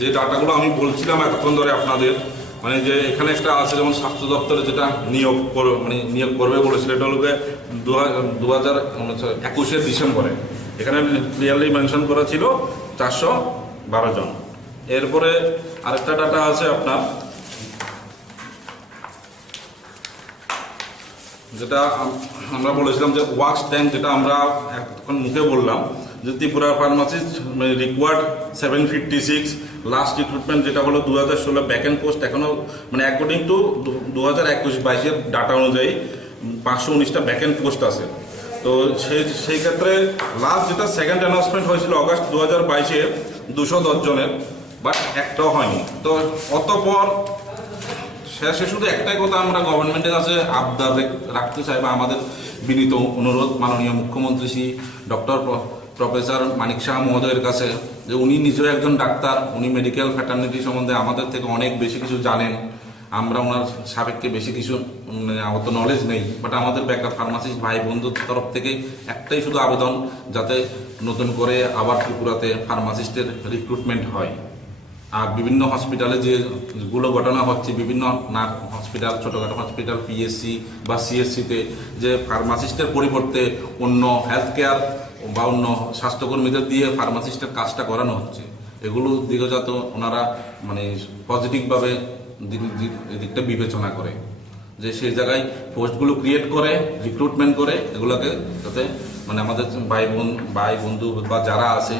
যে ডাটাগুলো আমি বলছিলাম এতক্ষণ ধরে আপনাদের, মানে যে এখানে একটা আছে যেমন স্বাস্থ্য দপ্তরে যেটা নিয়োগ করবে বলেছিল, এটা হলো 2021 ডিসেম্বরে। এখানে ক্লিয়ারলি মেনশন করা ছিল 412 জন। এরপরে আরেকটা ডাটা আছে আপনার, যেটা আমরা বলেছিলাম যে ওয়াক্স ট্যাঙ্ক, যেটা আমরা এখন মুখে বললাম যে Tripura pharmacist required 756, last recruitment যেটা হলো 2016 ব্যাকএন্ড পোস্ট, এখনও মানে অ্যাকর্ডিং টু 2021-22 ডাটা অনুযায়ী 519টা ব্যাকএন্ড পোস্ট আছে। তো সেই ক্ষেত্রে লাস্ট যেটা সেকেন্ড অ্যানাউন্সমেন্ট হয়েছিল অগাস্ট 2022-এ 210 জনের, বাট একটাও হয়নি। তো অতপর শেষে শুধু একটাই কথা আমরা গভর্নমেন্টের কাছে আবদার রাখতে চাই, বা আমাদের বিনীত অনুরোধ মাননীয় মুখ্যমন্ত্রী শ্রী ডক্টর প্রফেসর মানিক শাহ মহোদয়ের কাছে, যে উনি নিজেও একজন ডাক্তার, উনি মেডিকেল ফ্যাটার্নিটি সম্বন্ধে আমাদের থেকে অনেক বেশি কিছু জানেন। আমরা ওনার সাপেক্ষে বেশি কিছু আমার তো নলেজ নেই, বাট আমাদের ব্যাকআপ ফার্মাসিস্ট ভাই বন্ধুর তরফ থেকে একটাই শুধু আবেদন, যাতে নতুন করে আবার ত্রিপুরাতে ফার্মাসিস্টের রিক্রুটমেন্ট হয়। আর বিভিন্ন হসপিটালে যেগুলো ঘটনা হচ্ছে, বিভিন্ন হসপিটাল, ছোটোখাটো হসপিটাল, পিএসসি বা সিএসসিতে যে ফার্মাসিস্টের পরিবর্তে অন্য হেলথ কেয়ার বা অন্য স্বাস্থ্যকর্মীদের দিয়ে ফার্মাসিস্টের কাজটা করানো হচ্ছে, এগুলো দিকে যাতে ওনারা মানে পজিটিভভাবে এদিকটা বিবেচনা করে, যে সেই জায়গায় পোস্টগুলো ক্রিয়েট করে, রিক্রুটমেন্ট করে, এগুলোকে যাতে মানে আমাদের ভাই বন্ধু বা যারা আছে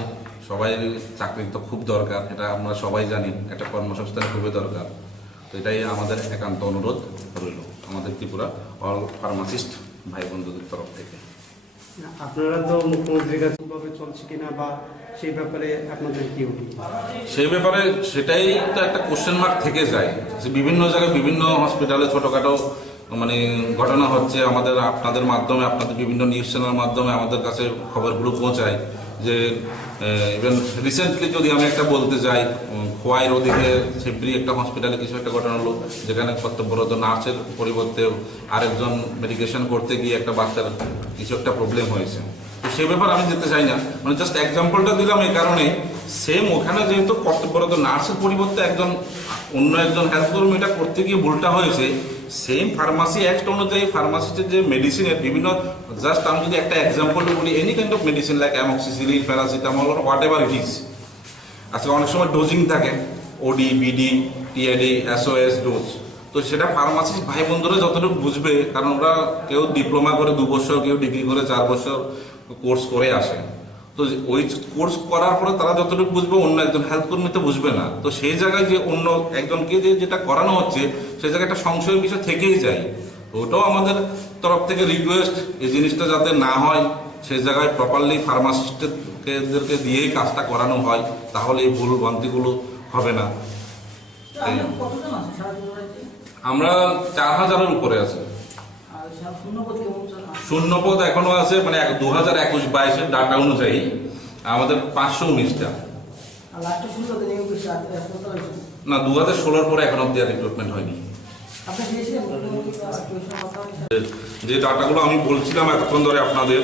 সবাই, চাকরি তো খুব দরকার, এটা আমরা সবাই জানি, একটা কর্মসংস্থান খুবই দরকার। তো এটাই আমাদের একান্ত অনুরোধ রইল আমাদের ত্রিপুরা অল ফার্মাসিস্ট ভাই বন্ধুদের তরফ থেকে। আপনারা তো মুখ্যমন্ত্রীর কাছে কিভাবে চলছে কিনা, বা সেই ব্যাপারে আপনাদের কি সেই ব্যাপারে সেটাই তো একটা কোশ্চেন মার্ক থেকে যায়, যে বিভিন্ন জায়গায় বিভিন্ন হসপিটালে ছোটোখাটো মানে ঘটনা হচ্ছে, আমাদের আপনাদের মাধ্যমে, আপনাদের বিভিন্ন নিউজ চ্যানেলের মাধ্যমে আমাদের কাছে খবরগুলো পৌঁছায়। যে ইভেন রিসেন্টলি যদি আমি একটা বলতে যাই, খোয়াইয়ের ওদিকে সেফ্রি একটা হসপিটালে কিছু একটা ঘটনা হলো, যেখানে কর্তব্যরত নার্সের পরিবর্তে আরেকজন মেডিকেশন করতে গিয়ে একটা বাচ্চার কিছু একটা প্রবলেম হয়েছে। তো সে ব্যাপারে আমি যেতে চাই না, মানে জাস্ট এক্সাম্পলটা দিলাম এই কারণে, সেম ওখানে যেহেতু কর্তব্যরত নার্সের পরিবর্তে অন্য একজন হেলথ কর্মী এটা করতে গিয়ে ভুলটা হয়েছে, সেম ফার্মাসি অ্যাক্ট অনুযায়ী ফার্মাসিস্টের যে মেডিসিনের বিভিন্ন, জাস্ট আমি যদি একটা এক্সাম্পল বলি, any kind of medicine like amoxicillin, paracetamol, what ever it is, আজকে অনেক সময় ডোজিং থাকে, ওডি, বিডি, টিআইডি, এসওএস ডোজ। তো সেটা ফার্মাসিস্ট ভাই বন্ধুরা যতটুকু বুঝবে, কারণ ওরা কেউ ডিপ্লোমা করে 2 বছর, কেউ ডিগ্রি করে 4 বছর কোর্স করে আসে। তো ওই কোর্স করার পরে তারা যতটুকু বুঝবে, অন্য একজন হেলথ কর্মী তো বুঝবে না। তো সেই জায়গায় যে অন্য একজনকে যেটা করানো হচ্ছে, সেই জায়গায় একটা সংশয়ের বিষয় থেকেই যায়। তো ওটাও আমাদের তরফ থেকে রিকোয়েস্ট, এই জিনিসটা যাতে না হয়, সেই জায়গায় প্রপারলি ফার্মাসিস্টদেরকে দিয়েই কাজটা করানো হয়, তাহলে এই ভুল ভ্রান্তিগুলো হবে না। আমরা 4000-এর উপরে আছে। শূন্যপদ এখনো আছে, মানে 2021-22 ডাটা অনুযায়ী আমাদের 519টা। না, 2016-র পরে এখন অব্দি রিক্রুটমেন্ট হয়নি। যে ডাটাগুলো আমি বলছিলাম এতক্ষণ ধরে আপনাদের,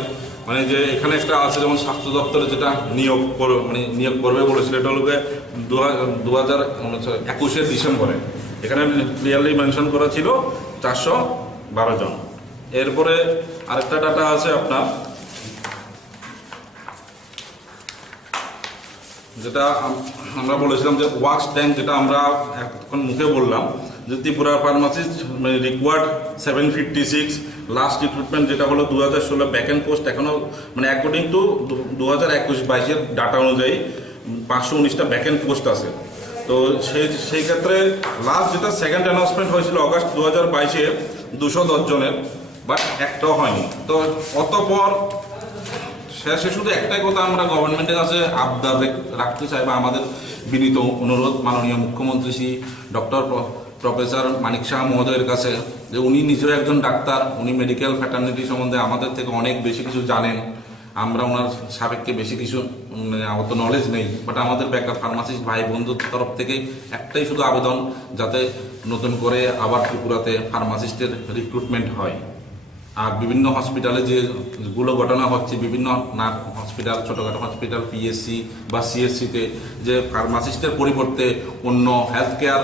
মানে যে এখানে একটা আছে যেমন স্বাস্থ্য দপ্তরে যেটা নিয়োগ করবে বলেছিল, এটা হলো 2021 ডিসেম্বরে। এখানে ক্লিয়ারলি মেনশন করা ছিল 412 জন। এরপরে আরেকটা ডাটা আছে আপনার, যেটা আমরা বলেছিলাম যে ওয়াক্স ট্যাঙ্ক, যেটা আমরা এখন মুখে বললাম যে Tripura pharmacist required 756, last recruitment যেটা হলো 2016 ব্যাকএন্ড পোস্ট, এখনও মানে অ্যাকর্ডিং টু 2021-22 ডাটা অনুযায়ী 519টা ব্যাকএন্ড পোস্ট আছে। তো সেই ক্ষেত্রে লাস্ট যেটা সেকেন্ড অ্যানাউন্সমেন্ট হয়েছিল অগাস্ট 2022-এ 210 জনের, বাট একটাও হয়নি। তো অতপর শেষে শুধু একটাই কথা আমরা গভর্নমেন্টের কাছে আবদার রাখতে চাই, বা আমাদের বিনীত অনুরোধ মাননীয় মুখ্যমন্ত্রী শ্রী ডক্টর প্রফেসর মানিক শাহ মহোদয়ের কাছে, যে উনি নিজেও একজন ডাক্তার, উনি মেডিকেল ফ্যাটার্নিটি সম্বন্ধে আমাদের থেকে অনেক বেশি কিছু জানেন। আমরা ওনার সাপেক্ষে বেশি কিছু আমার তো নলেজ নেই, বাট আমাদের ব্যাকআপ ফার্মাসিস্ট ভাই বন্ধুর তরফ থেকে একটাই শুধু আবেদন, যাতে নতুন করে আবার ত্রিপুরাতে ফার্মাসিস্টের রিক্রুটমেন্ট হয়। আর বিভিন্ন হসপিটালে যেগুলো ঘটনা হচ্ছে, বিভিন্ন হসপিটাল, ছোটোখাটো হসপিটাল, পিএসসি বা সিএসসিতে যে ফার্মাসিস্টের পরিবর্তে অন্য হেলথ কেয়ার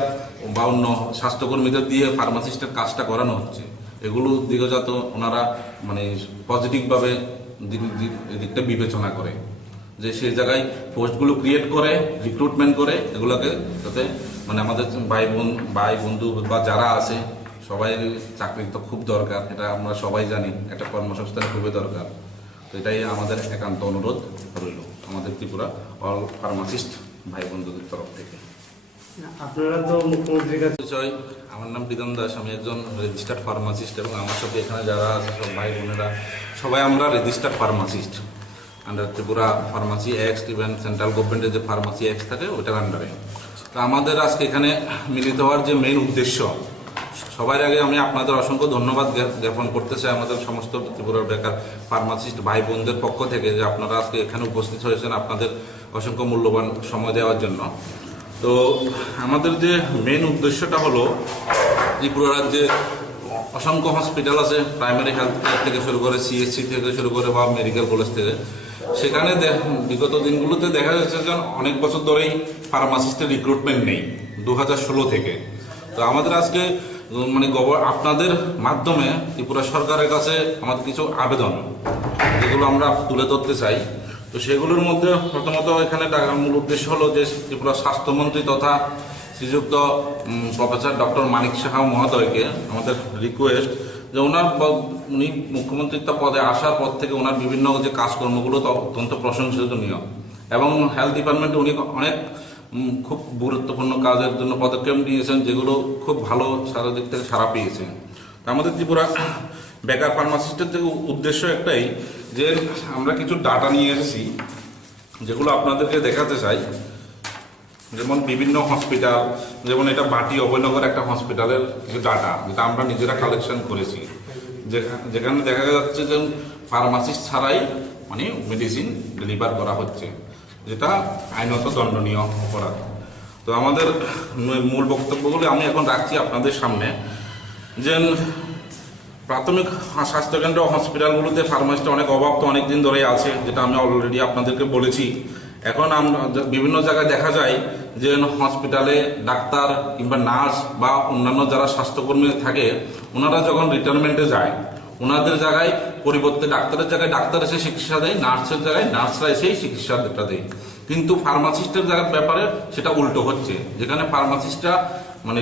বা অন্য স্বাস্থ্যকর্মীদের দিয়ে ফার্মাসিস্টের কাজটা করানো হচ্ছে, এগুলো দিকে যাতে ওনারা মানে পজিটিভভাবে এদিকটা বিবেচনা করে, যে সেই জায়গায় পোস্টগুলো ক্রিয়েট করে, রিক্রুটমেন্ট করে, এগুলোকে যাতে মানে আমাদের ভাই বন্ধু বা যারা আছে সবাই, চাকরি তো খুব দরকার, এটা আমরা সবাই জানি, একটা কর্মসংস্থান খুবই দরকার। তো এটাই আমাদের একান্ত অনুরোধ রইল আমাদের ত্রিপুরা অল ফার্মাসিস্ট ভাই বন্ধুদের তরফ থেকে। আপনারা তো মুখ্যমন্ত্রীর কাছে পরিচয়, আমার নাম বিধান দাস, আমি একজন রেজিস্টার্ড ফার্মাসিস্ট এবং আমার সাথে এখানে যারা আছে সব ভাই বোনেরা সবাই আমরা registered pharmacist under Tripura pharmacy act, even central গভর্নমেন্টের যে ফার্মাসি অ্যাক্ট থাকে ওইটার আন্ডারে। তো আমাদের আজকে এখানে মিলিত হওয়ার যে মেইন উদ্দেশ্য, সবার আগে আমি আপনাদের অসংখ্য ধন্যবাদ জ্ঞাপন করতে চাই আমাদের সমস্ত ত্রিপুরার বেকার ফার্মাসিস্ট ভাই বোনদের পক্ষ থেকে, যে আপনারা আজকে এখানে উপস্থিত হয়েছেন আপনাদের অসংখ্য মূল্যবান সময় দেওয়ার জন্য। তো আমাদের যে মেইন উদ্দেশ্যটা হলো, ত্রিপুরা রাজ্যে অসংখ্য হসপিটাল আছে, প্রাইমারি হেলথ কেয়ার থেকে শুরু করে, সিএসসি থেকে শুরু করে বা মেডিকেল কলেজ থেকে। সেখানে বিগত দিনগুলোতে দেখা যাচ্ছে যে অনেক বছর ধরেই ফার্মাসিস্টের রিক্রুটমেন্ট নেই, 2016 থেকে। তো আমাদের আজকে মানে আপনাদের মাধ্যমে ত্রিপুরা সরকারের কাছে আমাদের কিছু আবেদন, যেগুলো আমরা তুলে ধরতে চাই। তো সেগুলোর মধ্যে প্রথমত এখানে মূল উদ্দেশ্য হলো যে ত্রিপুরা স্বাস্থ্যমন্ত্রী তথা শ্রীযুক্ত প্রফেসর ডক্টর মানিক সাহা মহোদয়কে আমাদের রিকোয়েস্ট যে উনি মুখ্যমন্ত্রিত্ব পদে আসার পর থেকে ওনার বিভিন্ন যে কাজকর্মগুলো অত্যন্ত প্রশংসনীয়, এবং হেলথ ডিপার্টমেন্টে উনি অনেক খুব গুরুত্বপূর্ণ কাজের জন্য পদক্ষেপ নিয়েছেন, যেগুলো খুব ভালো সারা দিক থেকে সাড়া পেয়েছেন। তো আমাদের ত্রিপুরা বেকার ফার্মাসিস্টের যে উদ্দেশ্য একটাই, যে আমরা কিছু ডাটা নিয়ে এসেছি যেগুলো আপনাদেরকে দেখাতে চাই। যেমন বিভিন্ন হসপিটাল, যেমন এটা বাটি অভয়নগর একটা হসপিটালের কিছু ডাটা, যেটা আমরা নিজেরা কালেকশন করেছি, যেখানে দেখা যাচ্ছে যে ফার্মাসিস্ট ছাড়াই মানে মেডিসিন ডেলিভার করা হচ্ছে, যেটা আইনত দণ্ডনীয় অপরাধ। তো আমাদের মূল বক্তব্যগুলো আমি এখন রাখছি আপনাদের সামনে। যে প্রাথমিক স্বাস্থ্যকেন্দ্র হসপিটালগুলোতে ফার্মাসিস্টের অনেক অভাব তো অনেক দিন ধরেই আছে, যেটা আমি অলরেডি আপনাদেরকে বলেছি। এখন আমরা বিভিন্ন জায়গায় দেখা যায় যে হসপিটালে ডাক্তার কিংবা নার্স বা অন্যান্য যারা স্বাস্থ্যকর্মী থাকে, ওনারা যখন রিটায়ারমেন্টে যায়, ওনাদের জায়গায় পরিবর্তে ডাক্তারের জায়গায় ডাক্তার এসে চিকিৎসা দেয়, নার্সের জায়গায় নার্সরা এসেই চিকিৎসাটা দেয়। কিন্তু ফার্মাসিস্টের জায়গার ব্যাপারে সেটা উল্টো হচ্ছে, যেখানে ফার্মাসিস্টরা মানে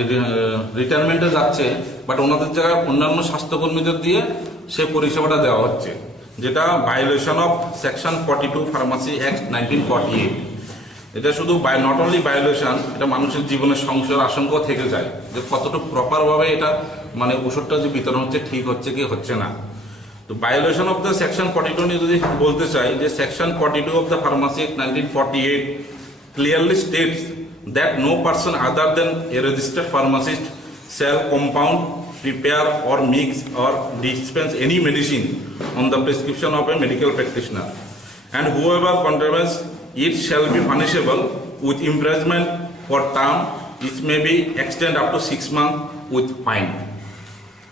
রিটায়ারমেন্টে যাচ্ছে, বাট ওনাদের জায়গায় অন্যান্য স্বাস্থ্যকর্মীদের দিয়ে সে পরিষেবাটা দেওয়া হচ্ছে, যেটা violation of section 42 pharmacy act 1948। এটা শুধু নট অনলি ভায়োলেশন, এটা মানুষের জীবনের সংশয়ের আশঙ্কা থেকে যায় যে কতটুকু প্রপারভাবে এটা মানে ওষুধটা যে বিতরণ হচ্ছে ঠিক হচ্ছে কি হচ্ছে না। তো ভায়োলেশন অফ দ্য সেকশন 42 নিয়ে যদি বলতে চাই, যে section 42 of the pharmacy act 1948 clearly states that no person other than a registered pharmacist shall compound, prepare or mix or dispense any medicine on the prescription of a medical practitioner, and whoever contravenes it shall be punishable with imprisonment for term which may be extended up to 6 months with fine.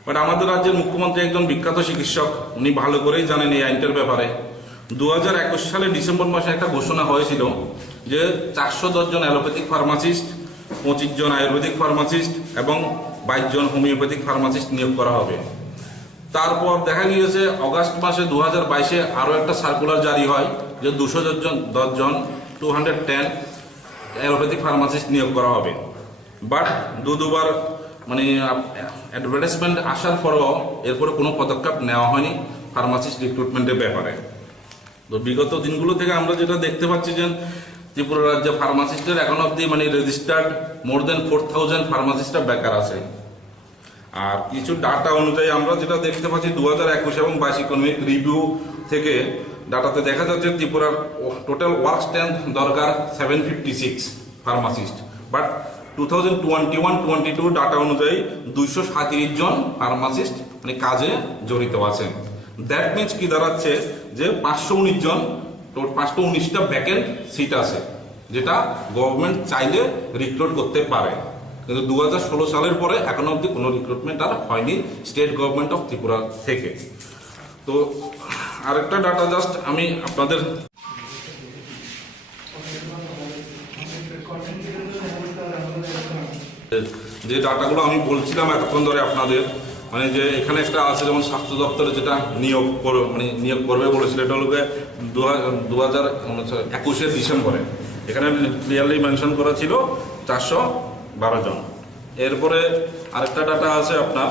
But আমাদের রাজ্যের মুখ্যমন্ত্রী একজন বিখ্যাত চিকিৎসক, উনি ভালো করেই জানেন এই আইনটার ব্যাপারে। 2021 সালে ডিসেম্বর মাসে একটা ঘোষণা হয়েছিল যে 410 জন অ্যালোপ্যাথিক ফার্মাসিস্ট, 25 জন আয়ুর্বেদিক ফার্মাসিস্ট এবং 22 জন হোমিওপ্যাথিক ফার্মাসিস্ট নিয়োগ করা হবে। তারপর দেখা গিয়েছে অগাস্ট মাসে 2022-এ আরও একটা সার্কুলার জারি হয় যে 210 জন 210 অ্যালোপ্যাথিক ফার্মাসিস্ট নিয়োগ করা হবে। বাট দুবার মানে অ্যাডভার্টাইজমেন্ট আসার পরও এরপরে কোনো পদক্ষেপ নেওয়া হয়নি ফার্মাসিস্ট রিক্রুটমেন্টের ব্যাপারে। তো বিগত দিনগুলো থেকে আমরা যেটা দেখতে পাচ্ছি যে ত্রিপুরা রাজ্যে ফার্মাসিস্টের এখন অব্দি মানে রেজিস্টার্ড মোর দেন 4000 ফার্মাসিস্টরা বেকার আছে। আর কিছু ডাটা অনুযায়ী আমরা যেটা দেখতে পাচ্ছি 2021 এবং 22 ইকোনমিক রিভিউ থেকে ডাটাতে দেখা যাচ্ছে ত্রিপুরার টোটাল ওয়ার্ক স্ট্রেংথ দরকার 756 ফার্মাসিস্ট, বাট 2021-22 ডাটা অনুযায়ী 237 জন ফার্মাসিস্ট মানে কাজে জড়িত আছেন। দ্যাট মিনস কি দাঁড়াচ্ছে যে 519 জন, 519টা ভ্যাকেন্ট সিট আছে, যেটা গভর্নমেন্ট চাইলে রিক্রুট করতে পারে। কিন্তু 2016 সালের পরে এখনো অবধি কোনো রিক্রুটমেন্ট আর হয়নি স্টেট গভর্নমেন্ট অফ ত্রিপুরা থেকে। তো আরেকটা ডাটা জাস্ট আমি আপনাদের যে ডাটাগুলো আমি বলছিলাম এতক্ষণ ধরে আপনাদের, মানে যে এখানে একটা আছে যেমন স্বাস্থ্য দপ্তরে যেটা নিয়োগ করবে বলেছিল, এটা হলো 2021 ডিসেম্বরে। এখানে ক্লিয়ারলি মেনশন করা ছিল 412 জন। এরপরে আরেকটা ডাটা আছে আপনার,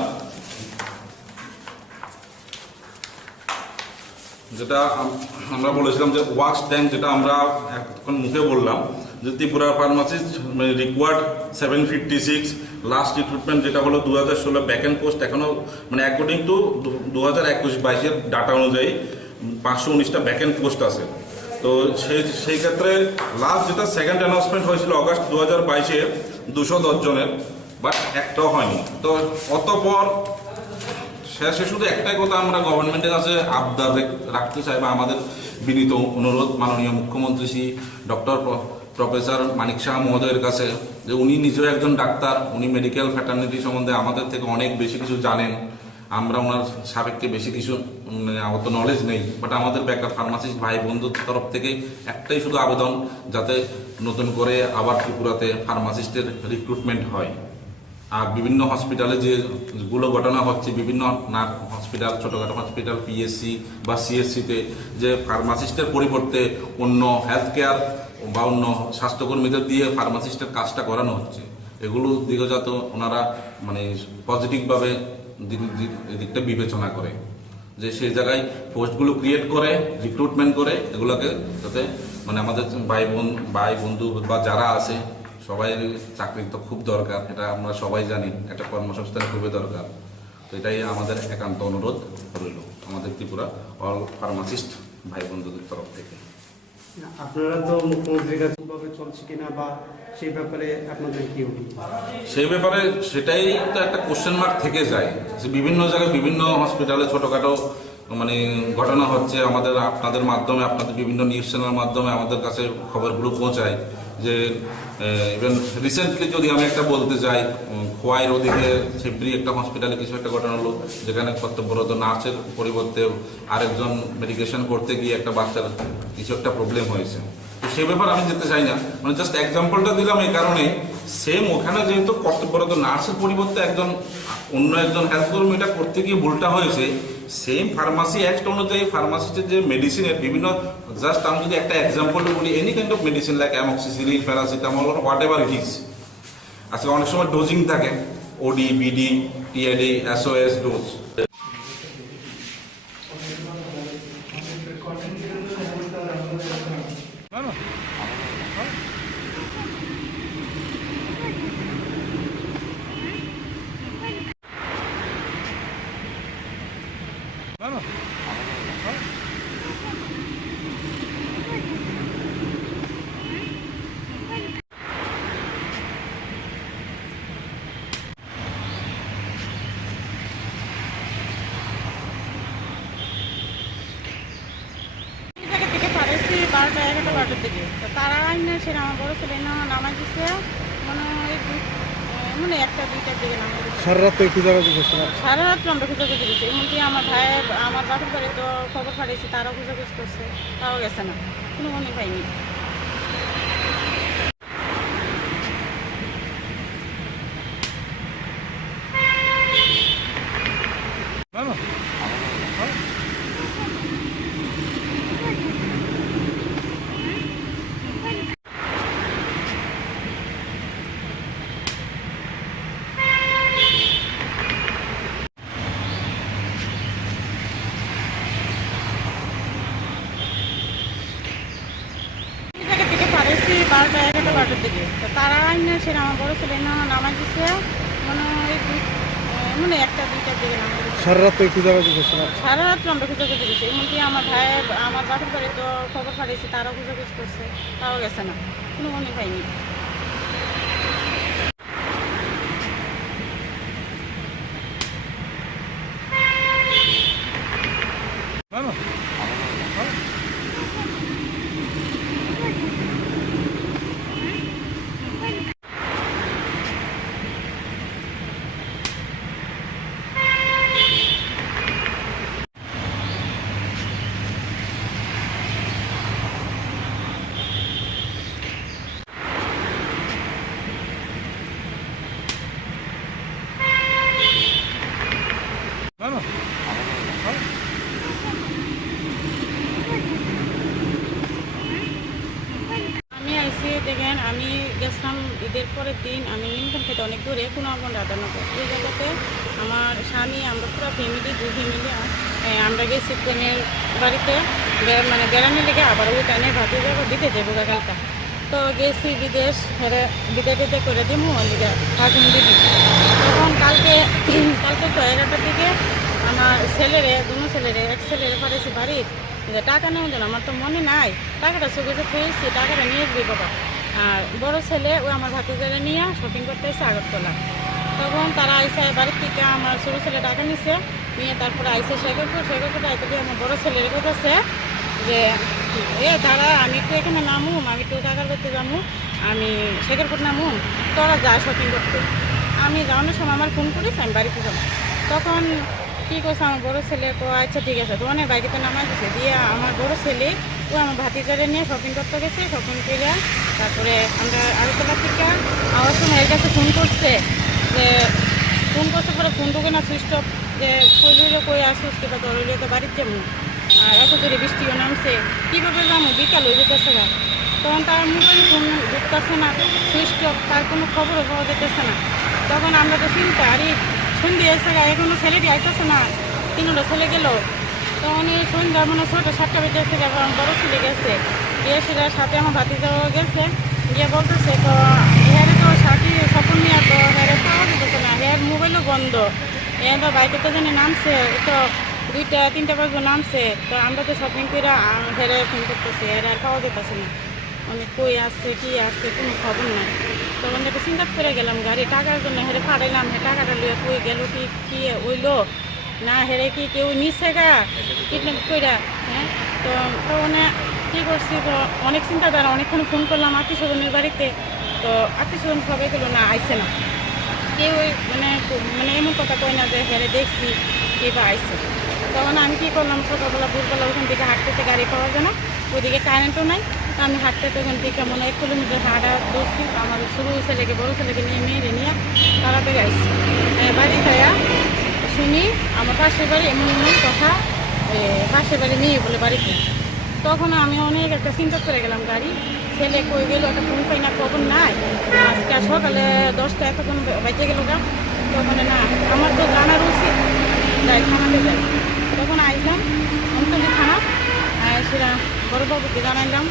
যেটা আমরা বলেছিলাম যে ওয়াক্স ট্যাঙ্ক, যেটা আমরা এখন মুখে বললাম যে Tripura pharmacist required 756, last recruitment যেটা হলো 2016 ব্যাকএন্ড পোস্ট, এখনো মানে অ্যাকর্ডিং টু 2021-22 ডাটা অনুযায়ী 519টা ব্যাকএন্ড পোস্ট আছে। তো সেই ক্ষেত্রে লাস্ট যেটা সেকেন্ড অ্যানাউন্সমেন্ট হয়েছিল অগাস্ট 2022-এ 210 জনের, বাট একটাও হয়নি। তো অতপর শেষে শুধু একটাই কথা আমরা গভর্নমেন্টের কাছে আবদার রাখতে চাই, বা আমাদের বিনীত অনুরোধ মাননীয় মুখ্যমন্ত্রী শ্রী ডক্টর প্রফেসর মানিক শাহ মহোদয়ের কাছে, যে উনি নিজেও একজন ডাক্তার, উনি মেডিকেল ফ্যাটার্নিটি সম্বন্ধে আমাদের থেকে অনেক বেশি কিছু জানেন, আমরা ওনার সাপেক্ষে বেশি কিছু অত নলেজ নেই। বাট আমাদের ব্যাকআপ ফার্মাসিস্ট ভাই বন্ধুর তরফ থেকে একটাই শুধু আবেদন, যাতে নতুন করে আবার ত্রিপুরাতে ফার্মাসিস্টের রিক্রুটমেন্ট হয়। আর বিভিন্ন হসপিটালে যেগুলো ঘটনা হচ্ছে, বিভিন্ন হসপিটাল, ছোটোখাটো হসপিটাল, পিএসসি বা সিএসসিতে যে ফার্মাসিস্টের পরিবর্তে অন্য হেলথ কেয়ার বা অন্য স্বাস্থ্যকর্মীদের দিয়ে ফার্মাসিস্টের কাজটা করানো হচ্ছে, এগুলো দিকে যাতে ওনারা মানে পজিটিভভাবে এদিকটা বিবেচনা করে, যে সেই জায়গায় পোস্টগুলো ক্রিয়েট করে, রিক্রুটমেন্ট করে, এগুলোকে যাতে মানে আমাদের ভাই বন্ধু বা যারা আছে সবাই, চাকরি তো খুব দরকার, এটা আমরা সবাই জানি, একটা কর্মসংস্থান খুবই দরকার। তো এটাই আমাদের একান্ত অনুরোধ রইল আমাদের ত্রিপুরা অল ফার্মাসিস্ট ভাই বন্ধুদের তরফ থেকে। আপনারা তো মুখ্যমন্ত্রীর কাছে কিভাবে চলছে কিনা বা সেই ব্যাপারে আপনাদের কি সেই ব্যাপারে সেটাই তো একটা কোশ্চেন মার্ক থেকে যায়, যে বিভিন্ন জায়গায় বিভিন্ন হসপিটালে ছোটোখাটো মানে ঘটনা হচ্ছে, আপনাদের মাধ্যমে, আপনাদের বিভিন্ন নিউজ চ্যানেলের মাধ্যমে আমাদের কাছে খবরগুলো পৌঁছায়। যে ইভেন রিসেন্টলি যদি আমি একটা বলতে চাই, খোয়াইয়ের ওদিকে শিবরি একটা হসপিটালে কিছু একটা ঘটনা হলো, যেখানে কর্তব্যরত নার্সের পরিবর্তে আরেকজন মেডিকেশন করতে গিয়ে একটা বাচ্চার কিছু একটা প্রবলেম হয়েছে। তো সে ব্যাপারে আমি যেতে চাই না, মানে জাস্ট এক্সাম্পলটা দিলাম এই কারণে, সেম ওখানে যেহেতু কর্তব্যরত নার্সের পরিবর্তে অন্য একজন হেলথ কর্মী এটা করতে গিয়ে ভুলটা হয়েছে, সেম ফার্মাসি অ্যাক্ট অনুযায়ী ফার্মাসিস্টের যে মেডিসিনের বিভিন্ন, জাস্ট আমি যদি একটা এক্সাম্পল বলি, any kind of medicine like amoxicillin, paracetamol, what ever it is, আজকে অনেক সময় ডোজিং থাকে, ওডি, বিডি, টিআইডি, এসওএস ডোজ। বারোটা 11টা দিকে তো তারা আইনে সেটা আমার বড় ছেলে নামাজ দিচ্ছে মনে 1টা 2টার দিকে নামাজ দিচ্ছে। সারা রাত একটু জায়গায় দিয়েছে, সারা রাত্রে আমরা খোঁজাখুঁজি দিচ্ছি, এমনকি আমার ভাই আমার বাপের বাড়ি তো খবর পাঠিয়েছি, তারাও খোঁজাখুঁজি করছে, তাও গেছে না, কোনো মনে পাইনি। বারোটা 11টা দিকে তো তারা আইনে সেটা আমার বড় ছেলে নামাজ দিচ্ছে মনে 1টা 2টার দিকে নামাজ দিচ্ছে। সারা রাত একটু জায়গায় দিয়েছে, সারা রাত্রে আমরা খোঁজাখুঁজি দিচ্ছি, এমনকি আমার ভাই আমার বাপের বাড়ি তো খবর পাঠিয়েছি, তারাও খোঁজাখুঁজি করছে, তাও গেছে না, কোনো মনে পাইনি। আমি আইসি দেখেন, আমি গেছিলাম ঈদের পরের দিন, আমি ইনকাম খেতে অনেক দূরে কুনাবন রাধানগর, ওই জায়গাতে আমার স্বামী, আমরা পুরো ফ্যামিলি, দুই ফ্যামিলি আমরা গেছি প্রেমের বাড়িতে মানে বেড়ানো লেগে, আবার ওই টাইমে ভাবি যাবো দিতে যাবো গালটা, তো গেছি বিদেশ, বিদে টিদে করে দিমু ওইদিকে ভাগিন দিদি। তখন কালকে তো 11টার দিকে আমার ছেলেরে, দুনো ছেলেরে, এক ছেলেরে পাঠাইছি বাড়ির যে টাকা নেওয়ার জন্য, আমার তো মনে নাই, টাকাটা চোখে পেয়েছি, টাকাটা নিয়ে আসবি বাবা। আর বড় ছেলে ও আমার ভাতিজারে নিয়ে শপিং করতে এসে আগরতলা, তখন তারা আইসে বাড়ির থেকে আমার ছোটো ছেলে টাকা নিছে, নিয়ে তারপরে আইসে শেখরপুর আইতে গিয়ে আমার বড় ছেলের কথা যে তারা আমি একটু এখানে নামুম, আমি একটু টাকা করতে যাবো, আমি শেখরপুর নামুম, তোরা যা শপিং করতে। আমি যাওয়ানোর সময় আমার ফোন করিস, আমি বাড়িতে যাবো। তখন কী করছে আমার বড়ো ছেলে, তো আচ্ছা ঠিক আছে, তো অনেক বাইকেতে নামাই দিচ্ছে, দিয়ে আমার বড়ো ছেলে ও আমার ভাতিজারে নিয়ে শপিং করতে গেছে, শপিং করে তারপরে আমরা আগরতলা থেকে আমার সময় এর কাছে ফোন করছে, যে ফোন করতে পরে ফোন ঢুকে না, সুইচ অফ, যে কই লইলে কই আসিস, কিংবা তোর লইলে তো বাড়ির যাবো, আর এত দূরে বৃষ্টিও নামছে, কীভাবে যাবো, বিকাল হয়ে যেতেছে না। তখন তার মোবাইল ফোন ঢুকতেছে না, সুইচ অফ, তার কোনো খবরও পাওয়া যেতেছে না। তখন আমরা তো চিন্তা, আরে সন্ধ্যে এসে এখনো ছেলেটি আইতেছে না, 3টা ছেলে গেল, তখন এই সন্ধ্যা মানে 6টা বেজে এসে আমার বড় ছেলে গেছে, গিয়ে সেটার সাথে আমার ভাতিজাও গেছে, গিয়ে বলতেছে তো হ্যারে তো সাথী স্বপন নিয়ে, তো হ্যারে পাওয়া যেতেছে না, হ্যার মোবাইলও বন্ধ, হ্যাঁ তো বাইকে তো জানি নামছে, তো 2টা-3টা বাজে নামছে, তো আমরা তো শপিং করে হেরে ফোন করতেছি, হেরে আর পাওয়া যেতেছে না, অনেক কই আছে কি আছে কোনো খবর নাই। তখন একটু চিন্তা করে গেলাম, গাড়ি টাকার জন্য হেরে পাঠাইলাম, হে টাকাটা লিয়ে কই গেল, কি হইলো না, হেরে কি কেউ নিচ্ছে গা কিডন্যাপ কইরা, হ্যাঁ। তো তখন কী করছি, তো অনেক চিন্তা দ্বারা অনেকক্ষণ ফোন করলাম আত্মীয়-স্বজনের বাড়িতে, তো আত্মীয়-স্বজন সবাই গেলো না, আইসে না কেউ, মানে এমন কথা কয় না যে হেরে দেখছি কে বা আইসে। তখন আমি কী করলাম, সকালবেলা ভোরবেলা ওখান থেকে হাঁটতে গাড়ি পাওয়া যায় না, ওইদিকে কারেন্টও নাই, তো আমি হাঁটতে ওখান থেকে মনে 1 কিলোমিটার হাঁটা দৌড়ছি, আমার ছোটো ছেলেকে বড়ো ছেলেকে নিয়ে মেয়েরে নিয়ে তাড়াতাড়ি আইসি, বাড়ি খাইয়া শুনি আমার পাশের বাড়ি এমন কথা, পাশের বাড়ি মেয়ে বলে বাড়িতে। তখন আমি অনেক একটা চিন্তা করে গেলাম, গাড়ি ছেলে কই গেল, একটা ফোন পাই না, খবর নাই, আজকে সকালে 10টা এতক্ষণ বেঁচে গেল গা, তখন না আমার তো জানার উচিত, যাই থানাতে যাই। তখন আইলাম অন্তলি থানা, সেটা বড়োবাবুকে জানাইলাম,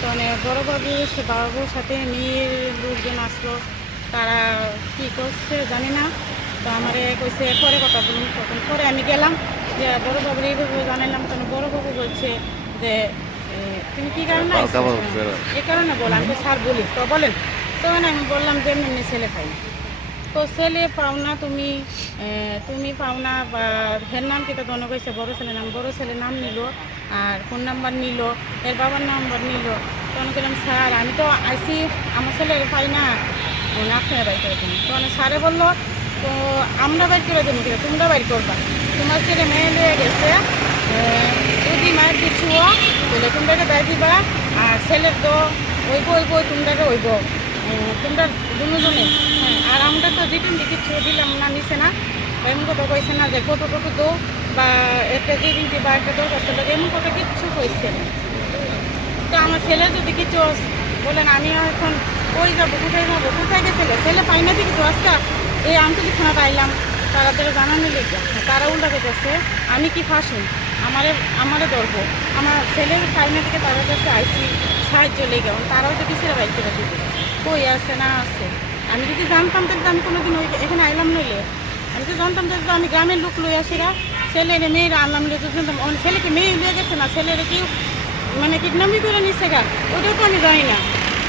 তখন বড়োবাবু সে বাবুর সাথে মেয়ের লোকজন আসলো, তারা কী করছে জানি না, তো আমার কইছে পরে কথা বলুন। তখন পরে আমি গেলাম, যে বড়োবাবুর এইভাবে জানাইলাম, তখন বড়োবাবু বলছে যে তুমি কী কারণে এই কারণে বল, আমি তো স্যার বলি, তো বলেন। তখন আমি বললাম যে এমনি ছেলে পাই, তো ছেলে পাও না তুমি পাও না, বা ফের নাম কিটা দনে কইছে বড়ো ছেলের নাম নিল, আর ফোন নাম্বার নিল, এর বাবার নাম্বার নিল। তখন বললাম স্যার আমি তো আইসি, আমার ছেলের পাই না, আপনারা বাইর করে দেন। তখন স্যারে বললো তো আমরা বাইর করে দেবো কিনা, তোমরা বাইর করবা, তোমার ছেলে মেয়ে লিয়ে গেছে, যদি মায়ের কিছুও বলে তোমরাকে দেয় দিবা, আর ছেলের তো ওইব তোমরাকে ওইব, তোমরা দুজনে, হ্যাঁ। আর আমরা তো রিটার্ন কিছু দিলাম না, নিছে না, এমন কথা কইছে না যে ফটো দো, বা একটা দিদি বা একটা দরকার ছিল, এমন কথা কিচ্ছু কইছে না। তো আমার ছেলে যদি কিছু বলেন, আমি এখন কই যাবো, কোথায় গেছিলে, ছেলে পাই না দেখি তো আজকে এই আন্তরিক থানা পাইলাম, তারা তো জানানো লেগে, তারা উল্টাকে গেছে, আমি কি ফাঁসুন, আমারে ধরবো, আমার ছেলের পাই না থেকে তাদের কাছে আইসি সাহায্য লেগে, তারাও তো কিসের বাইক করে দিবে, কই আছে না আছে। আমি যদি জানতাম তাহলে আমি কোনোদিন এখানে আইলাম নইলে, আমি তো জানতাম যে আমি গ্রামের লোক লই আসিরা, ছেলে মেয়েরা আনলাম, ছেলেকে মেয়ে লিয়ে গেছে না, ছেলের কেউ মানে কিডন্যাপই করে নিচ্ছে গা, ওটাও তো আমি জানি না,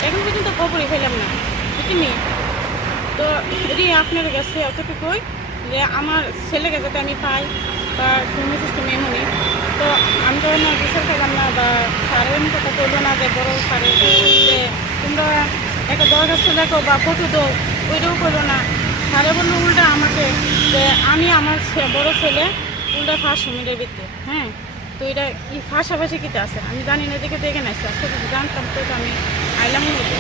এখন পর্যন্ত খবরই পেলাম না বুঝিনি। তো এটি আপনার কাছে এতটুকুই যে আমার ছেলেকে যাতে আমি পাই, বা সিস্টেমে এমনই, তো আমি তো না বিচার পেলাম না, বা স্যারের এমন কথা বললো না যে বড়ো স্যারের যে তোমরা একটা দরখাস্ত লেখো বা ফটো দো, ওইটাও করলো না। স্যারে বললো উল্টা আমাকে যে আমি আমার বড়ো ছেলে উল্টা ফার্স্ট মিলের ভিতরে, হ্যাঁ। তো এটা কি ফাঁসাফাঁসি কিতে আছে আমি জানি না, দেখে দেখে নাইছে, আসলে যদি জানতাম তো আমি আইলামই হতো।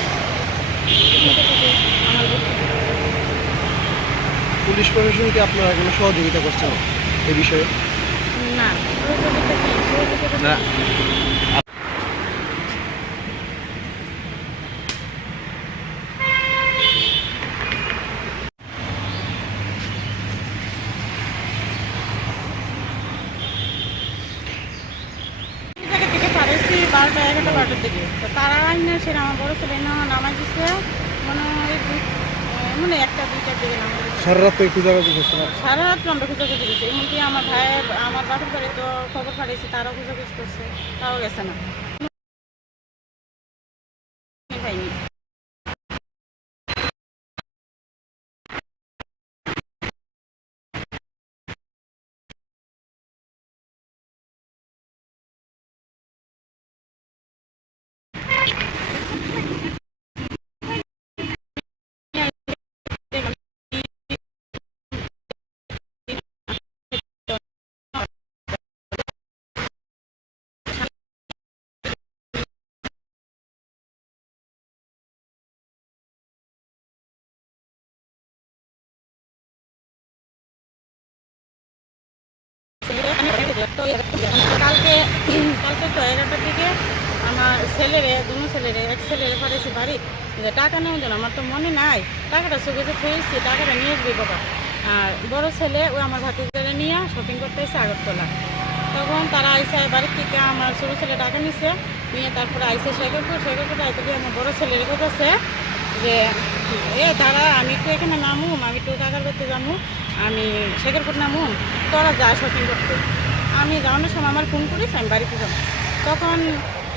পুলিশ প্রশাসনকে আপনারা কোনো সহযোগিতা করছেন? এই বিষয়ে? না সহযোগিতা কি সহযোগিতা না। জায়গা থেকে পাঠাইছি 12টা 11টা 12টার দিকে। তো তারা আইনা সেটা আমার বড় ছেলে নামাই দিচ্ছে মনে হয় মানে 1টা 2টার দিকে নামাই দিচ্ছে। সারা রাত একটু জায়গা দিতেছে না? সারা রাত আমরা খোঁজাখুঁজি করছি, এমনকি আমার ভাই আমার বাপের বাড়ি তো খবর পাঠিয়েছি, তারাও খোঁজাখুঁজি করছে, তাও গেছে না, পাইনি। কালকে কালকে তো 11টার দিকে আমার ছেলেরে দুনো ছেলেরে এক ছেলেরে পাঠাইছি বাড়ি যে টাকা নেওয়ার জন্য। আমার তো মনে নাই, টাকাটা সুযোগে ফেলছি, টাকাটা নিয়ে আসবি বাবা। আর বড় ছেলে ও আমার ভাতিজারে নিয়ে শপিং করতে এসে আগরতলা। তখন তারা আইসে বাড়ির থেকে আমার ছোটো ছেলে টাকা নিচ্ছে, নিয়ে তারপরে আইসে শেখরপুর আইতে গিয়ে আমার বড় ছেলের কথাছে যে দাঁড়া আমি একটু এখানে নামুম, আমি একটু টাকা করতে যাবো, আমি শেখরপুর নামুম, তোরা যা শপিং করতে। আমি যাওয়ানোর সময় আমার ফোন করিস, আমি বাড়িতে যাবো। তখন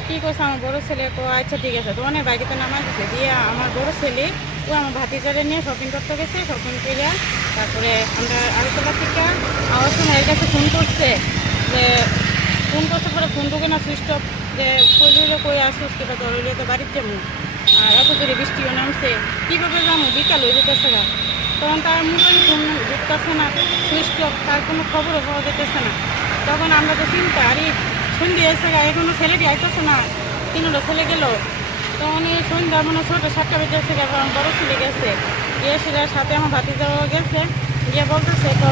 কী করছে আমার বড়ো ছেলে, আচ্ছা ঠিক আছে, তো অনেক বাইকেতে নামাই দিচ্ছে। দিয়ে আমার বড়ো ছেলে ও আমার ভাতিজারে নিয়ে শপিং করতে গেছে, শপিং করে তারপরে আমরা আগরতলা থেকে আমার সময় এর কাছে ফোন করছে যে পরে ফোন ঢুকে না সুইচ অফ, যে কইলে কই আসুস কিবা ধরলে তো বাড়িতে যাবো, আর এত দূরে বৃষ্টিও নামছে, কীভাবে যাবো, বিকাল হয়ে যেতেছে না। তখন তার মোবাইলে ফোন ঢুকতেছে না, সুইচ অফ, তার কোনো খবরও পাওয়া যেতেছে না। তখন আমরা তো চিন্তা, আরে সন্ধ্যে এসে এখনো ছেলেটি আইতেছে না, 3টা ছেলে গেল। তখন এই সন্ধ্যা মানে 6টা 7টা বেজে এসে গেছে, আমার বড়ো ছেলে গেছে, গিয়ে সেটার সাথে আমার ভাতিজাও গেছে, গিয়ে বলতেছে তো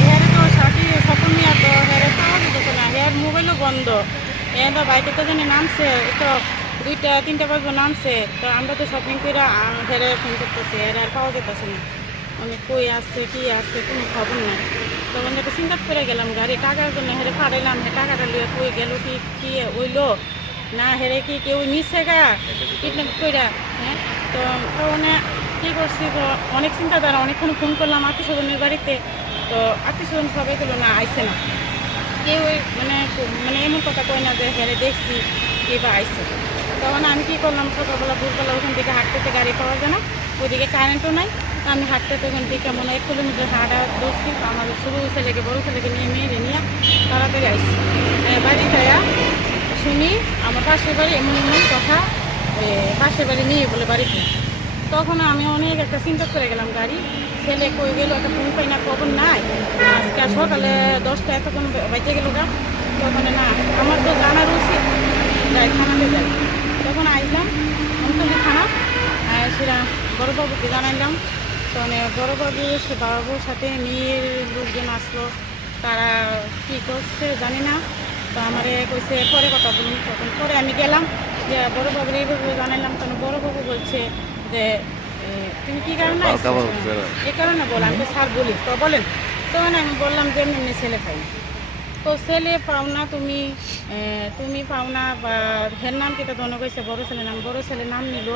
হেয়ারে তো সাথী স্বপন মিয়া তো হেয়ারে পাওয়া যেতেছে না, হেয়ার মোবাইলও বন্ধ, এ তো বাইকে তো জানি নামছে, তো 2টা 3টা বাজে নামছে, তো আমরা তো শপিং করে হেরে ফোন করতেছি, হেরে আর পাওয়া যেতেছে না, অনেক কই আসছে কি আসছে কোনো খবর নাই। তখন একটা চিন্তা করে গেলাম, গাড়ি টাকার জন্য হেরে পাঠাইলাম, হে টাকাটা লিয়ে কই গেল, কি হইলো না, হেরে কি কেউ নিচ্ছে গা কিডন্যাপ কইরা। হ্যাঁ, তো মানে কী করছি, তো অনেক চিন্তাধারা, অনেকক্ষণ ফোন করলাম আত্মীয় স্বজনের বাড়িতে, তো আত্মীয় স্বজন সবাই গেলো না, আইসে না কেউ, মানে এমন কথা কয় না যে হেরে দেখছি কে বা আইসে। তখন আমি কী করলাম, সকালবেলা ভোরবেলা ওখান থেকে হাঁটতে গাড়ি পাওয়া যায় না, ওইদিকে কারেন্টও নাই, আমি হাঁটতে ওখান থেকে মনে 1 কিলোমিটার হাঁটা দৌড়ছি। আমার ছোটো ছেলেকে বড়ো ছেলেকে নিয়ে মেয়েরে নিয়ে তাড়াতাড়ি আইসি, বাড়ি যাইয়া শুনি আমার পাশের বাড়ি এমন কথা, পাশের বাড়ি নিয়ে বলে বাড়িতে। তখন আমি অনেক একটা চিন্তা করে গেলাম, গাড়ি ছেলে কই গেল, একটা ফোন পাই না, খবর নাই, আজকে সকালে 10টা এতক্ষণ বাইতে গেল গা। তখন না, আমার তো জানার উচিত, যাই থানাতে যাই। তখন আইলাম আমতলি থানা, সেটা বড়োবাবুকে জানাইলাম। তখন বড়োবাবু সে বাবুর সাথে মেয়ের লোকজন আসলো, তারা কী করছে জানি না, তো আমারে কইছে পরে কথা বলুন। তখন পরে আমি গেলাম, যে বড়োবাবুর এইভাবে জানাইলাম। তখন বড়োবাবু বলছে যে তুমি কী কারণে এই কারণে বল, আমি তো স্যার বলি, তো বলেন। তখন আমি বললাম যে এমনি ছেলে পাই, তো ছেলে পাও না তুমি, তুমি পাও না, বা হের নাম কিটা ধন্য কইছে, বড়ো ছেলের নাম, বড়ো ছেলের নাম নিল,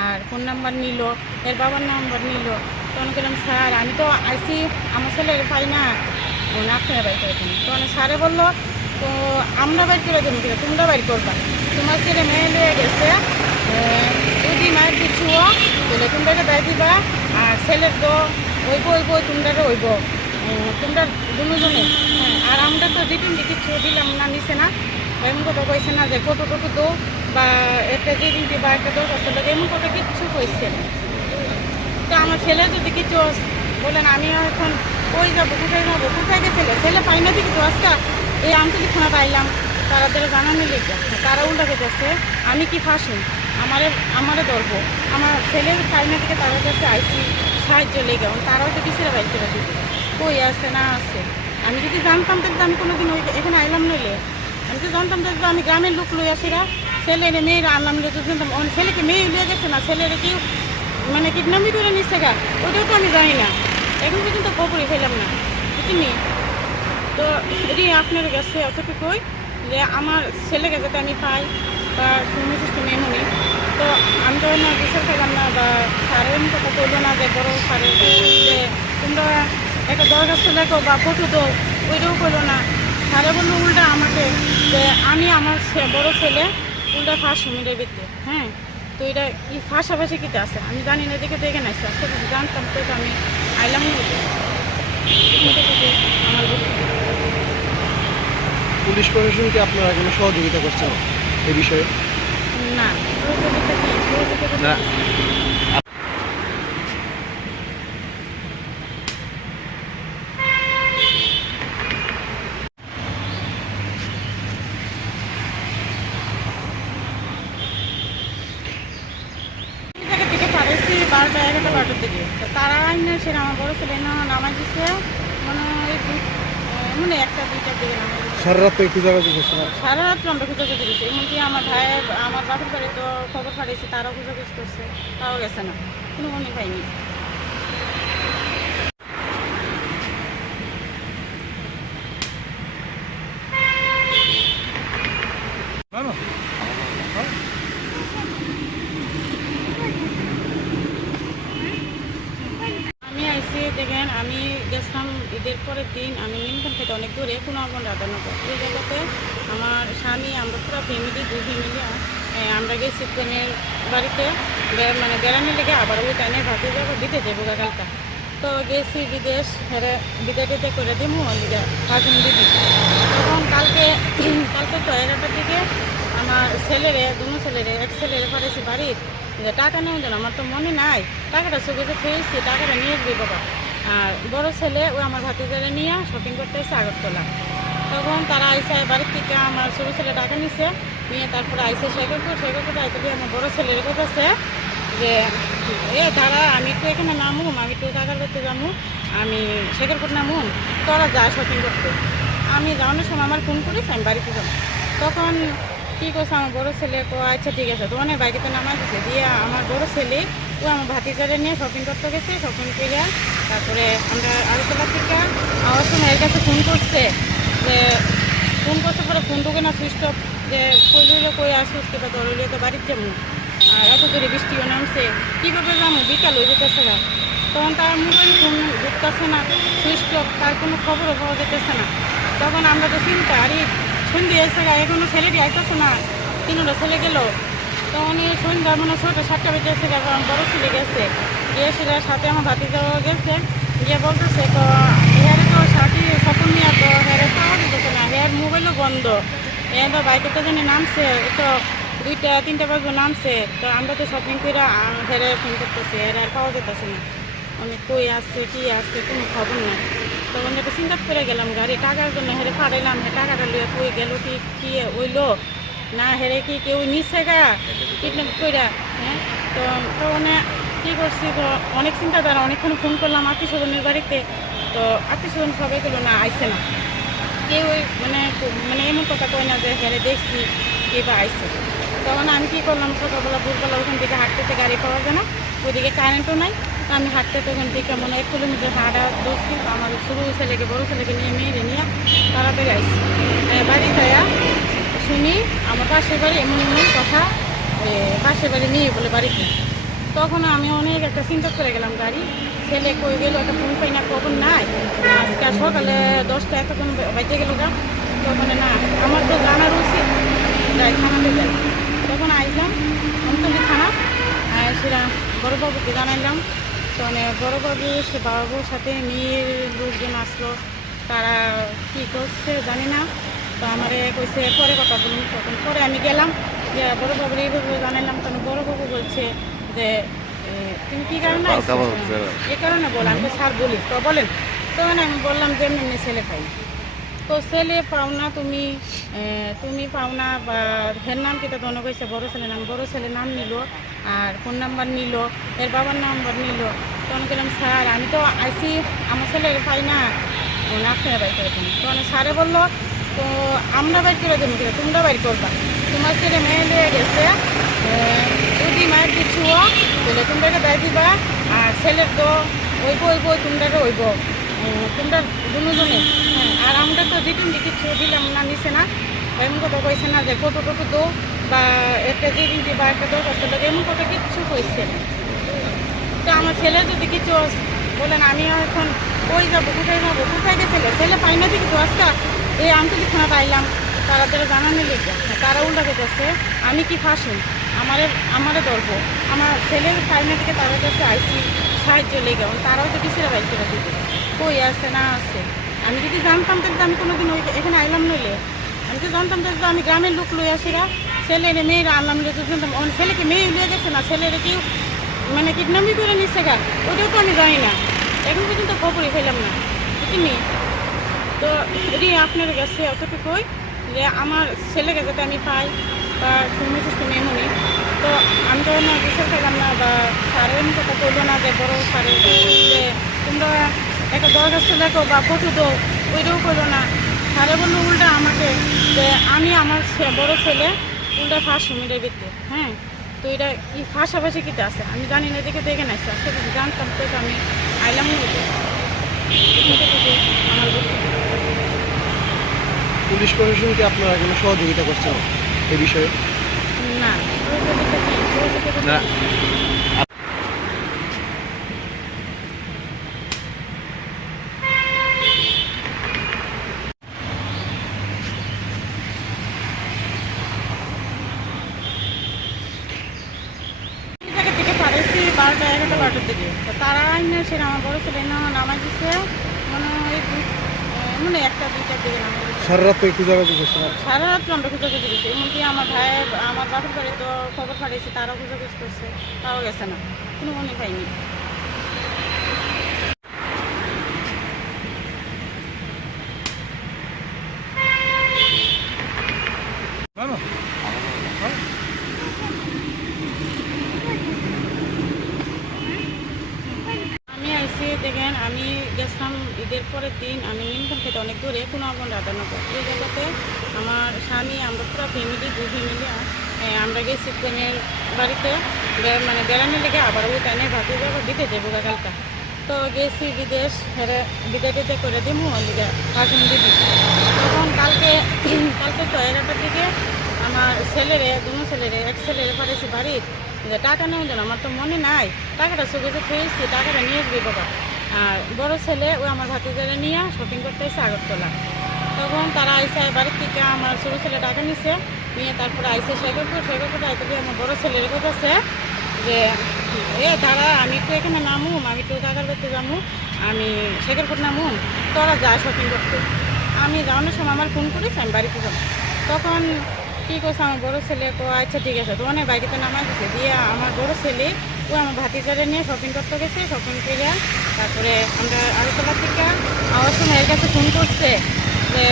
আর ফোন নাম্বার নিল, এর বাবার নাম্বার নিল। তখন বললাম স্যার আমি তো আইসি, আমার ছেলের পাই না, আপনারা বাইর করে দেন। তখন স্যারে বললো তো আমরা বাইর করে দেবো, কিনা তোমরা বাইর করবা, তোমার ছেলে মেয়ে নিয়ে গেছে, যদি মায়ের কিছু বলে তোমরা দেয় দিবা, আর ছেলের তো ওইব তোমরা ওইব, তোমরা দুজনে। হ্যাঁ, আর আমরা তো রিটার্ন কিছু দিলাম না, নিছে না, বা এমন কথা কইছে না যে ফটো টটো দো, বা একটা রিটার্ন দিবা, একটা দরকার ছিল, এমন কথা কিচ্ছু কইছে না। তো আমার ছেলে যদি কিছু বলেন, আমি এখন কই যাবো, কোথায় গেছিলে, ছেলে পাই না দেখি তো আজকে এই আন্তরিক থানা পাইলাম, তারা জানানি লেগে তারা উল্টাকে যাচ্ছে, আমি কি ফাঁসি, আমারে ধরবো, আমার ছেলের পাইনা থেকে তাদের কাছে আইসি সাহায্য লেগে, তারাও তো কিসের বাইক করে দিবে, কই আছে না আছে। আমি যদি জানতাম তাহলে তো আমি কোনোদিন ওই এখানে আইলাম নইলে। আমি তো জানতাম যে আমি গ্রামের লোক লই আসিরা ছেলেরে মেয়েরা আনলাম লই তো জানতাম ছেলেকে মেয়ে লিয়ে গেছে না ছেলেরে কি মানে কিডন্যাপই করে নিচ্ছে গা ওইটাও তো আমি জানি না, এখন পর্যন্ত খবরই পেলাম না বুঝিনি। তো এটি আপনার কাছে এতটুকুই যে আমার ছেলেকে যাতে আমি পাই বা সুমিষ্ট মেমনি, তো আমি তো না বিচার পেলাম না বা স্যারের কথা বললো না যে বড়ো স্যারের যে তোমরা একটা দরখাস্ত লেখো বা ফটো দো, ওইটাও করলো না। স্যারে বললো উল্টা আমাকে যে আমি আমার বড়ো ছেলে উল্টা ফার্স্ট মিলের ভিতরে, হ্যাঁ তো এটা কি ফাঁসাফাঁসি কিতে আছে আমি জানি না, দেখে দেখে না আসছে জানতাম তো আমি আইলাম আমার পুলিশ প্রশাসনকে আপনারা কোনো সহযোগিতা করছেন এই বিষয়ে? না না। থেকে পাঠাইছি 12টা 11টা 12টার দিকে, তো তারা আইনে সেটা আমার বড় ছেলে নামাই দিচ্ছে মানে 1টা 2টার দিকে নামাই দিচ্ছে। সারা রাত একটু জায়গায় করছে না? সারা রাত আমরা খোঁজাখুঁজি করছি, এমনকি আমার ভাই আমার বাপের বাড়ি তো খবর পাঠাইছে, তারাও খোঁজাখুঁজি করছে, তাও গেছে না, কোনো মনে পাইনি। আমি আইসি দেখেন আমি গেছিলাম ঈদের পরের দিন, আমি নিমতন থেকে অনেক দূরে কুনাবন রাধানগর, ওই জায়গাতে আমার স্বামী আমরা পুরো ফ্যামিলি 2 ফ্যামিলি আমরা গেছি ট্রেনের বাড়িতে মানে বেড়ানি লেগে, আবার ওই টাইমে ভাতে যাবো দিতে যাবো গালটা, তো গেছি বিদেশ হেরে বিদেশে করে দিব ভাজন দিদি। তখন কালকে তো 11টার দিকে আমার ছেলেরে দুনো ছেলেরে এক ছেলেরে পাঠাইছি বাড়ির যে টাকা নেওয়ার জন্য, আমার তো মনে নাই টাকাটা চোখে খেয়েছি, টাকাটা নিয়ে আসবি বাবা। আর বড় ছেলে ও আমার ভাতিজারে নিয়ে শপিং করতে এসে আগরতলা, তখন তারা আইসে বাড়ির থেকে আমার ছোটো ছেলে টাকা নিছে নিয়ে তারপরে আইসে শেখরপুর আইতে দিয়ে আমার বড় ছেলের কাছে যে তারা আমি একটু এখানে নামুম, আমি একটু টাকা করতে যাবো, আমি শেখরপুর নামুম, তোরা যায় শপিং করতে। আমি যাওয়ানোর সময় আমার ফোন করিস আমি বাড়িতে যাবো, তখন কী করছে আমার বড়ো ছেলে কো আচ্ছা ঠিক আছে, তো অনেক বাইকেতে নামা দিচ্ছে দিয়ে আমার বড়ো ছেলে ও আমার ভাতিজারে নিয়ে শপিং করতে গেছে, শপিং করে তারপরে আমরা আগরতলা থেকে আমার সময় এর কাছে ফোন করছে যে ফোন করতে পরে ফোন ঢুকে না সুইচ অফ, যে কইলে কই আসুস কিংবা ধরলে তো বাড়ির যাবো, আর এত দূরে বৃষ্টিও নামছে কীভাবে যাবো, বিকাল হয়ে যেতেছে না, তখন তার মোবাইল ফোন ঢুকতেছে না, সুইচ অফ, তার কোনো খবরও পাওয়া যেতেছে না। তখন আমরা তো চিন্তা আরে সন্ধ্যে এসে এখনো ছেলেটি আইতেছে না, 3টা ছেলে গেল, তখন এই সন্ধ্যা মানে 6টা 7টা বেজে এসে আমার বড়ো ছেলে গেছে, গিয়ে সেটার সাথে আমার ভাতি যাওয়া গেছে, গিয়ে বলতেছে তো হেরে তো সাথী স্বপন নিয়ে তো হেরে পাওয়া যেতেছে না, হের মোবাইলও বন্ধ, তো বাইকে তো জানি নামছে তো 2টা 3টা বাজে নামছে, তো আমরা তো শপিং করে হেরে ফোন করতেছি, হেরে আর পাওয়া যেতেছে না, অনেক কই আসছে কী আসছে কোনো খবর নাই। তখন একটা চিন্তা করে গেলাম গাড়ি টাকার জন্য হেরে পাঠাইলাম, টাকাটা লিয়ে কই গেল কি ওইলো না, হেরে কি কেউ নিচ্ছে গা কিডন্যাপ কইরা, হ্যাঁ তো মানে কী করছি, তো অনেক চিন্তা দ্বারা অনেকক্ষণ ফোন করলাম আত্মীয় স্বজনের বাড়িতে, তো আত্মীয় স্বজন সবাই গেলো না, আইসে না কেউ, মানে এমন কথা কয় না যে হেরে দেখছি কে বা আইসে। তখন আমি কী করলাম সকালবেলা ভোরবেলা ওখান থেকে হাঁটতে গাড়ি পাওয়া যায় না, ওইদিকে কারেন্টও নাই, তো আমি হাঁটতে তো ওখান থেকে মনে 1 কিলোমিটার হাঁটা দৌড়ছি, আমার ছোটো ছেলেকে বড়ো ছেলেকে নিয়ে মেয়েরে নিয়ে তাড়াতাড়ি আইসি বাড়ি যাইয়া শুনি আমার পাশের বাড়ি এমন কথা, পাশের বাড়ি নিয়ে বলে বাড়িতে, তখন আমি অনেক একটা চিন্তা করে গেলাম গাড়ি ছেলে কই গেল, একটা ফোন পাই না, খবর নাই, আজকে সকালে 10টা এতক্ষণ বাজে গেল গা, তখন না আমার তো জানার উচিত যাই থানাতে যাই, তখন আইলাম আমতলি থানা, সেটা বড়োবাবুকে জানাইলাম, তো বড়োবাবু সে বাবুর সাথে মেয়ের লোকজন আসলো, তারা কী করছে জানি না, তো আমার কইছে পরে কথা বলুন, তখন পরে আমি গেলাম যে বড়োবাবুর এইভাবে জানাইলাম, কারণ বড়োবাবু বলছে যে তুমি কী কারণে এই কারণে বল, আমি তো স্যার বলি তো বলেন, তখন আমি বললাম যে এমনি ছেলে পাই, তো ছেলে পাও না তুমি পাও না, বা হের নাম কিটা দনে কইছে বড়ো ছেলে নাম নিল আর ফোন নাম্বার নিল, এর বাবার নাম্বার নিল, তখন গেলাম স্যার আমি তো আইসি আমার ছেলের পাই না, মানে আপনারা বাইর করে দেন। তো মানে স্যারে বললো তো আমরা বাইর করে দেবো কিনা, তোমরা বাইর করবা, তোমার ছেলে মেয়ে নিয়ে গেছে যদি মায়ের কিছু বলে তোমরা দেয় দিবা, আর ছেলের তো ওইব তোমরা ওইব তোমরা দুজনে। হ্যাঁ, আর আমরা তো রিটার্ন কিছু দিলাম না, নিছে না, এমন কথা কইছে না যে ফটো টটো দো বা একটা জিনিস বা একটা দরকার ছিল, এমন কথা কিচ্ছু কইছে না। তো আমার ছেলে যদি কিছু বলেন আমি এখন কই যাবো, কোথায় গেছিলে, ছেলে পাই না দেখি তো আজকে এই আন্তরিক থানা পাইলাম, তারা জানানি লিখবে, তারা উল্টাকে যাচ্ছে আমি কি ফাঁসি আমারে ধরবো, আমার ছেলের ফাইনা থেকে তাদের কাছে আইসি সাহায্য লেগে, তারাও তো কিছুটা বাইক করে দিবে, কই আছে না আছে। আমি যদি জানতাম তাহলে আমি কোনোদিন ওই এখানে আইলাম নইলে, আমি তো জানতাম তাহলে তো আমি গ্রামের লোক লই আসিরা, ছেলে মেয়েরা আনলাম জানতাম, ছেলেকে মেয়ে লুয়ে গেছে না, ছেলের কেউ মানে কিডন্যাপই করে নিচ্ছে গা, ওটাও তো আমি জানি না, এখন পর্যন্ত খবরই পেলাম না বুঝিনি। তো এটি আপনার কাছে অতটুকুই যে আমার ছেলেকে যাতে আমি পাই বা শুনে সিস্টেম এমনই, তো আমি তো না বিচার পেলাম না বা স্যারের কথা বললো না যে বড়ো স্যারের যে তোমরা একটা দরখাস্ত লেখো বা ফটো দো, ওইটাও করলো না। স্যারে বললো উল্টা আমাকে যে আমি আমার বড়ো ছেলে উল্টা ফাঁসি মেরে দিতে। হ্যাঁ, তো এটা কি ফাঁসাফাঁসি কিটা আছে আমি জানি না, দেখে দেখে না আসলে যদি জানতাম তো আমি আইলাম হতো। আমার পুলিশ প্রশাসনকে আপনারা কোনো সহযোগিতা করছেন এই বিষয়ে? না, না। জায়গা থেকে পাঠাইছি 12টা 11টা 12টার দিকে, তো তারা আইনে সেটা আমার বড় ছেলে নামাই দিচ্ছে মানে একটা 2টার দিকে নামাই দিচ্ছে। সারা রাত একটু যোগাযোগ করছেন? সারা রাত আমরা খোঁজাখুঁজি করছি, এমনকি আমার ভাইয়ের আমার বাপের বাড়ি তো খবর পাঠিয়েছি, তারাও খোঁজাখুঁজি করছে, তাও গেছে না, কোনো মনে পাইনি। আমি আইসি দেখেন, আমি গেছিলাম ঈদের পরের দিন, আমি নিমতন খেতে অনেক দূরে কুনাবন রাধানগর, ওই জায়গাতে আমার স্বামী আমরা পুরো ফ্যামিলি 2 ফ্যামিলি আমরা গেছি প্রেমের বাড়িতে মানে বেড়ানো লেগে, আবার ওই টাইমে ভাবি যাবো দিতে যাবো কালকা, তো গেছি বিদেশ, হেরে বিদায় টিতে করে দিবো ওদিকে পাঁচজন দিদি। তখন কালকে তো 11টার দিকে আমার ছেলেরে দুনো ছেলেরে এক ছেলেরে পাঠিয়েছি বাড়ির যে টাকা নেওয়ার জন্য, আমার তো মনে নাই, টাকাটা চোখে পেয়েছি, টাকাটা নিয়ে আসবি বাবা। আর বড় ছেলে ওই আমার ভাতিজারে নিয়ে শপিং করতে এসে আগরতলা, তখন তারা আইসে বাড়ির থেকে আমার ছোটো ছেলে টাকা নিছে, নিয়ে তারপরে আইসে শেখরপুর আইতে দিয়ে আমার বড় ছেলের কথা যে তারা আমি একটু এখানে নামুম, আমি একটু টাকার করতে যাবো, আমি শেখরপুর নামুম, তোরা যা শপিং করতে। আমি যাওয়ানোর সময় আমার ফোন করিস আমি বাড়িতে যাবো, তখন কী করছে আমার বড়ো ছেলে, তো আচ্ছা ঠিক আছে, তো অনেক বাড়িতে নামা দিচ্ছে দিয়ে আমার বড়ো ছেলে ও আমার ভাতিজারে নিয়ে শপিং করতে গেছে, শপিং করে তারপরে আমরা আগরতলা থেকে আমার সময় এর কাছে ফোন করছে যে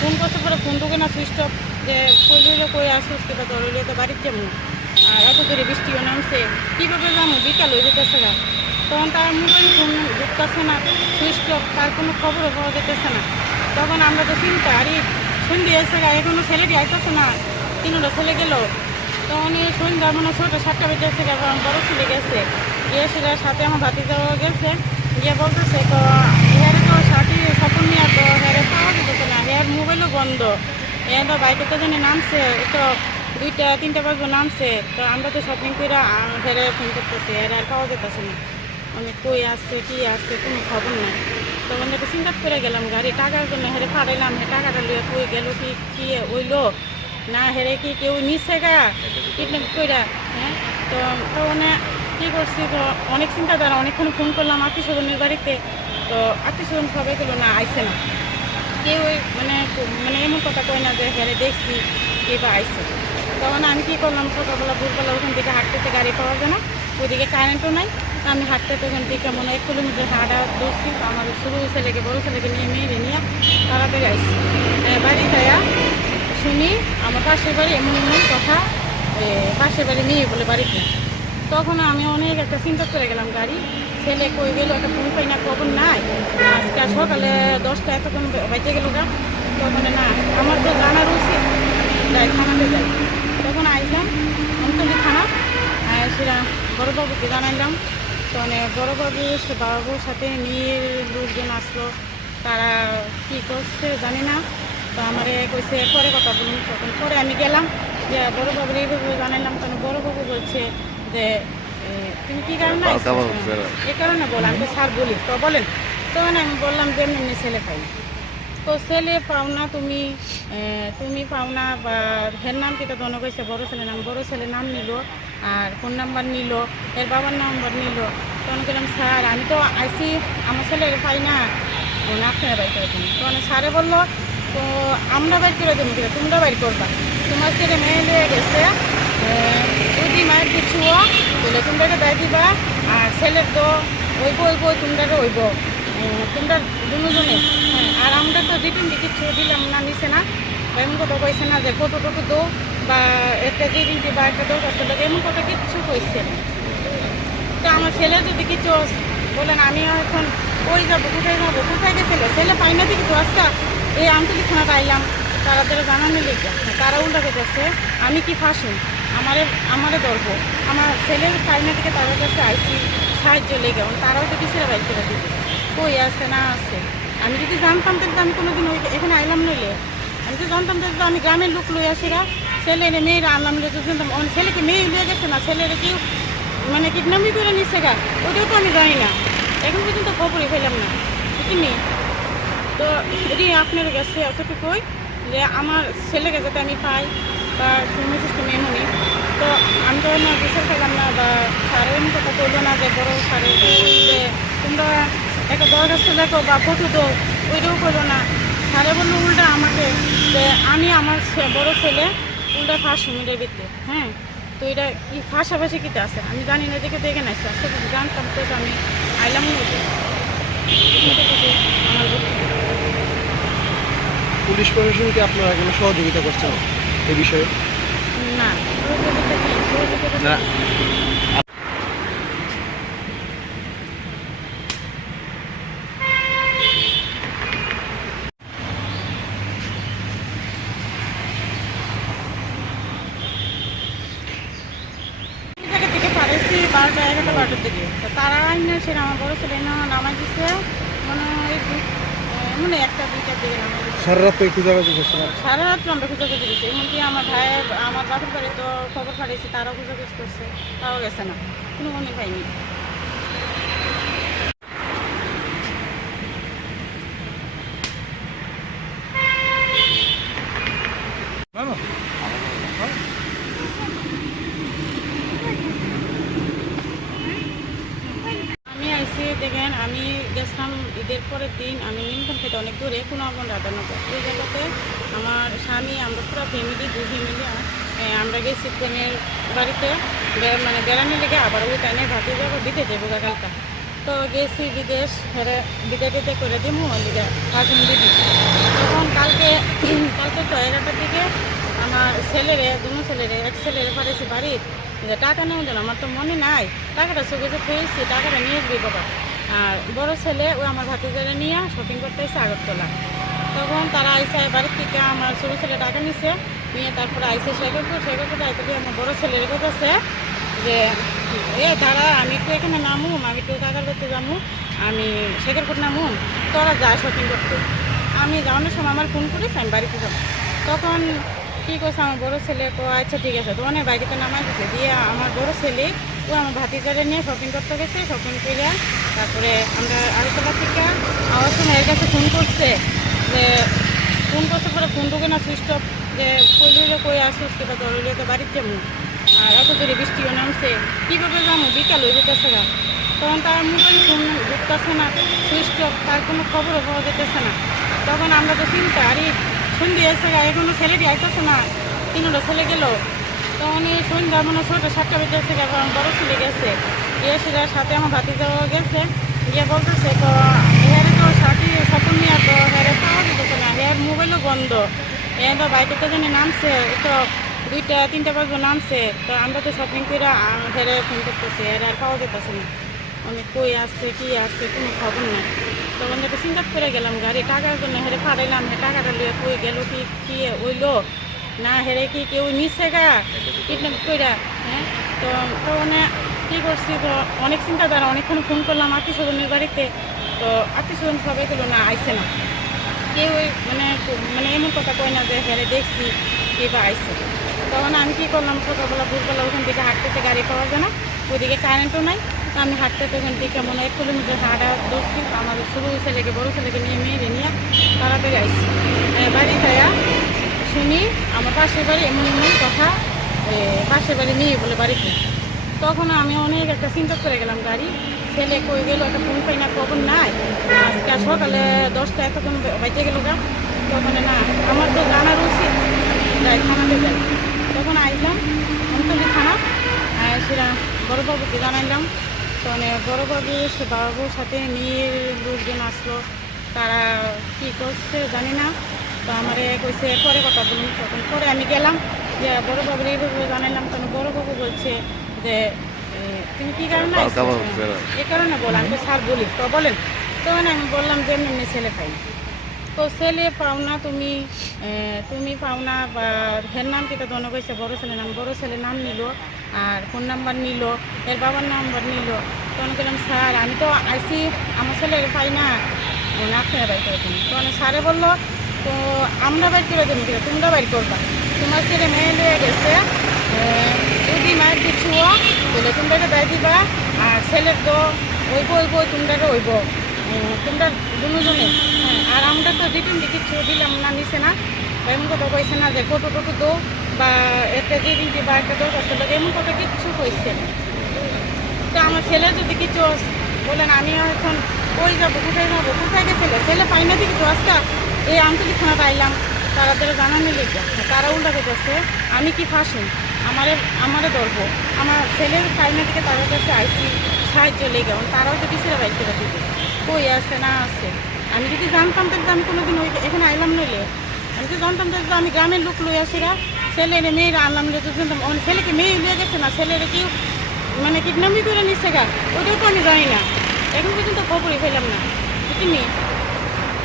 ফোন করতে পরে ফোন ঢুকে না সুইচ অফ, যে কইলে কই আসুস কিংবা ধরলে তো বাড়ির যাবো, আর এত করে বৃষ্টিও নামছে কীভাবে যাবো, বিকাল হয়ে যেতেছে না, তখন তার মোবাইল ফোন ঢুকতেছে না, সুইচ অফ, তার কোনো খবরও পাওয়া যেতেছে না। তখন আমরা তো চিন্তা আরে সন্ধে এসে এখনো ছেলেটি আইতেছে না, 3টা ছেলে গেল, তখন এই সন্ধ্যা মানে 6টা 7টা বেজে এসে আমার বড়ো ছেলে গেছে, গিয়ে সেটার সাথে আমার ভাতিজাও গেছে, গিয়ে বলতেছে তো হ্যারে তো সাথী স্বপন নিয়ে তো হ্যারে পাওয়া যেতেছে না, হ্যার মোবাইলও বন্ধ, হ্যাঁ তো বাইকে তো জানি নামছে, তো 2টা 3টা বাজবে নামছে, তো আমরা তো শপিং করে হেরে ফোন করতেছি, হ্যাঁ আর পাওয়া যেতেছে না, আমি কই আসছে কি আসছে কোনো খবর নাই। তখন একটা চিন্তা করে গেলাম গাড়ি টাকার জন্য হেরে ফাড়াইলাম, হ্যাঁ টাকাটা লিয়ে কই গেল কি ওইলো না, হেরে কি কেউ নিচ্ছে গা কিডন্যাপ কইরা। হ্যাঁ, তো মানে কী করছি, তো অনেক চিন্তা দ্বারা অনেকক্ষণ ফোন করলাম আত্মীয়-স্বজনের বাড়িতে, তো আত্মীয়-স্বজন সবাই গেলো না, আইসে না কেউ, মানে এমন কথা কয় না যে হেরে দেখছি কে বা আইসে। তখন আমি কী করলাম, সকালবেলা ভোরবেলা ওখান থেকে হাঁটতে গাড়ি পাওয়া যায় না, ওইদিকে কারেন্টও নাই, আমি হাঁটতে ওখান থেকে মনে 1 কিলোমিটার হাঁটা দৌড়ছি, আমার ছোটো ছেলেকে বড়ো ছেলেকে নিয়ে মেয়েকে নিয়ে তাড়াতাড়ি আইসি, বাড়ি যাইয়া শুনি আমার পাশের বাড়ি এমন কথা, পাশের বাড়ি মেয়ে বলে বাড়িতে। তখন আমি অনেক একটা চিন্তা করে গেলাম, গাড়ি ছেলে কই গেল, একটা ফোন পাই না, খবর নাই। আজকে সকালে 10টা এতক্ষণ বাইতে গেল গা, তখন না আমার তো জানার উচিত, আমি যাই থানাতে যাই। তখন আইলাম আমতলী থানা, সেটা বড়বাবুকে জানাইলাম। তো বড়বাবু সে বাবুর সাথে নিয়ে লোকজন আসলো, তারা কী করছে জানি না। তো আমারে কইছে পরে কথা বলুন। তখন পরে আমি গেলাম, যে বড়বাবুর এইভাবে জানাইলাম। তখন বড়বাবু বলছে যে তুমি কী কারণে আইছো? এই কারণে বল। আমি তো স্যার বলি, তো বলেন। তখন আমি বললাম যে এমনি ছেলে পাই। তো ছেলে পাও না তুমি, তুমি পাও না, বা হের নাম কিটা দন কইছে, বড় ছেলের নাম। বড় ছেলের নাম নিল, আর ফোন নাম্বার নিল, এর বাবার নাম্বার নিল। তখন বললাম স্যার আমি তো আইসি, আমার ছেলের পাই না, আপনারা বাইর করে দিন। তখন স্যারে বললো তো আমরা বাইর করে দেবো, কিনা তোমরা বাইর করবা, তোমার ছেলে মেয়ে হয়ে গেছে, যদি মায়ের কিছুও বলে তোমরা দেয় দিবা, আর ছেলের তো ওইব তোমরা ওইব, তোমরা দুজনে। হ্যাঁ, আর আমরা তো রিটার্ন কিছু দিলাম না, নিছে না, এমন কথা কইছে না যে ফটো টটো দো, বা একটা রিডিং বা একটা দরকার ছিল, এমন কথা কিছু কইছে না। তো আমার ছেলে যদি কিছু বলেন, আমি এখন ওই যাবো, কোথায় গেছিল, ছেলে পাই না দেখি তো আজকে এই আমতলী থানাতে আইলাম, তারা জানানো লেগে তারা উল্টাকে করছে আমি কি ফাঁসুন, আমারে ধরবো, আমার ছেলের পাই না থেকে তাদের কাছে আইসি সাহায্য লেগে, তারাও তো কিছুটা বাইক করে দিবে, কই আছে না আছে। আমি যদি জানতাম তাহলে আমি কোনোদিন ওই এখানে আইলাম নইলে, আমি তো জানতাম তাহলে আমি গ্রামের লোক লই আসিরা, ছেলে মেয়েরা আনলাম লই তো জানতাম। ছেলেকে মেয়ে লয়ে গেছে না, ছেলের কেউ মানে কিডন্যাপই করে নিচ্ছে গা, ওটাও তো আমি জানি না, এখন পর্যন্ত খবরই পেলাম না বুঝলি। তো এটি আপনার কাছে এতটুকুই যে আমার ছেলেকে যাতে আমি পাই, বা সিস্টেম এমনই। তো আমি তো না বিচার পেলাম না, বা স্যারের এমন কথা করলো না যে বড় স্যারের যে তোমরা একটা দরখাস্ত দেখো বা ফটো দো, ওইটাও করলো না। স্যারে বললো উল্টা আমাকে যে আমি আমার বড় ছেলে উল্টা ফার্স্ট মিডিয়ার ভিতরে। হ্যাঁ, তো এটা কি ফাঁসাফাঁসি কিতে আছে আমি জানি না, দেখে দেখে না আসছে, জানতাম তো আমি আইলাম নদী আমার পুলিশ প্রশাসনকে আপনারা কোনো সহযোগিতা করছেন এই বিষয়ে? না সহযোগিতা না। জায়গা থেকে পারেছি 12টা 11টা 12টার দিকে। তো তারা আইনা সেটা আমার বড় ছেলে না নামাই দিচ্ছে, মানে মানে 1টা 2টার দিকে নামাই দিচ্ছে। সারা রাত একটু যোগাযোগ করছেন? সারা রাত আমরা খোঁজাখুঁজি করছি, এমনকি আমার ভাইয়ের আমার বাপের বাড়ি তো খবর পাঠিয়েছি, তারাও খোঁজাখুঁজি করছে, তাও গেছে না, কোনো মনে পাইনি। আমি আইসি দেখেন, আমি গেছিলাম ঈদের পরের দিন, আমি নিমতন থেকে অনেক দূরে কুনাবন রাধানগর, ওই জায়গাতে আমার স্বামী আমরা পুরো ফ্যামিলি 2 ফ্যামিলি আমরা গেছি প্রেমের বাড়িতে, মানে বেড়ানো লেগে, আবার ওই টাইমে ভাতে যাবো বিদে যাবো গালটা। তো গেছি বিদেশ, হেরে বিদে টিদে করে দিমু লিগে কাজুন দিদি। তখন কালকে তো 11টার দিকে আমার ছেলেরে, দুনো ছেলেরে, এক ছেলেরে পাঠাইছি বাড়ির যে টাকা নেওয়া যেন, আমার তো মনে নাই, টাকাটা চোখে পেয়েছি, টাকাটা নিয়ে আসবি বাবা। আর বড় ছেলে ও আমার ভাতিজারে নিয়ে শপিং করতে এসে আগরতলা। তখন তারা আইসে বাড়ির থেকে আমার ছোটো ছেলে টাকা নিছে, নিয়ে তারপরে আইসে শেখরপুর আইতে দিয়ে আমার বড় ছেলের কথা যে তারা আমি একটু এখানে নামুম, আমি একটু টাকার করতে যাবো, আমি শেখরপুর নামুম, তোরা যায় শপিং করতে। আমি যাওয়ানোর সময় আমার ফোন করেছি আমি বাড়িতে যাবো। তখন কী করছে আমার বড়ো ছেলে, তো আচ্ছা ঠিক আছে, তো অনেক বাড়িতে নামাই দিচ্ছে, দিয়ে আমার বড়ো ছেলে ও আমার ভাতিজারে নিয়ে শপিং করতে গেছে। শপিং করে তারপরে আমরা আগরতলা থেকে আমার সময় এর কাছে ফোন করছে, যে ফোন করতে পরে ফোন ঢুকে না, সুইচ অফ, যে কইলে কই আসুস কিংবা জরুরি তো বাড়ির যাবো, আর এত দূরে বৃষ্টিও নামছে, কীভাবে যাবো, বিকাল হয়ে যেতেছে না। তখন তার মোবাইল ফোন ঢুকতেছে না, সুইচ অফ, তার কোনো খবরও পাওয়া যেতেছে না। তখন আমরা তো চিন্তা, আরে সন্ধ্যে এসে এখনো ছেলেটি আইতেছে না, 3টা ছেলে গেল। তখন এই সন্ধ্যা মানে 6টা 7টা বেজে এসে আমার বড়ো ছেলে গেছে, গিয়ে সেটার সাথে আমার ভাতিজাও গেছে, গিয়ে বলতেছে তো হেরে তো সাথে নিয়ে তো হেরে পাওয়া যেতেছে না, হের মোবাইলও বন্ধ, এ তো বাইরে তো জানি নামছে, তো 2টা 3টা বাজে নামছে, তো আমরা তো শপিং করে হেরে ফোন করতেছি, হেরে আর পাওয়া যেতেছে না। অনেক কই আসছে কি আসছে কোনো খবর নেই। তখন একটা চিন্তা করে গেলাম গাড়ি টাকার জন্য হেরে ফাড়াইলাম, হে টাকাটা লিয়ে কই গেল কি হইলো না, হেরে কি কেউ নিচ্ছে গা কিডন্যাপ কইরা। হ্যাঁ, তো তখন কী করছি, তো অনেক চিন্তাধারা অনেকক্ষণ ফোন করলাম আত্মীয় স্বজনের বাড়িতে। তো আত্মীয় স্বজন সবাই পেলো না, আইসে না কেউ, মানে এমন কথা কয় না যে হেরে দেখছি কে বা আইসে। তখন আমি কী করলাম, সকালবেলা ভোরবেলা ওখান থেকে হাঁটতে গাড়ি পাওয়া যায় না, ওইদিকে কারেন্টও নাই। তো আমি হাঁটতে ওখান থেকে মনে 1 কিলোমিটার হাঁটা দৌড়ছি। আমার ছোটো ছেলেকে বড়ো ছেলেকে নিয়ে মেয়েরে নিয়ে তাড়াতাড়ি আইসি। বাড়ি খাইয়া শুনি আমার পাশের বাড়ি এমন এমন কথা, পাশের বাড়ি নিয়ে বলে বাড়িতে। তখন আমি অনেক একটা চিন্তা করে গেলাম, গাড়ি ছেলে কই গেল, একটা ফোন পাই না, খবর নাই। আজকে সকালে 10টা এতক্ষণ বাইতে গেল গা, তখন না আমার তো জানার উচিত, যাই থানাতে যাই। তখন আইলাম অন্তলি থানা, সেটা বড়োবাবুকে জানাইলাম। তো বড়োবাবু সে বাবুর সাথে মেয়ের লোকজন আসলো, তারা কী করছে জানি না। তো আমার কইছে পরে কথা বলুন। তখন পরে আমি গেলাম, যে বড়োবাবুর এইভাবে জানাইলাম। তখন বড়োবাবু বলছে যে তুমি কী কারণে এই কারণে বল। আমি তো স্যার বলি, তো বলেন। তখন আমি বললাম যে এমনি ছেলে পাই না। তো ছেলে পাও না তুমি পাও না, বা হের নাম কিটা দনে কইছে বড়ো ছেলের নাম, বড়ো ছেলের নাম নিল আর ফোন নাম্বার নিল, এর বাবার নাম্বার নিল। তখন বললাম স্যার আমি তো আইসি, আমার ছেলে পাই না, আপনারা বাইর করে দিন। তখন স্যারে বললো তো আমরা বাইর করে দেবো, তোমরা বাইর করবা, তোমার ছেলে মেয়ে লিয়ে গেছে, যদি মায়ের কিছু বলে তোমরা দেয় দিবা, আর ছেলের তো ওইব তোমরা ওইব, তোমরা দুজনে। হ্যাঁ, আর আমরা তো রিটার্ন কিছু দিলাম না, নিছে না, বা এমন কথা কইছে না যে ফটো দো বা একটা রিডিং বা একটা দরকার ছিল, এমন কথা কিছু কইছে না। তো আমার ছেলে যদি কিছু বলেন, আমি এখন কই যাবো, কোথায় গেছিলে, ছেলে পাই না দেখি তো আজকে এই আন্তরিক থানাতে আইলাম, তারা জানানি লেগে তারা উল্টা করতেছে আমি কি ফাঁসি, আমারে ধরবো, আমার ছেলের ফাইনা থেকে তাদের কাছে আইসি সাহায্য লেগে, তারাও তো পিছিয়ে বাইক করে দিবে কই আছে না আছে। আমি যদি জানতাম তাহলে আমি কোনোদিন এখানে আইলাম নইলে, আমি তো জানতাম তাহলে আমি গ্রামের লোক লই আসিরা, ছেলে মেয়েরা আনলাম, ছেলেকে মেয়ে লিয়ে গেছে না, ছেলেরা কি মানে কিডন্যাপই করে নিচ্ছে গা, ওটাও তো আমি জানি না, এখন পর্যন্ত খবরই পেলাম না, বুঝলি।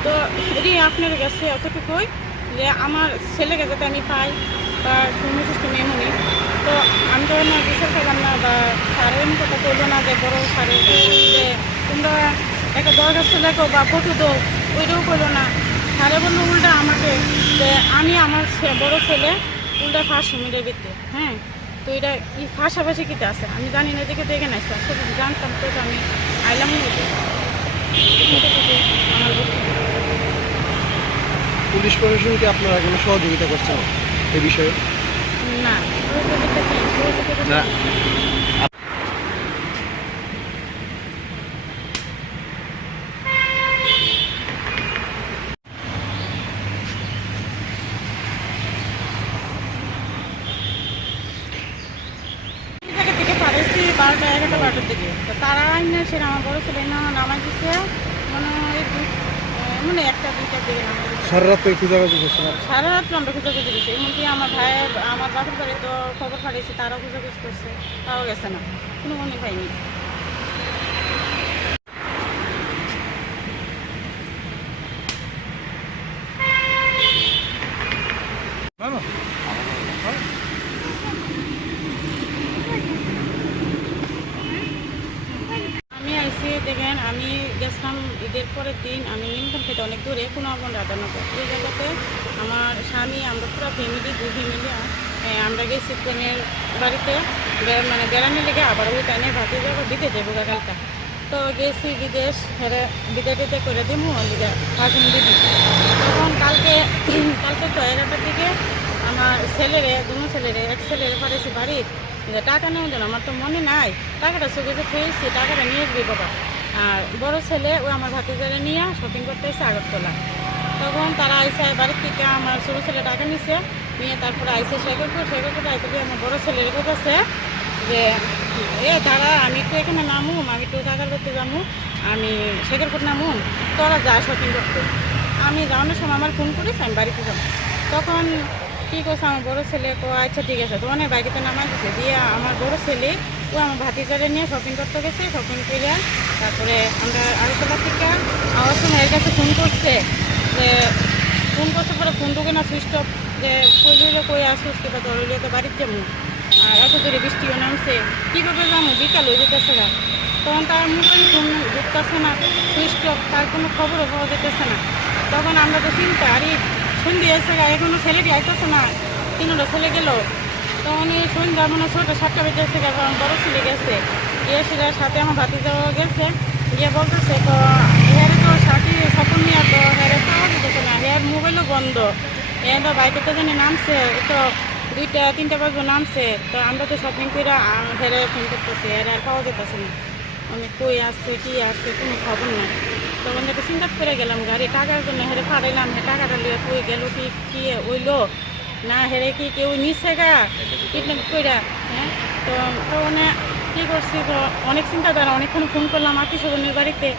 তো এটি আপনার কাছে অতটুকুই যে আমার ছেলেকে যাতে আমি পাই, তার সুনির্দিষ্ট এমনই। তো আমি তো না বিচার পেলাম না, বা স্যারের কথা বললো না যে বড়ো স্যারের যে তোমরা একটা দরখাস্ত লেখো বা ফটো দো, ওইটাও করলো না। স্যারে বললো উল্টা আমাকে যে আমি আমার বড়ো ছেলে উল্টা ফাঁসি মেরে দিতে। হ্যাঁ, তো এটা কি ফাঁসাফাঁসি কিতে আছে আমি জানি না, দেখে তো এখানে আসছে, আসলে জানতাম তো আমি আইলাম না। আমার পুলিশ প্রশাসনকে আপনারা কোনো সহযোগিতা করছেন এই বিষয়ে? না, না। জায়গা থেকে পাঠাইছি 12টা 11টা 12টার দিকে। তো তারা আইনা সেটা আমার বড় ছেলে না নামাই দিচ্ছে, মানে 1টা 2টার দিকে নামাই দিচ্ছে। সারা রাত খোঁজাখুঁজি করছেন? সারা রাত আমরা খোঁজাখুঁজি করছি, এমনকি আমার ভাই আমার বাপের বাড়ি তো খবর পাঠাইছি, তারাও খোঁজাখুঁজি করছে, তাও গেছে না, কোনো মনে পাইনি। আমি আইসি দেখেন, আমি গেছিলাম ঈদের পরের দিন, আমি নিমতন খেতে অনেক দূরে কুনাবন রাধানগর, ওই জায়গাতে আমার স্বামী আমরা পুরো ফ্যামিলি 2 ফ্যামিলি আমরা গেছি প্রেমের বাড়িতে, মানে বেড়ানোর লেগে, আবার ওই টাইমে ভাতে যাবো দিতে যাবো গালটা। তো গেছি বিদেশ, হেরে বিদে টিতে করে দিবো ভাষণ দিদি। তখন কালকে তো 11টার দিকে আমার ছেলেরে, দুনো ছেলেরে, এক ছেলেরে পাঠাইছি বাড়ির যে টাকা নেওয়ার জন্য, আমার তো মনে নাই, টাকাটা চোখে খেয়েছি, টাকাটা নিয়ে আসবি বাবা। আর বড় ছেলে ও আমার ভাতিজারে নিয়ে শপিং করতে এসে আগরতলা। তখন তারা আইসে বাড়ির থেকে আমার ছোটো ছেলে টাকা নিছে, নিয়ে তারপরে আইসে শেখরপুর আইতে গিয়ে আমার বড়ো ছেলের কাছে যে দাঁড়া আমি একটু এখানে নামুম, আমি একটু টাকার করতে যাবো, আমি শেখরপুর নামুম, তোরা যা শপিং করতে। আমি যাওয়ানোর সময় আমার ফোন করিস, আমি বাড়িতে যাবো। তখন কী করছে আমার বড়ো ছেলে, তো আচ্ছা ঠিক আছে, তো অনেক বাইকেতে নামাই দিচ্ছে, দিয়ে আমার বড়ো ছেলে ও আমার ভাতিজারে নিয়ে শপিং করতে গেছে, শপিং করে তারপরে আমরা আরেকটা থেকে আমার সময় এর কাছে ফোন করছে যে পরে ফোন ঢুকে না সুইচ অফ, যে কইলে কই আসুস কিংবা ধরলে তো বাড়ির যাবো, আর এত জোরে বৃষ্টিও নামছে, কীভাবে যাবো, বিকাল হয়ে যেতেছে না। তখন তার মোবাইল ফোন ঢুকতেছে না, সুইচ অফ, তার কোনো খবরও পাওয়া যেতেছে না। তখন আমরা তো চিন্তা আরে সন্ধ্যে এসে এখনো ছেলেটি আইতেছে না, 3টা ছেলে গেল। তখন এই সন্ধ্যা মানে 6টা বেজে এসে কারণ বড় ছেলে গেছে, গিয়ে সেটার সাথে আমার ভাতিজাও গেছে, গিয়ে বলতেছে তো হেরে তো সাথী স্বপন নিয়ে তো হেরে পাওয়া যেতেছে না, হের মোবাইলও বন্ধ, এ তো বাইকে তো জানি নামছে, তো 2টা-3টা বাজবে নামছে, তো আমরা তো শপিং করে হেরে ফোন করতেছি, হেরে আর পাওয়া যেতেছে না, আমি কই আসছে কি আসছে কোনো খবর নাই। তখন একটা চিন্তা করে গেলাম গাড়ি টাকার জন্য হেরে ফাড়াইলাম, হে টাকাটা লিয়ে কই গেল কি ওইলো না, হেরে কি কেউ নিচ্ছে গা কিডন্যাপ কইরা। হ্যাঁ, তো মানে কী করছি, তো অনেক চিন্তাধারা, অনেকক্ষণ ফোন করলাম আত্মীয়-স্বজনের বাড়িতে,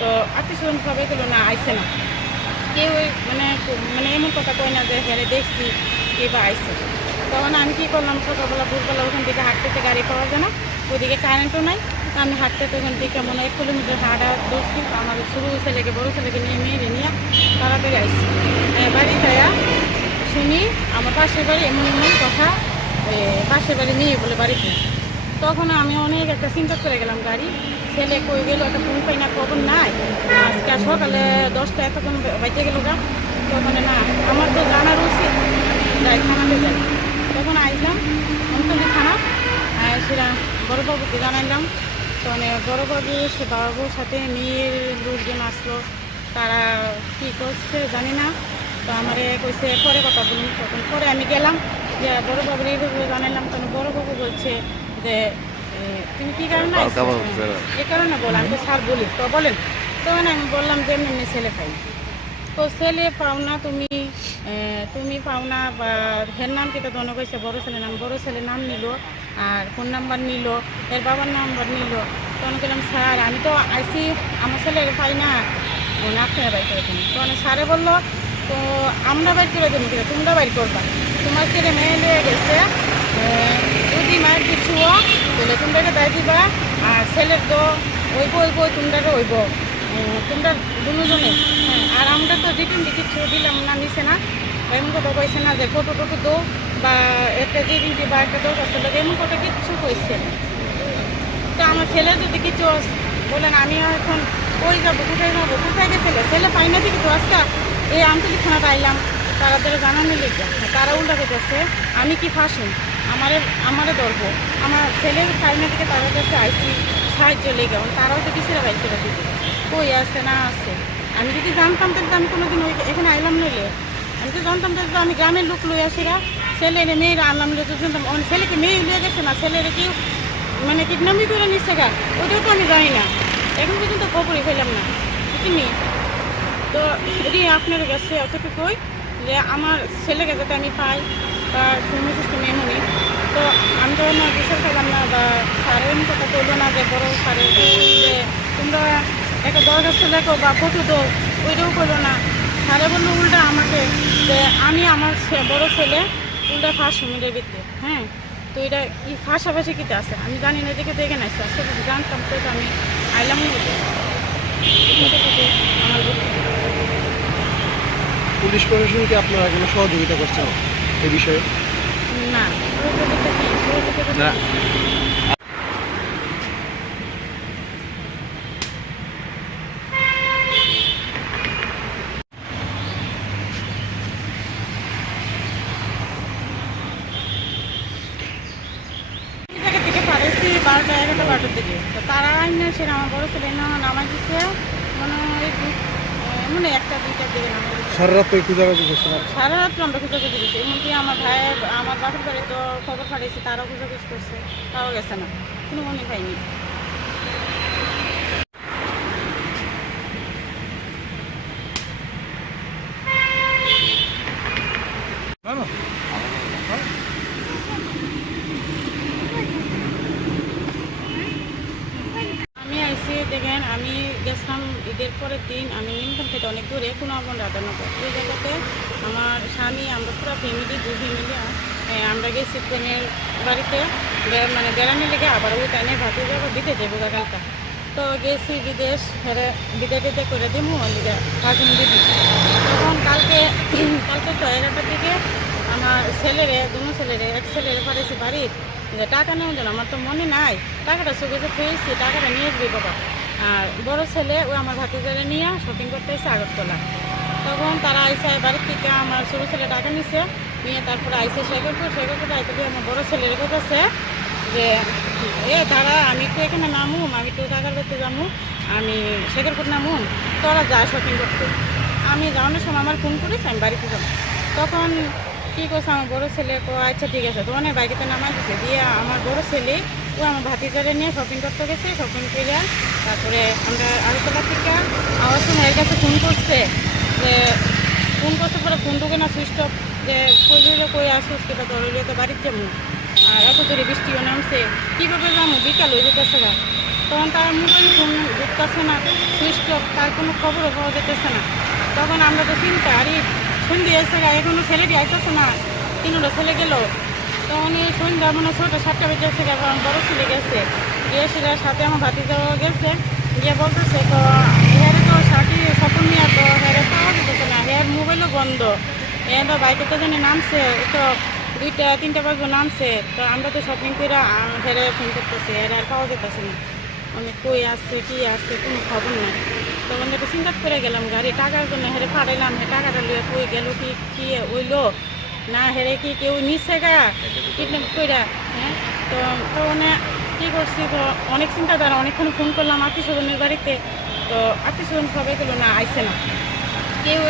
তো আত্মীয়-স্বজন সবাই গেলো না, আইসে না কেউ, মানে এমন কথা কয় না যে হেরে দেখছি কে বা আইসে। তখন আমি কী করলাম, সকালবেলা ভোরবেলা ওখান থেকে হাঁটতে গাড়ি পাওয়া যায় না, ওইদিকে কারেন্টও নাই, তো আমি হাঁটতে ওখান থেকে মনে হয় 1 কিলোমিটার হাঁটা দৌড়ছি, আমার ছোটো ছেলেকে বড়ো ছেলেকে নিয়ে মেয়েরে নিয়ে তাড়াতাড়ি আইসি। বাড়ি যাইয়া শুনি আমার পাশের বাড়ি এমন কথা, পাশের বাড়ি মেয়ে বলে বাড়িতে। তখন আমি অনেক একটা চিন্তা করে গেলাম, গাড়ি ছেলে কই গেল, একটা ফোন পাই না, খবর নাই, আজকে সকালে 10টা এতক্ষণ বাইতে গেল গা। তখন না, আমার তো জানার উচিত, যাই থানাতে যাই। তখন আইলাম অন্তলি থানা, সেটা বড়োবাবুকে জানাইলাম। তো বড়োবাবু সে বাবুর সাথে মেয়ের লোকজন আসলো, তারা কী করছে জানি না, তো আমার কইছে পরে কথা বলুন। তখন পরে আমি গেলাম, যে বড়োবাবুর এইভাবে জানাইলাম, তখন বড়োবাবু বলছে যে তুমি কী কারণে এ কারণে বল, আমি তো স্যার বলি, তো বলেন। তখন আমি বললাম যে এমনি ছেলে পাই, তো ছেলে পাও না তুমি পাও না, বা হের নাম কিটা ধনে কইছে বড়ো ছেলের নাম, বড়ো ছেলের নাম নিল আর ফোন নাম্বার নিল, এর বাবার নাম্বার নিল। তখন বললাম স্যার আমি তো আইসি, আমার ছেলের পাই না, আপনারা বাইর করে দেন। তখন স্যারে বললো তো আমরা বাইর করে দেবো, কিনা তোমরা বাইর করবা, তোমার ছেলে মেয়ে নিয়ে গেছে, যদি মায়ের কিছু তাহলে তোমরাকে দায় দিবা, আর ছেলের তো ওইব তোমরারও ওইব, তোমরা দুজনে। হ্যাঁ, আর আমরা তো রিটার্ন কিছু দিলাম না, নিছে না, এমন কথা কইছে না যে ফটো টটো দো বা একটা রিডিং বা একটা দোষ আসলে, এমন কথা কিচ্ছু কইছে না। তো আমার ছেলে যদি কিছু বলেন, আমি এখন কই যাবো, কোথায় গেছিলে, ছেলে পাই না দেখি তো আজকে এই আঞ্চলিক থানাতে আইলাম, তারা জানানো লেগে তারা উল্টাতে যাচ্ছে, আমি কি ফাঁসুন, আমারে ধরব, আমার ছেলের ফাইনা থেকে তাদের কাছে আইসি সাহায্য লেগে, তারাও তো কিসের বাইক করে দিতে কই আছে না আছে। আমি যদি জানতাম তাহলে আমি কোনোদিন এখানে আইলাম নইলে, আমি তো জানতাম তাহলে আমি গ্রামের লোক লই আসিরা, ছেলের মেয়েরা আনলাম, তো জানতাম ছেলেকে মেয়ে লিয়ে গেছে না, ছেলের কেউ মানে কিডন্যাপি করে নিচ্ছে গা, ওইটাও তো আমি জানি না, এখন পর্যন্ত খবরই পেলাম না বুঝিনি। তো এটি আপনার কাছে অতটুকুই যে আমার ছেলেকে যাতে আমি পাই, তার সুমিষ্ট মেমনি। তো আমি তো বিচার করলাম না, বা স্যারের কথা করলো না যে বড়ো স্যারের যে তোমরা একটা দরখাস্ত লেখো বা ফটো দো, ওইটাও করলো না। স্যারে বললো উল্টা আমাকে যে আমি আমার বড়ো ছেলে উল্টা ফার্স্ট সমুদ্রের ভিতরে। হ্যাঁ, তো এটা কি ফাঁসাফাঁসি কিতে আছে আমি জানি না, দেখে দেখে না আসলে যদি জানতাম তো আমি আইলাম আমার। পুলিশ প্রশাসনকে আপনারা কোনো সহযোগিতা করছেন এই বিষয়ে? না, না। জায়গা থেকে পাঠাইছি 12টা 11টা 12টার দিকে, তো তারা আইনা সেটা আমার বড় ছেলে নামাই দিচ্ছে মানে 1টা 2টার দিকে নামাই দিচ্ছে। সারা রাত একটু জায়গায় করছেন? সারা রাত্র আমরা খোঁজাখুঁজি দিচ্ছি, এমনকি আমার ভাই আমার বাপের বাড়ি তো খবর পাঠাইছি, তারাও খোঁজাখুঁজি করছে, তাও গেছে না, কোনো মনে পাইনি। আমি আইসি দেখেন, আমি গেছিলাম ঈদের পরের দিন, আমি নিমতল থেকে অনেক দূরে, কোনো রাধানগর, ওই জায়গাতে আমার স্বামী আমরা পুরো ফ্যামিলি 2 ফ্যামিলি আমরা গেছি প্রেমের বাড়িতে মানে বেড়ানি লেগে আবার ওই টাইমে ভাতে যাবো দিতে যাবো কালটা। তো গেছি বিদেশ, বিদে টিদে করে দিবো কাজিন দিদি। তখন কালকে তো 11টার দিকে আমার ছেলেরে দুনো ছেলেরে এক ছেলেরে পাঠাইছি বাড়ির যে টাকা নেওয়ার জন্য। আমার তো মনে নাই, টাকাটা চোখে পেয়েছি, টাকাটা নিয়ে আসবি বাবা। আর বড় ছেলে ও আমার ভাতিজারে নিয়ে শপিং করতে এসে আগরতলা। তখন তারা আইসে বাড়ির থেকে আমার ছোটো ছেলে টাকা নিছে, নিয়ে তারপরে আইসে শেখরপুর আইতে দিয়ে আমার বড়ো ছেলের কাছে যে তারা আমি একটু এখানে নামুম, আমি একটু টাকার করতে যাবো, আমি শেখরপুর নামুম, তোরা যা শপিং করতে। আমি যাওয়ানোর সময় আমার ফোন করিস, আমি বাড়িতে যাবো। তখন কী করছে আমার বড়ো ছেলে, আচ্ছা ঠিক আছে, তখন বাইকেতে নামাই দিচ্ছে দিয়ে আমার বড়ো ছেলে ও আমার ভাতিজারে নিয়ে শপিং করতে গেছে। শপিং করে তারপরে আমরা আগরতলা থেকে আমার সময় এর কাছে ফোন করছে যে পরে ফোন ঢুকে না সুইচ অফ, যে কইলে কই আসুস কিংবা দৌড়িয়ে তো বাড়ির যাবো, আর এত দূরে বৃষ্টিও নামছে, কীভাবে যাবো, বিকাল হয়ে যেতেছে না। তখন তার মোবাইল ফোন ঢুকতেছে না, সুইচ অফ, তার কোনো খবরও পাওয়া যেতেছে না। তখন আমরা তো চিন্তা আরে সন্ধে এসে এখনো ছেলেটি আইতেছে না, তিনটা ছেলে গেল। তখন এই সন্ধ্যা মানে 6টা বেজে এসে আমার বড়ো ছেলে গেছে, গিয়ে সেটার সাথে আমার ভাতিজাও গেছে, গিয়ে বলতেছে তো হেরে তো সাথী স্বপন নিয়ে তো হেরে পাওয়া যেতেছে না, হের মোবাইলও বন্ধ, এ তো বাইকে তো জানি নামছে, তো 2-3 বাজে নামছে। তো আমরা তো শপিং করে হেরে ফোন করতেছি, হেরে আর পাওয়া যেতেছে না, অনেক কই আসছে কি আসছে কোনো খবর নাই। তখন একটু চিন্তা করে গেলাম গাড়ি টাকার জন্য হেরে পাঠাইলাম, হে টাকাটা লিয়ে কই গেল কি ওইলো না, হেরে কি কেউ নিচ্ছে গা কিডন্যাপ কইরা। হ্যাঁ, তো মানে কী করছি, তো অনেক চিন্তা দ্বারা অনেকক্ষণ ফোন করলাম আত্মীয় স্বজনের বাড়িতে, তো আত্মীয় স্বজন সবাই গেলো না, আইসে না কেউ,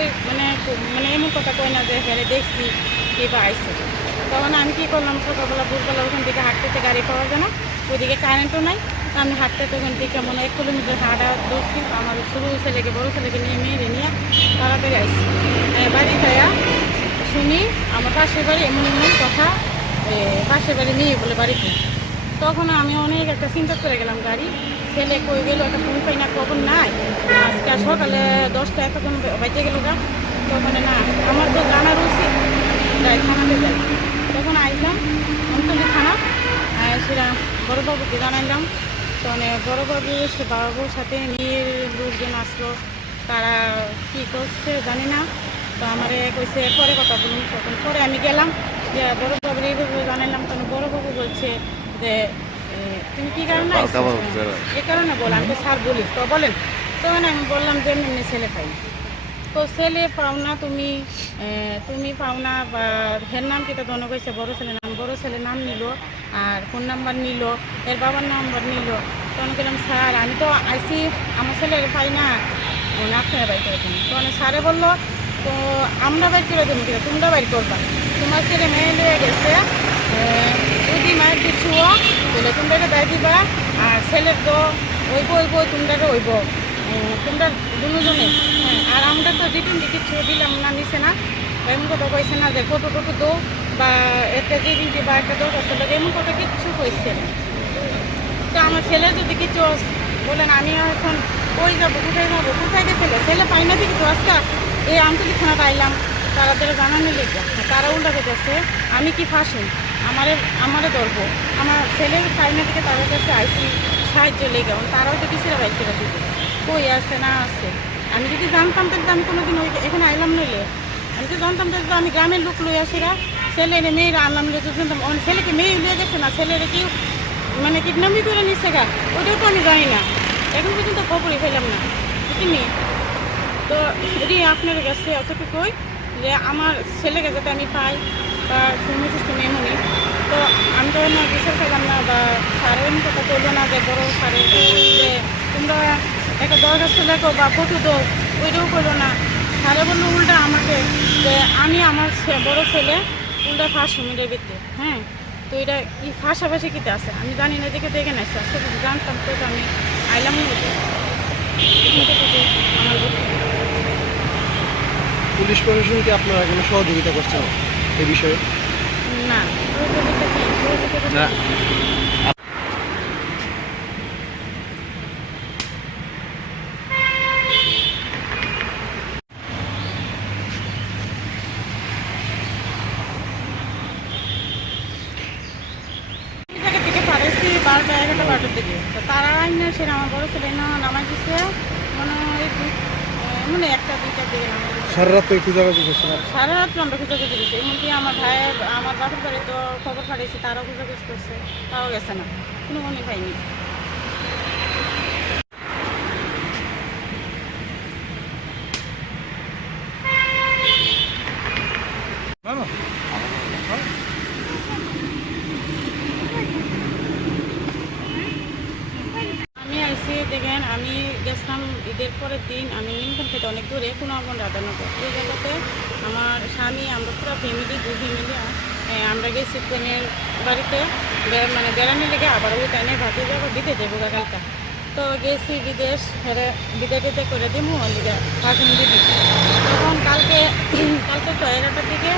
মানে এমন কথা কয় না যে হেরে দেখছি কে বা আইসে। তখন আমি কী করলাম, সকালবেলা ভোরবেলা ওখান থেকে হাঁটতে গাড়ি পাওয়া যায় না, ওইদিকে কারেন্টও নাই, আমি হাঁটতে ওখান থেকে 1 কিলোমিটার হাঁটা দৌড়ছি। আমার ছোটো ছেলেকে বড়ো ছেলেকে নিয়ে মেয়েরে নিয়ে তাড়াতাড়ি আইসি। বাড়ি যাইয়া শুনি আমার পাশের বাড়ি এমন কথা, পাশের বাড়ি নিয়ে বলে বাড়িতে। তখন আমি অনেক একটা চিন্তা করে গেলাম, গাড়ি ছেলে কই গেল, একটা ফোন পাই না, খবর নাই, আজকে সকালে 10টা এতক্ষণ বাইতে গেল গা। তখন না আমার তো জানার উচিত, যাই থানাতে যাই। তখন আইলাম অন্তলি থানা, সেটা বড়োবাবুকে জানাইলাম। তো বড়োবাবু সে বাবুর সাথে মেয়ের লোকজন আসলো, তারা কী করছে জানি না। তো আমার কইছে পরে কথা বলুন। তখন পরে আমি গেলাম, যে বড়োবাবুর এইভাবে জানাইলাম। তখন বড়োবাবু বলছে যে তুমি কী কারণে এ কারণে বল, আমি তো স্যার বলি, তো বলেন। তখন আমি বললাম যে এমনি ছেলে পাই, তো ছেলে পাও না তুমি পাও না, বা হের নাম কিটা দন কইছে বড়ো ছেলের নাম নিল, আর ফোন নাম্বার নিল, এর বাবার নাম্বার নিল। তখন বললাম স্যার আমি তো আইসি, আমার ছেলের পাই না, আপনারা বাইর করে দেন। তখন স্যারে বললো তো আমরা বাইর করে দেবো কিনা, তোমরা বাইর করবা, তোমার ছেলে মেয়ে নিয়ে গেছে, যদি মায়ের দিচ্ছুও বলে তোমরা এটা দেয় দিবা, আর ছেলের তো ওইব তোমরা ওইব, তোমরা দুজনে। হ্যাঁ, আর আমরা তো রিটার্ন কিছু দিলাম না, নিছে না, এমন কথা কইছে না যে ফটো দো বা একটা দিদি বা একটা দরকার ছিল, এমন কথা কিচ্ছু কইছে না। তো আমার ছেলে যদি কিছু বলেন আমি এখন কই যাবো, কোথায় গেছিলে, ছেলে পাই না দেখি তো আজকে এই আন্তরিক থানাতে আইলাম, তারা জানানি লেগে তারা উল্টাতে গেছে আমি কি ফাঁসি, আমারে ধরবো, আমার ছেলের ফাইনা থেকে তাদের কাছে আইসি সাহায্য লেগে, তারাও তো কিছুটা বাইক করে দিবে, কই আছে না আছে। আমি যদি জানতাম তাহলে আমি কোনোদিন ওই এখানে আইলাম নইলে, আমি তো জানতাম তাহলে আমি গ্রামের লোক লই আসিরা, ছেলে মেয়েরা আনলাম লই, জানতাম ছেলেকে মেয়ে লিয়ে গেছে না, ছেলেরা কেউ মানে কিডন্যাপই করে নিচ্ছে গা, ওটাও তো আমি জানি না, এখন পর্যন্ত খবরই পেলাম না বুঝলি। তো এটি আপনার কাছে অতটুকুই যে আমার ছেলেকে যাতে আমি পাই, তার ফ্যামিলি সিস্টেম এমনই। তো আমি তো না বিচার পেলাম না, বা স্যারের কথা বললো না যে বড়ো স্যারের যে তোমরা একটা দরখাস্ত লেখো বা ফটো দো, ওইটাও করলো না। স্যারে বললো উল্টা আমাকে যে আমি আমার বড়ো ছেলে উল্টা ফার্স্ট মিডিয়ার ভিত্তি। হ্যাঁ, তো এটা কি ফাঁসাফাঁসি কিতে আছে আমি জানি না, দেখে দেখে না আসছে, জানতাম তো আমি আইলাম আমার। পুলিশ প্রশাসন কি আপনারা কোনো সহযোগিতা করছেন এই বিষয়ে? না। সেটা আমার বড় ছেলে নামাজ দিচ্ছে মানে মানে একটা দুইটার দিকে নামাজ দিচ্ছে। সারা রাত একটু জায়গা করছেন? সারা রাত আমরা খুঁজে দিয়েছি, এমনকি আমার ভাইয়ের আমার বাপের বাড়ি তো খবর পাঠিয়েছি, তারাও খুঁজে করছে, তাও গেছে না, কোনো মনে পাইনি। আমি আইসি দেখেন, আমি গেছিলাম ঈদের পরের দিন, আমি নিমতন থেকে অনেক দূরে কুনাবন রাধানগর, ওই জায়গাতে আমার স্বামী আমরা পুরো ফ্যামিলি দুই ফ্যামিলি আমরা গেছি ট্রেনের বাড়িতে মানে বেড়ানোর লেগে, আবার ওই টাইমে ভাতে যাবো দিতে যাবো গালটা, তো গেছি বিদেশ, বিদে টিতে করে দিব লিগে ভাষণ দিদি। তখন কালকে তো 11টার দিকে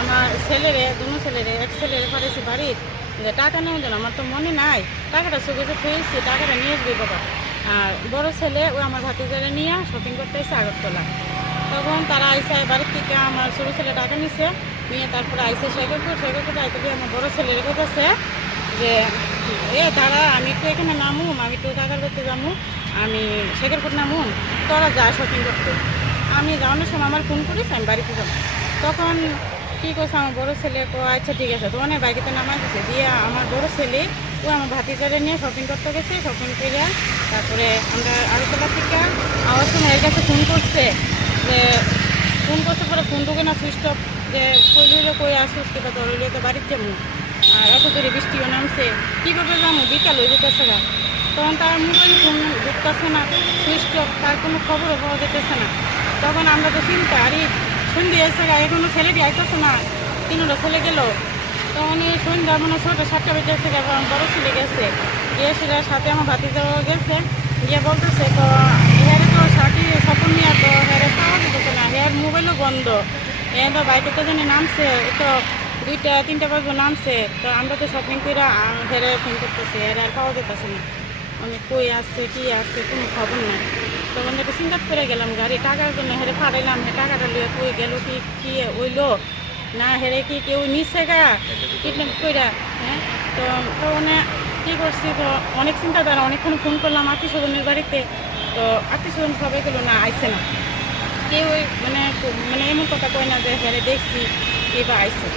আমার ছেলেরে দুনো ছেলেরে এক ছেলেরে পাঠাইছি বাড়ির যে টাকা নেওয়ার জন্য, আমার তো মনে নাই, টাকাটা সুযোগে পেয়েছি, টাকাটা নিয়ে আসবি বাবা। আর বড় ছেলে ও আমার ভাতিজারে নিয়ে শপিং করতে এসে আগরতলা, তখন তারা আইসে বাড়ির থেকে আমার ছোটো ছেলে টাকা নিছে, নিয়ে তারপরে আইসে শেখরপুর আইতে গিয়ে আমার বড় ছেলের কাছে যে তারা আমি একটু এখানে নামুম, আমি একটু টাকার করতে যাবো, আমি শেখরপুর নামুম, তোরা যা শপিং করতে। আমি যাওয়ানোর সময় আমার ফোন করিস, আমি বাড়িতে যাবো। তখন কী করছে আমার বড়ো ছেলে, তো আচ্ছা ঠিক আছে, তোমার বাইকেতে নামা দিচ্ছে, দিয়ে আমার বড়ো ছেলে ও আমার ভাতিজারে নিয়ে শপিং করতে গেছে, শপিং করে তারপরে আমরা আগরতলা থেকে আমার সময় এর কাছে ফোন করছে, যে ফোন করতে পরে ফোন ঢুকে না সুইচ অফ, যে কইলে কই আসুস কিংবা দৌড়লে তো বাড়ির যাবো, আর এত দূরে বৃষ্টিও নামছে, কীভাবে যাবো, বিকাল হয়ে যেতেছে না। তখন তার মোবাইল ফোন ঢুকতেছে না, সুইচ অফ, তার কোনো খবরও পাওয়া যেতেছে না। তখন আমরা তো চিন্তা, আরে সন্ধ্যে এসে এখনো ছেলেটি আইতেছে না, তিনটা ছেলে গেল, তখন এই সন্ধ্যা মানে 6টা বেজে এসে আমার বড়ো ছেলে গেছে, গিয়ে সেটার সাথে আমার ভাতিজাও গেছে, গিয়ে বলতেছে তো হেরে তো সাথী স্বপন নিয়ে তো হেরে পাওয়া যেতেছে না, হের মোবাইলও বন্ধ, এ তো বাইকে তো জানি নামছে, তো 2-3 বাজে নামছে, তো আমরা তো শপিং করে হেরে ফোন করতেছি, হেরে আর পাওয়া যেতেছে না, আমি কই আসছে কি আসছে কোনো খবর নাই। তখন একটা চিন্তা করে গেলাম, গাড়ি টাকার জন্য হেরে ফাড়াইলাম, হে টাকাটা লিয়ে কই গেল, কি হইলো না, হেরে কি কেউ নিচ্ছে গা কিডন্যাপ কইরা, হ্যাঁ। তো মানে কী করছি, তো অনেক চিন্তা দ্বারা অনেকক্ষণ ফোন করলাম আত্মীয় স্বজনের বাড়িতে, তো আত্মীয় স্বজন সবাই গেলো না, আইসে না কেউ, মানে এমন কথা কয় না যে হেরে দেখছি কে বা আইসে।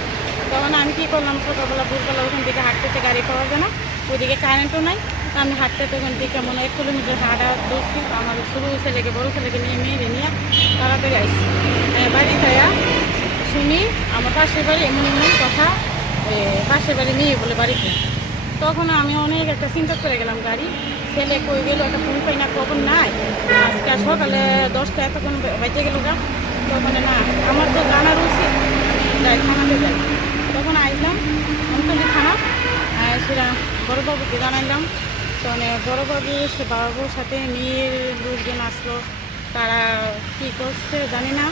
তখন আমি কী করলাম, সকালবেলা ভোরবেলা ওখান থেকে হাঁটতে গাড়ি পাওয়া যায় না, ওইদিকে কারেন্টও নাই, আমি হাঁটতে তখন থেকে মনে 1 কিলোমিটার হাঁটা দৌড়ছি, আমার ছোটো ছেলেকে বড়ো ছেলেকে নিয়ে মেয়েকে নিয়ে তাড়াতাড়ি আইসি বাড়ি খাইয়া শুনি আমার পাশের বাড়ি এমন কথা, পাশের বাড়ি মেয়ে বলে বাড়িতে। তখন আমি অনেক একটা চিন্তা করে গেলাম, গাড়ি ছেলে কই গেল, একটা ফোন পাই না, খবর নাই, আজকে সকালে 10টা এতক্ষণ বেঁচে গেল গা, তখন না আমার তো জানার উচিত, যাই থানাতে যাই। তখন আইলাম আমতলী থানা, সেটা বড়োবাবুকে জানাইলাম, তো বড়োবাবু সে বাবুর সাথে মেয়ের লোকজন আসলো, তারা কী করছে জানি না,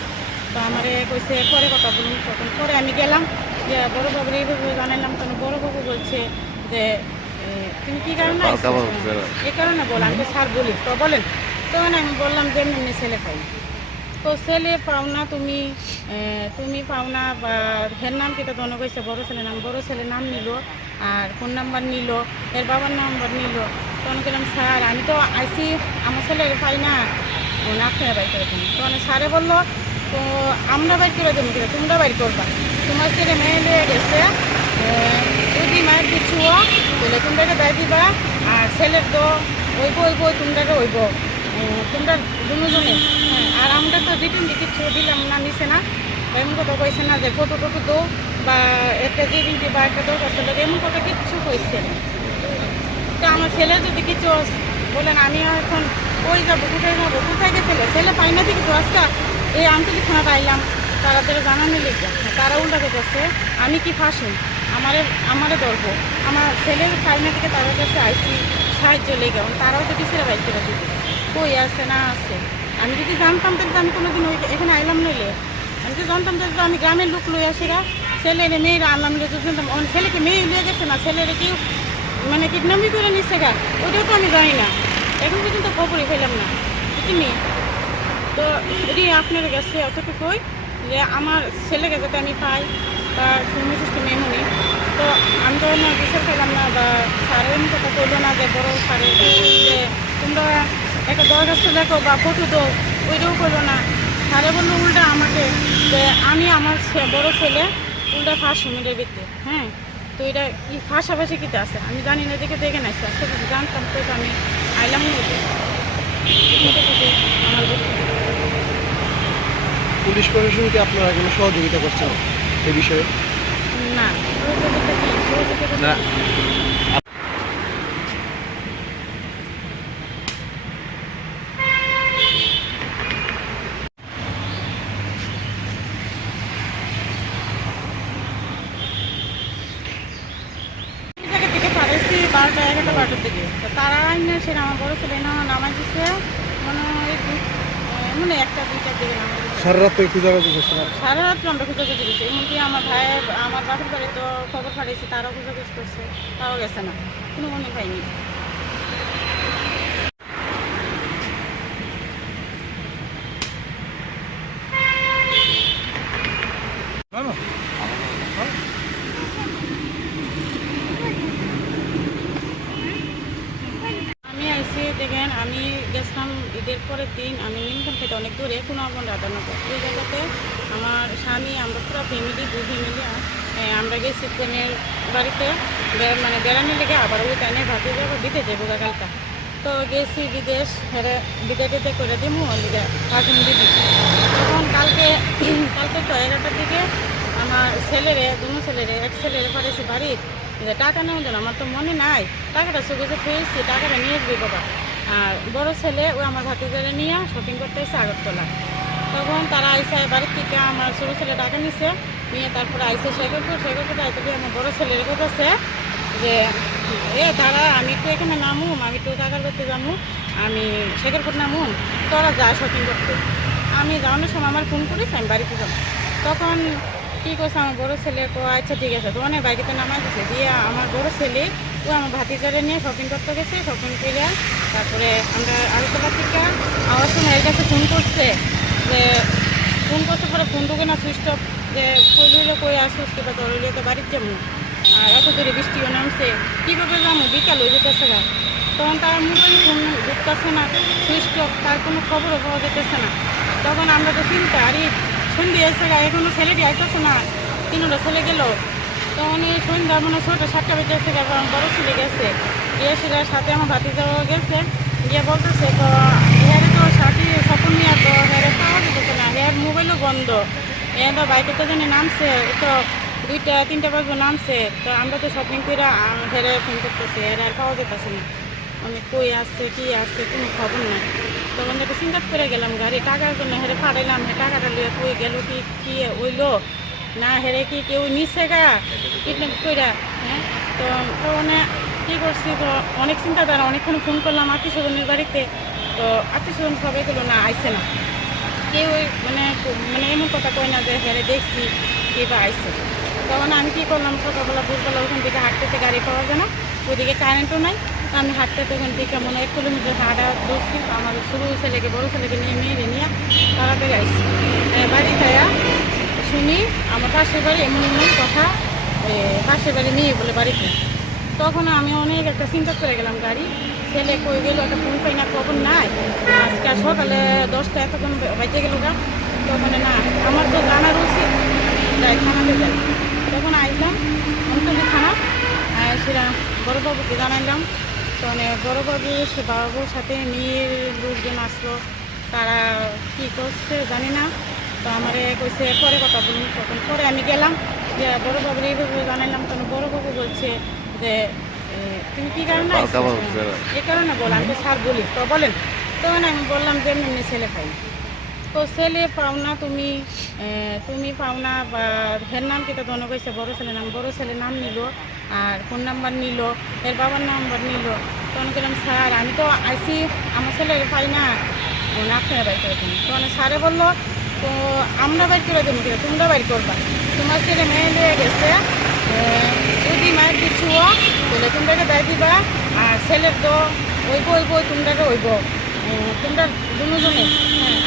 তো আমারে কইছে পরে কথা বলুন। তখন পরে আমি গেলাম, যে বড়োবাবুর এইভাবে জানাইলাম, তখন বড়োবাবু বলছে যে তুমি কী কারণে এই কারণে বল, আমি তো স্যার বলি, তো বলেন। তখন আমি বললাম যে এমনি ছেলে পাই, তো ছেলে পাও না তুমি, তুমি পাও না, বা হের নাম কিটা দন কইছে, বড়ো ছেলের নাম, বড়ো ছেলের নাম নিল আর ফোন নাম্বার নিল, এর বাবার নাম্বার নিল। তখন বললাম স্যার আমি তো আইসি, আমার ছেলে পাই না, আপনারা বাইর করে দেবেন। তখন স্যারে বললো তো আমরা বাইর করে দেবো, কিনা তোমরা বাইর করবা, তোমার ছেলে মেয়ে নিয়ে গেছে, যদি মায়ের কিছু বলে তোমরা দেয় দিবা, আর ছেলের তো ওইব তোমরা ওইব, তোমরা দুজনে, আর আমরা তো রিটার্ন কিছু দিলাম না, নিছে না, এমন কথা কইছে না যে ফটো টটো দো, বা একটা রিটার্ন বা একটা দরকার ছিল, এমন কথা কিচ্ছু কইছে না। তো আমার ছেলে যদি কিছু বলেন, আমি এখন ওই যাবো, কোথায় গেছিল, ছেলে পাই না ঠিক তো আজকে এই আমতলী থানা পাইলাম, তাড়াতাড়ি জানানি লিখবে, তারা উল্টাতে করছে, আমি কি ফাঁসি, আমারে ধরবো, আমার ছেলের ফাইনা থেকে তাদের কাছে আইসি সাহায্য লেগে, তারাও তো পিছিয়ে বাইক করে দিবে, কই আছে না আছে। আমি যদি জানতাম তাহলে আমি কোনোদিন ওই এখানে আইলাম নইলে, আমি তো জানতাম তাহলে তো আমি গ্রামের লোক লই আসিরা, ছেলেরে মেয়েরা আনলাম লই জানতাম, ছেলেকে মেয়ে লিয়ে গেছে না, ছেলেরে কেউ মানে কিডন্যাপই করে নিচ্ছে গা, ওটাও তো আমি জানি না, এখন পর্যন্ত খবরই পেলাম না বুঝলি। তো এটি আপনার কাছে অতটুকুই যে আমার ছেলেকে যাতে আমি পাই, তার সুনির্দিষ্ট মেমনি তো আমি তো না বিশ্বাস করলাম না, বা স্যারের কথা বললো না যে বড় স্যারের যে তোমরা একটা দরখাস্ত দেখো বা ফটো তো ওইটাও করলো না। স্যারে বললো উল্টা আমাকে যে আমি আমার বড় ছেলে উল্টা ফার্স্ট মিনিটের ভিত্তি, হ্যাঁ। তো এটা কি পাশাপাশি কিতে আছে আমি জানি না, দেখে দেখে নাইছে আসলে যদি জানতাম তো আমি আইলাম না আমার পুলিশ প্রশাসনকে আপনারা কোনো সহযোগিতা করছেন এই বিষয়ে? না সহযোগিতা না। জায়গা থেকে পাঠাইছি 12টা 11টা থেকে। তো তারা আইনে সেটা আমার বড় ছেলে নামাই দিচ্ছে মানে 1টা 2টার দিকে নামাই দিচ্ছে। সারা রাত একটু যোগাযোগ করছেন? সারা রাত আমরা খোঁজাখুঁজি করছি, এমনকি আমার ভাই আমার বাপের বাড়ি তো খবর পাঠাইছি, তারাও খোঁজাখুঁজি করছে, তাও গেছে না, কোনো মনে পাইনি। আমি আইসি দেখেন, আমি গেছিলাম ঈদের পরের দিন, আমি নিমখান থেকে অনেক দূরে কুনাগঞ্জ রাধানগর, ওই জায়গাতে আমার স্বামী আমরা পুরো ফ্যামিলি 2 ফ্যামিলি আমরা গেছি ট্রেনের বাড়িতে মানে বেড়ানো লেগে, আবার ওই টাইমে ভাতে যাবো দিতে যাবো কালটা। তো গেছি বিদেশ, হেরে বিদে টিতে করে দিমু লিগে কার্টুন দিদি। তখন কালকে তো 11টার দিকে আমার ছেলেরে দুনো ছেলেরে এক ছেলেরে পাঠাইছি বাড়ির যে টাকা নেওয়ার জন্য। আমার তো মনে নাই, টাকাটা সুযোগে পেয়েছি, টাকাটা নিয়ে আসবি বাবা। আর বড় ছেলে ওই আমার ভাতিজারে নিয়ে শপিং করতে এসে আগরতলা। তখন তারা আইসে বাড়ির থেকে আমার ছোটো ছেলে টাকা নিছে, নিয়ে তারপরে আইসে শেখরপুর আইতে গিয়ে আমার বড় ছেলের কথা যে তারা আমি একটু এখানে নামুম, আমি একটু টাকা করতে যাবো, আমি শেখরপুর নামুম, তোরা যা শপিং করতে। আমি যাওয়ানোর সময় আমার ফোন করিস, আমি বাড়িতে যাবো। তখন কী করছে আমার বড়ো ছেলে, তো আচ্ছা ঠিক আছে, তো অনেক বাইকেতে নামা দিচ্ছে দিয়ে আমার বড়ো ছেলে ও আমার ভাতিজারে নিয়ে শপিং করতে গেছে। শপিং করে তারপরে আমরা আগরতলা থেকে আমার সময় এর কাছে ফোন করছে, যে ফোন করতে পরে ফোন ঢুকে না, সুইচ অফ, যে কইলে কই আসুস কিংবা ধরলে তো বাড়ির যাবো, আর এত দূরে বৃষ্টিও নামছে, কীভাবে যাবো, বিকাল হয়ে যেতেছে না। তখন তার মোবাইল ফোন ঢুকতেছে না, সুইচ অফ, তার কোনো খবরও পাওয়া যেতেছে না। তখন আমরা তো চিন্তা, আরে সন্ধে এসে এখনো ছেলেটি আইতেছে না, 3টা ছেলে গেল। তখন এই সন্ধ্যা মানে 6টা 7টা বেজে এসে আমার বড়ো ছেলে গেছে, গিয়ে সেটার সাথে আমার ভাতিজাও গেছে, গিয়ে বলতেছে তো হ্যারে তো সাথী স্বপন নিয়ে তো হ্যারে পাওয়া যেতেছে না, হ্যার মোবাইলও বন্ধ, এ তো বাইকে তো জানি নামছে, তো 2টা 3টা বাজে নামছে। তো আমরা তো শপিং করে হেরে ফোন করতেছি, এর আর পাওয়া যেতেছে না, আমি কই আসছে কি আসছে কোনো খবর নাই। তখন একটা চিন্তা করে গেলাম গাড়ি টাকার জন্য হেরে পাঠাইলাম, হ্যাঁ টাকাটা লিয়ে কই গেল কি হইলো না, হেরে কি কেউ নিচ্ছে গা কিডন্যাপ কইরা, হ্যাঁ। তো মানে কী করছি, তো অনেক চিন্তা দ্বারা অনেকক্ষণ ফোন করলাম আত্মীয়-স্বজনের বাড়িতে, তো আত্মীয়-স্বজন সবাই গেলো না, আইসে না কেউ, মানে এমন কথা কয় না যে হেরে দেখছি কে বা আইসে। তখন আমি কী করলাম, সকালবেলা ভোরবেলা ওখান থেকে হাঁটতে গাড়ি পাওয়া যায় না, ওইদিকে কারেন্টও নাই, তো আমি হাঁটতে ওখান থেকে 1 কিলোমিটার হাঁটা দৌড়ছি। আমার ছোটো ছেলেকে বড়ো ছেলেকে নিয়ে মেয়েরে নিয়ে তাড়াতাড়ি আসছি বাড়িতে। শুনি আমার পাশের বাড়ি এমন কথা, পাশের বাড়ি মেয়ে বলে বাড়িতে। তখন আমি অনেক একটা চিন্তা করে গেলাম, গাড়ি ছেলে কই গেল, একটা ফোন পাই না, খবর নাই, আজকে সকালে 10টা এতক্ষণ বাইতে গেল গা। তখন না আমার তো জানার উচিত, যাই থানাতে যাই। তখন আইলাম অন্তলি থানা, সেটা বড়োবাবুকে জানাইলাম। তো বড়োবাবু সে বাবুর সাথে মেয়ের লোকজন আসলো, তারা কী করছে জানি না, তো আমার কইছে পরে কথা বলুন। তখন পরে আমি গেলাম, যে বড়োবাবুর এইভাবে জানাইলাম। তখন বড়োবাবু বলছে যে তুমি কী কারণে এই কারণে বল, আমি তো স্যার বলি, তো বলেন। তখন আমি বললাম যে এমনি ছেলে পাই, তো ছেলে পাও না তুমি পাও না, বা হের নাম কিটা দনে কইছে বড়ো ছেলের নাম, বড়ো ছেলের নাম নিল আর ফোন নাম্বার নিল, এর বাবার নাম্বার নিল। তখন বললাম স্যার আমি তো আইসি, আমার ছেলের পাই না, আপনারা বাইর করে দিন। তখন স্যারে বললো তো আমরা বাইর করে দেবো, তোমরা বাইর করবা, তোমার ছেলে মেয়ে নিয়ে গেছে, যদি মায়ের দিচ্ছু বলে তোমরাকে দেয় দিবা, আর ছেলের তো ওইব তোমরাকে ওইব, তোমরা দুজনে।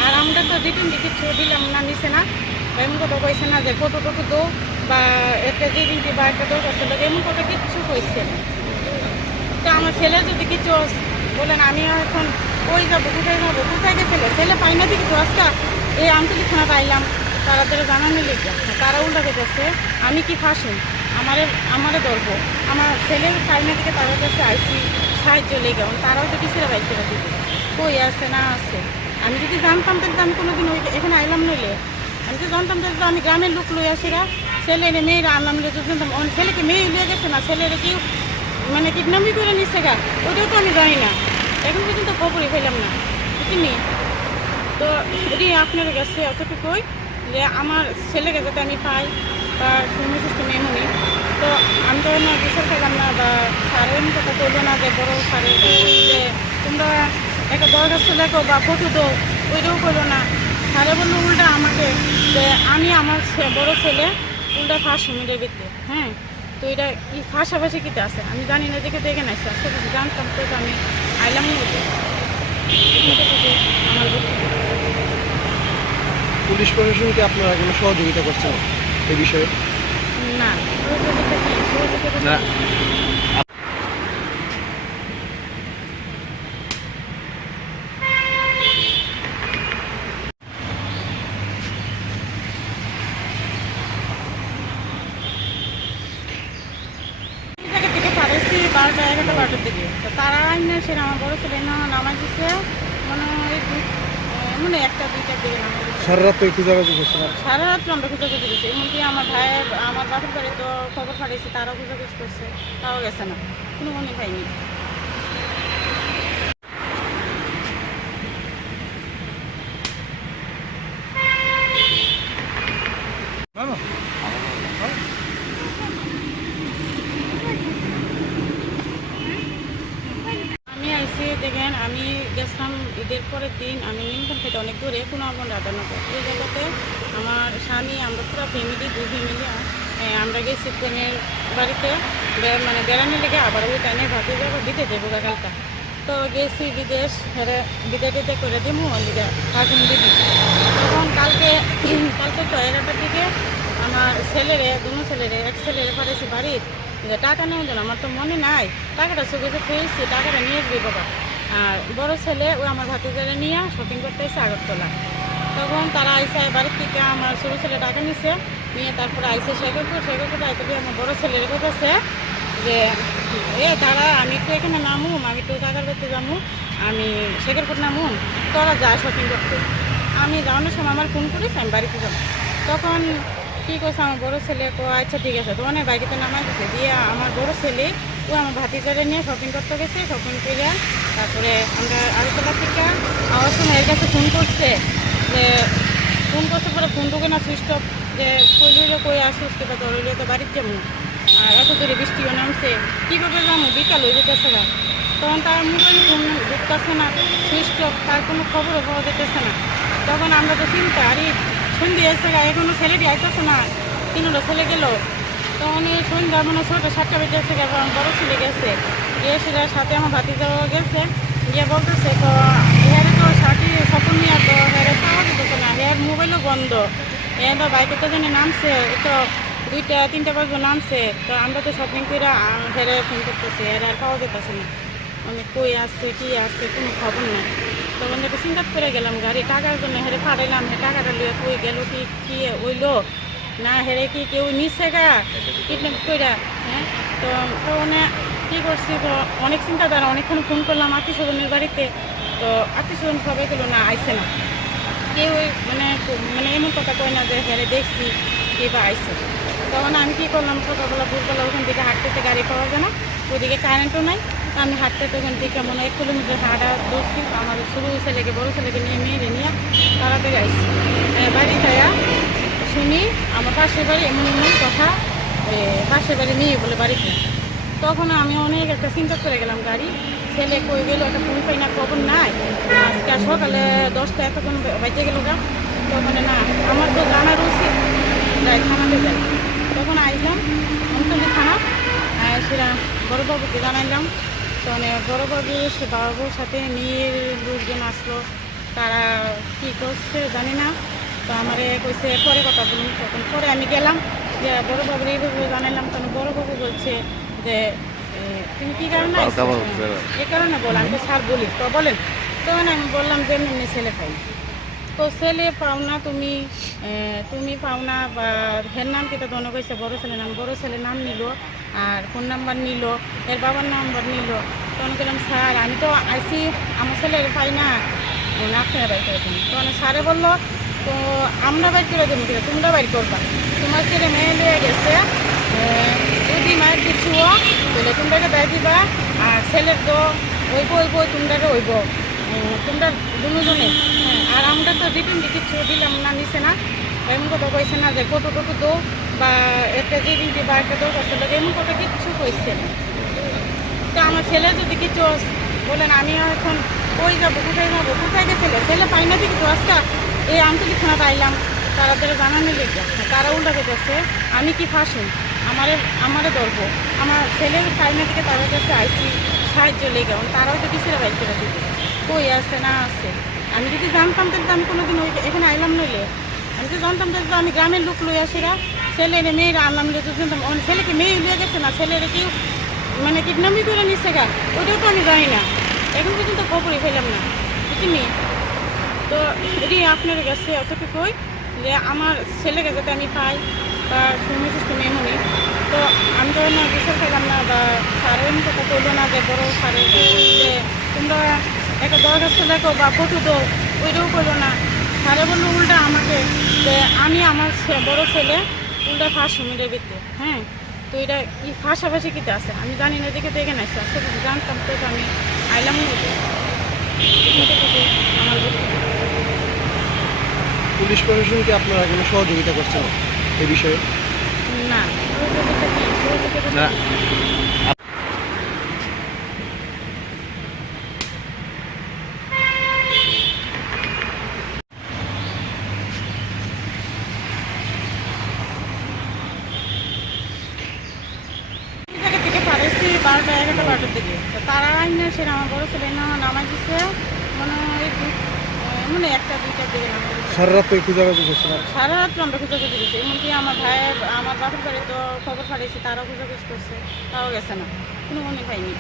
আর আমরা তো রিটার্ন দিচ্ছি দিলাম না, নিছে না, এমন কথা কইছে না যে ফটো টটো দো বা একটা জিনিস বা একটা দরকার ছিল, এমন কথা কিছু কইছে না। তো আমার ছেলের যদি কিছু বলেন আমি এখন ওই যাবো, কোথায় গেছিল ছেলে পাই না দেখি তো আজকে এই আন্তরিক থানা পাইলাম তারা জানানি লিখে তারা উল্টাকে গেছে আমি কি ফাঁসি আমারে ধরবো, আমার ছেলের পাইনা থেকে তাদের কাছে আইসি সাহায্য লেগে তারাও তো কিছুটা বাইক করে দিবে কই আছে না আছে। আমি যদি জানতাম তাহলে আমি কোনোদিন ওই এখানে আইলাম নইলে, আমি তো জানতাম তাহলে তো আমি গ্রামের লোক লই আসিরা ছেলে মেয়েরা আনলাম তো জানতাম ছেলেকে মেয়ে লিয়ে গেছে না ছেলেরা কেউ মানে কিডন্যাপই করে নিচ্ছে গা ওটাও তো আমি জানি না, এখন পর্যন্ত খবরই পেলাম না বুঝিনি। তো এটি আপনার কাছে এতটুকুই যে আমার ছেলেকে যাতে আমি পাই তার সমস্ত মেমনি। তো আমি তো না বিচার পেলাম না বা সারের কথা বলবো না যে বড় সারে যে তোমরা একটা দরখাস্ত লেখো বা ফটো দো ওইটাও করলো না। সারে বললো উল্টা আমাকে যে আমি আমার বড় ছেলে উল্টা ফার্স্ট মিডিয়ার ভিত্তি। হ্যাঁ, তো এটা কি ফাঁসাফাঁসি কিতে আছে আমি জানি না, দেখে দেখে নাইছে আসলে যদি জানতাম তো আমি আইলাম মধ্যে আমার পুলিশ প্রশাসনকে আপনারা কোনো সহযোগিতা করছেন এই বিষয়ে? না না জায়গা থেকে পাঠাইছি 12টা 11টা 12টার দিকে। তো তারা আইনে সেটা আমার বড় ছেলে না নামাই দিচ্ছে মানে একটা 2টার দিকে নামাই দিচ্ছে। সারা রাত তো একটু জায়গা করছেন? সারা রাত্র আমরা খুঁজাখুঁজি করছি, এমনকি আমার ভাইয়ের আমার বাপের বাড়ি তো খবর পাঠাইছি তারাও খুঁজাখুঁজি করছে, তাও গেছে না, কোনো মনে পাইনি। আমি আইসি দেখেন আমি গেছিলাম ঈদের পরের দিন আমি নিমতন খেতে অনেক দূরে কোনো আমার রাধানগর ওই জায়গাতে আমার স্বামী আমরা পুরো ফ্যামিলি 2 ফ্যামিলি আমরা গেছি ট্রেনের বাড়িতে মানে বেড়ানো লেগে আবার ওই টাইমে ভাবি যাবো দিতে যাবো কালটা। তো গেছি বিদেশ বিদে টিতে করে দিমু দিদা কার্টুন দিদি। তখন কালকে তো 11টার দিকে আমার ছেলেরে দুনো ছেলেরে এক ছেলেরে পাঠাইছি বাড়ির যে টাকা নেওয়ার জন্য, আমার তো মনে নাই টাকাটা চোখে পেয়েছি টাকাটা নিয়ে আসবি বাবা। আর বড় ছেলে ওই আমার ভাতিজারে নিয়ে শপিং করতে এসে আগরতলা। তখন তারা আইসে বাড়ির থেকে আমার ছোটো ছেলে টাকা নিছে নিয়ে তারপরে আইসে শেখরপুর আইতে দিয়ে আমার বড় ছেলের কথা যে তারা আমি একটু এখানে নামুম আমি একটু টাকার করতে যাবো আমি শেখরপুর নামুম তোরা যা শপিং করতে। আমি যাওয়ানোর সময় আমার ফোন করিস আমি বাড়িতে যাবো। তখন কী করছে আমার বড়ো ছেলে আচ্ছা ঠিক আছে তোমার বাইকেতে নামাই দিচ্ছে দিয়ে আমার বড়ো ছেলে ও আমার ভাতিজারে নিয়ে শপিং করতে গেছে। শপিং করে তারপরে আমরা আগরতলা থেকে আমার সময় এর কাছে ফোন করছে যে পরে ফোন ঢুকে না সুইচ অফ যে কইলে কই আসিস কিংবা ধরলে তো বাড়ির যাবো আর এত দূরে বৃষ্টিও নামছে কীভাবে যাবো বিকাল হয়ে যেতেছে না। তখন তার মোবাইল ফোন ঢুকতেছে না সুইচ অফ তার কোনো খবরও পাওয়া যেতেছে না। তখন আমরা তো চিন্তা আরে সন্ধে এসে এখনো ছেলেটি আইতেছে না 3টা ছেলে গেল। তখন এই সন্ধ্যা মানে 6টা 7টা বেজে এসে গেছে আমার বড়ো ছেলে গেছে গিয়ে সেটার সাথে আমার ভাতিজাও গেছে গিয়ে বলতেছে তো হেরে তো সাথী স্বপ্ন নিয়ে তো হেরে পাওয়া যেতেছে না হের মোবাইলও বন্ধ এ তো বাইকে তো জানি নামছে তো 2টা 3টা বাজে নামছে। তো আমরা তো শপিং করে হেরে ফোন করতেছি হেরে আর পাওয়া যেতেছে না আমি কই আসছে কি আসছে কোনো খবর নেই। তখন একটু চিন্তা করে গেলাম গাড়ি টাকার জন্য হেরে ফাটাইলাম হে টাকাটা লিয়ে কই গেল কি ওইলো না হেরে কি কেউ নিচ্ছে গা কিডন্যাপ কইরা। হ্যাঁ, তো মানে কী করছি তো অনেক চিন্তা দ্বারা অনেকক্ষণ ফোন করলাম আত্মীয়-স্বজনের বাড়িতে। তো আত্মীয়-স্বজন সবাই গেলো না আইসে না কেউ মানে এমন কথা কয় না যে হেরে দেখছি কে বা আইসে। তখন আমি কী করলাম সকালবেলা ভোরবেলা ওখান থেকে হাঁটতে গাড়ি পাওয়া যায় না ওদিকে কারেন্টও নাই। তো আমি হাঁটতে ওখান থেকে 1 কিলোমিটার হাঁটা দৌড়ছি আমার ছোটো ছেলেকে বড়ো ছেলেকে নিয়ে মেয়েরে নিয়ে তাড়াতাড়ি আইসি বাড়ি খাইয়া শুনি আমার পাশের বাড়ি এমন কথা পাশের বাড়ি নিয়ে বলে বাড়িতে। তখন আমি অনেক একটা চিন্তা করে গেলাম গাড়ি ছেলে কই গেল একটা ফোন পাই না খবর নাই আজকে সকালে 10টা এতক্ষণ বাইতে গেল গা। তখন না আমার তো জানার উচিত যাই থানাতে যাই। তখন আইলাম অন্তলি থানা সেটা বড়োবাবুকে জানাইলাম। তো বড়োবাবু সে বাবুর সাথে মেয়ের লোকজন আসলো তারা কী করছে জানি না তো আমারে কইছে পরে কথা বলুন। তখন পরে আমি গেলাম, যে বড় বাবুর এইভাবে জানাইলাম। তখন বড় বাবু বলছে যে তুমি কী কারণে আইছো? এই কারণে বল। আমি তো স্যার বলি, তো বলেন। তখন আমি বললাম যে এমনি ছেলে পাই। তো ছেলে পাও না তুমি, তুমি পাও না, বা হের নাম কেটে দনে কইছে বড় ছেলের নাম। বড় ছেলের নাম নিল আর ফোন নাম্বার নিল, এর বাবার নাম্বার নিল। তখন বললাম স্যার আমি তো আইসি, আমার ছেলের পাই না, আপনারা বাইর করে দিন। তখন স্যারে বললো তো আমরা বাইর করে দেবো, কিনা তোমরা বাইর করবা, তোমার ছেলে মেয়ে লিয়ে গেছে, যদি মায়ের কিছুও বলে তোমরা দেয় দিবা, আর ছেলের তো ওইব তোমরা ওইব, তোমরা দুজনে। হ্যাঁ, আর আমরা তো রিটার্ন কিছু দিলাম না, নিছে না, এমন কথা কইছে না যে ফটো টটো দো বা একটা রিটিং বা একটা দরকার ছিল, এমন কথা কিছু কইছে না। তো আমার ছেলে যদি কিছু বলেন আমি এখন কই যাবো, কোথায় যাবো, কোথায় গেছিলে, ছেলে পাই না ঠিক তো আজকে এই আন্তরিক থানা পাইলাম, তাড়াতাড়ি জানানি লেগে তারা উল্টাকে গেছে আমি কি ফাঁসি, আমারে ধরবো, আমার ছেলের ফাইনা থেকে তাদের কাছে আইসি সাহায্য লেগে, তারাও তো কিছুটা বাইক করে দিবে, কই আছে না আছে। আমি যদি জানতাম তাহলে আমি কোনোদিন ওই এখানে আইলাম নইলে, আমি তো জানতাম তাহলে তো আমি গ্রামের লোক লই আসিরা, ছেলে মেয়েরা আনলাম তো জানতাম। ছেলেকে মেয়ে লিয়ে গেছে না, ছেলেরা কেউ মানে কিডন্যাপই করে নিচ্ছে গা, ওইটাও তো আমি জানি না, এখন পর্যন্ত খবরই পেলাম না, বুঝলি। তো এটি আপনার কাছে অতটুকুই যে আমার ছেলেকে যাতে আমি পাই বা সুমি সিস্টেম এমনই। তো আমি তো না বিশ্বাস পেলাম না, বা স্যারের কথা বললো না যে বড়ো স্যারের যে তোমরা একটা দরখাস্ত লেখো বা ফটো দো, ওইটাও করলো না। স্যারে বললো উল্টা আমাকে যে আমি আমার বড়ো ছেলে উল্টা ফার্স্ট সুমিরের ভিতরে। হ্যাঁ, তো এটা কি ফাঁসাফাঁসি কিতে আছে আমি জানি না, দেখে তো এখানে আসছে, আসতে যদি জানতাম তো আমি আইলাম না। আমার পুলিশ প্রশাসনকে আপনারা কোনো সহযোগিতা করছেন এই বিষয়ে? না, না। জায়গা থেকে পাঠাইছি 12টা 11টা 12টার দিকে। তো তারা আইনা সেটা আমার বড় ছেলে নামাই দিচ্ছে মানে মানে 1টা 2টার দিকে নামাই দিচ্ছে। সারা রাত খোঁজাখুঁজি করছেন? সারা রাত আমরা খোঁজাখুঁজি করছি, এমনকি আমার ভাইয়ের আমার বাপের বাড়ি তো খবর পাঠাইছি, তারাও খোঁজাখুঁজি করছে, তাও গেছে না, কোনো মনে পাইনি।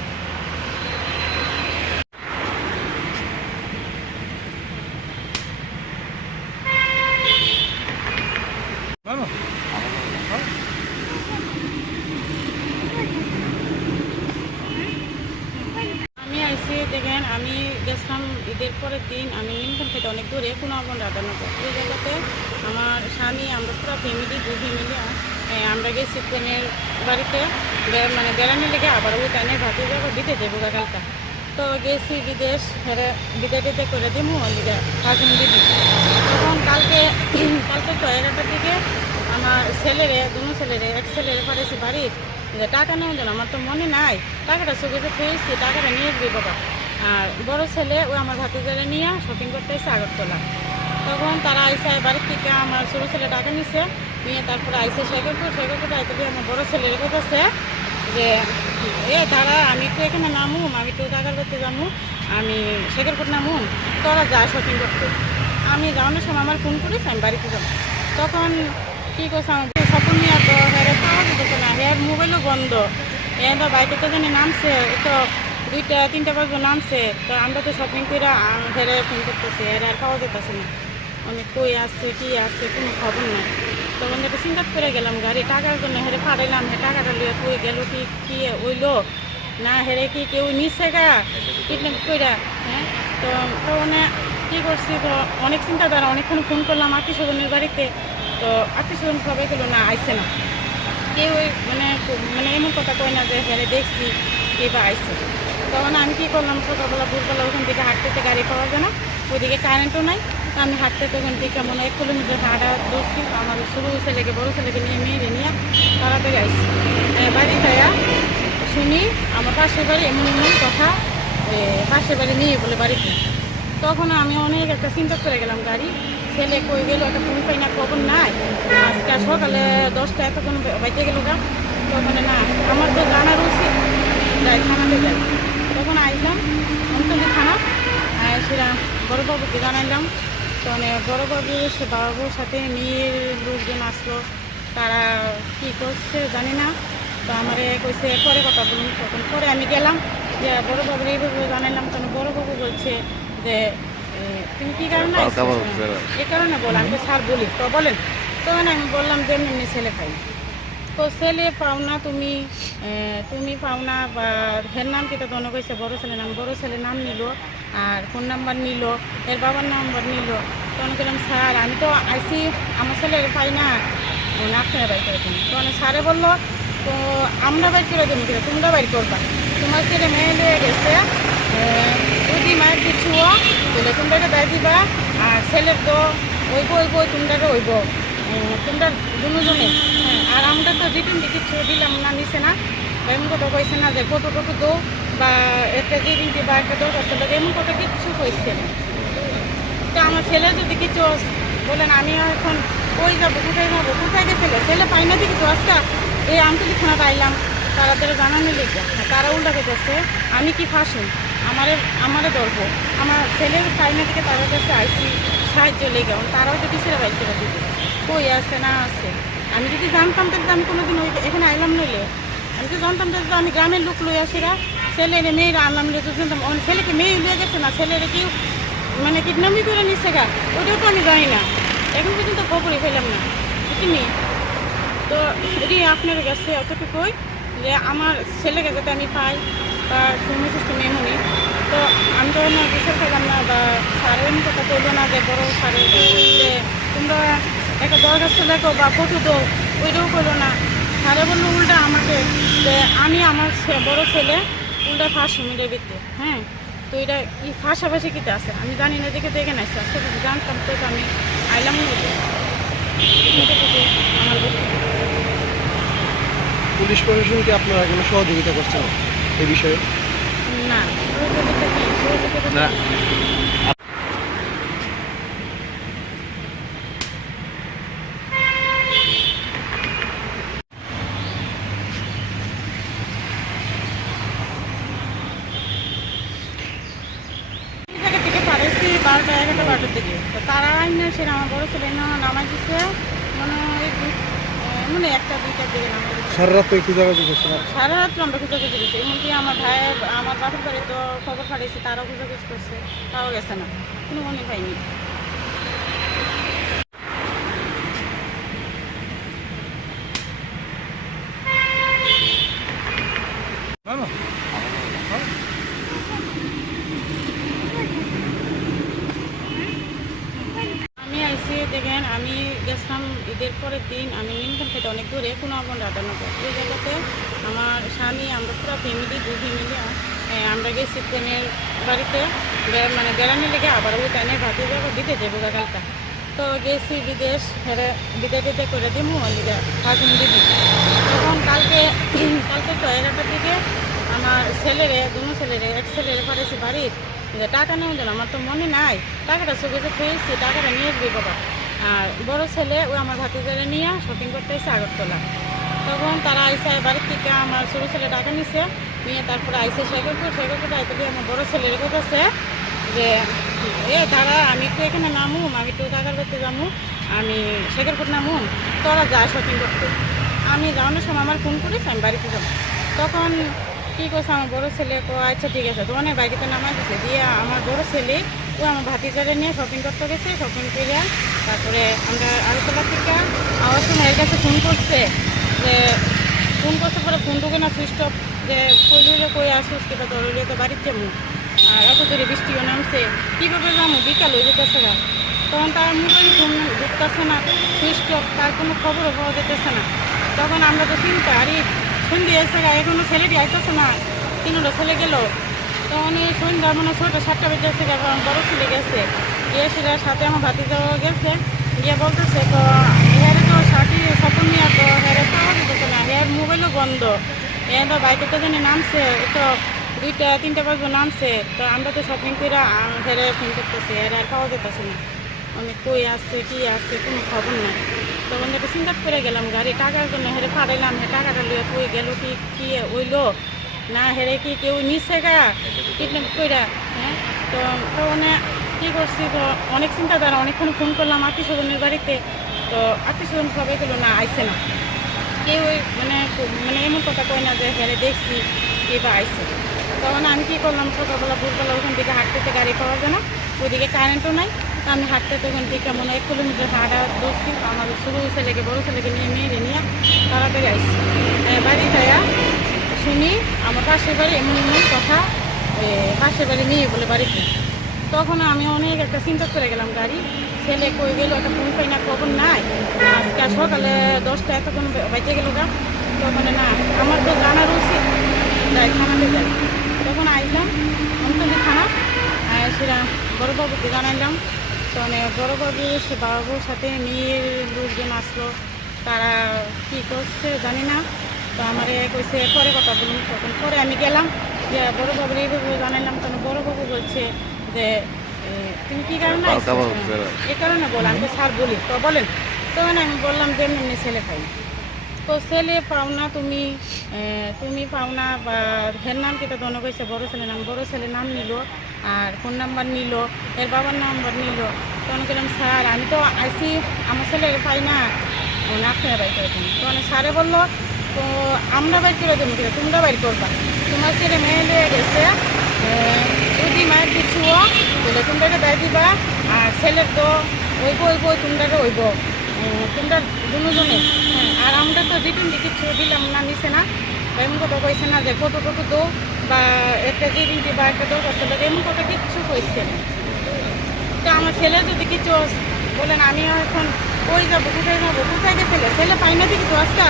আমি আইসি দেখেন, আমি গেছিলাম ঈদের পরের দিন, আমি নিমখান থেকে অনেক দূরে কুনাবন রাধানগর, ওই জায়গাতে আমার স্বামী আমরা পুরো ফ্যামিলি 2 ফ্যামিলি আমরা গেছি ট্রেনের বাড়িতে মানে বেড়ানোর লেগে, আবার ওই টাইমে ভাতি যাবো দিতে যাবো গালটা। তো গেছি বিদেশ, বিদায় টিতে করে দিমু লিগে কাজুন দিদি। তখন কালকে তো 11টার দিকে আমার ছেলেরে দুনো ছেলেরে এক ছেলেরে পাঠাইছি বাড়ির যে টাকা নেওয়ার জন্য, আমার তো মনে নাই, টাকাটা চোখে পেয়েছি, টাকাটা নিয়ে আসবি বাবা। আর বড় ছেলে ওই আমার ভাতিজারে নিয়ে শপিং করতে এসে আগরতলা। তখন তারা আইসে বাড়ির থেকে আমার ছোটো ছেলে টাকা নিছে, নিয়ে তারপরে আইসে শেখরপুর আইতে দিয়ে আমার বড় ছেলের বলতেছে যে তারা আমি একটু এখানে নামুম, আমি একটু টাকার করতে যাবো, আমি শেখরপুর নামুম, তোরা যা শপিং করতে। আমি যাওয়ানোর সময় আমার ফোন করিস, আমি বাড়িতে যাবো। তখন কী করছে আমার স্বপ্ন নিয়ে তো হেরে পাওয়া যেতেছে না, হের মোবাইলও বন্ধ, তো বাইকে তো জানি নামছে, তো 2টা 3টা বাজে নামছে, তো আমরা তো শপিং করে হেরে ফোন করতেছি, হেরে আর পাওয়া যেতেছে না, অনেক কই আছে কি আছে কোনো খবর নাই। তখন একটা চিন্তা করে গেলাম গাড়ি টাকার জন্য হেরে পাঠাইলাম, হে টাকাটা লিয়ে কই গেল কি ওইলো না, হেরে কি কেউ নিচ্ছে গা কিডন্যাপ কইরা। হ্যাঁ, তো মানে কী করছি, তো অনেক চিন্তা দ্বারা অনেকক্ষণ ফোন করলাম আত্মীয়-স্বজনের বাড়িতে, তো আত্মীয়-স্বজন সবাই গেলো না, আইসে না কেউ, মানে এমন কথা কয় না যে হেরে দেখছি কে বা আইসে। তখন আমি কী করলাম, সকালবেলা ভোরবেলা ওখান থেকে হাঁটতে গাড়ি পাওয়া যায় না, ওইদিকে কারেন্টও নাই, তো আমি হাঁটতে ওখান থেকে মনে 1 কিলোমিটার হাঁটা দৌড়ছি, আমার ছোটো ছেলেকে বড়ো ছেলেকে নিয়ে মেয়েরে নিয়ে তাড়াতাড়ি আইসি। বাড়ি খাইয়া শুনি আমার পাশের বাড়ি এমন কথা, পাশের বাড়ি নিয়ে বলে বাড়িতে। তখন আমি অনেক একটা চিন্তা করে গেলাম, গাড়ি ছেলে কই গেল, একটা ফোন পাই না, খবর নাই, আজকে সকালে 10টা এতক্ষণ বাইতে গেল গা। তখন না আমার তো জানার উচিত, যাই থানাতে যাই। তখন আইলাম অন্তলি থানা, সেটা বড়বাবুকে জানাইলাম তো মানে বড় বাবুর সাথে মেয়ের লোকজন আসলো, তারা কী করছে জানি না। তো আমার কইছে পরে কথা বলুন, তখন পরে আমি গেলাম, যে বড় বাবুর এইভাবে জানাইলাম। কারণ বড় বাবু বলছে যে তুমি কী কারণে আসছো? এই কারণে বল। আমি তো স্যার বলি, তো বলেন। তখন আমি বললাম যে এমনি ছেলে খাই। তো ছেলে পাও না তুমি, তুমি পাও না, বা হের নাম কিটা তখন কইছে বড় ছেলের নাম। বড় ছেলের নাম নিল আর ফোন নাম্বার নিল, এর বাবার নাম্বার নিল। তখন বললাম স্যার আমি তো আইসি, আমার ছেলের পাই না, আপনারা বাইর করে দিন। তখন স্যারে বললো তো আমরা বাইর করে দেবো কিনা, তোমরা বাইর করবা, তোমার ছেলে মেয়ে হয়ে গেছে, যদি মায়ের কিছুও বলে তোমরা এটা দেয় দিবা, আর ছেলের তো ওইব তোমরা ওইব, তোমরা দুজনে। হ্যাঁ, আর আমরা তো রিটার্ন কিছু দিলাম না, নিছে না, বা এমন কথা কইছে না যে ফটো টটো দো বা একটা রিডিংটি বা একটা দরকার ছিল, এমন কথা কিছু কইছে না। তো আমার ছেলে যদি কিছু বলেন আমি এখন কই যাবো, কোথায় গেছিলে, ছেলে পাই না দেখি তো আজকে এই আন্তরিক থানা পাইলাম, তারা জানানো লিখে তারা উল্টা করতেছে আমি কি ফাঁসি, আমারে ধরবো, আমার ছেলের পাই না দিকে তাদের কাছে আইসি সাহায্য লেগে, তারাও যদি ছেলে বাইক করে দিবে কই আছে না আছে। আমি যদি জানতাম তাহলে আমি কোনোদিন ওই এখানে আইলাম নইলে, আমি তো জানতাম তাহলে তো আমি গ্রামের লোক লই আসিরা, ছেলে মেয়েরা আনলাম নিয়ে তো জানতাম। ছেলেকে মেয়ে লিয়ে গেছে না, ছেলেরা কি মানে কিডন্যাপই করে নিচ্ছে গা, ওটাও তো আমি জানি না, এখন পর্যন্ত খবরই পেলাম না বুঝিনি। তো এটি আপনার কাছে অতটুকুই যে আমার ছেলেকে যাতে আমি পাই, তার সুমিষ্ট এমনই। তো আমি তো না বিচার পেলাম না, বা স্যারের কথা বললো না যে বড় স্যারের যে তোমরা একটা দরখাস্ত লেখো বা ফটো দো, ওইটাও করলো না। স্যারে বললো উল্টা আমাকে যে আমি আমার বড় ছেলে উল্টা ফার্স্ট মিডিয়ার ভিত্তিতে। হ্যাঁ, তো এটা কি ফাঁসাফাঁসি কিতে আছে আমি জানি না, দেখে দেখে নাই আসতে যদি জানতাম তো আমি আইলাম না। আমার পুলিশ প্রশাসনকে আপনারা কোনো সহযোগিতা করছেন এই বিষয়ে? না, সহযোগিতা না। জায়গা থেকে পাঠাইছি 12টা 11টা দিকে। তো তারা আইনা সেটা আমার বড় ছেলে নামাই দিচ্ছে মানে 1টা 2টার দিকে নামাই দিচ্ছে। সারা রাত একটু যোগাযোগ করছেন? সারা রাত্র আমরা খুঁজে গেছি, এমনকি আমার ভাই আমার বাপের বাড়ি তো খবর পাঠিয়েছি, তারাও খুঁজে করছে, তাও গেছে না, কোনো মনে পাইনি। আমি আইসি দেখেন, আমি গেছিলাম ঈদের পরের দিন, আমি নিমখান খেতে অনেক দূরে কুনাবন রাধানগর, ওই জায়গাতে আমার স্বামী আমরা পুরো ফ্যামিলি 2 ফ্যামিলি আমরা গেছি ট্রেনের বাড়িতে মানে বেড়ানি লেগে, আবার ওই ট্রেনে ভাতে যাবো দিতে যাবো গালটা। তো গেছি বিদেশ, বিদে টিতে করে দিমু ফার্স্ট দিদি। তখন কালকে তো 11টার দিকে আমার ছেলেরে দুনো ছেলেরে এক ছেলেরে পাঠাইছি বাড়ির যে টাকা নেওয়া যেন, আমার তো মনে নাই, টাকাটা চোখে পেয়েছি, টাকাটা নিয়ে আসবি বাবা। আর বড় ছেলে ওই আমার ভাতিজারে নিয়ে শপিং করতে এসে আগরতলা। তখন তারা আইসে বাড়ির থেকে আমার ছোটো ছেলে টাকা নিছে, নিয়ে তারপরে আইসে শেখরপুর আইতে দিয়ে আমার বড়ো ছেলের বলতেছে যে তারা আমি একটু এখানে নামুম, আমি একটু টাকার করতে যাবো, আমি শেখরপুর নামুম, তোরা যা শপিং করতে। আমি যাওয়ানোর সময় আমার ফোন করিস, আমি বাড়িতে যাবো। তখন কী করছে আমার বড়ো ছেলে, আচ্ছা ঠিক আছে, তোমার বাড়িতে নামা দিচ্ছে দিয়ে আমার বড়ো ছেলে ও আমার ভাতিজারে নিয়ে শপিং করতে গেছে। শপিং করে তারপরে আমরা আগরতলা থেকে আমার সময় এর কাছে ফোন করছে, যে ফোন করতে পরে ফোন ঢুকে না সুইচ অফ, যে কইলে কই আসুস কিংবা দৌড়লে তো বাড়ির যাবো, আর এত দূরে বৃষ্টিও নামছে, কীভাবে যাবো, বিকাল হয়ে যেতেছে না। তখন তার মোবাইল ফোন ঢুকতেছে না, সুইচ অফ, তার কোনো খবরও পাওয়া যেতেছে না। তখন আমরা তো চিন্তা আরে সন্ধে এসে এখনো ছেলেটি আইতেছে না, 3টা ছেলে গেল। তখন এই সন্ধ্যা মানে 6টা 7টা বেজে এসে আমার বড়ো ছেলে গেছে, গিয়ে সেটার সাথে আমার ভাতিজাও গেছে, গিয়ে বলতেছে তো হেরে তো সাথী স্বপন নিয়ে তো হেরে পাওয়া যেতেছে না, হের মোবাইলও বন্ধ, এ তো বাইকে তো জানি নামছে, তো 2টা 3টা বাজবে নামছে। তো আমরা তো শপিং করে হেরে ফোন করতেছি, হেরে আর পাওয়া যেতেছে না, আমি কই আসছে কি আসছে কোনো খবর নাই। তখন একটা চিন্তা করে গেলাম গাড়ি টাকার জন্য হেরে পাঠাইলাম, হে টাকাটা লিয়ে কই গেল কি ওইলো না, হেরে কি কেউ নিচ্ছে গা কিডন্যাপ কইরা। হ্যাঁ, তো মানে কী করছি তো অনেক চিন্তাধারা অনেকক্ষণ ফোন করলাম আত্মীয় স্বজনের বাড়িতে, তো আত্মীয় স্বজন সবাই গেলো না আইসে না, কেউ মানে এমন কথা কয় না যে হেরে দেখছি কে বা আইসে। তখন আমি কী করলাম, সকালবেলা ভোরবেলা ওখান থেকে হাঁটতে গাড়ি পাওয়া যায় না, ওইদিকে কারেন্টও নাই, তো আমি হাঁটতে ওখান থেকে মনে 1 কিলোমিটার হাঁটা দৌড়ছি। আমার ছোটো ছেলেকে বড়ো ছেলেকে নিয়ে মেয়েরে নিয়ে তাড়াতাড়ি আইসি। বাড়ি যাইয়া শুনি আমার পাশের বাড়ি এমন এমন কথা, পাশের বাড়ি মেয়ে বলে বাড়িতে। তখন আমি অনেক একটা চিন্তা করে গেলাম, গাড়ি ছেলে কই গেল, একটা ফোন পাই না, কখন নাই, আজকে সকালে 10টা এতক্ষণ বাইতে গেল গা, তখন না আমার তো জানার উচিত, যাই থানাতে যাই। তখন আইলাম অন্তলি থানা, সেটা বড়োবাবুকে জানাইলাম। তো বড়োবাবু সে বাবুর সাথে মেয়ের লোকজন আসলো, তারা কী করছে জানি না, তো আমার কইছে পরে কথা বলুন। তখন পরে আমি গেলাম, যে বড়োবাবুর এইভাবে জানাইলাম, কারণ বড়োবাবু বলছে যে তুমি কী কারণে এ কারণে বল, আমি তো স্যার বলি, তো বলেন। তখন আমি বললাম যে এমনি ছেলে খাই, তো ছেলে পাও না তুমি, তুমি পাও না, বা হের নাম কেটে দনে কইছে বড়ো ছেলের নাম, বড়ো ছেলের নাম নিল আর ফোন নাম্বার নিল, এর বাবার নাম্বার নিল। তখন বললাম স্যার আমি তো আইসি, আমার ছেলেকে পাই না, আপনারা বাইর করে দেন। তখন স্যারে বললো তো আমরা বাইর করে দেবো, তোমরা বাইর করবা, তোমার ছেলে মেয়ে নিয়ে গেছে, যদি মায়ের দিচ্ছিও বলে তোমরা দেয় দিবা, আর ছেলের তো ওইব তোমরা ওইব, তোমরা দুজনে। আর আমরা তো রিটার্ন দিচ্ছি দিলাম না, নিছে না, এমন কথা কইছে না যে কত দো বা একটা রিটার্ন দিবা, একটা দরকার ছিল, এমন কথা কিচ্ছু কইছে না। তো আমার ছেলে যদি কিছু বলেন আমি এখন ওই যাবো, কোথায় যাবো, কোথায় গেছিলে, ছেলে পাই না দেখি তো আজকে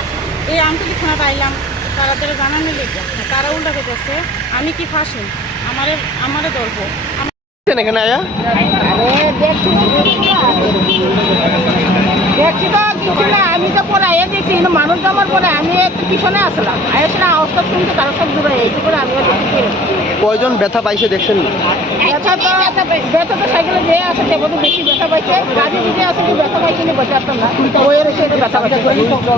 এই আন্তরিক থানা পাইলাম, তারা তারা জানানি লেগে তারা উল্টা করতেছে, আমি কি ফাঁসি, আমারে ধরবো। এখানে আয়া দেখছি তো কিছু না, আমি তো পরে আইয়া দেখছি কিন্তু মানুষ জমার পরে আমি একটু পিছনে আসলাম, আইসলাম আওয়াজটা শুনতে তারা সব দূরে এসে করে আমিও দেখছি। কয়জন ব্যথা পাইছে দেখছেন? ব্যথা তো সাইকেলে যে আছে সে বোধ বেশি ব্যথা পাইছে, গাড়ি যে আছে কি ব্যথা পাইছে না বলতে পারতাম না, ওয়ের এসে ব্যথা পাইছে।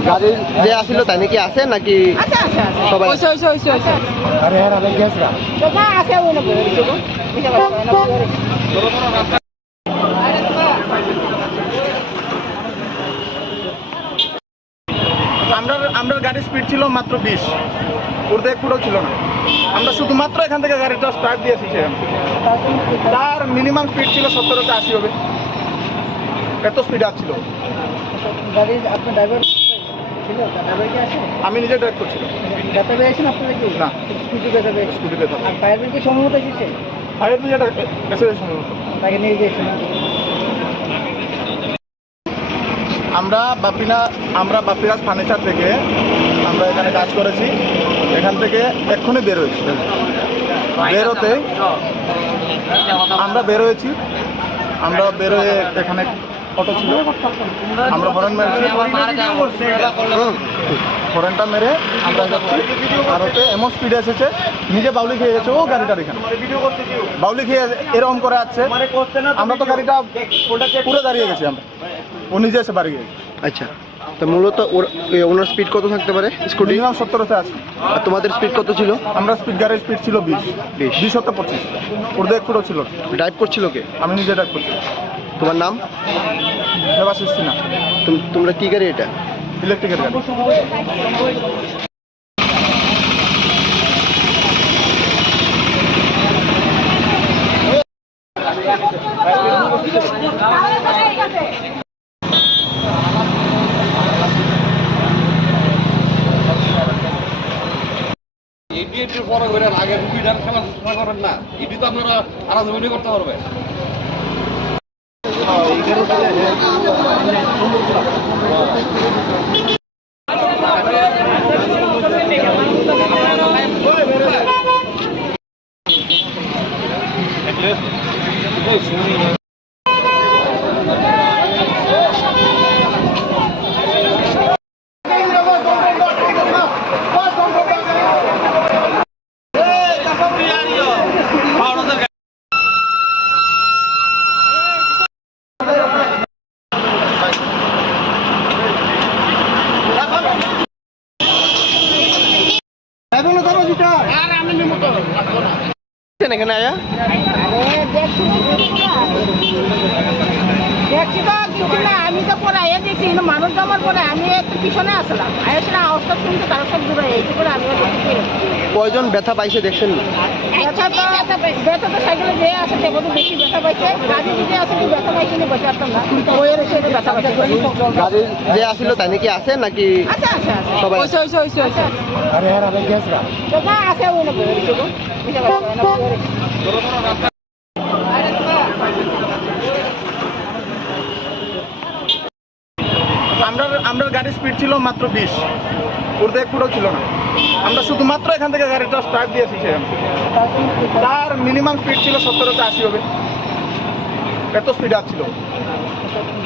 গাড়ির যে আসছিল তাই নাকি আছে নাকি আচ্ছা আচ্ছা সবাই? আছে ওই না আমরা গাড়ির স্পিড ছিল মাত্র 20, ওদের পুরো ছিল না। আমরা শুধুমাত্র এখান থেকে গাড়িটা স্টার্ট দিয়েছি, তার মিনিমাম স্পিড ছিল 70-80 হবে, এত স্পিড আসছিল। আমি নিজে ড্রাইভ করছিলাম না, স্কুটিতে ফায়ার ব্রিগেড এসে সম্ভবত আমরা বাপিরাজ ফার্নিচার থেকে আমরা এখানে কাজ করেছি, এখান থেকে এক্ষুনি বেরোয়েছি। আমরা বেরোয়েছি, আমরা বেরোয়ে এখানে অটো ছিল, আমরা হরেনটা মেরে আমরা যাচ্ছি, আর ওতে এমন স্পিডে এসেছে নিজে বাউলি খেয়ে গেছে ও গাড়িটার, এখানে বাউলি খেয়ে এরকম করে আসছে, আমরা তো গাড়িটা পুরো দাঁড়িয়ে গেছি, আমরা ও নিজে এসে বাড়ি গেছে। আচ্ছা, তো মূলত ওনার স্পিড কত থাকতে পারে? স্কুটি মিনিমাম 70-তে আছে। আর তোমাদের স্পিড কত ছিল? আমরা গাড়ির স্পিড ছিল 20 হতে 25, ওদের একটুও ছিল। ড্রাইভ করছিল কে? আমি নিজে ড্রাইভ করছি। তোমার নাম? দেবাশিস সিনহা। তোমরা কি গাড়ি এটা? ইলেকট্রিকের গাড়ি। এটির পরে করে আগে রুটিটার খেলা ঘোষণা করেন না, এটি তো আপনারা আরাধনা করতে পারবেন। দেখছেন এখানে আয়া? দেখছি তো কিছু না, আমি তো পরে আয়া দেখছি কিন্তু মানুষ জমার পরে আমি একটু পিছনে আসলাম, আসলে আওয়াজটা শুনতে তার সব দূরে এইটু করে আমি কয়জন ব্যথা পাইছে দেখছেন? ব্যথা তো সাইকেলে যে আছে সে বোধ বেশি ব্যথা পাইছে, গাড়ি যে আছে কি ব্যথা পাইছে না বসে আসতাম না, ওয়ের এসে ব্যথা পাইছে। গাড়ি যে আসছিল তাই নাকি আছে নাকি আচ্ছা আচ্ছা আচ্ছা সবাই? আরে আর আমি গ্যাস রা তো না আছে ওই না বলে দিছো এটা কথা না বলে আমরা গাড়ির স্পিড ছিল মাত্র 20, ওদের পুরো ছিল না। আমরা শুধুমাত্র এখান থেকে গাড়িটা স্টার্ট দিয়েছি, তার মিনিমাম স্পিড ছিল 70-80 হবে, এত স্পিড আসছিল।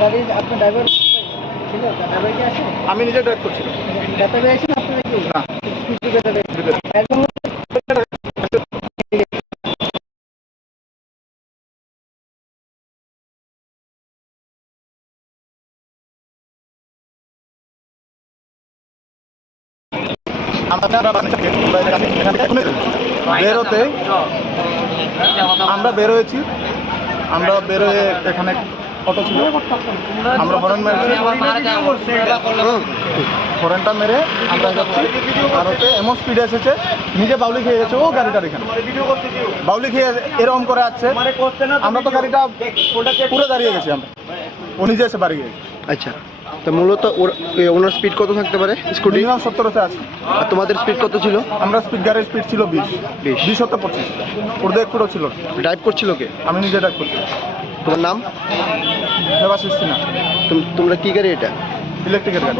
গাড়ির আপনার ড্রাইভার ছিল, ড্রাইভার কি আছে? আমি নিজে ড্রাইভ করছিলাম। ব্যথা পেয়েছেন আপনারা কি? না, স্পিডে ব্যথা পেয়েছেন একদম। বেরোতে আমরা বেরোয়েছি, আমরা বেরোয় এখানে অটো ছিল, আমরা হরেন মেরেছি, হরেনটা মেরে আমরা যাচ্ছি, আর ওতে এমন স্পিডে এসেছে নিজে বাউলি খেয়ে গেছে ও গাড়িটার এখানে বাউলি খেয়ে এরকম করে আসছে, আমরা তো গাড়িটা পুরো দাঁড়িয়ে গেছি, আমরা ও নিজে এসে বাড়ি গেছে। আচ্ছা, তো মূলত ওনার স্পিড কত থাকতে পারে স্কুটি? মিনিমাম 70-তে আছে। আর তোমাদের স্পিড কত ছিল? আমরা গাড়ির স্পিড ছিল 20, 20 হতে 25, ওদের পুরো ছিল। ড্রাইভ করছিল কে? আমি নিজে ড্রাইভ করছি। তোমার নাম? দেবাশিস সিনহা। তোমরা কি গাড়ি এটা? ইলেকট্রিকের গাড়ি।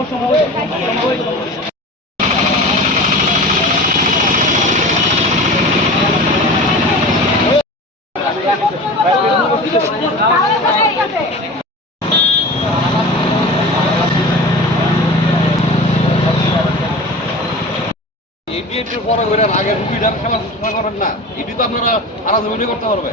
এটির পরে করে আগে রুগী ডান খেলা করেন না, এটি তো আপনারা আরাধনা করতে পারবে।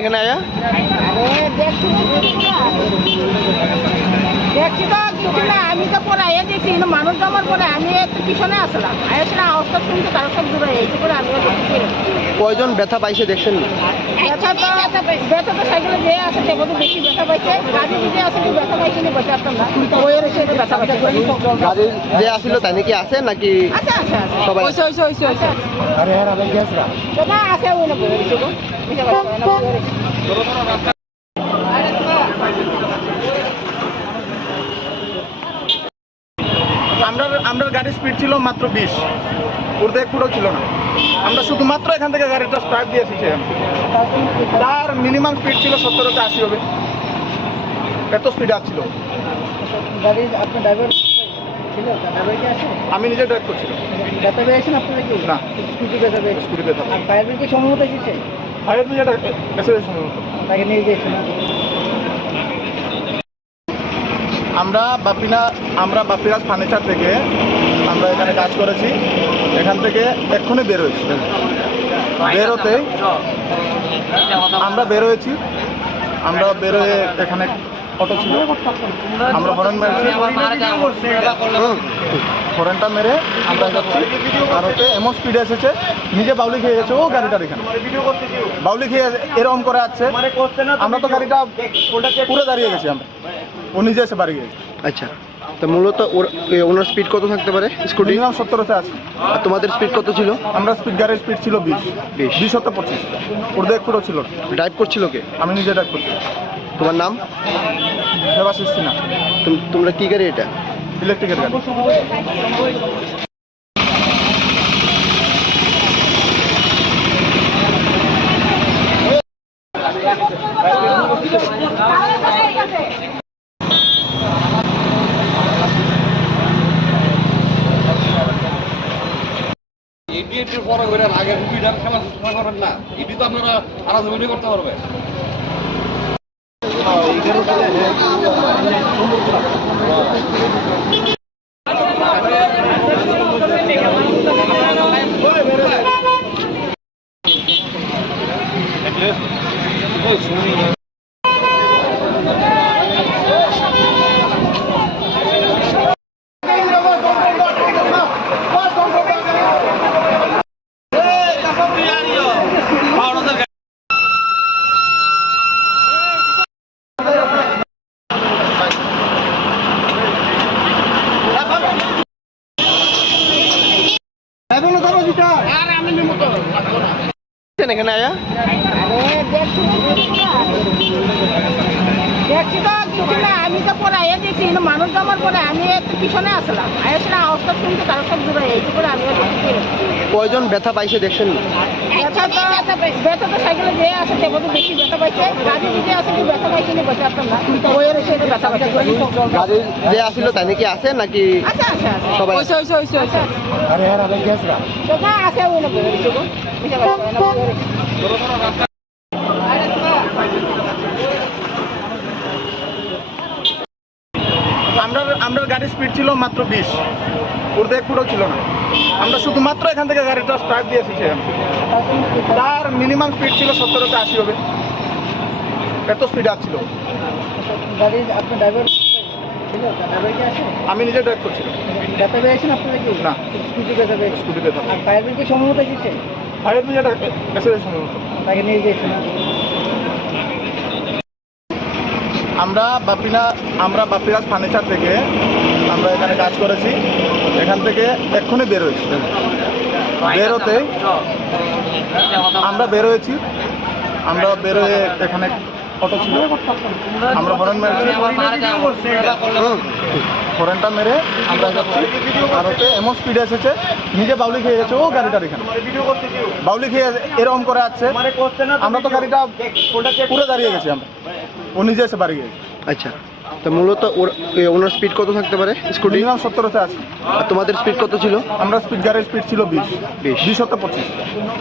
এখানে আয়া? দেখছি তো কিছু না, আমি তো পরে আয়া দেখছি কিন্তু মানুষ জমার পরে আমি একটু পিছনে আসলাম, আসলে আওয়াজটা শুনতে তার সব দূরে এইটু করে আমি কয়জন ব্যথা পাইছে দেখছেন? ব্যথা তো সাইকেলে যে আছে সে বোধ বেশি ব্যথা পাইছে, গাড়ি যে আছে কি ব্যথা পাইছে না বসে আসতাম না, ওয়ের এসে ব্যথা পাইছে। গাড়ি যে আসছিল তাই নাকি আছে নাকি আচ্ছা আচ্ছা আচ্ছা সবাই? আরে আর আমি গ্যাস রা তো না আছে ওই না বলে দিছো এটা কথা না বলে আমরা গাড়ির স্পিড ছিল মাত্র 20, ওদের পুরো ছিল না। আমরা শুধুমাত্র এখান থেকে গাড়িটা স্টার্ট দিয়েছি, তার মিনিমাম স্পিড ছিল 70-80 হবে, এত স্পিড আসছিল। গাড়ির আপনার ড্রাইভার ছিল, ড্রাইভার কি আছে? আমি নিজে ড্রাইভ করছিলাম। ব্যথা পেয়েছেন আপনারা কি? না, স্কুটি ব্যথা পেয়েছেন। স্কুটি ব্যথা। আর ফায়ার ব্রিগেড সম্ভবত এসেছে, ফায়ার ব্রিগেড এসে সম্ভবত তাকে নিয়ে গিয়েছেন। আমরা বাপিরাজ ফার্নিচার থেকে আমরা এখানে কাজ করেছি, এখান থেকে এক্ষুনি বেরোয়েছি। বেরোতে আমরা বেরোয়েছি, আমরা বেরোয় এখানে অটো ছিল, আমরা হরেন মেরেছি, হরেনটা মেরে আমরা যাচ্ছি, আর ওতে এমন স্পিডে এসেছে নিজে বাউলি খেয়ে গেছে ও গাড়িটার এখানে বাউলি খেয়ে এরকম করে আসছে, আমরা তো গাড়িটা পুরো দাঁড়িয়ে গেছি, আমরা ও নিজে এসে বাড়ি গেছে। আচ্ছা, তো মূলত ওনার স্পিড কত থাকতে পারে স্কুটি? মিনিমাম 70-তে আছে। আর তোমাদের স্পিড কত ছিল? আমরা গাড়ির স্পিড ছিল 20, 20 হতে 25, ওদের পুরো ছিল। ড্রাইভ করছিল কে? আমি নিজে ড্রাইভ করছি। তোমার নাম? দেবাশিস সিনহা। তোমরা কি গাড়ি এটা? ইলেকট্রিকের গাড়ি। পরে করে আগে রুগীটার সমালোচনা করেন না, এটি তো আপনারা আলোচনা করতে পারবে। এখানে আয়া দেখছি তো কিছু না, আমি তো পরে আয়া দেখছি কিন্তু মানুষ জমার পরে আমি একটু পিছনে আসলাম, আসলে আওয়াজটা শুনতে তারা সব দূরে এইটু করে আমিও দেখছি। কয়জন ব্যথা পাইছে দেখছেন? ব্যথা তো সাইকেলে যে আছে সে বোধ বেশি ব্যথা পাইছে, গাড়ি দিতে আছে কি ব্যথা পাইছে নি বসে আসতাম না, বইয়ের এসে ব্যথা পাইছে। গাড়ি যে আসছিল তাই নাকি আছে নাকি আচ্ছা আচ্ছা আচ্ছা সবাই? আরে হ্যাঁ আমি গেছ না তো না আছে ওই না বলে দিছো গো বুঝা গেছে। আমরা গাড়ির স্পিড ছিল মাত্র 20, ওর এক ফুটও ছিল না। আমরা শুধুমাত্র এখান থেকে গাড়িটা স্টার্ট দিয়ে এসেছি, তার মিনিমাম স্পিড ছিল 70-80 হবে, এত স্পিড আসছিল। গাড়ির আপনার ড্রাইভার ড্রাইভার কি আছে? আমি নিজে ড্রাইভ করছিলাম। ব্যথা পেয়েছেন আপনারা কি? না, স্কুটি ব্যথা পেয়েছেন? স্কুটি ব্যথা। আর ফায়ার ব্রিগেড সম্ভবত এসেছে? ফায়ার ব্রিগেড এসে সম্ভবত তাকে নিয়ে গিয়েছেন? আমরা বাপিরাজ ফার্নিচার থেকে আমরা এখানে কাজ করেছি। এখান থেকে এক্ষুনি বেরোয়েছি, বেরোতে আমরা বেরোয়েছি। আমরা বেরোয়ে এখানে অটো ছিল, আমরা হরেন মেরেছি, হরেনটা মেরে আমরা যাচ্ছি। আর ওতে এমন স্পিডে এসেছে, নিজে বাউলি খেয়ে গেছে ও গাড়িটার এখানে বাউলি খেয়ে এরকম করে আসছে। আমরা তো গাড়িটা পুরো দাঁড়িয়ে গেছি, আমরা ও নিজে এসে বাড়ি গিয়েছে। আচ্ছা, তো মূলত ওনার স্পিড কত থাকতে পারে? স্কুটি মিনিমাম 70-তে আছে। আর তোমাদের স্পিড কত ছিল? আমরা গাড়ির স্পিড ছিল 20, 20-25,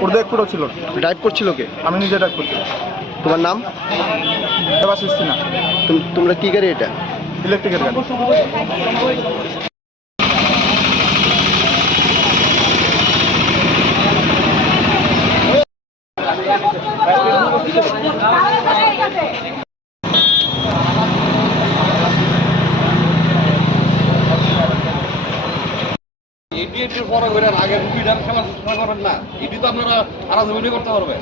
ওর এক ফুটও ছিল। ড্রাইভ করছিল কে? আমি নিজে ড্রাইভ করছি। তোমার নাম? দেবাশিস সিনহা। তোমরা কি গাড়ি এটা? ইলেকট্রিকের গাড়ি। এটির পরে করে আগে রুগীটার সমালোচনা করেন না, এটি তো আপনারা আলোচনা করতে পারবে।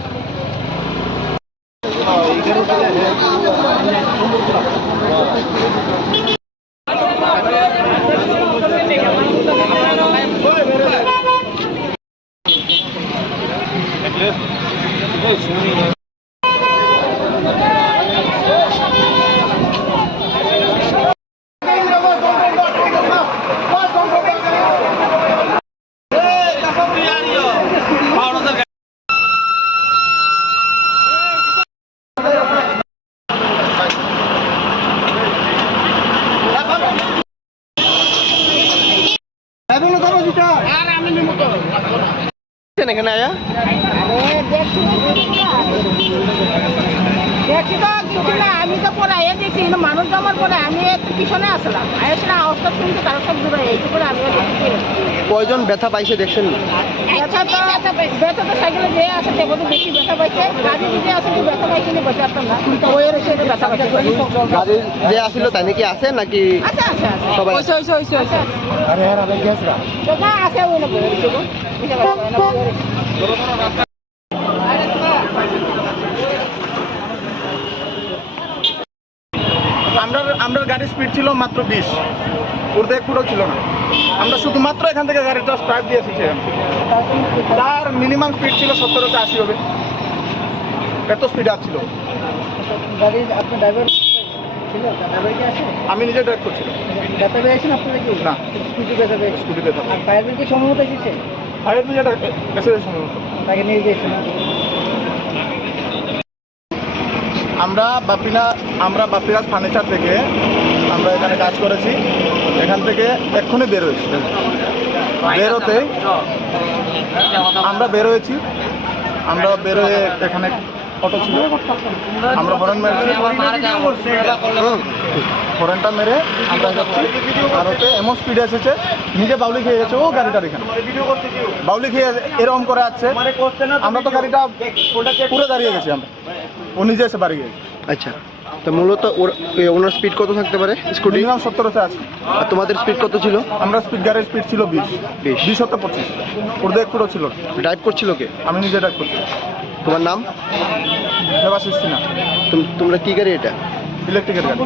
এখানে আয়া দেখছি তো কিছু না, আমি তো পরে আয়া দেখছি কিন্তু মানুষ জমার পরে আমি একটু পিছনে আসলাম, আসলে আওয়াজটা শুনতে তারা সব দূরে এইটু করে আমিও দেখছি। কয়জন ব্যথা পাইছে দেখছেন? ব্যথা তো সাইকেলে যে আছে সে বোধ বেশি ব্যথা পাইছে, গাড়ি দিতে আছে কি ব্যথা পাইছে নি বসে আসতাম না, বইয়ের এসে ব্যথা পাইছে। গাড়ি যে আসছিল তাই নাকি আছে নাকি আচ্ছা আচ্ছা আচ্ছা সবাই? আরে হ্যাঁ আমি গেছ না। তো না আছে ওই না বলে দিছো গো বুঝা গেছে। আমরা গাড়ির স্পিড ছিল মাত্র 20, ওর এক ফুটও ছিল না। আমরা শুধুমাত্র এখান থেকে গাড়িটা স্টার্ট দিয়ে এসেছি, তার মিনিমাম স্পিড ছিল 70-80 হবে, এত স্পিড আসছিল। গাড়ির আপনার ড্রাইভার ছিল? ড্রাইভার কি আছে? আমি নিজে ড্রাইভ করছিলাম। ব্যথা পেয়েছেন আপনারা কি? না, স্কুটি ব্যথা পেয়েছেন? স্কুটি ব্যথা। আর ফায়ার ব্রিগেড সম্ভবত এসেছে? ফায়ার ব্রিগেড এসে সম্ভবত তাকে নিয়ে গিয়েছেন? আমরা বাপিরাজ ফার্নিচার থেকে আমরা এখানে কাজ করেছি। এখান থেকে এক্ষুনি বেরোয়েছি, বেরোতে আমরা বেরোয়েছি, আমরা বেরোয়ে এখানে অটো ছিল, আমরা হরেন মেরেছি, হরেনটা মেরে আমরা যাচ্ছি, আর ওতে এমন স্পিডে এসেছে নিজে বাউলি খেয়ে গেছে ও গাড়িটার এখানে বাউলি খেয়ে এরকম করে আসছে, আমরা তো গাড়িটা পুরো দাঁড়িয়ে গেছি, আমরা ও নিজে এসে বাড়ি গেছে। আচ্ছা, তো মূলত ওনার স্পিড কত থাকতে পারে স্কুটি? মিনিমাম 70-তে আছে। আর তোমাদের স্পিড কত ছিল? আমরা গাড়ির স্পিড ছিল 20 20 25, ওদের একটুও ছিল না। ড্রাইভ করছিল কে? আমি নিজে ড্রাইভ করছি। তোমার নাম? দেবাশিস সিনহা। তোমরা কি গাড়ি এটা? ইলেকট্রিকের গাড়ি।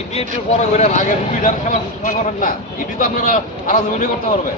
এটি একটু বড় করে আগে রুগীটার খেলা করেন না, এটি তো আপনারা আরাধনা করতে পারবে।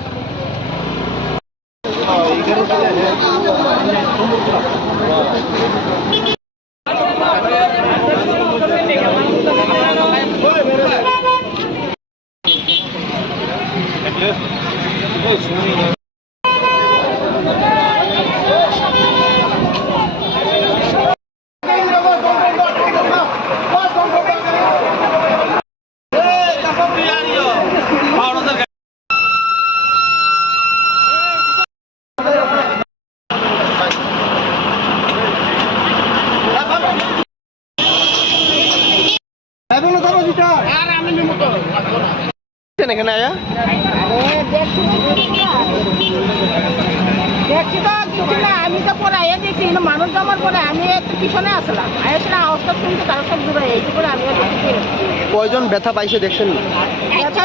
এখানে আয়া দেখছি তো ছুটি না, আমি তো পরে আয়া দেখছি কিন্তু মানুষ জমার পরে আমি একটু পিছনে আসলাম, আসলে আওয়াজটা শুনছি তারা সব দূরে এইটু করে আমি কয়জন ব্যথা পাইছে দেখছেন? ব্যথা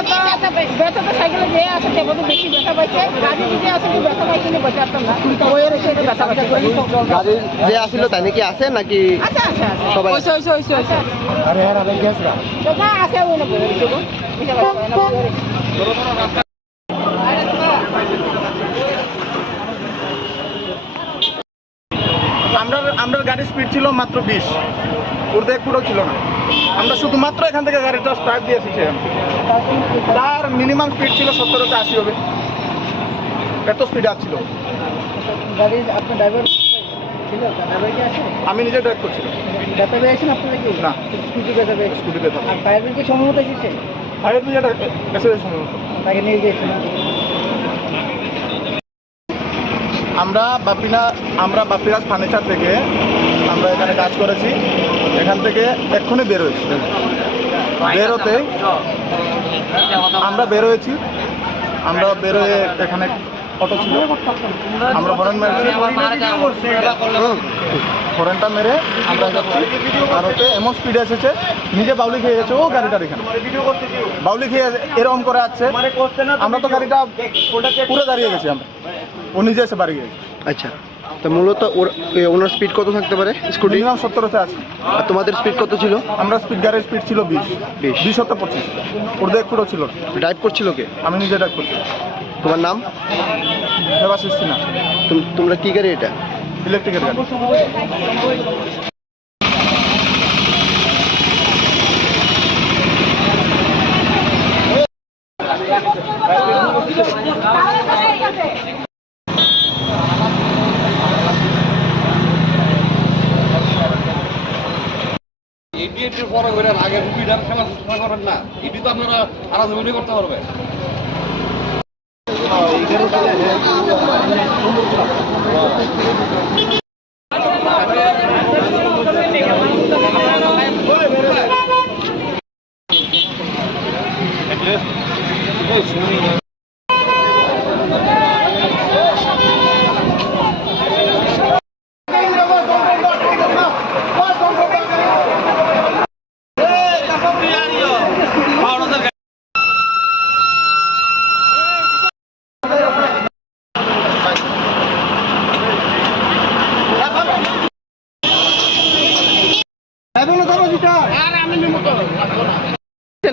তো সাইকেলে যে আছে সে বোধ বেশি ব্যথা পাইছে, গাড়ি যে আছে কি ব্যথা পাইছে না বসে আসতাম না, বইয়ের এসে ব্যথা পাইছে। গাড়ির যে আসছিল তাই নাকি আছে নাকি আচ্ছা আচ্ছা আচ্ছা সবাই? আরে হ্যাঁ আমি গেছি না আছে ওই না আমরা গাড়ির স্পিড ছিল মাত্র 20, ওদের একটুও ছিল না। আমরা শুধুমাত্র এখান থেকে গাড়িটা স্টার্ট দিয়ে এসেছি, তার মিনিমাম স্পিড ছিল 70-তে 80 হবে, এত স্পিড আসছিল। গাড়ির আপনার ড্রাইভার ছিল, ড্রাইভার কি আছে? আমি নিজে ড্রাইভ করছিলাম। ব্যথা পেয়েছেন আপনারা কি? না, স্কুটি ব্যথা পেয়েছে। স্কুটি পেতাম। আর ফায়ার ব্রিগেড সম্ভবত এসেছে, ফায়ার ব্রিগেড এসে সম্ভবত তাকে নিয়ে গিয়েছেন। আমরা বাপিরাজ ফার্নিচার থেকে আমরা এখানে কাজ করেছি, এখান থেকে এক্ষুনি বেরোয়েছি। বেরোতে আমরা বেরোয়েছি, আমরা বেরোয়ে এখানে অটো ছিল, আমরা হরেন মেরেছি, হরেনটা মেরে আমরা যাচ্ছি, আর ওতে এমন স্পিডে এসেছে নিজে বাউলি খেয়ে গেছে ও গাড়িটার এখানে বাউলি খেয়ে এরকম করে আসছে, আমরা তো গাড়িটা পুরো দাঁড়িয়ে গেছি, আমরা ও নিজে এসে বাড়ি গেছে। আচ্ছা, তো মূলত ওনার স্পিড কত থাকতে পারে স্কুটি? মিনিমাম 70-তে আছে। আর তোমাদের স্পিড কত ছিল? আমরা গাড়ির স্পিড ছিল 20 20 25, ওদের একটুও ছিল না। ড্রাইভ করছিল কে? আমি নিজে ড্রাইভ করছি। তোমার নাম? দেবাশিস সিনহা। তোমরা কি গাড়ি এটা? ইলেকট্রিকের গাড়ি। এটি একটু বড় করে আগে রুগীটার খেলা করেন না, এটি তো আপনারা আরাধনা করতে পারবে।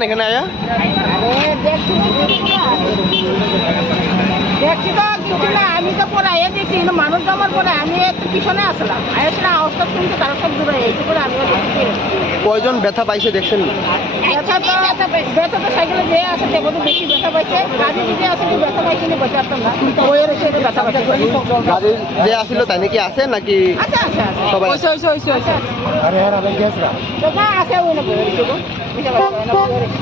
এখানে আয়া দেখছি দেখছি তো কিছু না, আমি তো পরে আইয়া দেখছি কিন্তু মানুষ জমার পরে আমি একটু পিছনে আসলাম, আসলে আওয়াজটা শুনছি তারা সব দূরে এইটু করে আমিও দেখছি। কয়জন ব্যথা পাইছে দেখছেন? ব্যথা তো সাইকেলে যে আছে সে বোধ বেশি ব্যথা পাইছে, গাড়ি যে আছে কি ব্যথা পাইছে নি বলতে পারতাম না, বইয়ের এসে ব্যথা পাইছে। গাড়ির যে আসছিল তাই নাকি আছে নাকি আচ্ছা আচ্ছা আচ্ছা সবাই? আচ্ছা দেখা আছে ওই না বইয়ের এসে গো বুঝতে পারছো না বইয়ের এসে।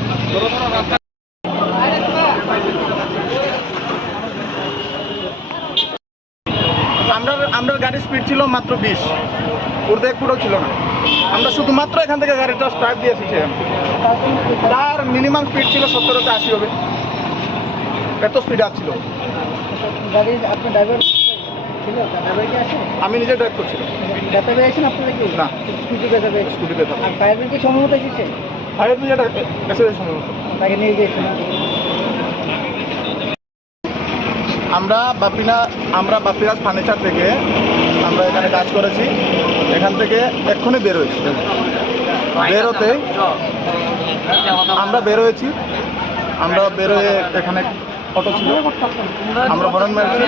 আমরা গাড়ির স্পিড ছিল মাত্র 20, ওর এক ফুটও ছিল না। আমরা শুধুমাত্র এখান থেকে গাড়িটা স্টার্ট দিয়ে এসেছি, তার মিনিমাম স্পিড ছিল 70-80 হবে, এত স্পিড আসছিল। গাড়ির আপনার ড্রাইভার ছিল, ড্রাইভার কি আছে? আমি নিজে ড্রাইভ করছিলাম। ব্যথা পেয়েছেন আপনারা কি? না, স্কুটি ব্যথা পেয়েছে। স্কুটি পেতাম। আর ফায়ার ব্রিগেড সম্ভবত এসেছে, ফায়ার ব্রিগেড এসে সম্ভবত। তাকে নিয়ে গিয়েছেন। আমরা বাপিরাজ ফার্নিচার থেকে আমরা এখানে কাজ করেছি, এখান থেকে এক্ষুনি বেরোয়েছি। বেরোতে আমরা বেরোয়েছি, আমরা বেরোয়ে এখানে অটো ছিল, আমরা হরেন মেরেছি,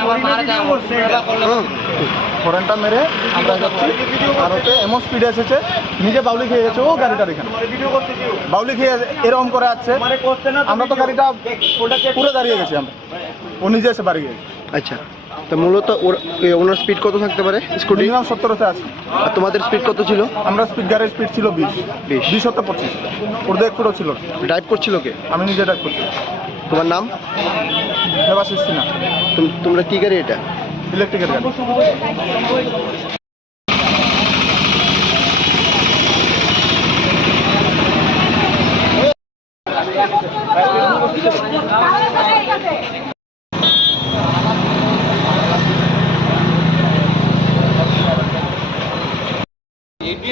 হরেনটা মেরে আমরা যাচ্ছি, আর ওতে এমন স্পিডে এসেছে নিজে বাউলি খেয়ে গেছে ও গাড়িটার এখানে বাউলি খেয়ে এরকম করে আসছে। আমরা তো গাড়িটা পুরো দাঁড়িয়ে গেছি, আমরা ও নিজে এসে বাড়ি গেছে। আচ্ছা, তো মূলত ওনার স্পিড কত থাকতে পারে স্কুটি? মিনিমাম 70-তে আছে। আর তোমাদের স্পিড কত ছিল? আমরা গাড়ির স্পিড ছিল 20-25, ওর এক ফুটও ছিল। ড্রাইভ করছিল কে? আমি নিজে ড্রাইভ করছি। তোমার নাম? দেবাশিস সিনহা। তোমরা কি গাড়ি এটা? ইলেকট্রিকের গাড়ি।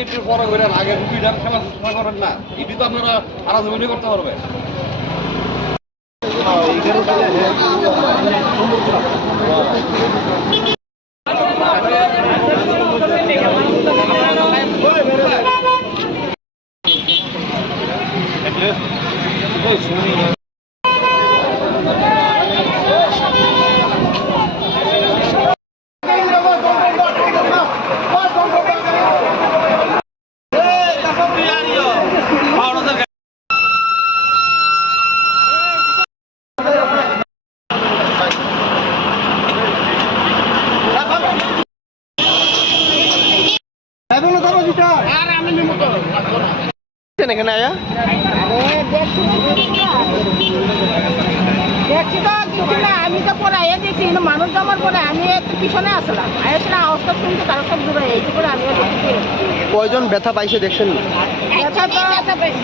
এটির পরে করে আগে রুটিটার খেলা করেন না, এটি তো আপনারা আরাধনা করতে পারবে। এখানে আয়া দেখছি তো কিছু না, আমি তো পরে আইয়া দেখছি কিন্তু মানুষ জমার পরে আমি একটু পিছনে আসলাম, আসলে আওয়াজটা শুনছি তারা সব দূরে এইটু করে আমিও দেখছি। কয়জন ব্যথা পাইছে দেখছেন?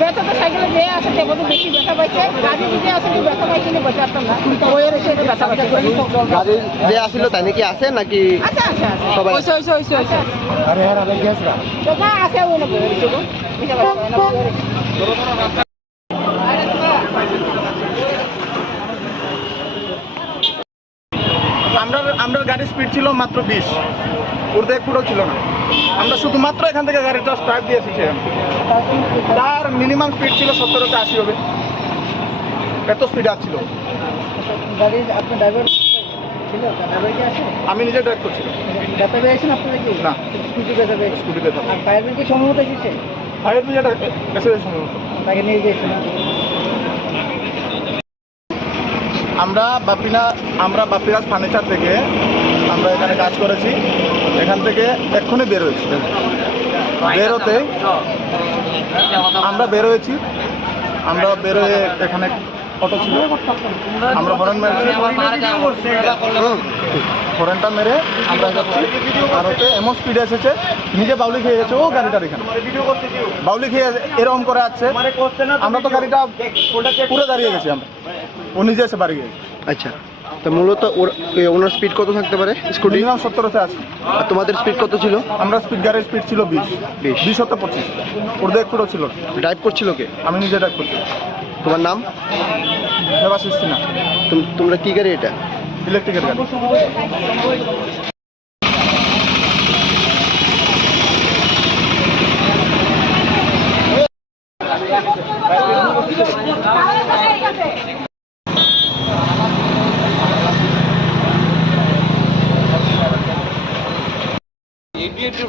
ব্যথা তো সাইকেলে যে আছে সে বোধ বেশি ব্যথা পাইছে, গাড়ি যে আছে কি ব্যথা পাইছে নি বলতে পারতাম না, বইয়ের এসে ব্যথা পাইছে। গাড়ির যে আসছিল তাই নাকি আছে নাকি আচ্ছা আচ্ছা আচ্ছা সবাই? আচ্ছা দেখা আছে ওই না বইয়ের এসে গো বুঝতে পারছো না বইয়ের এসে। আমরা গাড়ির স্পিড ছিল মাত্র 20, ওর এক ফুটও ছিল না। আমরা শুধুমাত্র এখান থেকে গাড়িটা স্টার্ট দিয়ে এসেছি, তার মিনিমাম স্পিড ছিল 70-80 হবে, এত স্পিড আসছিল। গাড়ির আপনার ড্রাইভার ছিল, ড্রাইভার কি আছে? আমি নিজে ড্রাইভ করছিলাম। ব্যথা পেয়েছেন আপনারা কি? না, স্কুটি ব্যথা পেয়েছে। স্কুটি পেতাম। আর ফায়ার ব্রিগেড সম্ভবত এসেছে, ফায়ার ব্রিগেড এসে সম্ভবত। তাকে নিয়ে গিয়েছেন। আমরা বাপিরাজ ফার্নিচার থেকে আমরা এখানে কাজ করেছি, এখান থেকে এক্ষুনি বেরোয়েছি। বেরোতে আমরা বেরোয়েছি, আমরা বেরোয়ে এখানে অটো ছিল, আমরা হরেন মেরেছি, হরেনটা মেরে আমরা যাচ্ছি, আর ওতে এমন স্পিডে এসেছে নিজে বাউলি খেয়ে গেছে ও গাড়িটার এখানে বাউলি খেয়ে এরকম করে আসছে। আমরা তো গাড়িটা পুরো দাঁড়িয়ে গেছি, আমরা ও নিজে এসে বাড়ি গেছে। আচ্ছা, তো মূলত ওনার স্পিড কত থাকতে পারে স্কুটি? মিনিমাম 70-তে আছে। আর তোমাদের স্পিড কত ছিল? আমরা গাড়ির স্পিড ছিল 20-25, ওর এক ফুটও ছিল। ড্রাইভ করছিল কে? আমি নিজে ড্রাইভ করছি। তোমার নাম? দেবাশিস সিনহা। তোমরা কি গাড়ি এটা? ইলেকট্রিকের গাড়ি।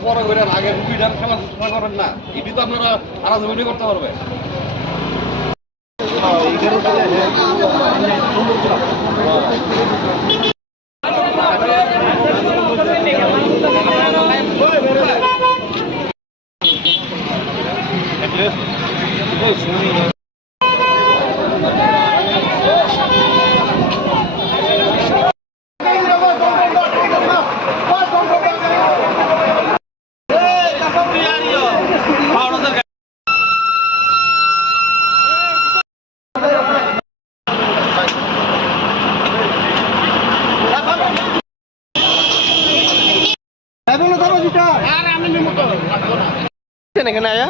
পরে করে আগে রুগীটার খেলা করেন না, এটি তো আপনারা আরাজমিনে করতে পারবে। এখানে আয়া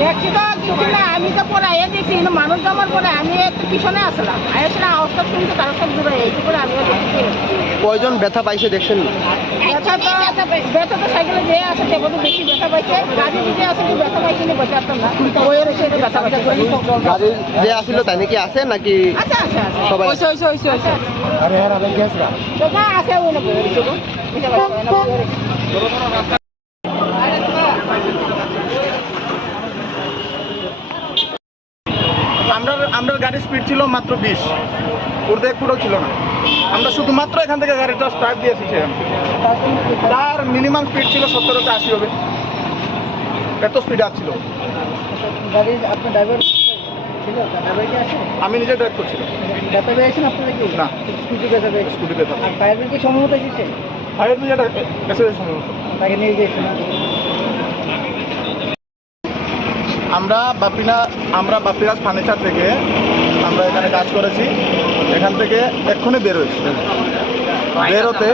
দেখছি তো ছুটি না, আমি তো পরে আয়া দেখছি কিন্তু মানুষ জমার পরে আমি একটু পিছনে আসলাম, আসলে আওয়াজটা শুনছি তারা সব দূরে এইটু করে আমিও দেখছি। কয়জন ব্যথা পাইছে দেখছেন? ব্যথা তো সাইকেলে যে আছে সে বোধ বেশি ব্যথা পাইছে, গাড়ি যে আছে কি ব্যথা পাইছে না বোঝা আসতাম না, ওই এসে ব্যথা পাইছে। গাড়ি যে আসছিল তাই নাকি আছে নাকি আচ্ছা আচ্ছা আচ্ছা সবাই? আরে হ্যাঁ আমি গেছি তো না আছে ওই না বলেছি গো এটা না আমরা গাড়ির স্পিড ছিল মাত্র 20, ওর এক ফুটও ছিল না। আমরা শুধুমাত্র এখান থেকে গাড়িটা স্টার্ট দিয়েছি, তার মিনিমাম স্পিড ছিল 70-80 হবে, এত স্পিড আসছিল। গাড়ির আপনার ড্রাইভার ছিল, ড্রাইভার কি আছে? আমি নিজে ড্রাইভ করছিলাম। ব্যথা পেয়েছেন আপনারা কি? না, স্কুটি ব্যথা পেয়েছে। স্কুটি পেতাম। আর ফায়ার ব্রিগেড সম্ভবত এসেছে, ফায়ার ব্রিগেড এসে সম্ভবত তাকে নিয়ে গিয়েছেন। আমরা বাপিরাজ ফার্নিচার থেকে আমরা এখানে কাজ করেছি। এখান থেকে এক্ষুনি বেরোয়েছি, বেরোতে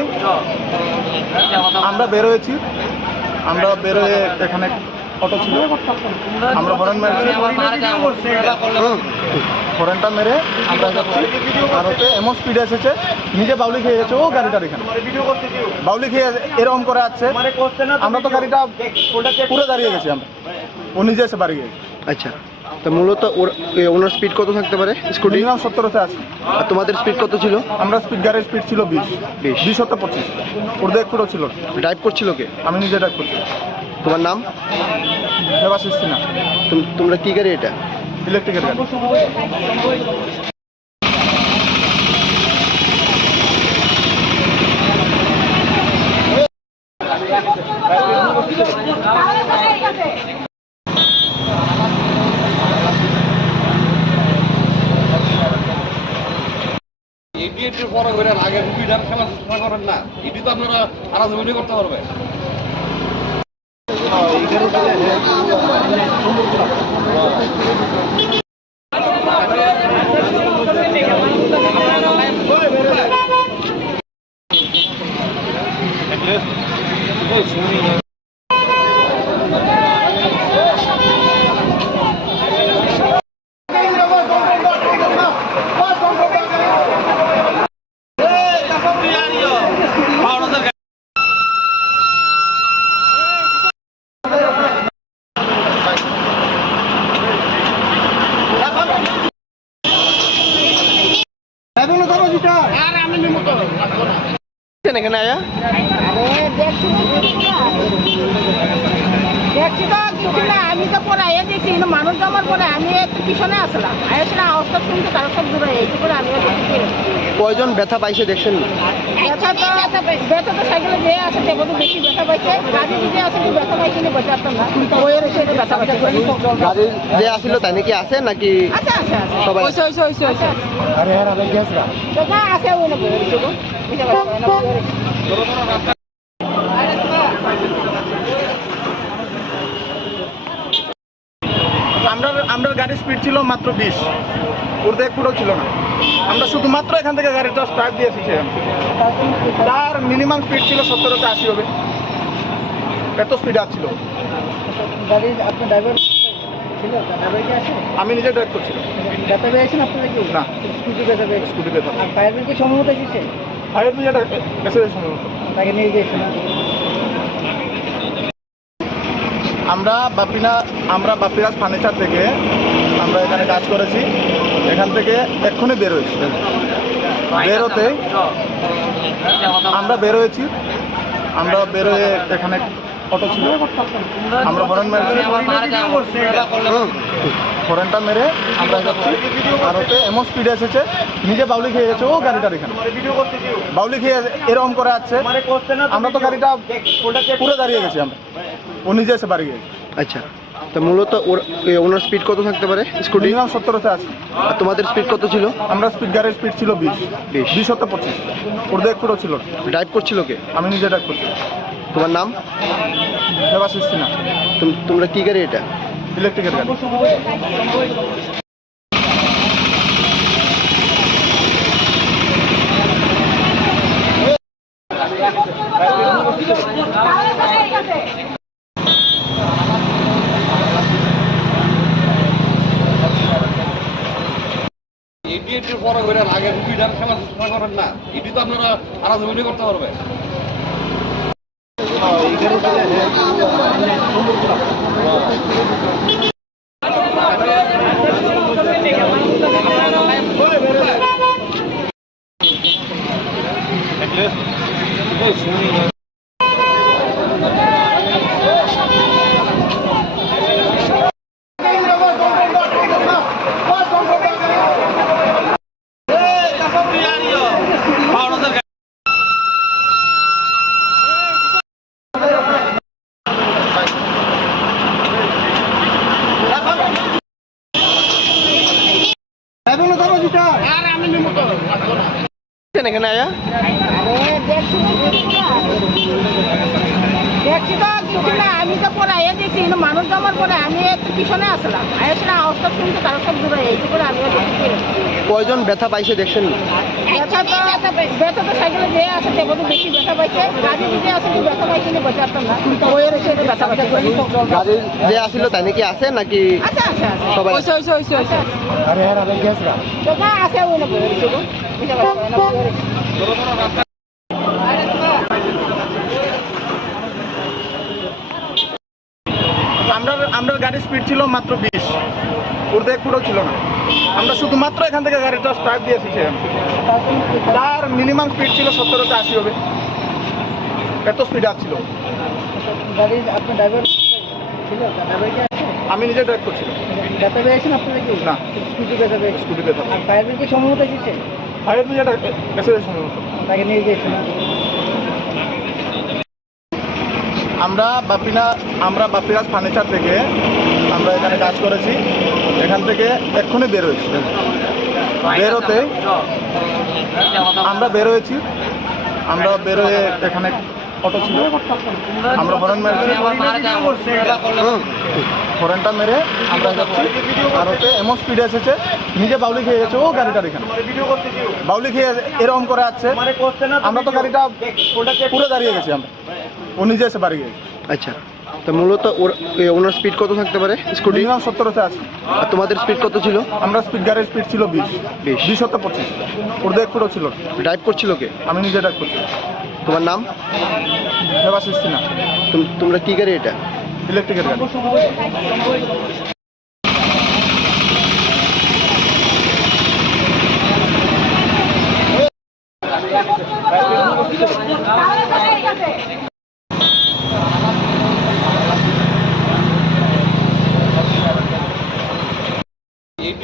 আমরা বেরোয়েছি। আমরা বেরোয়ে এখানে অটো ছিল, আমরা হরেন মেরেছি, হরেনটা মেরে আমরা যাচ্ছি। আর ওতে এমন স্পিডে এসেছে, নিজে বাউলি খেয়ে গেছে ও গাড়িটার এখানে বাউলি খেয়ে এরকম করে আসছে। আমরা তো গাড়িটা পুরো দাঁড়িয়ে গেছি, আমরা ও নিজে এসে বাড়ি গেছে। আচ্ছা, তো মূলত ওনার স্পিড কত থাকতে পারে স্কুটি? মিনিমাম 70-তে আছে। আর তোমাদের স্পিড কত ছিল? আমরা গাড়ির স্পিড ছিল 20, 20-25, ওর এক ফুটও ছিল। ড্রাইভ করছিল কে? আমি নিজে ড্রাইভ করছি। তোমার নাম? দেবাশিস সিনহা। তোমরা কি গাড়ি এটা? ইলেকট্রিকের গাড়ি। এটির পরে করে আগে রুগীটার খেলা করেন না, এটি তো আপনারা আরাজমিনে করতে পারবে। এখানে আয়া দেখছি তো ছুটি না, আমি তো পরে আয়া দেখছি কিন্তু মানুষ জমার পরে আমি একটু পিছনে আসলাম, আসলে আওয়াজটা শুনছি তারা সব দূরে এইটু করে আমিও দেখছি। কয়জন ব্যথা পাইছে দেখছেন? ব্যথা তো সাইকেলে যে আছে সে বোধ বেশি ব্যথা পাইছে, গাড়ি যে আছে কি ব্যথা পাইছে না বোঝা আসতাম না, ওই এসে ব্যথা পাইছে। গাড়ি যে আসছিল তাই নাকি আছে নাকি আচ্ছা আচ্ছা আচ্ছা সবাই? আরে হ্যাঁ আমি গেছি তো না আছে ওই না বলেছি গো এটা আমরা গাড়ির স্পিড ছিল মাত্র 20, ওর এক ফুটও ছিল না। আমরা শুধুমাত্র এখান থেকে গাড়িটা স্টার্ট দিয়েছি, তার মিনিমাম স্পিড ছিল 70-80 হবে, এত স্পিড আসছিল। গাড়ির আপনার ড্রাইভার ছিল, ড্রাইভার কি আছে? আমি নিজে ড্রাইভ করছিলাম। ব্যথা পেয়েছেন আপনারা কি? না, স্কুটি ব্যথা পেয়েছে। স্কুটি পেতাম। আর ফায়ার ব্রিগেড সম্ভবত এসেছে, ফায়ার ব্রিগেড এসে সম্ভবত তাকে নিয়ে গিয়েছেন। আমরা বাপিরাজ ফার্নিচার থেকে আমরা এখানে কাজ করেছি। এখান থেকে এক্ষুনি বেরোয়েছি, বেরোতে আমরা বের হয়েছি, আমরা বেরোয় এখানে অটো ছিল, আমরা হরেন মেরেছি, হরেনটা মেরে আমরা যাচ্ছি, আর ওতে এমন স্পিডে এসেছে নিজে বাউলি খেয়ে গেছে ও গাড়িটার এখানে বাউলি খেয়ে এরকম করে আসছে, আমরা তো গাড়িটা পুরো দাঁড়িয়ে গেছি, আমরা ও নিজে এসে বাড়ি গেছে। আচ্ছা, তো মূলত ওনার স্পিড কত থাকতে পারে স্কুটি? মিনিমাম 70-তে আছে। আর তোমাদের স্পিড কত ছিল? আমরা স্পিড গাড়ির স্পিড ছিল 20, 20-25, ওদের একটুও ছিল না। ড্রাইভ করছিল কে? আমি নিজে ড্রাইভ করছি। তোমার নাম? দেবাশিস সিনহা। তোমরা কি গাড়ি এটা? ইলেকট্রিকের গাড়ি। এটির পরে করে আগে রুগীটার সেবা করেন না, এটি তো আপনারা আরাধনা করতে পারবে। এখানে আয়া দেখছি তো কিছু না, আমি তো পরে আয়া দেখছি কিন্তু মানুষ জমার পরে আমি একটু পিছনে আসলাম, আসলে আওয়াজটা শুনছি তারা সব দূরে এইটু করে আমি কয়জন ব্যথা পাইছে দেখছেন? ব্যথা তো সাইকেলে যে আছে সে বোধ বেশি ব্যথা পাইছে, গাড়ি যে আছে কি ব্যথা পাইছে না বসে আসতাম না, বইয়ের এসে ব্যথা পাইছে। গাড়ির যে আসছিল তাই নাকি আছে নাকি আচ্ছা আচ্ছা আচ্ছা সবাই? আরে হ্যাঁ আমি গেছি না আছে ওই না বইয়ের এসে বুঝতে পারছো না বইয়ের এসে। আমরা গাড়ির স্পিড ছিল মাত্র 20, ওদের একটুও ছিল না। আমরা শুধুমাত্র এখান থেকে গাড়িটা স্টার্ট দিয়েছি, তার মিনিমাম স্পিড ছিল 70-তে 80 হবে, এত স্পিড আসছিল। আমি নিজে ড্রাইভ করছিলাম। ব্যথা পেয়েছেন আপনারা কি? না, স্কুটি ব্যথা পেয়েছেন? স্কুটি পেতাম। আর ফায়ার ব্রিগেড সম্ভবত এসেছে? ফায়ার ব্রিগেড এসে সম্ভবত তাকে নিয়ে গিয়েছেন? আমরা বাপিরাজ ফার্নিচার থেকে আমরা এখানে কাজ করেছি, এখান থেকে এক্ষুনি বের হয়েছি। বেরোতে আমরা বেরোয়েছি, আমরা বেরোয় এখানে অটো ছিল, আমরা হরেন মেরেছি, হরেনটা মেরে আমরা যাচ্ছি, আর ওতে এমন স্পিডে এসেছে নিজে বাউলি খেয়ে গেছে ও গাড়িটার এখানে বাউলি খেয়ে এরকম করে আসছে, আমরা তো গাড়িটা পুরো দাঁড়িয়ে গেছি, আমরা ও নিজে এসে বাড়ি গেছে। আচ্ছা, তো মূলত ওনার স্পিড কত থাকতে পারে স্কুটি? মিনিমাম 70-তে আছে। আর তোমাদের স্পিড কত ছিল? আমরা স্পিড গাড়ির স্পিড ছিল 20, 20-25, ওদের একটুও ছিল না। ড্রাইভ করছিল কে? আমি নিজে ড্রাইভ করছি। তোমার নাম? দেবাশিস সিনহা। তোমরা কি গাড়ি এটা? ইলেকট্রিকের গাড়ি।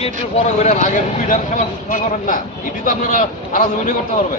এটির পরে করে আগে রুগীটার সেবা করেন না, এটি তো আপনারা আরাধনা করতে পারবে।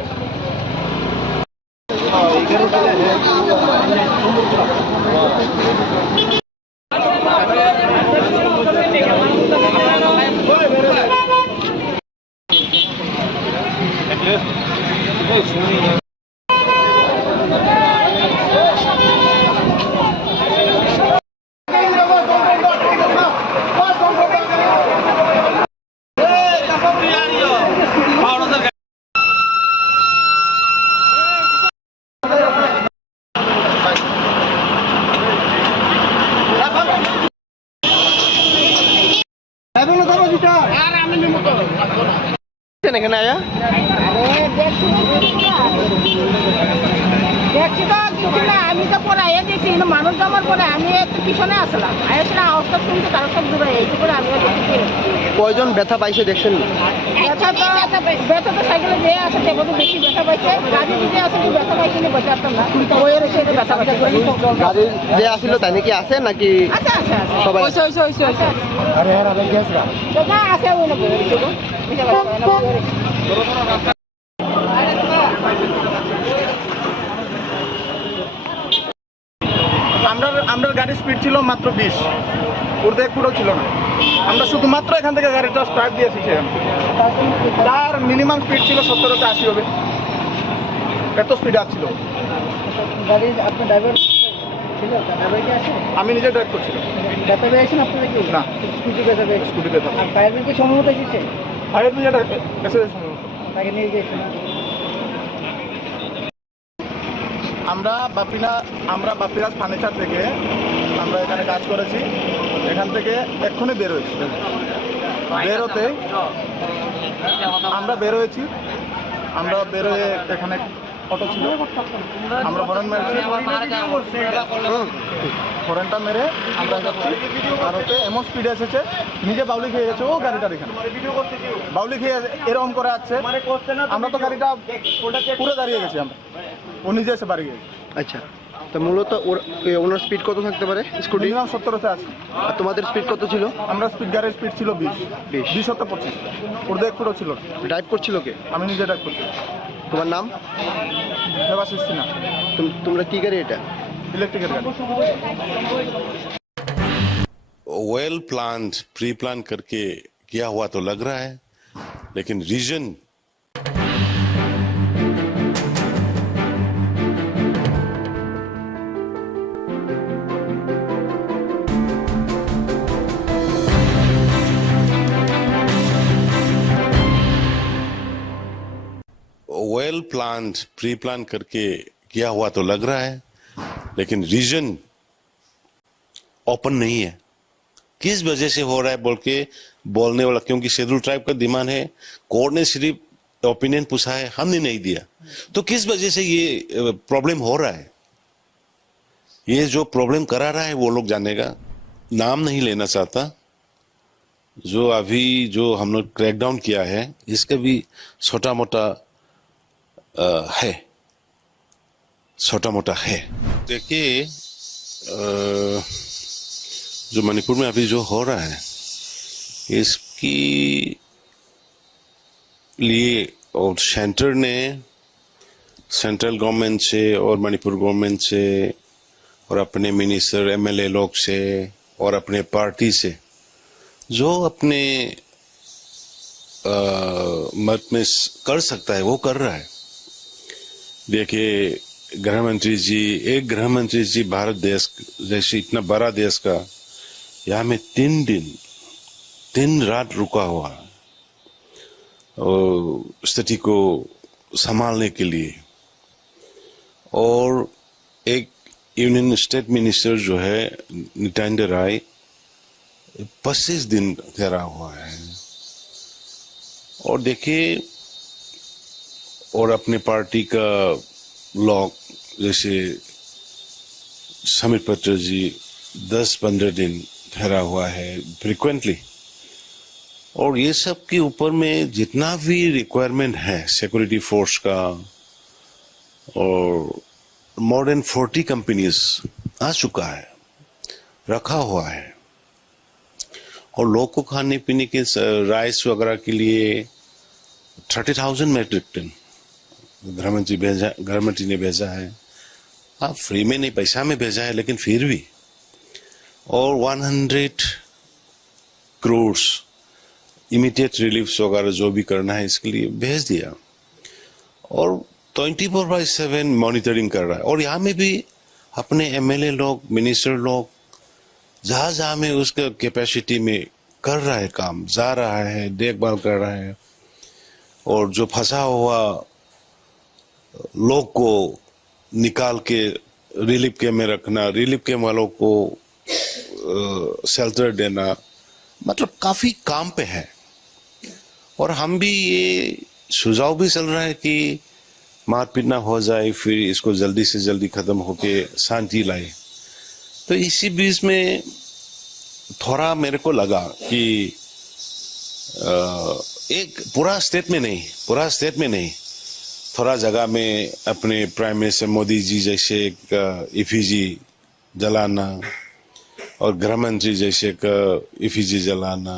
এখানে আয়া দেখছি তো কিছু না, আমি তো পরে আয়া দেখছি কিন্তু মানুষ জমার পরে আমি একটু পিছনে আসলাম, আসলে আওয়াজটা শুনছি তারা সব দূরে এইটু করে আমি কয়জন ব্যথা পাইছে দেখছেন? ব্যথা তো সাইকেলে যে আছে সে বোধহয় বেশি ব্যথা পাইছে, গাড়ি যে আছে কি ব্যথা পাইছে না বলতে পারতাম না, বইয়ের এসে ব্যথা পাইছে। গাড়ির যে আসিল তাই নাকি আছে নাকি আচ্ছা আচ্ছা আচ্ছা সবাই? আরে হ্যাঁ আমি গ্যাস না তো না আছে ওই না বইয়ের এসে বুঝতে পারছেন না বইয়ের আমরা গাড়ির স্পিড ছিল মাত্র 20, ওর 1 ফুটও ছিল না। আমরা শুধুমাত্র এখান থেকে গাড়িটা স্টার্ট দিয়েছি, তার মিনিমাম স্পিড ছিল 70-80 হবে, এত স্পিড আসছিল। গাড়ির আপনার ড্রাইভার ছিল, ড্রাইভার কি আছে? আমি নিজে ড্রাইভ করছিলাম। ব্যথা পেয়েছেন আপনারা কি? না, স্কুটি ব্যথা পেয়েছে। স্কুটি পেতাম। আর ফায়ার ব্রিগেড সম্ভবত এসেছে, ফায়ার ব্রিগেড এসে তাকে নিয়ে গিয়েছেন। আমরা বাপিরাজ ফার্নিচার থেকে আমরা এখানে কাজ করেছি। এখান থেকে এক্ষুনি বের হয়েছি। আমরা বের হয়ে এখানে অটো ছিল, আমরা হরেন মেরেছি, হরেনটা মেরে আমরা যাচ্ছি। আর ওতে এমন স্পিডে এসেছে, নিজে বাউলি খেয়ে গেছে ও গাড়িটার এখানে বাউলি খেয়ে এরকম করে আসছে। আমরা তো গাড়িটা পুরো দাঁড়িয়ে গেছি, ও নিজে এসে বাড়ি গেছে। আচ্ছা, তো মূলত ওনার স্পিড কত থাকতে পারে স্কুটি? মিনিমাম 70-তে আছে। আর তোমাদের স্পিড কত ছিল? আমরা গাড়ির স্পিড ছিল 20-25, ওর 1 ফুটও ছিল। ড্রাইভ করছিল কে? আমি নিজে ড্রাইভ করছি। তোমার নাম? দেবাশিস সিনহা। তোমরা কি গাড়ি এটা? ইলেকট্রিকের গাড়ি। वेल प्लान्ड प्री प्लान करके किया हुआ तो लग रहा है, लेकिन reason well planned pre plan करके किया हुआ तो लग रहा है, लेकिन रीजन ओपन नहीं है। किस वजह से हो रहा है बोल के बोलने वाला, क्योंकि शेड्यूल ट्राइब का डिमांड है, कोर्ट ने सिर्फ ओपिनियन पूछा है, हमने नहीं दिया। तो किस वजह से ये प्रॉब्लम हो रहा है, ये जो प्रॉब्लम करा रहा है वो लोग जानेगा। नाम नहीं लेना चाहता। जो अभी जो हम लोग क्रैकडाउन किया है इसका भी छोटा मोटा है, छोटा मोटा है। देखिए जो मणिपुर में अभी जो हो रहा है इसकी लिए और सेंटर ने, सेंट्रल गवर्नमेंट से और मणिपुर गवर्नमेंट से और अपने मिनिस्टर एमएलए लोग से और अपने पार्टी से जो अपने मत में कर सकता है वो कर रहा है। देखिए गृह मंत्री जी, एक गृह मंत्री जी भारत देश जैसे इतना बड़ा देश का यहाँ में 3 रात रुका हुआ और स्थिति को संभालने के लिए, और एक यूनियन स्टेट मिनिस्टर जो है नित्यानंद राय 25 दिन ठहरा हुआ है। और देखिए, और अपने पार्टी का लोग जैसे समित पत्र जी 10-15 दिन ठहरा हुआ है फ्रिक्वेंटली। और ये सब के ऊपर में जितना भी रिक्वायरमेंट है सिक्योरिटी फोर्स का, और मोर देन 40 कंपनीज आ चुका है, रखा हुआ है। और लोग को खाने पीने के राइस वगैरह के लिए 30,000 मेट्रिक टन गृहमंत्री ने भेजा है। आप फ्री में नहीं, पैसा में भेजा है, लेकिन फिर भी। और 100 करोड़ इमीडिएट रिलीफ वगैरह जो भी करना है इसके लिए भेज दिया, और 24/7 मॉनिटरिंग कर रहा है। और यहाँ में भी अपने एमएलए लोग, मिनिस्टर लोग जहां में उसका कैपेसिटी में कर रहा है काम, जा रहा है, देखभाल कर रहा है। और जो फंसा हुआ लोग को निकाल के रिलीफ कैंप में रखना, रिलीफ कैंप वालों को शेल्टर देना, मतलब काफी काम पे है। और हम भी ये सुझाव भी चल रहा है कि मारपीट ना हो जाए, फिर इसको जल्दी से जल्दी खत्म होके शांति लाए। तो इसी बीच में थोड़ा मेरे को लगा कि एक पूरा स्टेट में नहीं, थोड़ा जगह में अपने प्राइम मिनिस्टर मोदी जी जैसे एक इफिजी जलाना और गृह मंत्री जैसे एक इफिजी जलाना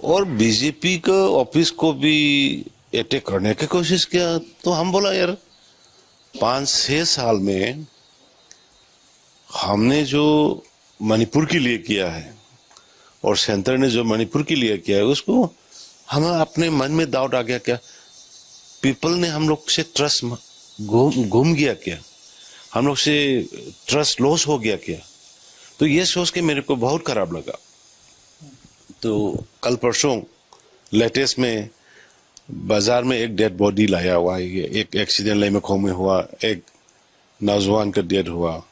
और बीजेपी का ऑफिस को भी अटैक करने की कोशिश किया। तो हम बोला यार 5-6 साल में हमने जो मणिपुर के लिए किया है और सेंटर ने जो मणिपुर के लिए किया है उसको हमें अपने मन में डाउट आ गया, क्या पीपल ने हम लोग से ट्रस्ट घूम गया, क्या हम लोग से ट्रस्ट लॉस हो गया क्या? तो ये सोच के मेरे को बहुत खराब लगा। तो कल परसों लेटेस्ट में बाजार में एक डेड बॉडी लाया हुआ है, एक एक्सीडेंट लेमेखो में हुआ, एक नौजवान का डेड हुआ।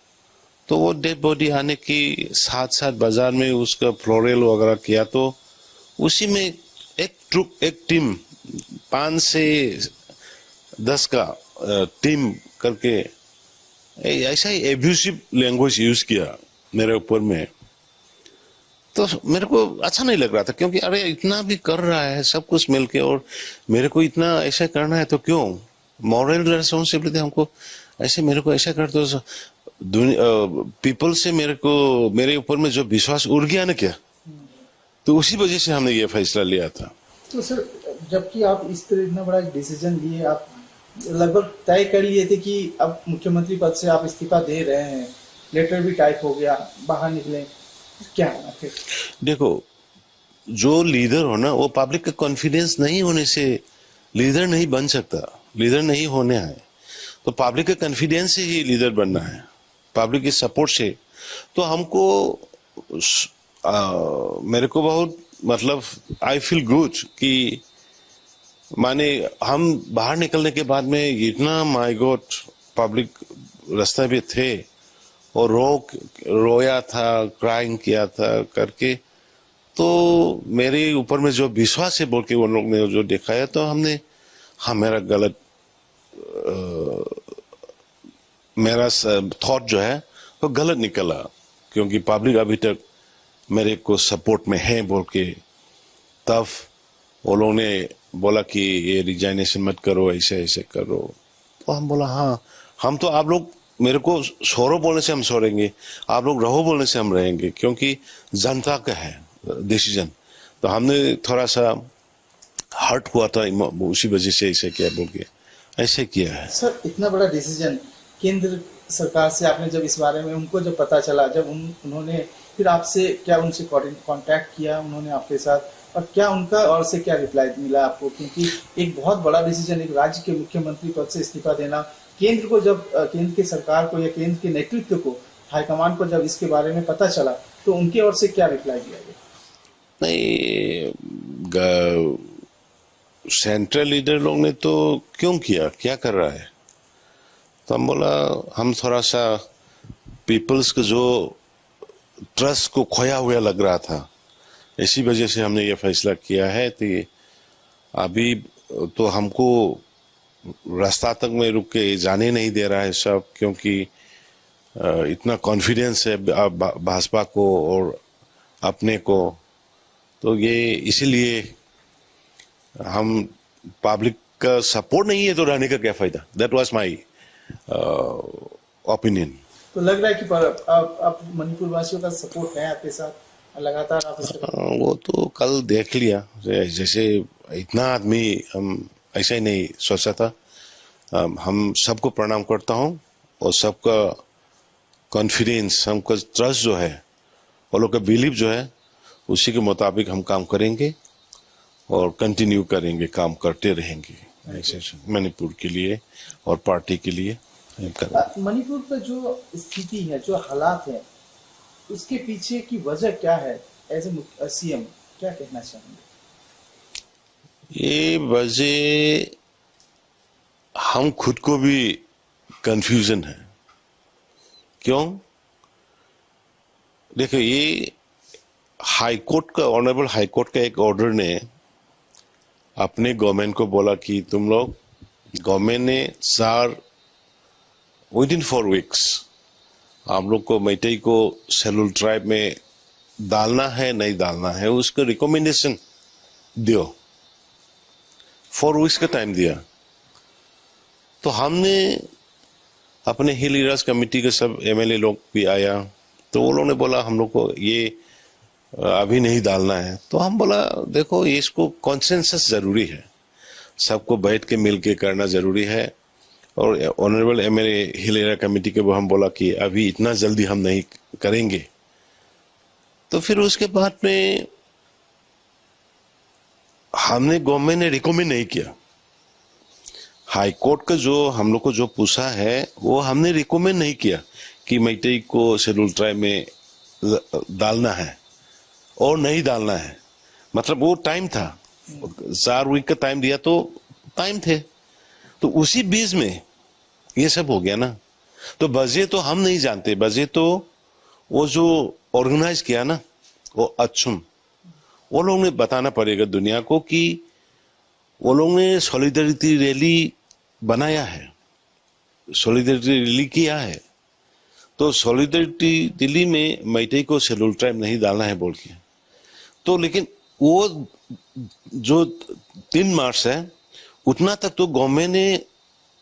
तो वो डेड बॉडी आने की साथ साथ बाजार में उसका फ्लोरल वगैरह किया, तो उसी में एक टीम 5 से 10 का टीम करके ऐसा ही एब्यूसिव लैंग्वेज यूज किया मेरे ऊपर में। तो मेरे को अच्छा नहीं लग रहा था, क्योंकि अरे इतना भी कर रहा है सब कुछ मिलके और मेरे को इतना ऐसा करना है, तो क्यों मॉरल रेस्पॉन्सिबिलिटी हमको ऐसे मेरे को ऐसा कर दो। पीपल से मेरे ऊपर में जो विश्वास उड़ गया ना क्या, तो उसी वजह से हमने ये फैसला लिया था। तो सर जबकि आप इस तरह इतना बड़ा डिसीजन लिए, आप लगभग तय कर लिए थे कि अब मुख्यमंत्री पद से आप इस्तीफा दे रहे हैं, लेटर भी टाइप हो गया, बाहर निकले, क्या है? देखो, जो लीडर हो ना वो पब्लिक का कॉन्फिडेंस नहीं होने से लीडर नहीं बन सकता, लीडर नहीं होने है। तो पब्लिक का कॉन्फिडेंस से ही लीडर बनना है, पब्लिक के सपोर्ट से। तो हमको मेरे को बहुत मतलब आई फील गुड कि माने हम बाहर निकलने के बाद में इतना माय गॉड पब्लिक रास्ते पे थे और रोया था, क्राइंग किया था करके। तो मेरे ऊपर में जो विश्वास है बोल के उन लोग ने जो दिखाया, तो हमने मेरा गलत मेरा थॉट जो है वो गलत निकला, क्योंकि पब्लिक अभी तक मेरे को सपोर्ट में है बोल के। तब वो लोग ने बोला कि ये रिजाइनेशन मत करो, ऐसे ऐसे करो। तो हम बोला हाँ, हम तो आप लोग मेरे को छोड़ो बोलने से हम छोड़ेंगे, आप लोग रहो बोलने से हम रहेंगे, क्योंकि जनता का है डिसीजन। तो हमने थोड़ा सा हर्ट हुआ था, उसी वजह से ऐसे किया बोल के ऐसे किया है। सर इतना बड़ा डिसीजन केंद्र सरकार से आपने जब इस बारे में उनको जब पता चला, जब उन्होंने फिर आपसे क्या उनसे कांटेक्ट किया उन्होंने आपके साथ, और क्या उनका और से क्या रिप्लाई मिला आपको? क्योंकि एक बहुत बड़ा डिसीजन, एक राज्य के मुख्यमंत्री पद से इस्तीफा देना, केंद्र को जब केंद्र की सरकार को या केंद्र के नेतृत्व को, हाईकमान को जब इसके बारे में पता चला, तो उनके ओर से क्या रिप्लाई दिया गया? नहीं, सेंट्रल लीडर लोग ने तो क्यों किया, क्या कर रहा है? तो हम बोला हम थोड़ा सा पीपल्स का जो ट्रस्ट को खोया हुआ लग रहा था, इसी वजह से हमने ये फैसला किया है कि अभी तो हमको रास्ता तक में रुक के जाने नहीं दे रहा है सब, क्योंकि इतना कॉन्फिडेंस है भाजपा को और अपने को। तो ये इसीलिए हम पब्लिक का सपोर्ट नहीं है तो रहने का क्या फायदा, दैट वाज माय ओपिनियन। तो लग रहा है कि आप मणिपुर वासियों का सपोर्ट है आपके साथ लगातार आप वो तो कल देख लिया, जैसे इतना आदमी हम ऐसा ही नहीं सोचा था। हम सबको प्रणाम करता हूँ और सबका कॉन्फिडेंस, हमका ट्रस्ट जो है, वो लोग का बिलीव जो है, उसी के मुताबिक हम काम करेंगे और कंटिन्यू करेंगे, काम करते रहेंगे ऐसे मणिपुर के लिए और पार्टी के लिए। मणिपुर का जो स्थिति है, जो हालात है, उसके पीछे की वजह क्या है? एज ए सीएम क्या कहना चाहेंगे? ये वजह हम खुद को भी कंफ्यूजन है। क्यों? देखो, ये हाईकोर्ट का, ऑनरेबल हाईकोर्ट का एक ऑर्डर ने अपने गवर्नमेंट को बोला कि तुम लोग, गवर्नमेंट ने विदिन 4 वीक्स आप लोग को मैतेई को शेड्यूल ट्राइब में डालना है नहीं डालना है, उसका रिकमेंडेशन दो, 4 वीक्स का टाइम दिया। तो हमने अपने हिल एरियाज कमेटी के सब एमएलए लोग भी आया, तो वो लोगों ने बोला हम लोग को ये अभी नहीं डालना है। तो हम बोला देखो इसको कॉन्सेंसस जरूरी है, सबको बैठ के मिल के करना जरूरी है। और honourable MLA hill area committee के वो हम बोला कि अभी इतना जल्दी हम नहीं करेंगे। तो फिर उसके बाद में हमने गवर्नमेंट ने रिकमेंड नहीं किया। हाई कोर्ट का जो हम लोग को जो पूछा है वो हमने रिकमेंड नहीं किया कि मैतेई को शेड्यूल ट्राइब में डालना है और नहीं डालना है। मतलब वो टाइम था, 4 वीक का टाइम दिया तो टाइम थे। तो उसी बीच में ये सब हो गया ना। तो वजह तो हम नहीं जानते, वजह तो वो जो ऑर्गेनाइज किया ना वो अच्छुम, वो लोग ने बताना पड़ेगा दुनिया को कि वो लोग ने सॉलिडरिटी रैली बनाया है, सॉलिडरिटी रैली किया है। तो सॉलिडरिटी दिल्ली में मैतेई को शेड्यूल ट्राइब नहीं डालना है बोल के। तो लेकिन वो जो 3 मार्च है उतना तक तो गवर्नमेंट ने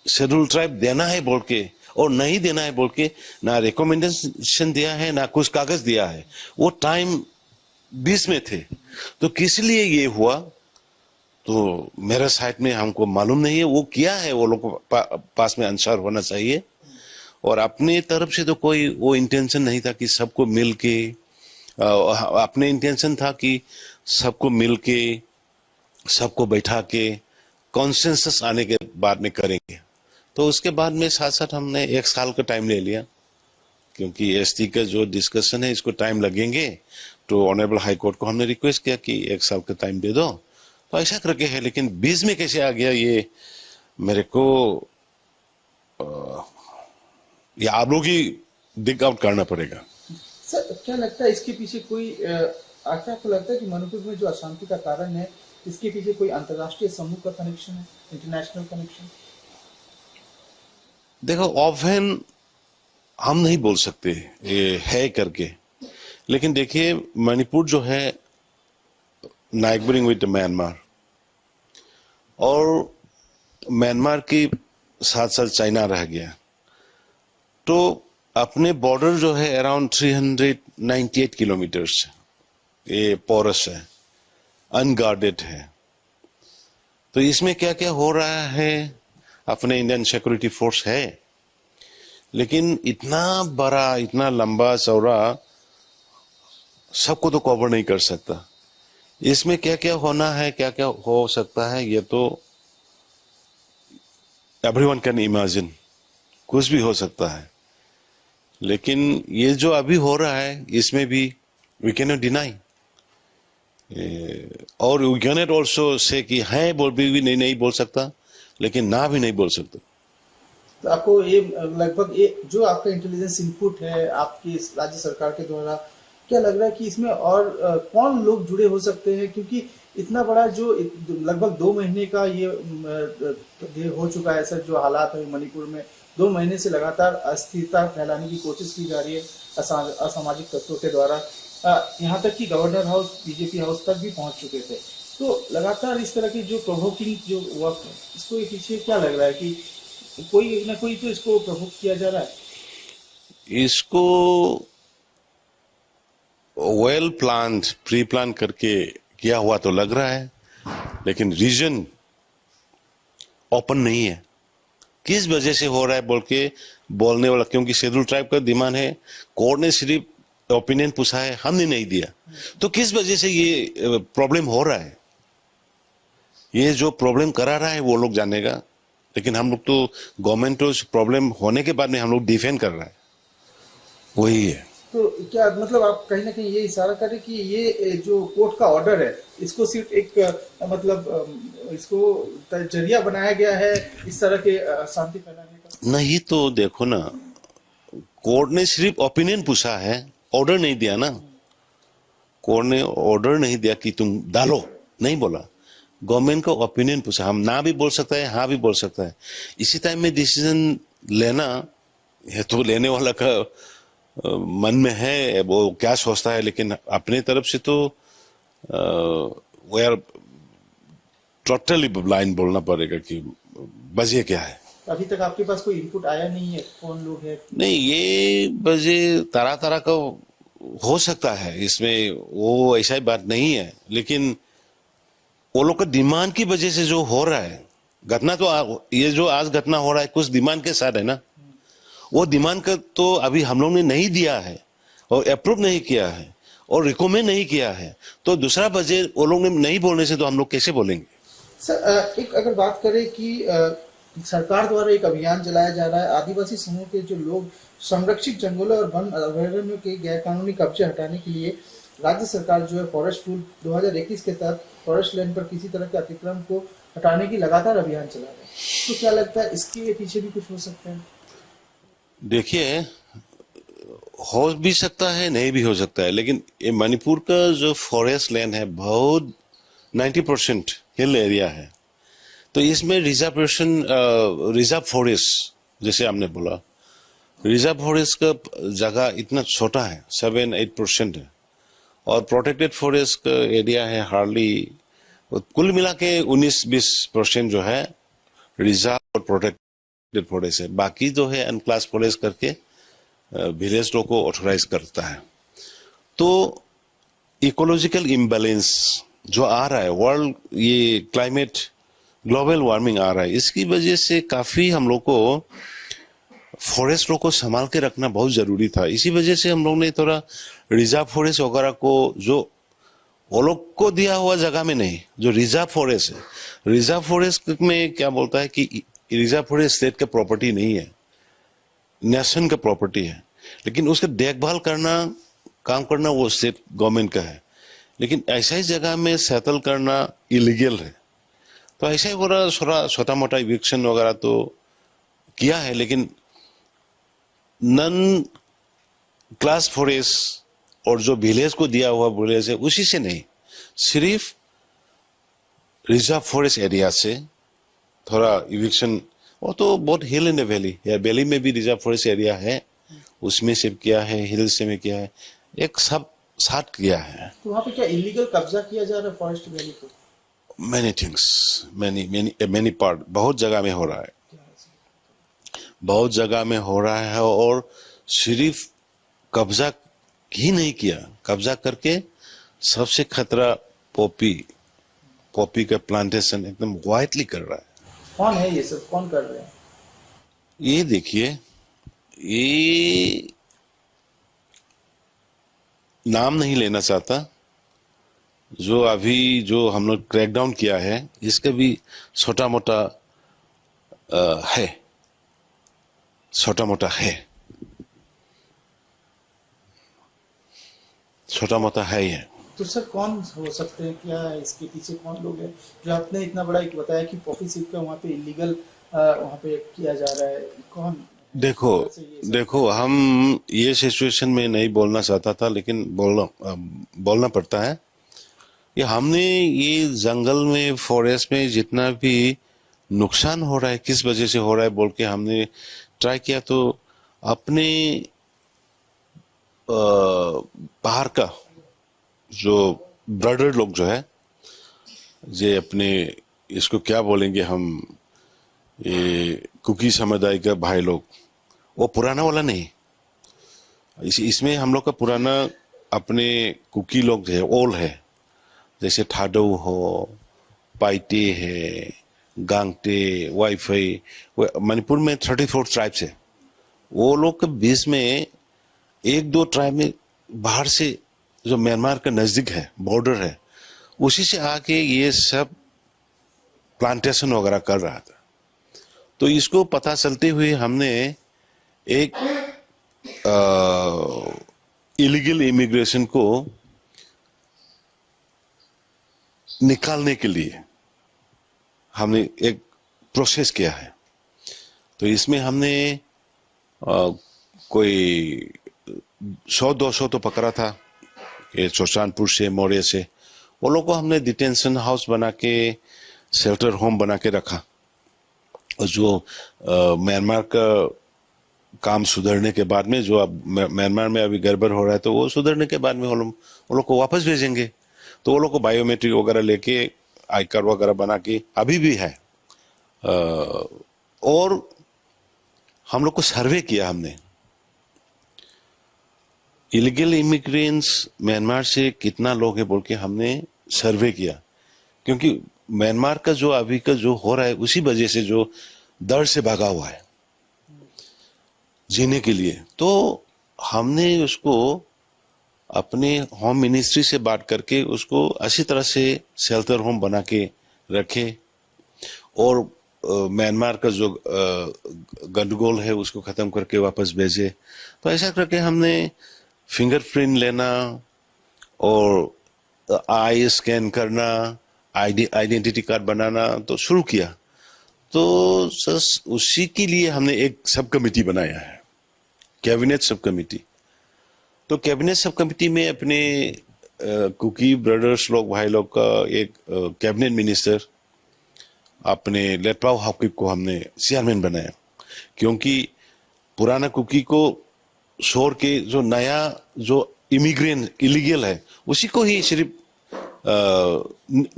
शेड्यूल ट्राइब देना है बोल के और नहीं देना है बोल के ना रिकमेंडेशन दिया है ना कुछ कागज दिया है। वो टाइम बीच में थे। तो किस लिए ये हुआ तो मेरे साइड में हमको मालूम नहीं है। वो किया है, वो लोग को पास में आंसर होना चाहिए। और अपने तरफ से तो कोई वो इंटेंशन नहीं था कि सबको मिल के, अपने इंटेंशन था कि सबको मिल के सबको बैठा के कॉन्सेंसस आने के बाद में करेंगे। तो उसके बाद में साथ साथ हमने 1 साल का टाइम ले लिया, क्योंकि एसटी का जो डिस्कशन है इसको टाइम लगेंगे। तो ऑनरेबल हाई कोर्ट को हमने रिक्वेस्ट किया कि 1 साल का टाइम दे दो। तो ऐसा करके है, लेकिन बीच में कैसे आ गया ये मेरे को ये आप लोग ही डिग आउट करना पड़ेगा। सर क्या लगता है इसके पीछे कोई क्या आपको लगता है कि मणिपुर में जो अशांति का कारण है इसके पीछे कोई अंतर्राष्ट्रीय समूह का कनेक्शन है, इंटरनेशनल कनेक्शन? देखो ऑफहैंड हम नहीं बोल सकते ये है करके, लेकिन देखिए मणिपुर जो है नाइबरिंग विद म्यांमार और म्यांमार के साथ साथ चाइना रह गया। तो अपने बॉर्डर जो है अराउंड 398 किलोमीटर्स ये पोरस है, अनगार्डेड है। तो इसमें क्या क्या हो रहा है, अपने इंडियन सिक्योरिटी फोर्स है, लेकिन इतना बड़ा इतना लंबा चौड़ा सबको तो कवर नहीं कर सकता। इसमें क्या क्या होना है, क्या क्या हो सकता है, ये तो एवरीवन कैन इमेजिन, कुछ भी हो सकता है। लेकिन ये जो अभी हो रहा है इसमें भी वी कैन नॉट डिनाई और we can not also say कि है बोल भी नहीं बोल सकता, लेकिन ना भी नहीं बोल सकता। तो आपको ये लगभग ये जो आपका इंटेलिजेंस इनपुट है आपकी राज्य सरकार के द्वारा, क्या लग रहा है कि इसमें और कौन लोग जुड़े हो सकते हैं? क्योंकि इतना बड़ा जो लगभग 2 महीने का ये हो चुका है सर, जो हालात है मणिपुर में 2 महीने से लगातार अस्थिरता फैलाने की कोशिश की जा रही है असामाजिक तत्वों के द्वारा। यहाँ तक कि गवर्नर हाउस, बीजेपी हाउस तक भी पहुंच चुके थे। तो लगातार इस तरह की जो प्रोवोकिंग जो वर्क है, इसको ये पीछे क्या लग रहा है कि कोई ना कोई तो इसको प्रोवोक किया जा रहा है? इसको वेल प्लान्ड प्री प्लान करके किया हुआ तो लग रहा है, लेकिन रीजन ओपन नहीं है। किस वजह से हो रहा है बोल के बोलने वाला, क्योंकि शेड्यूल ट्राइब का डिमांड है, कोर्ट ने सिर्फ ओपिनियन पूछा है, हमने नहीं दिया। तो किस वजह से ये प्रॉब्लम हो रहा है, ये जो प्रॉब्लम करा रहा है वो लोग जानेगा। लेकिन हम लोग तो गवर्नमेंट तो प्रॉब्लम होने के बाद में हम लोग डिफेंड कर रहा है, वही है। तो क्या मतलब आप कहीं ना कहीं ये इशारा करें कि ये जो कोर्ट का ऑर्डर है इसको सिर्फ एक मतलब इसको जरिया बनाया गया है इस तरह के शांति फैलाने का? नहीं, तो देखो ना, कोर्ट ने सिर्फ ओपिनियन पूछा है, ऑर्डर नहीं दिया ना। कोर्ट ने ऑर्डर नहीं दिया कि तुम डालो, नहीं बोला। गवर्नमेंट का ओपिनियन पूछा, हम ना भी बोल सकता है, हाँ भी बोल सकता है। इसी टाइम में डिसीजन लेना है तो लेने वाला का मन में है वो क्या सोचता है, लेकिन अपने तरफ से तो वी आर टोटली ब्लाइंड बोलना पड़ेगा कि वजह क्या है। अभी तक आपके पास कोई इनपुट आया नहीं है, कौन लोग है? नहीं, ये वजह तरह तरह का हो सकता है, इसमें वो ऐसा ही बात नहीं है, लेकिन वो लोग का डिमांड की वजह से जो हो रहा है घटना, तो ये जो आज घटना हो रहा है कुछ डिमांड के साथ है ना। वो डिमांड का तो अभी हम लोग ने नहीं दिया है और अप्रूव नहीं किया है और रिकमेंड नहीं किया है, तो दूसरा वजह वो लोग ने नहीं बोलने से तो हम लोग कैसे बोलेंगे। सर, एक अगर बात करें कि सरकार द्वारा एक अभियान चलाया जा रहा है, आदिवासी समूह के जो लोग संरक्षित जंगलों और वन अभयारण्यों के गैरकानूनी कब्जे हटाने के लिए राज्य सरकार जो है फॉरेस्ट रूल 2021 के तहत फॉरेस्ट लैंड पर किसी तरह के अतिक्रमण को हटाने की लगातार अभियान चला रहे हैं, तो क्या लगता है इसके पीछे भी कुछ हो सकता है? देखिए, हो भी सकता है, नहीं भी हो सकता है, लेकिन ये मणिपुर का जो फॉरेस्ट लैंड है बहुत 90% हिल एरिया है, तो इसमें रिजर्व फॉरेस्ट जैसे आपने बोला, रिजर्व फॉरेस्ट का जगह इतना छोटा है, 7-8% है, और प्रोटेक्टेड फॉरेस्ट का एरिया है हार्डली, कुल मिला के 19-20% जो है रिजर्व और प्रोटेक्टेड फॉरेस्ट है, बाकी जो है अनक्लास फॉरेस्ट करके विलेज लॉ को ऑथोराइज करता है। तो इकोलॉजिकल इम्बैलेंस जो आ रहा है, वर्ल्ड ये क्लाइमेट ग्लोबल वार्मिंग आ रहा है, इसकी वजह से काफी हम लोग को फॉरेस्ट लॉ को संभाल के रखना बहुत जरूरी था। इसी वजह से हम लोग ने थोड़ा रिजर्व फॉरेस्ट वगैरह को, जो वो लोग को दिया हुआ जगह में नहीं, जो रिजर्व फॉरेस्ट है, रिजर्व फॉरेस्ट में क्या बोलता है कि रिजर्व फॉरेस्ट स्टेट का प्रॉपर्टी नहीं है, नेशन का प्रॉपर्टी है, लेकिन उसका देखभाल करना, काम करना वो स्टेट गवर्नमेंट का है, लेकिन ऐसा ही जगह में सेटल करना इलीगल है। तो ऐसा ही थोड़ा छोटा मोटा इविक्शन वगैरह तो किया है, लेकिन नन क्लास फॉरेस्ट और जो विलेज को दिया हुआ विलेज है उसी से नहीं, सिर्फ रिजर्व फॉरेस्ट एरिया से थोड़ा इविक्शन, वो तो बहुत हिल इन द वैली या वैली में भी रिजर्व फॉरेस्ट एरिया है, उसमें से किया है, हिल से में किया है, एक सब साथ किया है। तो वहाँ पे क्या इलीगल कब्जा किया जा रहा है फॉरेस्ट वैली को? मैनी थिंग्स, मैनी पार्ट, बहुत जगह में हो रहा है, बहुत जगह में हो रहा है, और सिर्फ कब्जा ही नहीं किया, कब्जा करके सबसे खतरा पॉपी का प्लांटेशन एकदम वाइडली कर रहा है। कौन है ये सब, कौन कर रहे हैं? ये देखिए, ये नाम नहीं लेना चाहता, जो अभी जो हम लोग क्रैकडाउन किया है इसका भी छोटा मोटा है, छोटा मोटा है, छोटा मोटा है ये। तो सर कौन हो सकते हैं, क्या इसके पीछे कौन लोग हैं? जो आपने इतना बड़ा एक बताया कि पॉपी सीड का वहाँ पे इलीगल वहाँ पे किया जा रहा है, कौन? देखो हम ये सिचुएशन में नहीं बोलना चाहता था, लेकिन बोलना पड़ता है। ये हमने ये जंगल में, फॉरेस्ट में जितना भी नुकसान हो रहा है, किस वजह से हो रहा है बोल के हमने ट्राई किया, तो अपने बाहर का जो ब्रदर लोग जो है, ये अपने इसको क्या बोलेंगे हम, ये कुकी समुदाय का भाई लोग, वो पुराना वाला नहीं, इसमें हम लोग का पुराना अपने कुकी लोग जो है, ओल है, जैसे ठाडो हो, पाइटे है, गांगटे, वाईफाई, मणिपुर में 34 ट्राइब्स है, वो लोग के बीच में 1-2 ट्राइब में बाहर से जो म्यांमार का नजदीक है, बॉर्डर है, उसी से आके ये सब प्लांटेशन वगैरह कर रहा था। तो इसको पता चलते हुए हमने एक इलीगल इमिग्रेशन को निकालने के लिए हमने एक प्रोसेस किया है। तो इसमें हमने कोई 100-200 तो पकड़ा था, ये चौचानपुर से, मोरे से, वो लोग को हमने डिटेंशन हाउस बना के, शेल्टर होम बना के रखा, और जो म्यांमार का काम सुधरने के बाद में, जो अब म्यांमार में अभी गड़बड़ हो रहा है, तो वो सुधरने के बाद में वो लोग को वापस भेजेंगे। तो वो लोग को बायोमेट्रिक वगैरह लेके आयकर वगैरह बना के अभी भी है। और हम लोग को सर्वे किया हमने, इलीगल इमिग्रेंट्स म्यांमार से कितना लोग हैं बोल के हमने सर्वे किया, क्योंकि म्यांमार का जो अभी का जो हो रहा है उसी वजह से जो डर से भागा हुआ है जीने के लिए। तो हमने उसको अपने होम मिनिस्ट्री से बात करके उसको अच्छी तरह से शेल्टर होम बना के रखे और म्यांमार का जो गंदगोल है उसको खत्म करके वापस भेजे। तो ऐसा करके हमने फिंगरप्रिंट लेना और आई स्कैन करना, आइडेंटिटी कार्ड बनाना तो शुरू किया। तो उसी के लिए हमने एक सब कमेटी बनाया है, कैबिनेट सब कमेटी। तो कैबिनेट सब कमेटी में अपने कुकी ब्रदर्स लोग, भाई लोग का एक कैबिनेट मिनिस्टर अपने लेटपाओ हाकिब को हमने चेयरमैन बनाया, क्योंकि पुराना कुकी को छोड़ के जो नया जो इमिग्रेंट इलीगल है उसी को ही सिर्फ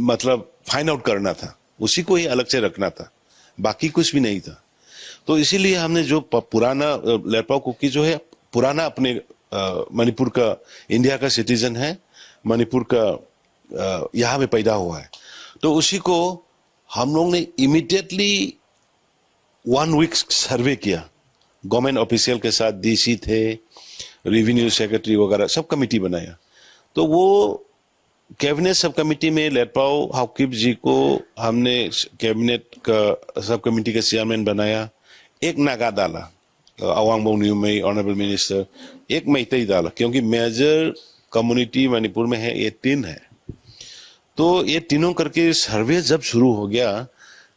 मतलब फाइंड आउट करना था, उसी को ही अलग से रखना था, बाकी कुछ भी नहीं था। तो इसीलिए हमने जो पुराना लेटपाओ कुकी जो है पुराना अपने मणिपुर का, इंडिया का सिटीजन है, मणिपुर का यहाँ में पैदा हुआ है, तो उसी को हम लोग ने इमीडिएटली 1 वीक सर्वे किया। गवर्नमेंट ऑफिशियल के साथ डीसी थे, रेवेन्यू सेक्रेटरी वगैरह सब कमेटी बनाया। तो वो कैबिनेट सब कमेटी में लेटपाओ हाकिब जी को हमने कैबिनेट का सब कमेटी का चेयरमैन बनाया। एक नागा डाला, अवांग न्यू में ऑनरेबल मिनिस्टर, एक मैतेई डाला, क्योंकि मेजर कम्युनिटी मणिपुर में है, ये 3 है। तो ये तीनों करके सर्वे जब शुरू हो गया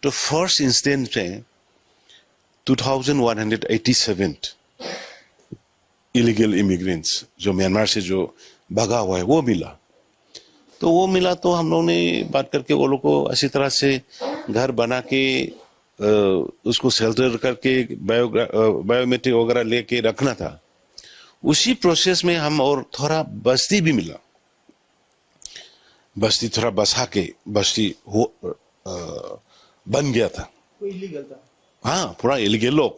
तो फर्स्ट इंस्टेंस में 2187 इलीगल इमिग्रेंट्स जो म्यांमार से जो भागा हुआ है वो मिला। तो वो मिला तो हम लोगों ने बात करके वो लोग को अच्छी तरह से घर बना के उसको शेल्टर करके बायोमेट्रिक वगैरह लेके रखना था। उसी प्रोसेस में हम और थोड़ा बस्ती भी मिला, बस्ती थोड़ा बसा के बस्ती हो बन गया था, कोई इलीगल था। हाँ, पूरा इलीगल लोग।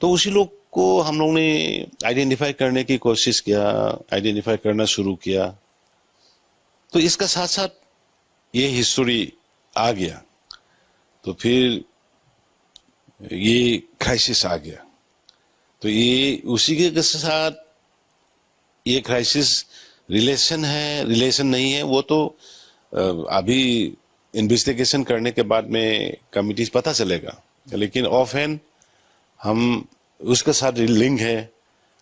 तो उसी लोग को हम लोग ने आइडेंटिफाई करने की कोशिश किया, आइडेंटिफाई करना शुरू किया। तो इसका साथ साथ ये हिस्ट्री आ गया, तो फिर ये क्राइसिस आ गया। तो ये उसी के साथ ये क्राइसिस रिलेशन है, रिलेशन नहीं है, वो तो अभी इन्वेस्टिगेशन करने के बाद में कमिटीज पता चलेगा, लेकिन ऑफ हैंड हम उसके साथ लिंक है,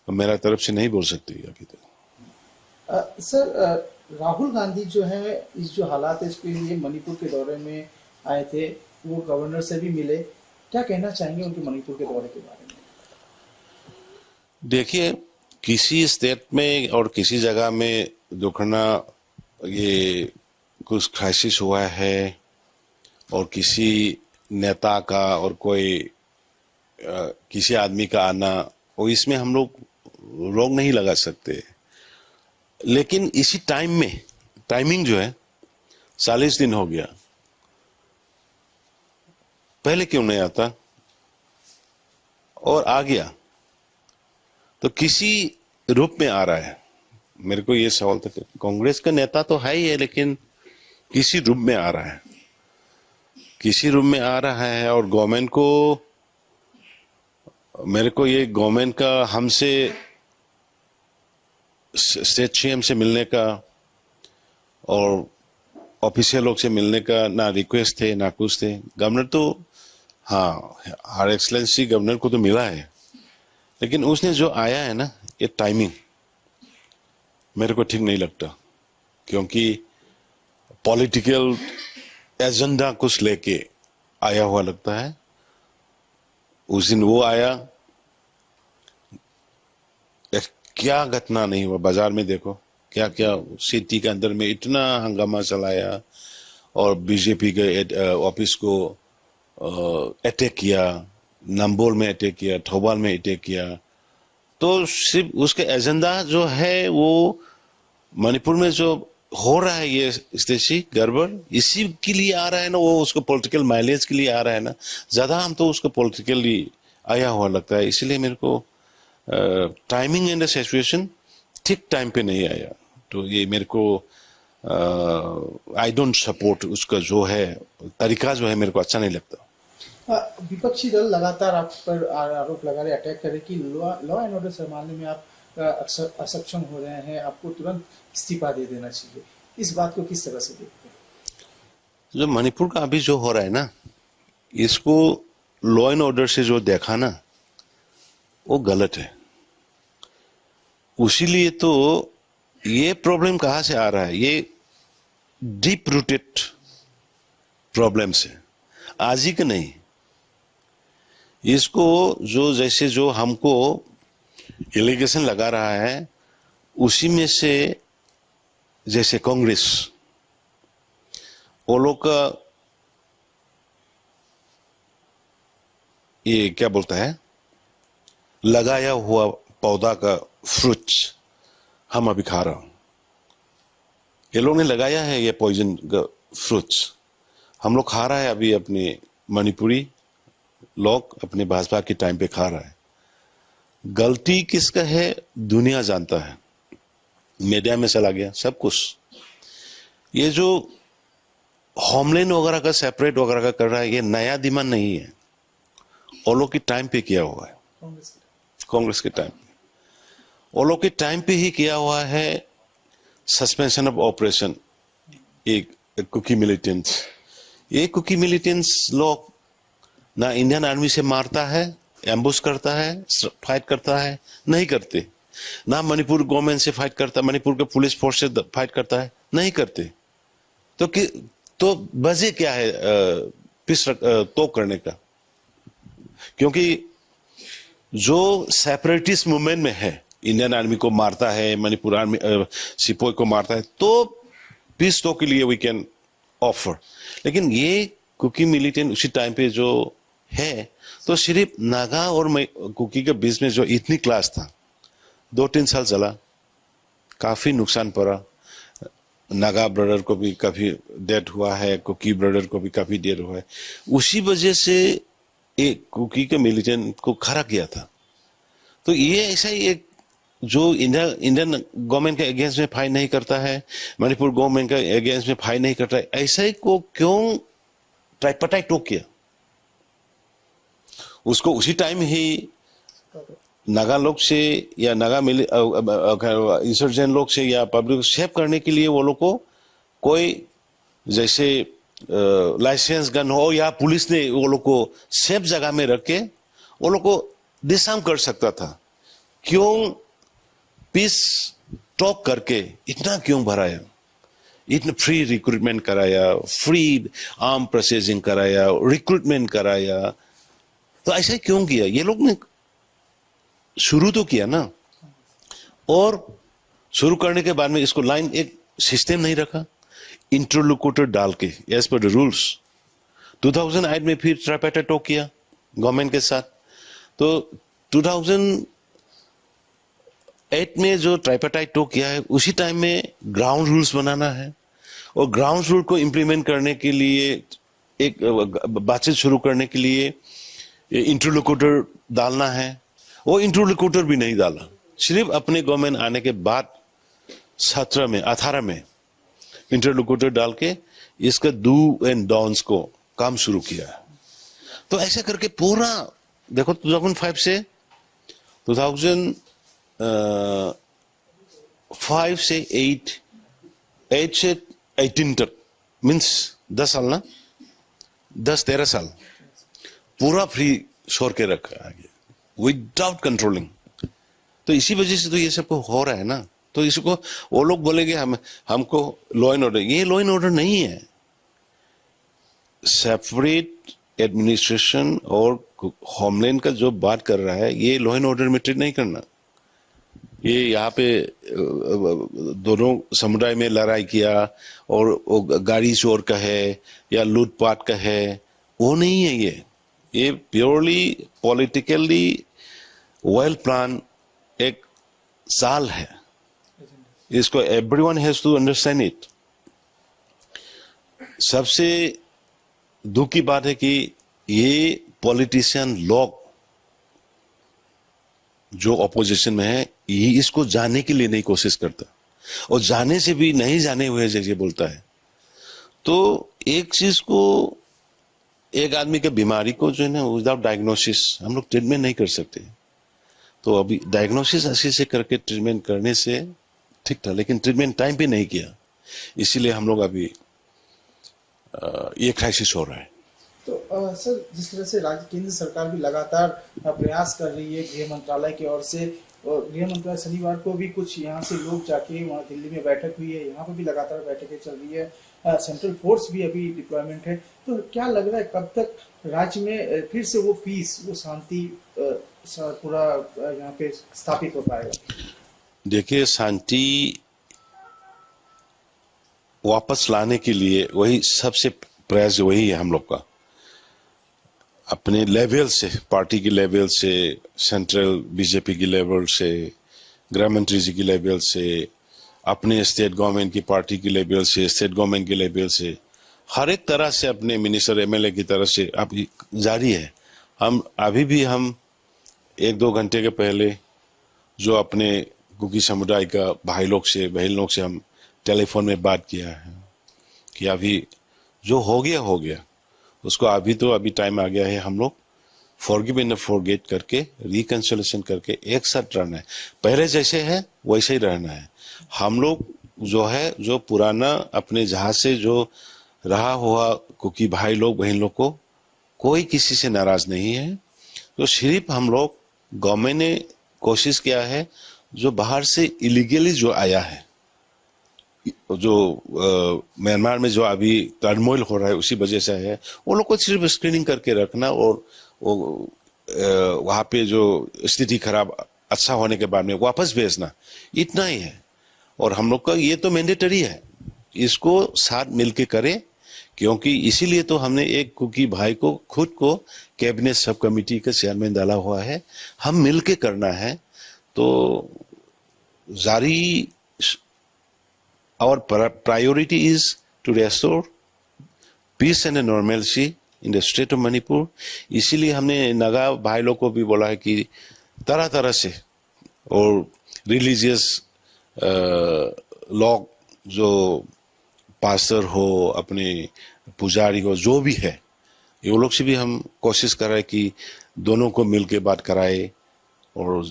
मेरा तरफ से नहीं बोल सकते अभी तक। सर, राहुल गांधी जो है इस जो हालात है इसके लिए मणिपुर के दौरे में आए थे, वो गवर्नर से भी मिले, क्या कहना चाहेंगे उनके मणिपुर के दौरे के बारे में? देखिए, किसी स्टेट में और किसी जगह में दुखना ये कुछ क्राइसिस हुआ है और किसी नेता का और कोई किसी आदमी का आना, और इसमें हम लोग रोक नहीं लगा सकते। लेकिन इसी टाइम में टाइमिंग जो है 40 दिन हो गया, पहले क्यों नहीं आता और आ गया? तो किसी रूप में आ रहा है। मेरे को ये सवाल था, कांग्रेस का नेता तो है ही है, लेकिन किसी रूप में आ रहा है, किसी रूप में आ रहा है। और गवर्नमेंट को, मेरे को ये गवर्नमेंट का हमसे स्टेट सीएम से मिलने का और ऑफिशियल लोग से मिलने का ना रिक्वेस्ट थे ना कुछ थे। गवर्नर तो हाँ, हर एक्सलेंसी गवर्नर को तो मिला है, लेकिन उसने जो आया है ना, ये टाइमिंग मेरे को ठीक नहीं लगता, क्योंकि पॉलिटिकल एजेंडा कुछ लेके आया हुआ लगता है। उस दिन वो आया, क्या घटना नहीं हुआ। बाजार में देखो क्या क्या सिटी के अंदर में इतना हंगामा चलाया और बीजेपी के ऑफिस को अटैक किया, नंबोल में अटैक किया, थौबाल में अटैक किया। तो सिर्फ उसके एजेंडा जो है वो मणिपुर में जो हो रहा है ये स्टेशी गड़बड़, इसी के लिए आ रहा है ना, वो उसको पॉलिटिकल माइलेज के लिए आ रहा है ना, ज्यादा हम तो उसको पॉलिटिकली आया हुआ लगता है। इसलिए मेरे को टाइमिंग एंड सिचुएशन ठीक टाइम पे नहीं आया, तो ये मेरे को आई डोंट सपोर्ट उसका जो है तरीका जो है, मेरे को अच्छा नहीं लगता। विपक्षी दल लगातार आप पर आरोप लगा रहे, अटैक करे कि लॉ एंड ऑर्डर संभालने में आप असक्षम हो रहे हैं, आपको तुरंत इस्तीफा दे देना चाहिए। इस बात को किस तरह से देखते हैं? जो मणिपुर का अभी जो हो रहा है ना, इसको लॉ एंड ऑर्डर से जो देखा ना, वो गलत है। उसीलिए तो ये प्रॉब्लम कहां से आ रहा है, ये डीप रूटेड प्रॉब्लम से, आज ही का नहीं। इसको जो जैसे जो हमको एलिगेशन लगा रहा है, उसी में से जैसे कांग्रेस वो लोग का ये क्या बोलता है, लगाया हुआ पौधा का फ्रूट्स हम अभी खा रहा हूं। ये लोग ने लगाया है ये पॉइजन का फ्रूट्स, हम लोग खा रहा है अभी। अपने मणिपुरी लोग अपने भाजपा के टाइम पे खा रहा है। गलती किसका है दुनिया जानता है, मीडिया में चला गया सब कुछ। ये जो होमलैंड वगैरह का सेपरेट वगैरह का कर रहा है, ये नया डिमांड नहीं है, वो लोग के टाइम पे किया हुआ है, कांग्रेस के टाइम पे। वो लोग के टाइम पे ही किया हुआ है सस्पेंशन ऑफ ऑपरेशन, एक कुकी मिलिटेंट्स। ये कुकी मिलिटेंट्स लोग ना इंडियन आर्मी से मारता है, एम्बुश करता है, फाइट करता है, नहीं करते। ना मणिपुर गवर्नमेंट से फाइट करता, मणिपुर के पुलिस फोर्स से फाइट करता है, नहीं करते। तो वजह क्या है पीस तो करने का? क्योंकि जो सेपरेटिस्ट मूवमेंट में है, इंडियन आर्मी को मारता है, मणिपुर आर्मी सिपोई को मारता है, तो पीस तो के लिए वी कैन ऑफर। लेकिन ये कुकी मिलिटेंट उसी टाइम पे जो है, तो सिर्फ नागा और कुकी के बीच में जो इतनी क्लास था, 2-3 साल चला, काफी नुकसान पड़ा। नागा ब्रदर को भी काफी डेथ हुआ है, कुकी ब्रदर को भी काफी डेथ हुआ है। उसी वजह से एक कुकी के मिलिटेंट को खड़ा किया था। तो ये ऐसा ही एक जो इंडियन गवर्नमेंट के अगेंस्ट में फाइट नहीं करता है, मणिपुर गवर्नमेंट के अगेंस्ट में फाइट नहीं करता है, ऐसा ही को क्यों ट्राइपटाई टोक किया? उसको उसी टाइम ही नागा लोग से या नागा इंसर्जेंट लोग से या पब्लिक सेव करने के लिए वो लोग को कोई जैसे लाइसेंस गन हो या पुलिस ने वो लोग को सेफ जगह में रख के वो लोग को डिसआर्म कर सकता था। क्यों पीस टॉक करके इतना क्यों भराया? इतना फ्री रिक्रूटमेंट कराया, फ्री आर्म प्रोसेसिंग कराया, रिक्रूटमेंट कराया, तो ऐसा क्यों किया? ये लोग ने शुरू तो किया ना, और शुरू करने के बाद में इसको लाइन एक सिस्टम नहीं रखा, इंटरलोक्यूटर डाल के एज पर द रूल्स। 2008 में फिर ट्राइपेटा टॉक किया गवर्नमेंट के साथ, तो 2008 में जो ट्राइपेटाइट टॉक किया है, उसी टाइम में ग्राउंड रूल्स बनाना है, और ग्राउंड रूल को इम्प्लीमेंट करने के लिए एक बातचीत शुरू करने के लिए इंटरलोक्यूटर डालना है। वो इंटरलोक्यूटर भी नहीं डाला, सिर्फ अपने गवर्नमेंट आने के बाद 18 में इंटरलोक्यूटर डाल के इसका डू एंड डॉन्स को काम शुरू किया। तो ऐसे करके पूरा देखो 2005 से 2005 से 8 से 18 तक मीन्स 10 साल ना, 10-13 साल पूरा फ्री छोड़ के रखा आगे विदाउट कंट्रोलिंग। तो इसी वजह से तो ये सब हो रहा है ना। तो इसको वो लोग बोलेंगे हमको लॉ एंड ऑर्डर, ये लॉ एंड ऑर्डर नहीं है। सेपरेट एडमिनिस्ट्रेशन और होमलैंड का जो बात कर रहा है, ये लॉ एंड ऑर्डर में ट्रीट नहीं करना। ये यहाँ पे दोनों समुदाय में लड़ाई किया और गाड़ी चोर का है या लूटपाट का है, वो नहीं है। ये प्योरली पॉलिटिकली वेल प्लान एक चाल है, इसको everyone has to understand it. सबसे दुख की बात है कि ये पॉलिटिशियन लोग जो ऑपोजिशन में है, ये इसको जानने के लिए नहीं कोशिश करता, और जाने से भी नहीं जाने हुए जैसे बोलता है। तो एक चीज को, एक आदमी के बीमारी को जो है ना, विदाउट डायग्नोसिस हम लोग ट्रीटमेंट नहीं कर सकते। तो अभी डायग्नोसिस अच्छे से करके ट्रीटमेंट करने से ठीक था, लेकिन ट्रीटमेंट टाइम पे नहीं किया, इसीलिए हम लोग अभी ये क्राइसिस हो रहा है। तो सर, जिस तरह से राज्य केंद्र सरकार भी लगातार प्रयास कर रही है गृह मंत्रालय की ओर से, और गृह मंत्रालय शनिवार को भी कुछ यहाँ से लोग जाके वहाँ दिल्ली में बैठक हुई है, यहाँ पर भी लगातार बैठकें चल रही है, सेंट्रल फोर्स भी अभी डिप्लॉयमेंट है। तो क्या लग रहा है कब तक राज्य में फिर से वो पीस, वो शांति पूरा यहाँ पे स्थापित हो पाएगा? देखिए, शांति वापस लाने के लिए वही सबसे प्रयास वही है हम लोग का, अपने लेवल से, पार्टी की लेवल से, सेंट्रल बीजेपी की लेवल से, गृह मंत्री जी की लेवल से, अपने स्टेट गवर्नमेंट की पार्टी की लेवल से, स्टेट गवर्नमेंट की लेवल से, हर एक तरह से अपने मिनिस्टर एमएलए की तरफ से अब जारी है। हम अभी भी हम 1-2 घंटे के पहले जो अपने कुकी समुदाय का भाई लोग से, बहन लोग से हम टेलीफोन में बात किया है कि अभी जो हो गया उसको अभी टाइम आ गया है, हम लोग फॉरगिव एंड फॉरगेट करके, रिकंसिलिएशन करके एक साथ रहना है। पहले जैसे है वैसे ही रहना है। हम लोग जो है, जो पुराना अपने जहां से जो रहा हुआ कुकी भाई लोग बहन लोग को कोई किसी से नाराज नहीं है। तो सिर्फ हम लोग, गवर्नमेंट ने कोशिश किया है, जो बाहर से इलीगली जो आया है, जो म्यांमार में जो अभी टर्मोइल हो रहा है उसी वजह से है, वो लोग को सिर्फ स्क्रीनिंग करके रखना, और वहां पे जो स्थिति खराब अच्छा होने के बाद में वापस भेजना, इतना ही है। और हम लोग का ये तो मैंडेटरी है, इसको साथ मिलके करें, क्योंकि इसीलिए तो हमने एक कुकी भाई को खुद को कैबिनेट सब कमेटी का चेयरमैन डाला हुआ है। हम मिलके करना है। तो जारी our priority is to restore peace and normalcy in the state of Manipur। इसीलिए हमने नागा भाई लोग को भी बोला है कि तरह तरह से, और रिलीजियस लोग, जो पास्टर हो, अपने पुजारी हो, जो भी है, ये लोग से भी हम कोशिश कर रहे हैं कि दोनों को मिल के बात कराए और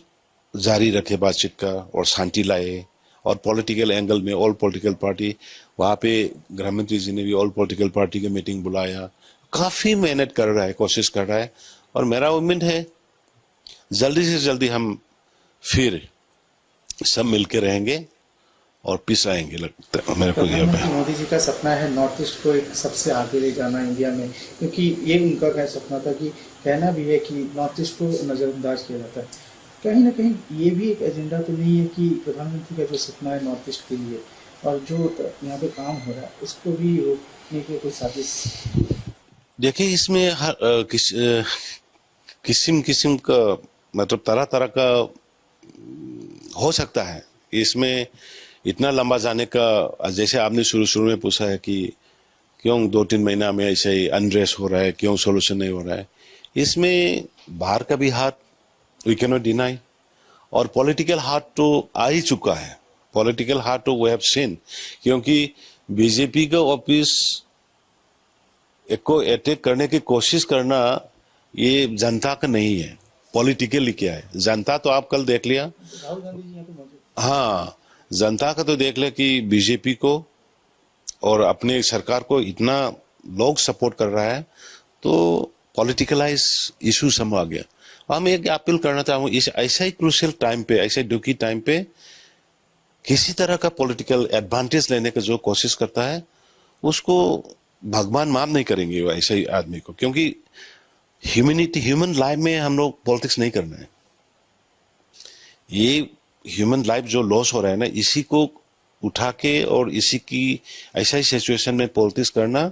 जारी रखे बातचीत का, और शांति लाए। और पॉलिटिकल एंगल में ऑल पॉलिटिकल पार्टी, वहाँ पे गृह मंत्री जी ने भी ऑल पॉलिटिकल पार्टी की मीटिंग बुलाया, काफी मेहनत कर रहा है, कोशिश कर रहा है। और मेरा उम्मीद है जल्दी से जल्दी हम फिर सब मिलके रहेंगे और पीस आएंगे, लगता है मेरे को। प्रधानमंत्री मोदी जी का सपना है नॉर्थ ईस्ट को एक सबसे आगे ले जाना इंडिया में, क्योंकि ये उनका क्या सपना था, कि कहना भी है कि नॉर्थ ईस्ट को नजरअंदाज किया जाता है। कहीं ना कहीं ये भी एक एजेंडा तो नहीं है कि प्रधानमंत्री का जो सपना है नॉर्थ ईस्ट के लिए, और जो यहाँ पे काम हो रहा है उसको भी रोकने की कोई साजिश? देखिए, इसमें किस्म का, मतलब तरह तरह का हो सकता है। इसमें इतना लंबा जाने का, जैसे आपने शुरू में पूछा है कि क्यों 2-3 महीना में ऐसे ही अनरेस्ट हो रहा है, क्यों सोल्यूशन नहीं हो रहा है, इसमें बाहर का भी हाथ, वी कैन नॉट डिनाई, और पॉलिटिकल हाथ तो आ ही चुका है। पॉलिटिकल हाथ तो वी हैव सीन, क्योंकि बीजेपी का ऑफिस को अटैक करने की कोशिश करना ये जनता का नहीं है, पॉलिटिकली क्या है। जनता तो आप कल देख लिया, राहुल गांधी जी यहाँ पे मौजूद, हाँ, जनता का तो देख लिया कि बीजेपी को और अपने सरकार को इतना लोग सपोर्ट कर रहा है, तो पॉलिटिकलाइज इशू सब आ गया। हम एक अपील करना चाहूँ, इस ऐसा ही क्रूशियल टाइम पे, ऐसे दुखी टाइम पे किसी तरह का पॉलिटिकल एडवांटेज लेने का जो कोशिश करता है, उसको भगवान माफ नहीं करेंगे वो ऐसे ही आदमी को, क्योंकि ह्यूमन लाइफ में हम लोग पॉलिटिक्स नहीं करना है। ये ह्यूमन लाइफ जो लॉस हो रहा है ना, इसी को उठा के और इसी की ऐसा ही सिचुएशन में पॉलिटिक्स करना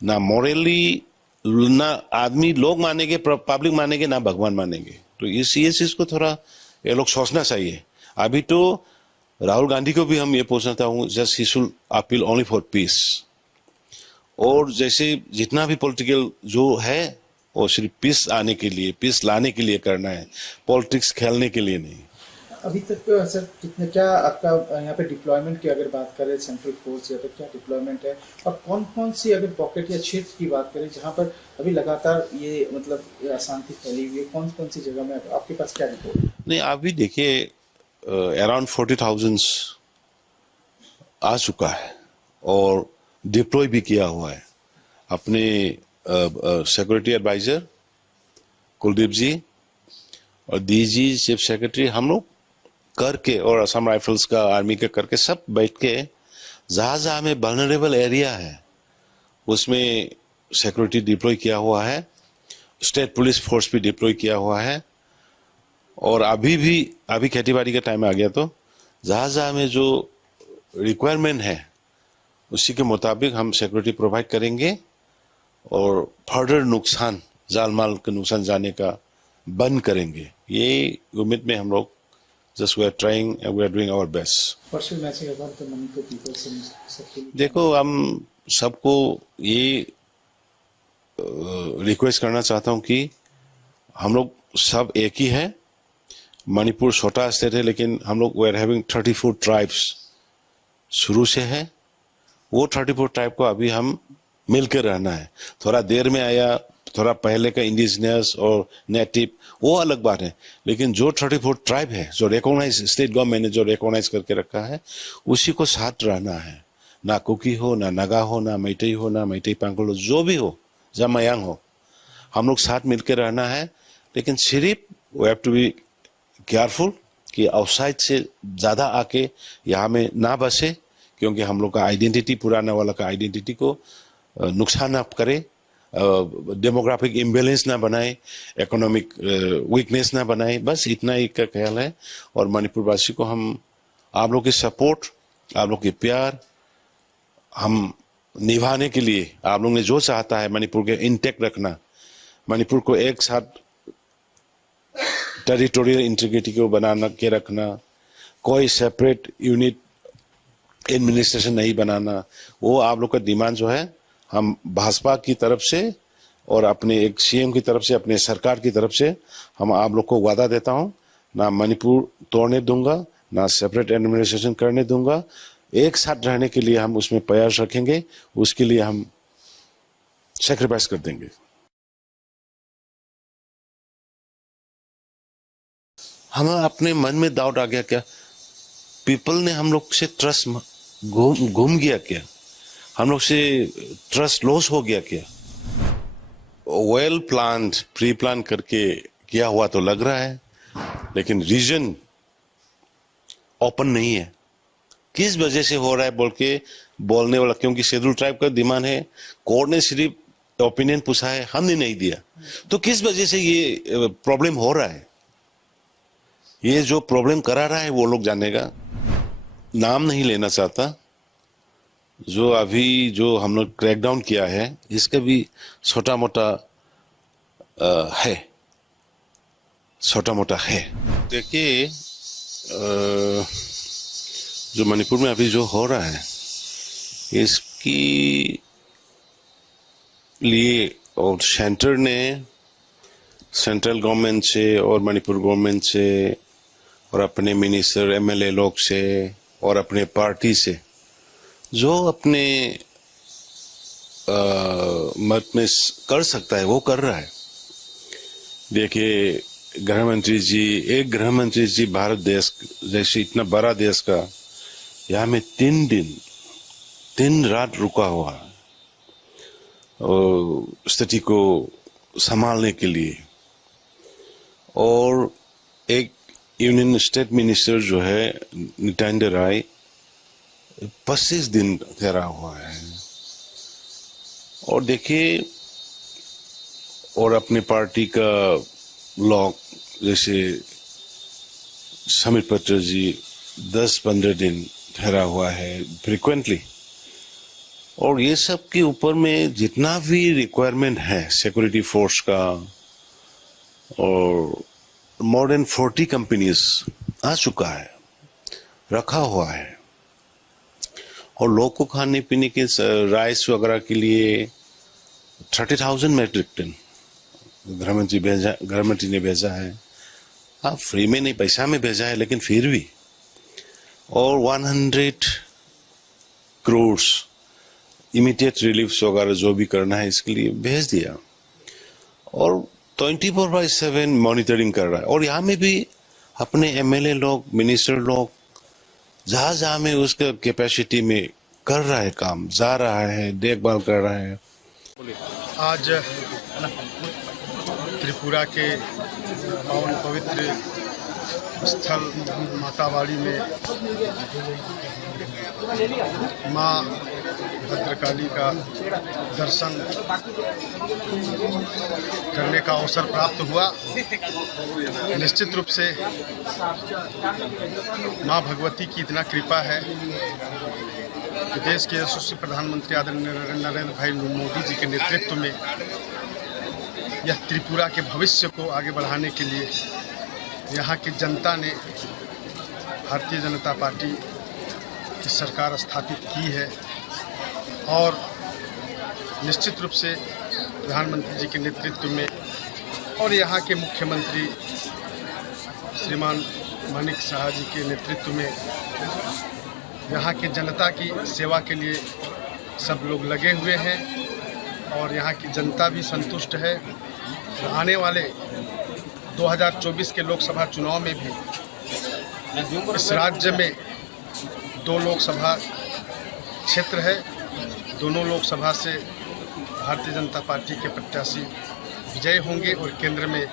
ना मॉरली, ना आदमी लोग मानेंगे, पब्लिक मानेंगे, ना भगवान मानेंगे। तो ये चीज को थोड़ा ये लोग सोचना चाहिए। अभी तो राहुल गांधी को भी हम ये पूछना चाहता हूँ, just he should appeal only for piece. और जैसे जितना भी पॉलिटिकल जो है वो सिर्फ पीस आने के लिए, पीस लाने के लिए करना है, पॉलिटिक्स खेलने के लिए नहीं। अभी तक सर कितने, क्या आपका यहाँ पे डिप्लॉयमेंट की अगर बात करें सेंट्रल फोर्स या तो क्या डिप्लॉयमेंट है, और कौन कौन सी अगर पॉकेट या क्षेत्र की बात करें जहाँ पर अभी लगातार ये मतलब अशांति फैली हुई है, कौन कौन सी जगह में आपके पास क्या रिपोर्ट? नहीं, अभी देखिए अराउंड 40,000 आ चुका है और डिप्लॉय भी किया हुआ है। अपने सिक्योरिटी एडवाइजर कुलदीप जी और डीजी चीफ सेक्रेटरी हम लोग करके, और असम राइफल्स का, आर्मी का करके सब बैठ के जहां जहां में वल्नरेबल एरिया है उसमें सिक्योरिटी डिप्लॉय किया हुआ है। स्टेट पुलिस फोर्स भी डिप्लॉय किया हुआ है। और अभी खेती बाड़ी का टाइम आ गया, तो जहां जहां में जो रिक्वायरमेंट है उसी के मुताबिक हम सिक्योरिटी प्रोवाइड करेंगे और फर्दर नुकसान, जान माल का नुकसान जाने का बंद करेंगे। ये उम्मीद में हम लोग just we are trying and we are doing our best. देखो, हम सबको ये रिक्वेस्ट करना चाहता हूं कि हम लोग सब एक ही है। मणिपुर छोटा स्टेट है, लेकिन हम लोग वी आर हैविंग 34 ट्राइब्स शुरू से है। वो 34 ट्राइब को अभी हम मिलकर रहना है। थोड़ा देर में आया, थोड़ा पहले का इंडिजिनियस और नेटिव, वो अलग बात है, लेकिन जो 34 ट्राइब है, जो रिकॉग्नाइज, स्टेट गवर्नमेंट ने जो रिकॉग्नाइज करके रखा है, उसी को साथ रहना है। ना कुकी हो, ना नगा हो, ना मैतेई हो, ना मैतेई पांगल हो, जो भी हो, जमयांग हो, हम लोग साथ मिलकर रहना है। लेकिन सिर्फ we have to be careful कि आउटसाइड से ज्यादा आके यहाँ में ना बसे, क्योंकि हम लोग का आइडेंटिटी, पुराना वाला का आइडेंटिटी को नुकसान ना करे, डेमोग्राफिक इम्बेलेंस ना बनाए, इकोनॉमिक वीकनेस ना बनाए। बस इतना ही का ख्याल है। और मणिपुर वासी को हम, आप लोग की सपोर्ट, आप लोग के प्यार हम निभाने के लिए, आप लोग ने जो चाहता है मणिपुर के इंटेक्ट रखना, मणिपुर को एक साथ टेरिटोरियल इंटीग्रिटी को बनाना के रखना, कोई सेपरेट यूनिट एडमिनिस्ट्रेशन नहीं बनाना, वो आप लोग का डिमांड जो है हम भाजपा की तरफ से और अपने एक सीएम की तरफ से, अपने सरकार की तरफ से हम आप लोग को वादा देता हूं, ना मणिपुर तोड़ने दूंगा, ना सेपरेट एडमिनिस्ट्रेशन करने दूंगा। एक साथ रहने के लिए हम उसमें प्रयास रखेंगे, उसके लिए हम सैक्रिफाइस कर देंगे। हमें अपने मन में डाउट आ गया क्या? पीपल ने हम लोग से ट्रस्ट घूम गया क्या? हम लोग से ट्रस्ट लॉस हो गया क्या? वेल प्लान्ड, प्री प्लान करके किया हुआ तो लग रहा है, लेकिन रीजन ओपन नहीं है। किस वजह से हो रहा है बोल के बोलने वाला, क्योंकि शेड्यूल ट्राइब का डिमांड है, कोर्ट ने सिर्फ ओपिनियन पूछा है, हमने नहीं दिया। तो किस वजह से ये प्रॉब्लम हो रहा है? ये जो प्रॉब्लम करा रहा है वो लोग जानेगा। नाम नहीं लेना चाहता। जो अभी जो हम लोग क्रैकडाउन किया है, इसका भी छोटा मोटा है, छोटा मोटा है। देखिए, जो मणिपुर में अभी जो हो रहा है, इसकी लिए और सेंटर ने, सेंट्रल गवर्नमेंट से और मणिपुर गवर्नमेंट से और अपने मिनिस्टर, एमएलए लोग से और अपने पार्टी से जो अपने मत में कर सकता है वो कर रहा है। देखिए, गृह मंत्री जी, एक गृह मंत्री जी भारत देश जैसे इतना बड़ा देश का, यहाँ में 3 दिन 3 रात रुका हुआ है स्थिति को संभालने के लिए। और एक यूनियन स्टेट मिनिस्टर जो है नित्यानंद राय 25 दिन ठहरा हुआ है। और देखिए, और अपने पार्टी का लोग जैसे समित पत्र जी 10-15 दिन ठहरा हुआ है फ्रिक्वेंटली। और ये सब के ऊपर में जितना भी रिक्वायरमेंट है सिक्योरिटी फोर्स का, और मोर देन 40 कंपनीज आ चुका है। रखा हुआ है और लोग को खाने पीने के राइस वगैरह के लिए 30,000 मेट्रिक टन गृहमंत्री ने भेजा है। हाँ, फ्री में नहीं, पैसा में भेजा है, लेकिन फिर भी। और 100 करोड़ इमीडिएट रिलीफ वगैरह जो भी करना है इसके लिए भेज दिया और 24/7 मॉनिटरिंग कर रहा है। और यहाँ में भी अपने एमएलए लोग, मिनिस्टर लोग जहां में उसके कैपेसिटी में कर रहा है, काम जा रहा है, देखभाल कर रहा है। आज त्रिपुरा के पावन पवित्र स्थल मातावाड़ी में माँ भद्रकाली का दर्शन करने का अवसर प्राप्त हुआ। निश्चित रूप से माँ भगवती की इतना कृपा है कि देश के यशस्वी प्रधानमंत्री आदरणीय नरेंद्र भाई मोदी जी के नेतृत्व में यह त्रिपुरा के भविष्य को आगे बढ़ाने के लिए यहाँ की जनता ने भारतीय जनता पार्टी की सरकार स्थापित की है और निश्चित रूप से प्रधानमंत्री जी के नेतृत्व में और यहाँ के मुख्यमंत्री श्रीमान मानिक शाह जी के नेतृत्व में यहाँ की जनता की सेवा के लिए सब लोग लगे हुए हैं और यहाँ की जनता भी संतुष्ट है। आने वाले 2024 के लोकसभा चुनाव में भी इस राज्य में 2 लोकसभा क्षेत्र है। दोनों लोकसभा से भारतीय जनता पार्टी के प्रत्याशी विजयी होंगे और केंद्र में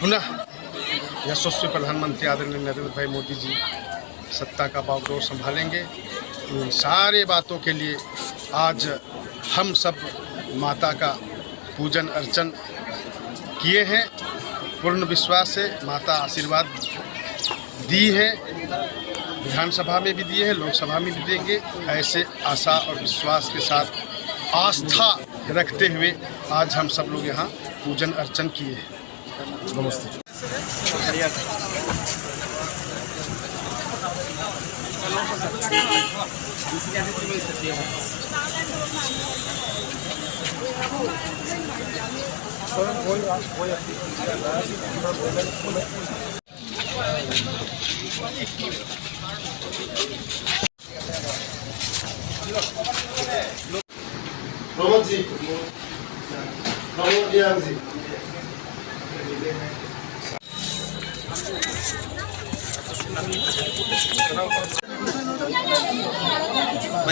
पुनः यशस्वी प्रधानमंत्री आदरणीय नरेंद्र भाई मोदी जी सत्ता का बागडोर संभालेंगे। इन सारे बातों के लिए आज हम सब माता का पूजन अर्चन किए हैं। पूर्ण विश्वास है, माता आशीर्वाद दी है, विधानसभा में भी दिए हैं, लोकसभा में भी देंगे। ऐसे आशा और विश्वास के साथ आस्था रखते हुए आज हम सब लोग यहाँ पूजन अर्चन किए हैं। नमस्ते।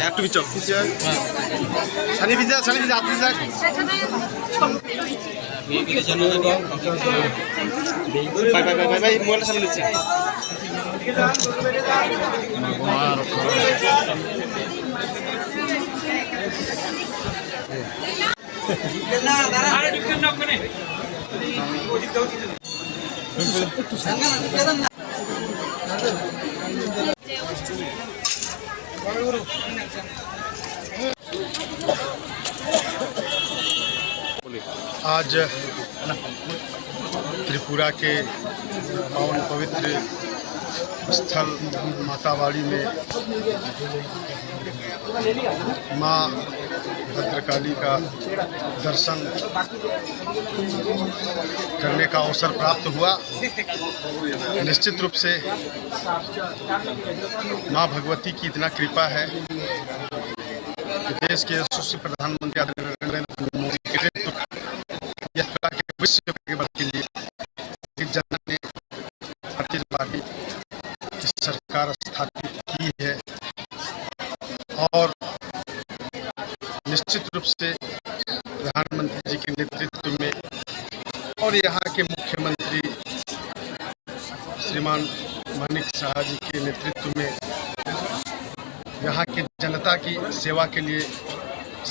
একটু বিচক সানি ভিজা আপনি যাক ভাই মোবাইলটা সামনে নিচ্ছে आज त्रिपुरा के पावन पवित्र स्थल मातावाड़ी में माँ भद्रकाली का दर्शन करने का अवसर प्राप्त हुआ। निश्चित रूप से माँ भगवती की इतना कृपा है कि देश के यशस्वी प्रधानमंत्री आदरणीय नरेंद्र मोदी के नेतृत्व यह के भविष्य के लिए जनता ने भारतीय जनता पार्टी की सरकार स्थापित की है और निश्चित रूप से प्रधानमंत्री जी के नेतृत्व में और यहाँ के मुख्यमंत्री श्रीमान मानिक शाह जी के नेतृत्व में यहाँ की जनता की सेवा के लिए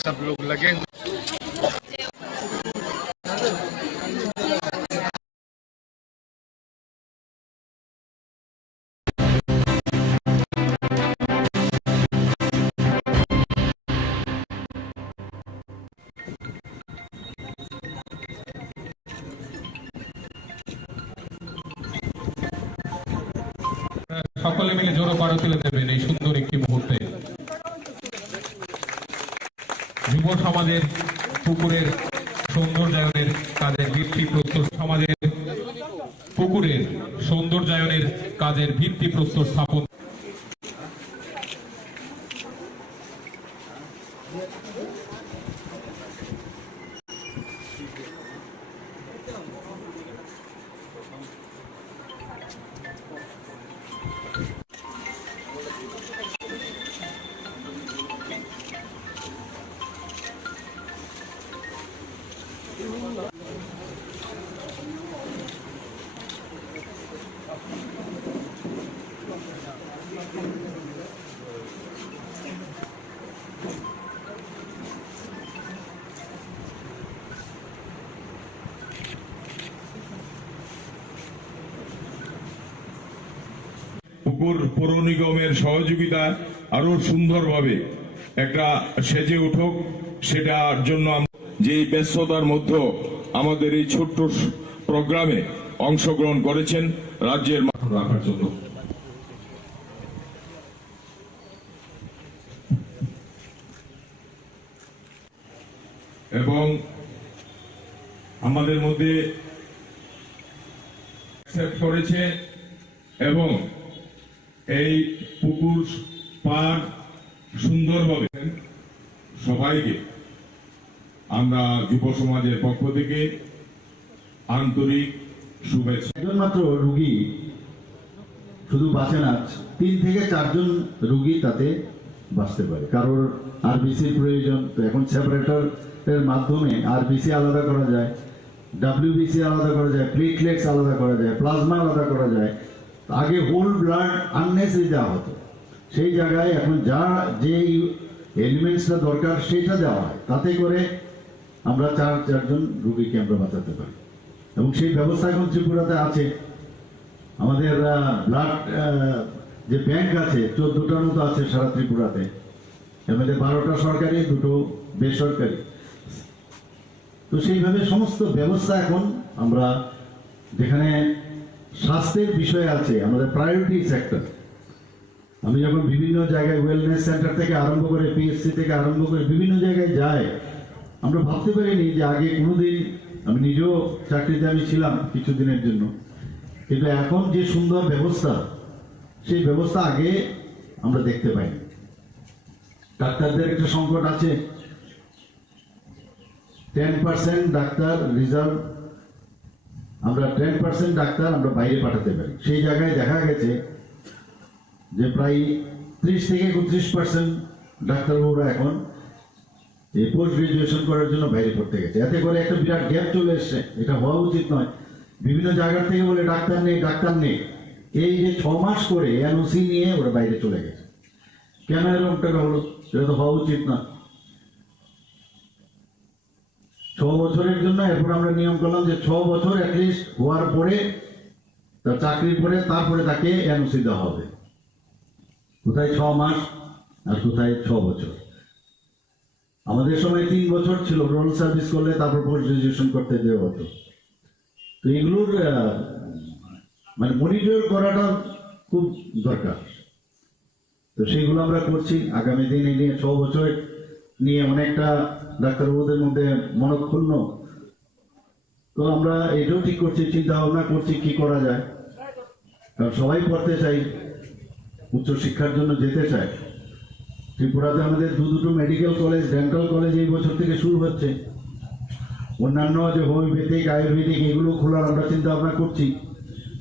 सब लोग लगे हुए সকলে মিলে জোরো করে তুলে দেবেন এই সুন্দর একটি মুহূর্তে। যুব সমাজের পুকুরের সৌন্দর্যায়নের কাজের ভিত্তি প্রস্তর সমাজের পুকুরের সৌন্দর্যায়নের কাজের ভিত্তি প্রস্তর স্থাপন। পুকুর পৌর নিগমের সহযোগিতা আরো সুন্দরভাবে একটা সেজে উঠুক, সেটার জন্য যে ব্যস্ততার মধ্যে আমাদের এই ছোট্ট প্রোগ্রামে অংশগ্রহণ করেছেন রাজ্যের রাখার জন্য। এবং আমাদের মধ্যে অ্যাকসেপ্ট করেছে এবং এই পুকুর পার সুন্দরভাবে সবাইকে আমরা যুব সমাজের পক্ষ থেকে আন্তরিক শুভেচ্ছা। একজন মাত্র রোগী শুধু বাঁচে না, 3 থেকে 4 জন রোগী তাতে বাঁচতে পারে। কারোর আরবিসির প্রয়োজন, তো এখন সেপারেটর এর মাধ্যমে আরবিসি আলাদা করা যায়, ডাব্লিউবিসি আলাদা করা যায়, প্লেটলেটস আলাদা করা যায়, প্লাজমা আলাদা করা যায়। আগে হোল ব্লাড আননেসেসারি দেওয়া হতো, সেই জায়গায় এখন যে এলিমেন্টসটা দরকার সেটা দেওয়া হয়। তাতে করে আমরা 4 জন রোগীকে আমরা বাঁচাতে পারি এবং সেই ব্যবস্থা এখন ত্রিপুরাতে আছে। আমাদের ব্লাড যে ব্যাংক আছে 14টার মতো আছে সারা ত্রিপুরাতে, এর মধ্যে 12টা সরকারি, 2টো বেসরকারি। তো সেইভাবে সমস্ত ব্যবস্থা এখন আমরা, যেখানে স্বাস্থ্যের বিষয় আছে আমাদের প্রায়োরিটি সেক্টর। আমি যখন বিভিন্ন জায়গায় ওয়েলনেস সেন্টার থেকে আরম্ভ করে পিএসসি থেকে আরম্ভ করে বিভিন্ন জায়গায় যাই, আমরা ভাবতে পারিনি যে আগে কোনোদিন, আমি নিজেও চাকরিতে আমি ছিলাম কিছুদিনের জন্য, কিন্তু এখন যে সুন্দর ব্যবস্থা, সেই ব্যবস্থা আগে আমরা দেখতে পাইনি। ডাক্তারদের একটা সংকট আছে, 10% ডাক্তার রিজার্ভ, আমরা 10% ডাক্তার আমরা বাইরে পাঠাতে পারি। সেই জায়গায় দেখা গেছে যে প্রায় 30 থেকে 31% ডাক্তারবাবুরা এখন এই পোস্ট গ্রাজুয়েশন করার জন্য বাইরে পড়তে গেছে। এতে করে একটা বিরাট গ্যাপ চলে এসছে, এটা হওয়া উচিত নয়। বিভিন্ন জায়গা থেকে বলে ডাক্তার নেই, ডাক্তার নেই, এই যে 6 মাস করে এনওসি নিয়ে ওরা বাইরে চলে গেছে। কেন এরকমটা হলো? সেটা তো হওয়া উচিত না। 6 বছরের জন্য এরপর আমরা নিয়ম করলাম যে 6 বছর অ্যাটলিস্ট হওয়ার পরে, তার চাকরির পরে, তারপরে তাকে এনওসি দেওয়া হবে। কোথায় 6 মাস আর কোথায় 6 বছর। আমাদের সময় 3 বছর ছিল, রোল সার্ভিস করলে তারপর পোস্ট গ্রাজুয়েশন করতে দেওয়া হতো। তো এগুলোর মানে মনিটর করাটা খুব দরকার। তো সেইগুলো আমরা করছি। আগামী দিন এই নিয়ে 6 বছর নিয়ে অনেকটা ডাক্তারবাবুদের মধ্যে মনক্ষুণ্ণ। তো আমরা এটাও ঠিক করছি, চিন্তা ভাবনা করছি কি করা যায়। কারণ সবাই পড়তে চাই, উচ্চশিক্ষার জন্য যেতে চায়। ত্রিপুরাতে আমাদের 2 মেডিকেল কলেজ, ডেন্টাল কলেজ এই বছর থেকে শুরু হচ্ছে। অন্যান্য যে হোমিওপ্যাথিক, আয়ুর্বেদিক এগুলো খোলার আমরা চিন্তা ভাবনা করছি।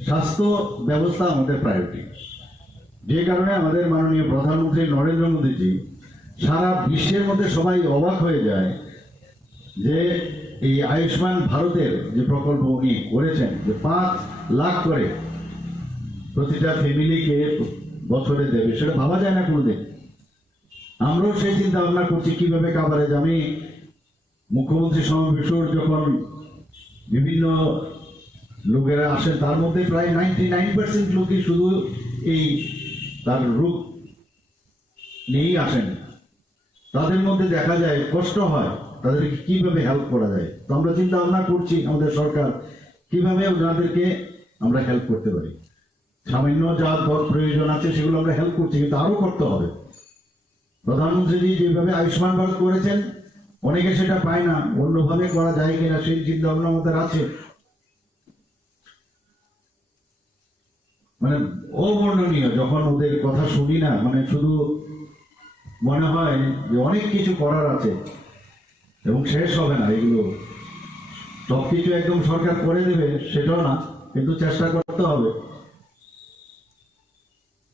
স্বাস্থ্য ব্যবস্থা আমাদের প্রায়োরিটি, যে কারণে আমাদের মাননীয় প্রধানমন্ত্রী নরেন্দ্র মোদীজি সারা বিশ্বের মধ্যে সবাই অবাক হয়ে যায় যে এই আয়ুষ্মান ভারতের যে প্রকল্প উনি করেছেন, যে 5 লাখ করে প্রতিটা ফ্যামিলিকে বছরে দেবে, সেটা ভাবা যায় না কোনোদিন। আমরাও সেই চিন্তা ভাবনা করছি কিভাবে কাভারেজ। আমি মুখ্যমন্ত্রী সমাবেশের যখন বিভিন্ন লোকেরা আসেন, তার মধ্যে প্রায় 99% লোকই শুধু এই তার রোগ নিয়েই আসেন। তাদের মধ্যে দেখা যায় কষ্ট হয়, তাদেরকে কিভাবে হেল্প করা যায়। তো আমরা চিন্তা ভাবনা করছি আমাদের সরকার কিভাবে ওনাদেরকে আমরা হেল্প করতে পারি। সামান্য যা প্রয়োজন আছে সেগুলো আমরা হেল্প করছি, কিন্তু আরো করতে হবে। প্রধানমন্ত্রী যেভাবে আয়ুষ্মান ভারত করেছেন, অনেকে সেটা পায় না, অন্যভাবে করা যায় কিনা সেই চিন্তা ভাবনা আমাদের আছে। মানে অবর্ণনীয়, যখন ওদের কথা শুনি না, মানে শুধু মনে হয় যে অনেক কিছু করার আছে এবং শেষ হবে না। এগুলো সবকিছু একদম সরকার করে দেবে সেটাও না, কিন্তু চেষ্টা করতে হবে।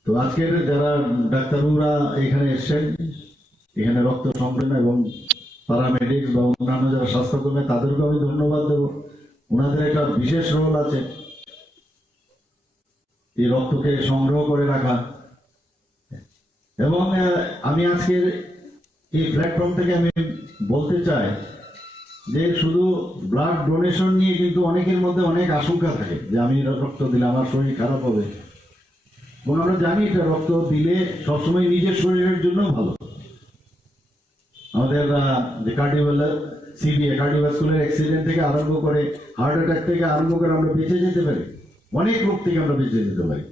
তো আজকের যারা ডাক্তারবাবুরা এখানে এসছেন, এখানে রক্ত সংগ্রহ এবং প্যারামেডিক্স বা অন্যান্য যারা স্বাস্থ্যকর্মী, তাদেরকে আমি ধন্যবাদ দেবো। ওনাদের একটা বিশেষ রোল আছে এই রক্তকে সংগ্রহ করে রাখা। এবং আমি আজকের এই প্ল্যাটফর্ম থেকে আমি বলতে চাই যে শুধু ব্লাড ডোনেশন নিয়ে কিন্তু অনেকের মধ্যে অনেক আশঙ্কা থাকে যে আমি রক্ত দিলে আমার শরীর খারাপ হবে, এবং আমরা জানি এটা রক্ত দিলে সবসময় নিজের শরীরের জন্য ভালো। আমাদের যে কার্ডিওভাস্কুলার অ্যাক্সিডেন্ট থেকে আরম্ভ করে, হার্ট অ্যাটাক থেকে আরম্ভ করে আমরা বেঁচে যেতে পারি, অনেক রোগ থেকে আমরা বেঁচে যেতে পারি।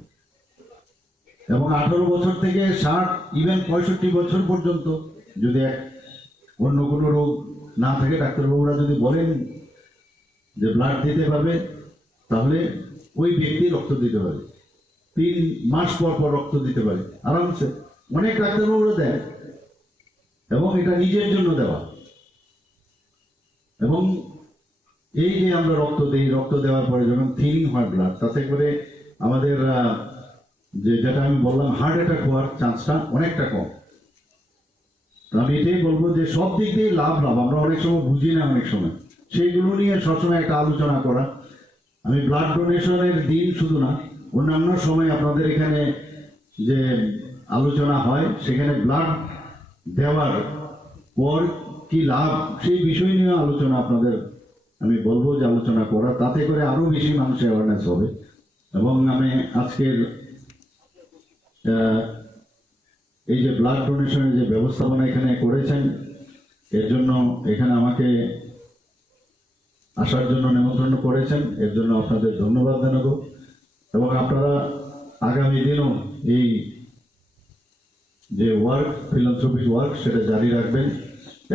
এবং 18 বছর থেকে 60 ইভেন 65 বছর পর্যন্ত যদি অন্য কোনো রোগ না থাকে, ডাক্তারবাবুরা যদি বলেন যে ব্লাড দিতে পারবে, তাহলে ওই ব্যক্তি রক্ত দিতে পারে। 3 মাস পর পর রক্ত দিতে পারে আরামসে, অনেক ডাক্তারবাবুরা দেয়। এবং এটা নিজের জন্য দেওয়া। এবং এই যে আমরা রক্ত দিই, রক্ত দেওয়ার পরে যখন থিনিং হয় ব্লাড, তাতে করে আমাদের যেটা আমি বললাম হার্ট অ্যাটাক হওয়ার চান্সটা অনেকটা কম। আমি এটাই বলবো যে সব দিক দিয়ে লাভ। আমরা অনেক সময় বুঝি না, অনেক সময় সেইগুলো নিয়ে সবসময় একটা আলোচনা করা। আমি ব্লাড ডোনেশনের দিন শুধু না, অন্যান্য সময় আপনাদের এখানে যে আলোচনা হয়, সেখানে ব্লাড দেওয়ার পর কি লাভ সেই বিষয় নিয়ে আলোচনা আপনাদের আমি বলবো যে আলোচনা করা, তাতে করে আরো বেশি মানুষের অ্যাওয়ারনেস হবে। এবং আমি আজকের এই যে ব্লাড ডোনেশনের যে ব্যবস্থাপনা এখানে করেছেন, এর জন্য এখানে আমাকে আসার জন্য নিমন্ত্রণ করেছেন, এর জন্য আপনাদের ধন্যবাদ জানাবো। এবং আপনারা আগামী দিনও এই যে ওয়ার্ক, ফিলান্থ্রপিক ওয়ার্ক, সেটা জারি রাখবেন।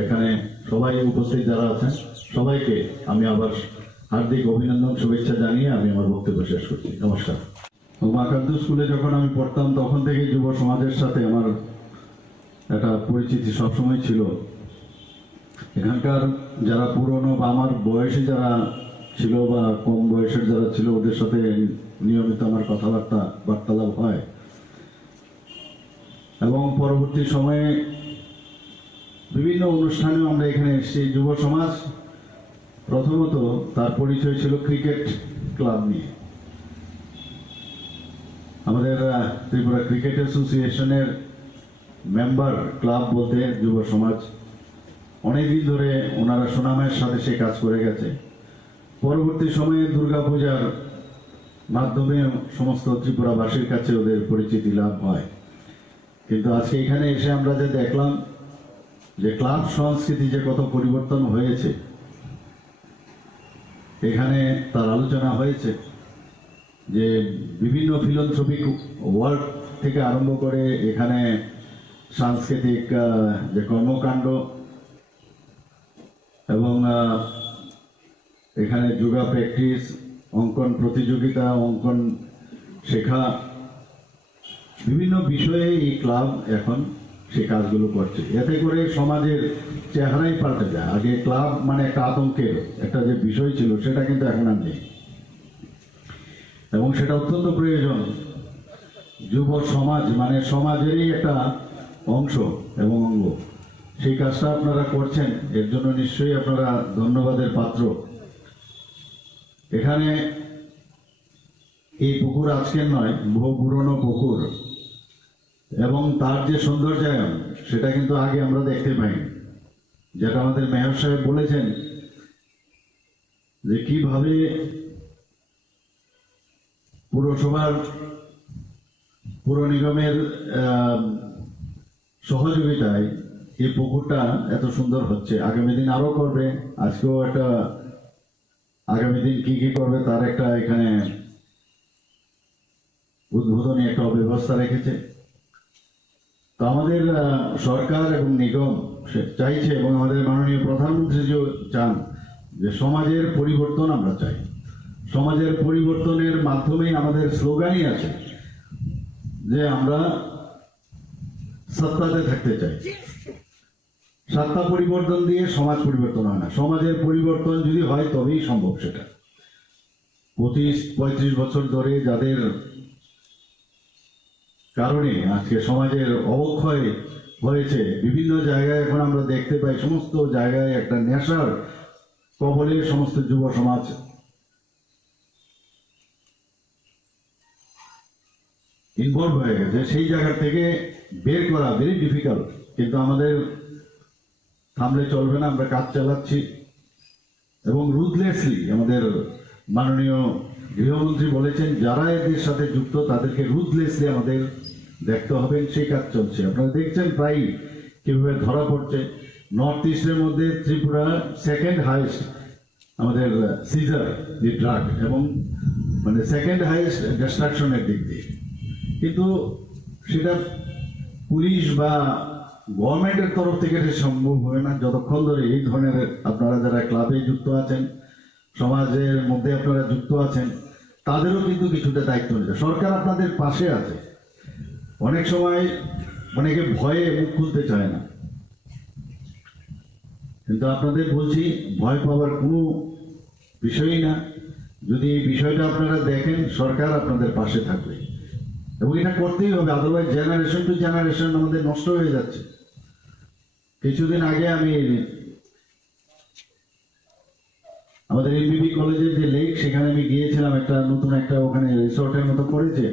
এখানে সবাই উপস্থিত যারা আছেন সবাইকে আমি আবার হার্দিক অভিনন্দন, শুভেচ্ছা জানিয়ে আমি আমার বক্তব্য শেষ করছি। নমস্কার। মাকাদ্দু স্কুলে যখন আমি পড়তাম, তখন থেকে যুব সমাজের সাথে আমার একটা পরিচিতি সবসময় ছিল। এখানকার যারা পুরনো বা আমার বয়সী যারা ছিল বা কম বয়সের যারা ছিল, ওদের সাথে নিয়মিত আমার বার্তালাপ হয়। এবং পরবর্তী সময়ে বিভিন্ন অনুষ্ঠানেও আমরা এখানে এসেছি। যুব সমাজ প্রথমত তার পরিচয় ছিল ক্রিকেট ক্লাব নিয়ে। আমাদের ত্রিপুরা ক্রিকেট অ্যাসোসিয়েশনের মেম্বার ক্লাব বলতে যুব সমাজ অনেকদিন ধরে ওনারা সুনামের সাথে সে কাজ করে গেছে। পরবর্তী সময়ে দুর্গাপূজার মাধ্যমে সমস্ত ত্রিপুরাবাসীর কাছে ওদের পরিচিতি লাভ হয়। কিন্তু আজকে এখানে এসে আমরা যে দেখলাম যে ক্লাব সংস্কৃতি যে কত পরিবর্তন হয়েছে, এখানে তার আলোচনা হয়েছে যে বিভিন্ন ফিলান্থ্রপিক ওয়ার্ক থেকে আরম্ভ করে এখানে সাংস্কৃতিক যে কর্মকাণ্ড এবং এখানে যোগা প্র্যাকটিস, অঙ্কন প্রতিযোগিতা, অঙ্কন শেখা, বিভিন্ন বিষয়ে এই ক্লাব এখন সে কাজগুলো করছে। এতে করে সমাজের চেহারাই পাল্টে যায়। আগে ক্লাব মানে একটা আতঙ্কের একটা যে বিষয় ছিল, সেটা কিন্তু এখন আর নেই, এবং সেটা অত্যন্ত প্রয়োজন। যুব সমাজ মানে সমাজেরই একটা অংশ এবং অঙ্গ। সেই কাজটা আপনারা করছেন, এর জন্য নিশ্চয়ই আপনারা ধন্যবাদের পাত্র। এখানে এই পুকুর আজকের নয়, বহু পুরনো পুকুর, এবং তার যে সৌন্দর্যায়ন সেটা কিন্তু আগে আমরা দেখতে পাইনি। যেটা আমাদের মেয়র সাহেব বলেছেন যে কিভাবে পুরসভার পুর নিগমের সহযোগিতায় এই পুকুরটা এত সুন্দর হচ্ছে। আগামী দিন আরো করবে, আজকেও একটা আগামী দিন কি কি করবে তার একটা এখানে উদ্বোধনী একটা ব্যবস্থা রেখেছে। তো আমাদের সরকার এবং নিগম চাইছে, এবং আমাদের মাননীয় প্রধানমন্ত্রী যে চান যে সমাজের পরিবর্তন আমরা চাই। সমাজের পরিবর্তনের মাধ্যমেই আমাদের স্লোগানই আছে যে আমরা সত্তাতে থাকতে চাই। সত্তা পরিবর্তন দিয়ে সমাজ পরিবর্তন হয় না, সমাজের পরিবর্তন যদি হয় তবেই সম্ভব। সেটা 25-35 বছর ধরে যাদের কারণে আজকে সমাজের অবক্ষয় হয়েছে, বিভিন্ন জায়গায় এখন আমরা দেখতে পাই সমস্ত জায়গায় একটা নেশার কবলে সমস্ত যুব সমাজ ইনভলভ হয়ে গেছে। সেই জায়গা থেকে বের করা ভেরি ডিফিকাল্ট, কিন্তু আমাদের থামলে চলবে না, আমরা কাজ চালাচ্ছি এবং রুথলেসলি আমাদের মাননীয় গৃহমন্ত্রী বলেছেন যারা এদের সাথে যুক্ত তাদেরকে রুথলেসলি আমাদের দেখতে হবে, সেই কাজ চলছে। আপনারা দেখছেন প্রায় কিভাবে ধরা পড়ছে। নর্থ ইস্টের মধ্যে ত্রিপুরা সেকেন্ড হাইয়েস্ট আমাদের সিজার দি ড্রাগ, এবং মানে সেকেন্ড হাইয়েস্ট ডিস্ট্রাকশনের দিক দিয়ে। কিন্তু সেটা পুলিশ বা গভর্নমেন্টের তরফ থেকে সম্ভব হবে না যতক্ষণ ধরে এই ধরনের আপনারা যারা ক্লাবে যুক্ত আছেন, সমাজের মধ্যে আপনারা যুক্ত আছেন, তাদেরও কিন্তু কিছুটা দায়িত্ব নিতে। সরকার আপনাদের পাশে আছে। অনেক সময় অনেকে ভয়ে মুখ খুলতে চায় না, কিন্তু আপনাদের বলছি ভয় পাওয়ার কোনো বিষয়ই না। যদি এই বিষয়টা আপনারা দেখেন, সরকার আপনাদের পাশে থাকবে এবং এটা করতেই হবে, আদারওয়াইজ জেনারেশন টু জেনারেশন আমাদের নষ্ট হয়ে যাচ্ছে। কিছুদিন আগে আমি আমাদের এমবিবি কলেজের যে লেক, সেখানে আমি গিয়েছিলাম, একটা নতুন একটা ওখানে রিসর্টের মতো করেছে।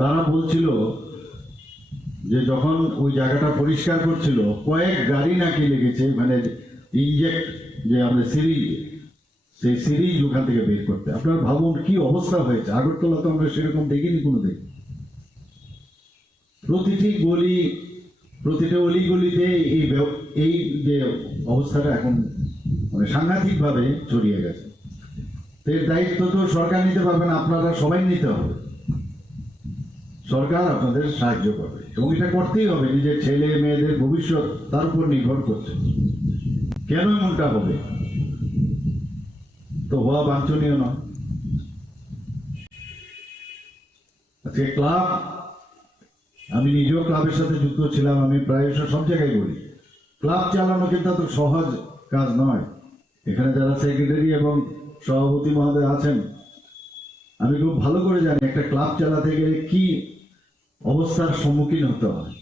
তারা বলছিল যে যখন ওই জায়গাটা পরিষ্কার করছিল, কয়েক গাড়ি নাকি লেগেছে মানে ইনজেক্ট যে আমাদের সিরিজ, সেই সিরিজ ওখান থেকে বের করতে। আপনারা ভাবুন কি অবস্থা হয়েছে। আগরতলা তো আমরা সেরকম দেখিনি কোনোদিন। প্রতিটি গলি, প্রতিটা অলিগলিতে এই যে অবস্থাটা এখন মানে সাংঘাতিকভাবে ছড়িয়ে গেছে। তো এর দায়িত্ব তো সরকার নিতে পারবে না, আপনারা সবাই নিতে হবে। সরকার আপনাদের সাহায্য করবে এবং এটা করতেই হবে। নিজের ছেলে মেয়েদের ভবিষ্যৎ তার উপর নির্ভর করছে। কেন এমনটা হবে? তো হওয়া বাঞ্ছনীয় নয়। আজকে ক্লাব, আমি নিজেও ক্লাবের সাথে যুক্ত ছিলাম, আমি প্রায়শ সব জায়গায় বলি ক্লাব চালানো কিন্তু এত সহজ কাজ নয়। এখানে যারা সেক্রেটারি এবং সভাপতি মহোদয় আছেন, আমি খুব ভালো করে জানি একটা ক্লাব চালাতে গেলে কি অবস্থার সম্মুখীন হতে হয়।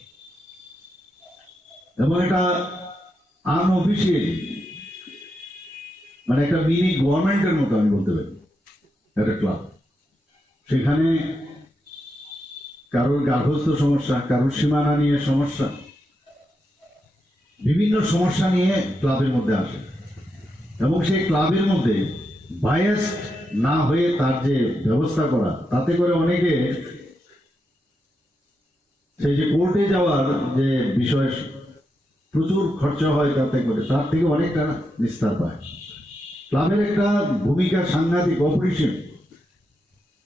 এবং এটা আনঅফিসিয়ালি মানে একটা মিনি গভর্নমেন্টের মতো আমি বলতে পারি একটা ক্লাব। সেখানে কারোর গার্হস্থ্য সমস্যা, কারোর সীমানা নিয়ে সমস্যা, বিভিন্ন সমস্যা নিয়ে ক্লাবের মধ্যে আসে এবং সেই ক্লাবের মধ্যে বায়াস না হয়ে তার যে ব্যবস্থা করা, তাতে করে অনেকে সেই যে কোর্টে যাওয়ার যে বিষয় প্রচুর খরচা হয়, তাতে করে তার থেকে অনেকটা নিস্তার পায়। ক্লাবের একটা ভূমিকা সাংঘাতিক, অপরিসীম,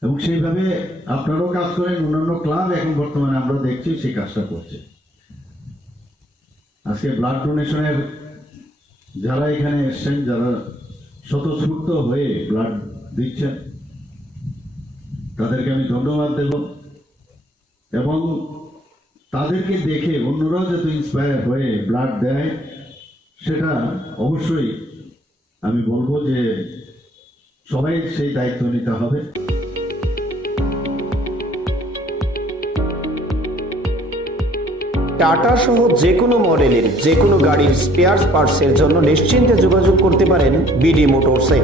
এবং সেইভাবে আপনারাও কাজ করেন। অন্যান্য ক্লাব এখন বর্তমানে আমরা দেখছি সেই কাজটা করছে। আজকে ব্লাড ডোনেশনের যারা এখানে এসছেন, যারা স্বতঃস্ফূর্ত হয়ে ব্লাড দিচ্ছেন, তাদেরকে আমি ধন্যবাদ দেব এবং তাদেরকে দেখে অন্যরাও যাতে ইন্সপায়ার হয়ে ব্লাড দেয়, সেটা অবশ্যই আমি বলবো যে সবাই সেই দায়িত্ব নিতে হবে। টাটা সহ যে কোনো মডেলের যে কোনো গাড়ির স্পেয়ার পার্টসের জন্য নিশ্চিন্তে যোগাযোগ করতে পারেন বিডি মোটরসে।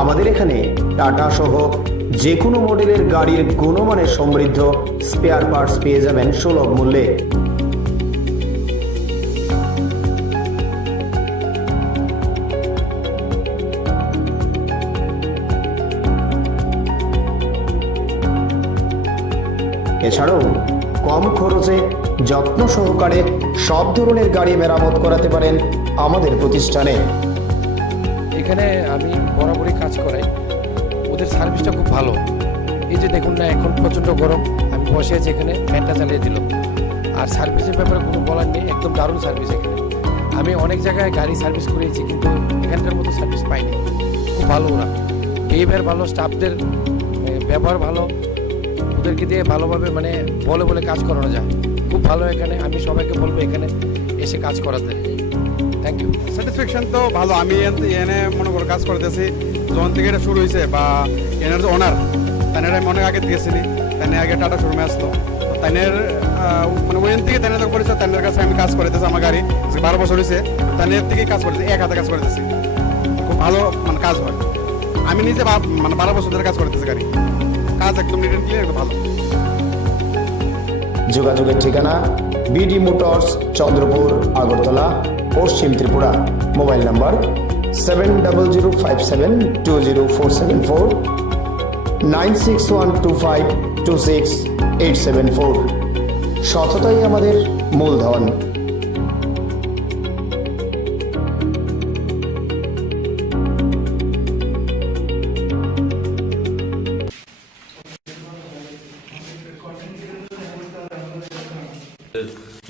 আমাদের এখানে টাটা সহ যে কোনো মডেলের গাড়ির গুণমানের সমৃদ্ধ স্পেয়ার পার্টস পেয়ে যাবেন সুলভ মূল্যে। এছাড়াও কম খরচে যত্ন সহকারে সব ধরনের গাড়ি মেরামত করাতে পারেন আমাদের প্রতিষ্ঠানে। এখানে আমি বরাবরই কাজ করাই। ওদের সার্ভিসটা খুব ভালো। এই যে দেখুন না, এখন প্রচণ্ড গরম, আমি বসে আছি এখানে, ফ্যানটা চালিয়ে দিল। আর সার্ভিসের ব্যাপারে কোনো বলার নেই, একদম দারুণ সার্ভিস এখানে। আমি অনেক জায়গায় গাড়ি সার্ভিস করিয়েছি, কিন্তু এখানকার মতো সার্ভিস পাইনি। খুব ভালো ওরা, বিহেভিয়ার ভালো, স্টাফদের ব্যবহার ভালো, ওদেরকে দিয়ে ভালোভাবে মানে বলে বলে কাজ করানো যায়। খুব ভালো এখানে, আমি সবাইকে বলবো এখানে এসে কাজ করাতে। Thank you. স্যাটিসফ্যাকশন তো ভালো। আমি এনে মনে করো কাজ করতেছি যখন থেকে এটা শুরু হয়েছে, বা এনার যে ওনার তাদের আমি অনেক আগে গেছিনি, তাই আগে টাটা শোরুমে আসতো, তাদের মানে ওখান থেকে তাদের পরিচয়, তাদের কাছে আমি কাজ করতেছি। আমার গাড়ি 12 বছর হয়েছে, তাদের থেকেই কাজ করতেছি, এক হাতে কাজ করতেছি। খুব ভালো মানে কাজ হয়। আমি নিজে মানে 12 বছর ধরে কাজ করতেছি গাড়ি, কাজ একদম নিট অ্যান্ড ক্লিয়ার, একদম ভালো। যোগাযোগের ঠিকানা বিডি মোটরস, চন্দ্রপুর, আগরতলা, পশ্চিম ত্রিপুরা। Mobile number 7005720474, 9612526874। সততাই আমাদের মূলধন।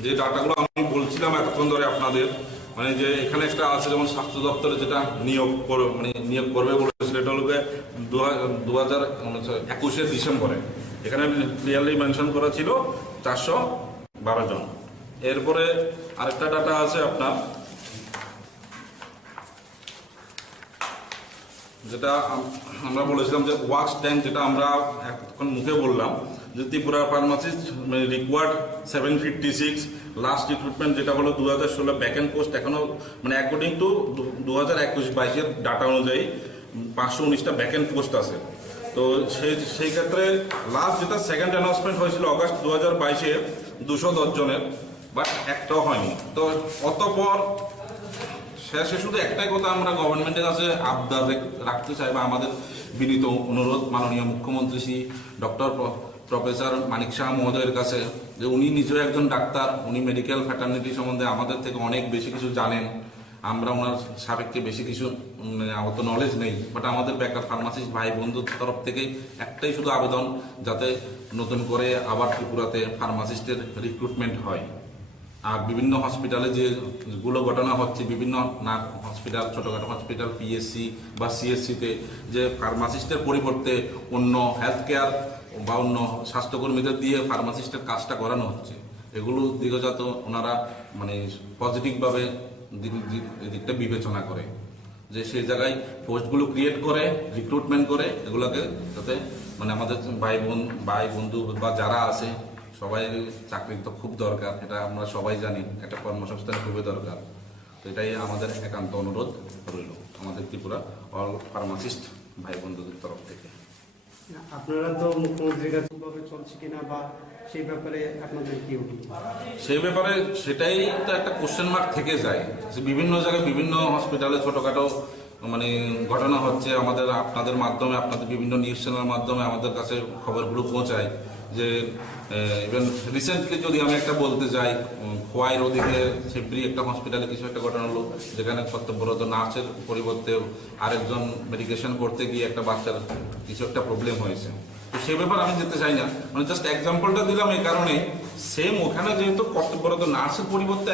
যে ডাটাগুলো আমি বলছিলাম এতক্ষণ ধরে আপনাদের, মানে যে এখানে একটা আছে যেমন স্বাস্থ্য দপ্তরে যেটা নিয়োগ করবে বলেছিল, এটা হলো 2021 ডিসেম্বরে। এখানে ক্লিয়ারলি মেনশন করা ছিল 412 জন। এরপরে আরেকটা ডাটা আছে আপনার, যেটা আমরা বলেছিলাম যে ওয়াক্স ট্যাঙ্ক, যেটা আমরা এখন মুখে বললাম যে Tripura pharmacist required 756, last recruitment যেটা হলো 2016 ব্যাকএন্ড পোস্ট, এখনো মানে অ্যাকর্ডিং টু 2021-22 ডাটা অনুযায়ী 519টা ব্যাকএন্ড পোস্ট আছে। তো সেই ক্ষেত্রে লাস্ট যেটা সেকেন্ড অ্যানাউন্সমেন্ট হয়েছিল অগাস্ট 2022-এ 210 জনের, বাট একটাও হয়নি। তো অতঃপর শেষে শুধু একটাই কথা আমরা গভর্নমেন্টের কাছে আবদার রাখতে চাই, বা আমাদের বিনীত অনুরোধ মাননীয় মুখ্যমন্ত্রী শ্রী ডক্টর প্রফেসর মানিক শাহ মহোদয়ের কাছে, যে উনি নিজেও একজন ডাক্তার, উনি মেডিকেল ফ্যাটার্নিটি সম্বন্ধে আমাদের থেকে অনেক বেশি কিছু জানেন, আমরা ওনার সাপেক্ষে বেশি কিছু অত নলেজ নেই। বাট আমাদের বেকার ফার্মাসিস্ট ভাই বন্ধুর তরফ থেকে একটাই শুধু আবেদন, যাতে নতুন করে আবার ত্রিপুরাতে ফার্মাসিস্টের রিক্রুটমেন্ট হয়। আর বিভিন্ন হসপিটালে যেগুলো ঘটনা হচ্ছে, বিভিন্ন হসপিটাল, ছোটোখাটো হসপিটাল, পিএসসি বা সিএসসিতে যে ফার্মাসিস্টের পরিবর্তে অন্য হেলথ কেয়ার বা অন্য স্বাস্থ্যকর্মীদের দিয়ে ফার্মাসিস্টের কাজটা করানো হচ্ছে, এগুলো দিকে যাতে ওনারা মানে পজিটিভভাবে দিকটা বিবেচনা করে, যে সেই জায়গায় পোস্টগুলো ক্রিয়েট করে, রিক্রুটমেন্ট করে, এগুলোকে যাতে মানে আমাদের ভাই বন্ধু বা যারা আছে সবাই, চাকরির তো খুব দরকার, এটা আমরা সবাই জানি, একটা কর্মসংস্থান খুবই দরকার। তো এটাই আমাদের একান্ত অনুরোধ রইল আমাদের ত্রিপুরা অল ফার্মাসিস্ট ভাই বন্ধুদের তরফ থেকে। আপনারা তো মুখ্যমন্ত্রীর কাছে চলছে কিনা, বা সেই ব্যাপারে আপনাদের কি অভিজ্ঞতা? সেই ব্যাপারে সেটাই তো একটা কোশ্চেন মার্ক থেকে যায়, যে বিভিন্ন জায়গায় বিভিন্ন হসপিটালে ছোটখাটো মানে ঘটনা হচ্ছে, আমাদের আপনাদের মাধ্যমে, আপনাদের বিভিন্ন নিউজ চ্যানেলের মাধ্যমে আমাদের কাছে খবরগুলো পৌঁছায়। যে ইভেন রিসেন্টলি যদি আমি একটা বলতে যাই, খোয়াইয়ের ওদিকে সেব্রি একটা হসপিটালে কিছু একটা ঘটনা হলো, যেখানে কর্তব্যরত নার্সের পরিবর্তে আরেকজন মেডিকেশন করতে গিয়ে একটা বাচ্চার কিছু একটা প্রবলেম হয়েছে। তো সে ব্যাপারে আমি যেতে চাই না, মানে জাস্ট এক্সাম্পলটা দিলাম এই কারণে, সেম ওখানে যেহেতু কর্তব্যরত নার্সের পরিবর্তে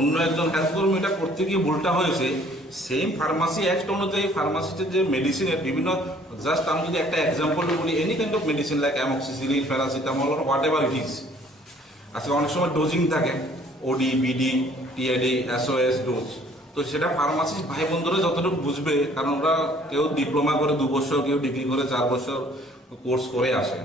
অন্য একজন হেলথ কর্মী এটা করতে গিয়ে ভুলটা হয়েছে, সেম ফার্মাসি অ্যাক্ট অনুযায়ী ফার্মাসিস্টের যে মেডিসিনের বিভিন্ন, জাস্ট আমি যদি একটা এক্সাম্পল বলি, any kind of medicine like amoxicillin, paracetamol, what ever it is, আজকে অনেক সময় ডোজিং থাকে, ওডি, বিডি, টিআইডি, এসওএস ডোজ। তো সেটা ফার্মাসিস্ট ভাই বন্ধুরা যতটুকু বুঝবে, কারণ ওরা কেউ ডিপ্লোমা করে 2 বছর, কেউ ডিগ্রি করে 4 বছর কোর্স করে আসে।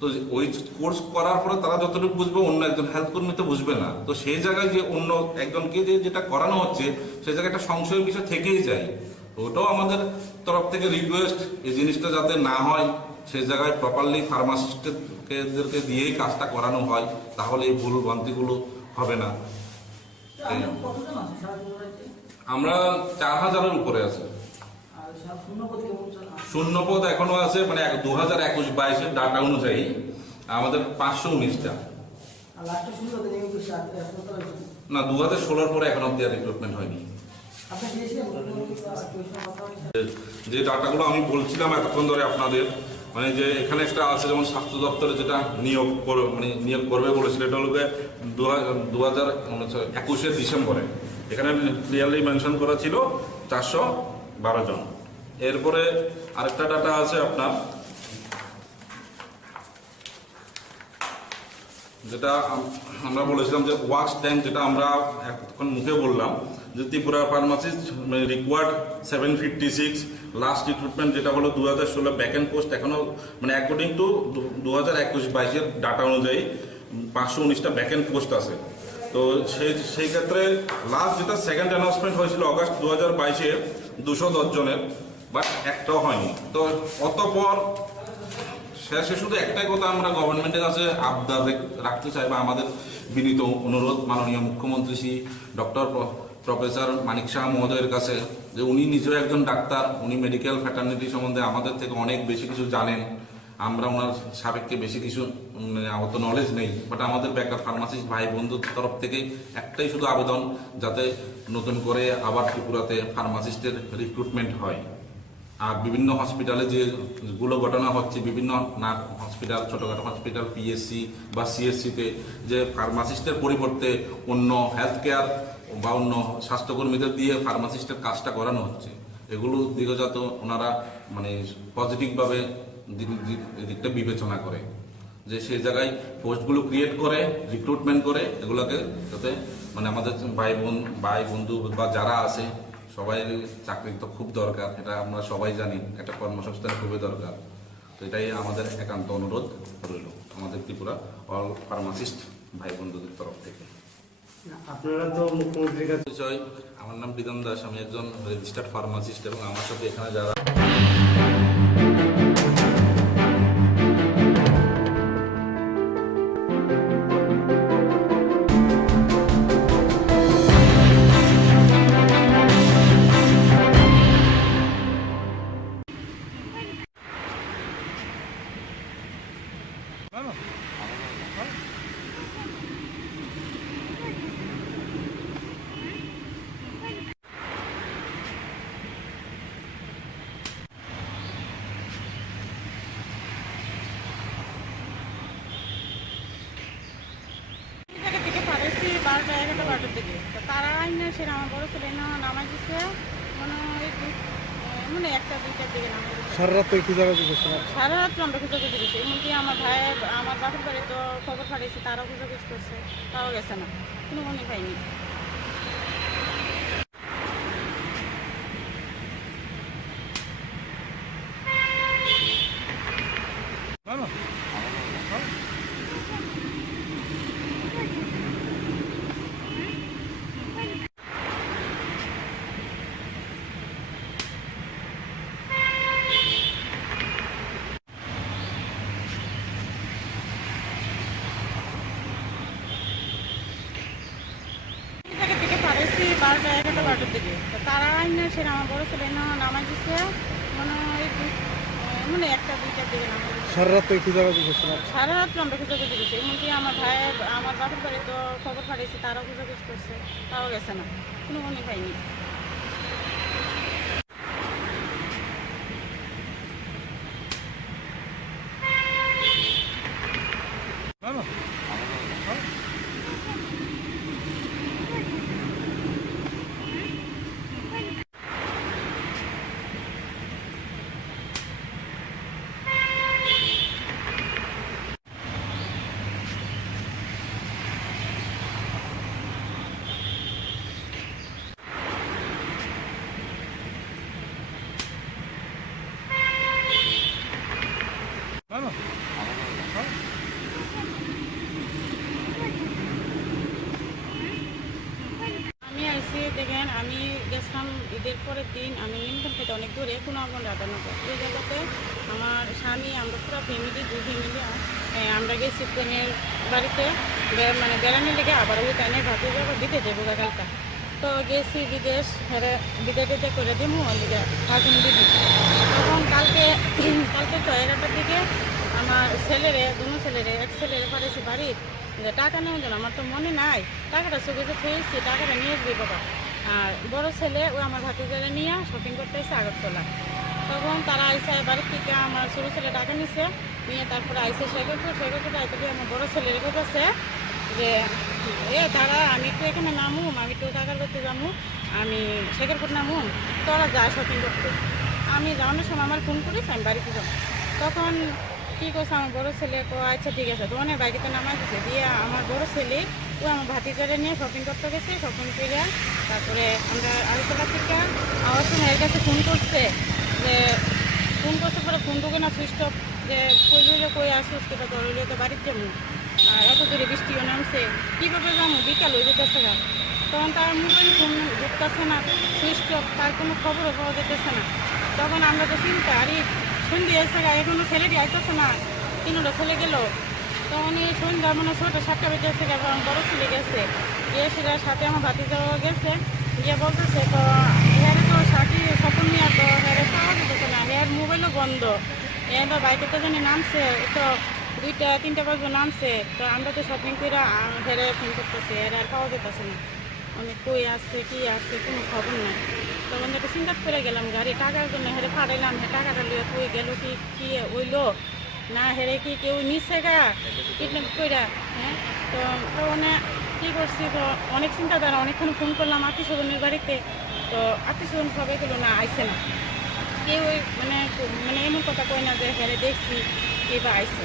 তো ওই কোর্স করার পরে তারা যতটুকু বুঝবে, অন্য একজন হেলথ কর্মী তো বুঝবে না। তো সেই জায়গায় যে অন্য একজনকে যেটা করানো হচ্ছে, সেই জায়গায় একটা সংশয়ের বিষয় থেকেই যায়। ওটাও আমাদের তরফ থেকে রিকোয়েস্ট, এই জিনিসটা যাতে না হয়, সেই জায়গায় প্রপারলি ফার্মাসিস্টদেরকে দিয়েই কাজটা করানো হয়, তাহলে এই ভুল ভ্রান্তিগুলো হবে না। আমরা 4000-এর উপরে আছে। শূন্যপদ এখনো আছে, মানে 2021-22 ডাটা অনুযায়ী আমাদের 519টা। না, 2016-র পরে এখন অব্দি রিক্রুটমেন্ট হয়নি। যে ডাটাগুলো আমি বলছিলাম এতক্ষণ ধরে আপনাদের, মানে যে এখানে একটা আছে যেমন স্বাস্থ্য দপ্তরে যেটা নিয়োগ করবে বলেছিল, এটা হলো 2021 ডিসেম্বরে। এখানে ক্লিয়ারলি মেনশন করা ছিল 412 জন। এরপরে আরেকটা ডাটা আছে আপনার, যেটা আমরা বলেছিলাম যে ওয়াক্স ট্যাঙ্ক, যেটা আমরা এখন মুখে বললাম যে Tripura pharmacist required 756, last recruitment যেটা হলো 2016 ব্যাকএন্ড পোস্ট, এখনো মানে অ্যাকর্ডিং টু 2021-22 ডাটা অনুযায়ী 519টা ব্যাকএন্ড পোস্ট আছে। তো সেই ক্ষেত্রে লাস্ট যেটা সেকেন্ড অ্যানাউন্সমেন্ট হয়েছিল অগাস্ট 2022-এ 210 জনের, বাট একটাও হয়নি। তো অতপর শেষে শুধু একটাই কথা আমরা গভর্নমেন্টের কাছে আবদার রাখতে চাই, বা আমাদের বিনীত অনুরোধ মাননীয় মুখ্যমন্ত্রী শ্রী ডক্টর প্রফেসর মানিক শাহ মহোদয়ের কাছে, যে উনি নিজেও একজন ডাক্তার, উনি মেডিকেল ফ্যাটার্নিটি সম্বন্ধে আমাদের থেকে অনেক বেশি কিছু জানেন, আমরা ওনার সাবেককে বেশি কিছু অত নলেজ নেই, বাট আমাদের বেকার ফার্মাসিস্ট ভাই বন্ধুর তরফ থেকে একটাই শুধু আবেদন, যাতে নতুন করে আবার ত্রিপুরাতে ফার্মাসিস্টের রিক্রুটমেন্ট হয়। আর বিভিন্ন হসপিটালে যেগুলো ঘটনা হচ্ছে, বিভিন্ন হসপিটাল, ছোটখাটো হসপিটাল, পিএসসি বা সিএসসিতে যে ফার্মাসিস্টের পরিবর্তে অন্য হেলথ কেয়ার বা অন্য স্বাস্থ্যকর্মীদের দিয়ে ফার্মাসিস্টের কাজটা করানো হচ্ছে, এগুলো দিকে যাতে ওনারা মানে পজিটিভভাবে দিকটা বিবেচনা করে, যে সেই জায়গায় পোস্টগুলো ক্রিয়েট করে, রিক্রুটমেন্ট করে, এগুলোকে যাতে মানে আমাদের ভাই বন্ধু বা যারা আছে সবাই, চাকরি তো খুব দরকার, এটা আমরা সবাই জানি, একটা কর্মসংস্থান খুবই দরকার। তো এটাই আমাদের একান্ত অনুরোধ রইল আমাদের ত্রিপুরা অল ফার্মাসিস্ট ভাই বন্ধুদের তরফ থেকে। আপনারা তো মুখ্যমন্ত্রীর কাছে, আমার নাম বিধান দাস, আমি একজন রেজিস্টার্ড ফার্মাসিস্ট, এবং আমার সাথে এখানে যারা তারা সেটা আমার বড় ছেলে নামাই দিচ্ছে মানে 1টা-2টার দিকে নামাই দিচ্ছে। সারা রাত কি জায়গা সারা রাত আমরা খুঁজে দিচ্ছি, এমনকি আমার ভাই, আমার বাপের বাড়ি তো খবর পাঠিয়েছি, তারাও খুঁজে করছে, তাও গেছে না, কোনো মনে পাইনি। তারা সেটা আমার বড় ছেলে নামাই দিচ্ছে মানে 1টা-2টার দিকে নামাই দিচ্ছে। সারা রাত কি জায়গা সারা রাত আমরা খুঁজে দিচ্ছি, এমনকি আমার ভাই, আমার বাপের বাড়ি তো খবর পাঠিয়েছি, তারাও খুঁজে করছে, তাও গেছে না, কোনো মনে পাইনি। আমি আইসি দেখেন, আমি গেছিলাম ঈদের পরের দিন, আমি নিমতল থেকে অনেক দূরে কুনাগঞ্জ রাধানগর, ওই জায়গাতে আমার স্বামী, আমরা পুরো ফ্যামিলি, 2 ফ্যামিলি আমরা গেছি ট্রেনের বাড়িতে মানে বেড়ানোর লেগে, আবার ওই ট্রেনের ভাতে যাবো দিতে যাবো কালকা। তো গেছি বিদেশ, বিদেশে করে দিব হাজিন দিদি। তখন কালকে তো 11টার দিকে আমার ছেলেরে, দুনো ছেলেরে, এক ছেলেরে পাঠিয়েছি বাড়ির, যে টাকা নেওয়ার জন্য। আমার তো মনে নাই, টাকাটা চোখে খেয়েছি, টাকাটা নিয়ে আসবি বাবা। আর বড় ছেলে ও আমার ভাতিজারে নিয়ে শপিং করতে এসে আগরতলা। তখন তারা আইসে বাড়ির থেকে আমার ছোটো ছেলে টাকা নিছে, নিয়ে তারপরে আইসে শেখরপুর আইতে দিয়ে আমার বড় ছেলে রেখে গেছে যে তারা আমি একটু এখানে নামুম, আমি একটু টাকার করতে যাবো, আমি শেখরপুর নামুম, তোরা যায় শপিং করতে। আমি যাওয়ানোর সময় আমার ফোন করিস, আমি বাড়িতে যাবো। তখন কী করছে আমার বড়ো ছেলে, আচ্ছা ঠিক আছে, তখন বাইকেতে নামা দিচ্ছে দিয়ে আমার বড়ো ছেলে ও আমার ভাতিজারে নিয়ে শপিং করতে গেছে। শপিং করে তারপরে আমরা আগরতলা থেকে আমার সময় এর কাছে ফোন করছে যে পরে ফোন ঢুকে না সুইচ অফ, যে কই আসিস কেটা জরুরি তো বাড়ির যাবো, আর এত দূরে বৃষ্টিও নামছে, কীভাবে যাবো, বিকাল হয়ে যেতেছে না। তখন তার মোবাইল ফোন ঢুকতেছে না, সুইচ অফ, তার কোনো খবরও পাওয়া যেতেছে না। তখন আমরা তো চিন্তা আরে সন্ধ্যে এসে এখনো ছেলেটি আইতেছে না, 3টা ছেলে গেল। তখন এই সন্ধ্যা মানে 6টা বেজে এসে আমার বড়ো ছেলে গেছে, গিয়ে সেটার সাথে আমার ভাতিজাও গেছে, গিয়ে বলতেছে তো হ্যাঁ তো সাথী স্বপন নিয়ে তো হ্যাঁ পাওয়া যেতেছে না, হ্যাঁ মোবাইলও বন্ধ, তো বাইকে তো জানি নামছে, তো 2-3 বাজে নামছে, তো আমরা তো শপিং করে হেরে ফোন করতেছি, এর আর পাওয়া যেতেছে না, অনেক কই আসছে কি আসছে কোনো খবর নাই। তখন একটা চিন্তা করে গেলাম গাড়ি টাকার জন্য হেরে পাঠাইলাম, হ্যাঁ টাকাটা লিয়ে কই গেল কি হইলো না, হেরে কি কেউ নিচ্ছে গা কিডন্যাপ কইরা। হ্যাঁ তো তখন কী করছি, তো অনেক চিন্তা দ্বারা অনেকক্ষণ ফোন করলাম আত্মীয়-স্বজনের বাড়িতে, তো আত্মীয়-স্বজন সবাই গেলো না, আইসে না কেউ, মানে এমন কথা কয় না যে হেরে দেখছি কে বা আইসে।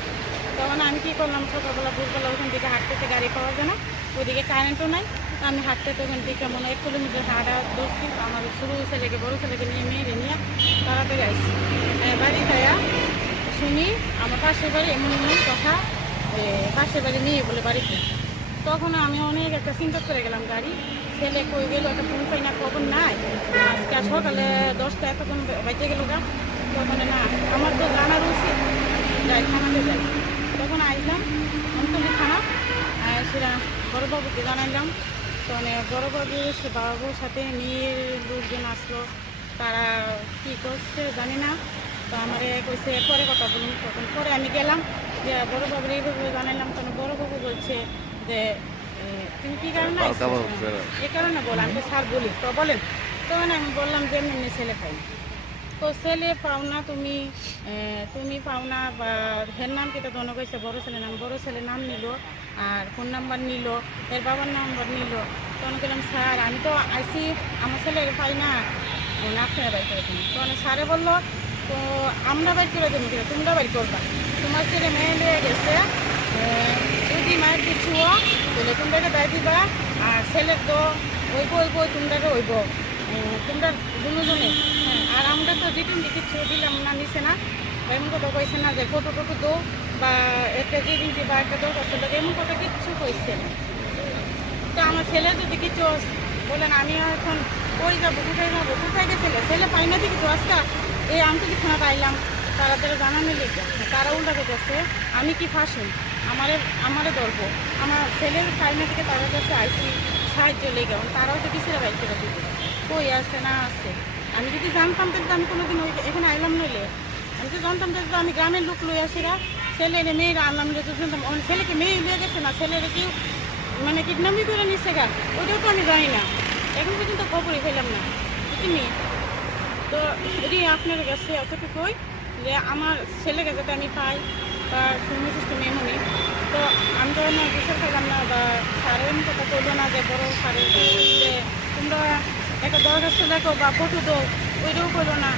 তখন আমি কী করলাম, সকালবেলা ভোরবেলা ওখান থেকে হাঁটতে গাড়ি পাওয়া যায় না, ওইদিকে কারেন্টও নাই, আমি হাঁটতে ওখান থেকে মনে 1 কিলোমিটার হাঁটা দৌড়ছি। আমার ছোটো ছেলেকে বড়ো ছেলেকে নিয়ে মেয়েরে নিয়ে তাড়াতাড়ি আইসি, বাড়ি খাইয়া শুনি আমার পাশের বাড়ি এমন কথা, পাশের বাড়ি নিয়ে বলে বাড়িতে। তখন আমি অনেক একটা চিন্তা করে গেলাম, গাড়ি ছেলে কই গেল, একটা ফোন পাই না, খবর নাই, আজকে সকালে 10টা এতক্ষণ বেঁচে গেল গা। তখন না আমার তো জানার উচিত, যাই থানাতে যাই। তখন আইলাম অন্তলি থানা, সেটা বড়োবাবুকে জানাইলাম। তখন বড়োবাবু সে বাবুর সাথে মেয়ের লোকজন আসলো, তারা কী করছে জানি না, তো আমার কইছে পরে কথা বলুন। তখন পরে আমি গেলাম, যে বড়োবাবুর এইভাবে জানাইলাম, তখন বড়োবাবু বলছে যে তুমি কী কারণে এই কারণে বল, আমি তো স্যার বলি তো বলেন। তখন আমি বললাম যে এমনি ছেলে পাই, তো ছেলে পাও না তুমি পাও না, বা হের নাম কিটা দন কইছে বড়ো ছেলে নাম, বড়ো ছেলে নাম নিল আর ফোন নাম্বার নিল, এর বাবার নাম্বার নিল। তখন বললাম স্যার আমি তো আইসি, আমার ছেলে পাই না, আপনারা বাড়ি করে দেবেন। তখন স্যারে বললো তো আমরা বাড়ি করে দেবো কিনা, তোমরা বাড়ি করবা, তোমার ছেলে মেয়ে নিয়ে গেছে, যদি মায়ের কিছু বলে তোমরা দায় দিবা, আর ছেলের তো ওইব তোমরা ওইব, তোমরা দুজনে। আর আমরা তো রিটার্ন কিছু দিলাম না, নিছে না, এমন কথা কইছে না যে ফটো দো বা একটা জিনিস বা একটা দরকার ছিল, এমন কথা কিচ্ছু কইছে না। তো আমার ছেলে যদি কিছু বলেন আমি এখন কই যাবো, কোথায় গেছিলে, ছেলে পাই না দেখি তো আজকে এই আন্তরিক থানা পাইলাম, তারা জানানো লেগে তারা উল্টাকে গেছে, আমি কি ফাঁসি আমারে ধরব, আমার ছেলের ফাইনা থেকে তাদের কাছে আইসি সাহায্য লেগে, তারাও তো কিসের বাইক করে দিবে, কই আছে না আছে। আমি যদি জানতাম তাহলে আমি কোনোদিন এখানে আইলাম নইলে, আমি তো জানতাম যে আমি গ্রামের লোক লই আসিরা, ছেলের মেয়েরা আনলাম, জানতাম ছেলেকে মেয়ে লিয়ে গেছে না, ছেলেরা কেউ মানে কিডন্যাপই করে নিচ্ছে গা, ওইটাও তো আমি জানি না, এখন পর্যন্ত খবরই পেলাম না তুমি। তো যদি আপনার কাছে অতটুকুই যে আমার ছেলেকে যাতে আমি পাই, তার ফ্যামিলি সিস্টেম এমনই, তো আমি তো বিচার করলাম না, বা স্যারের এমন কথা করলো না যে বড়ো স্যারের যে তোমরা একটা দরখাস্ত দেখো বা ফটো দো, ওইটাও করলো না।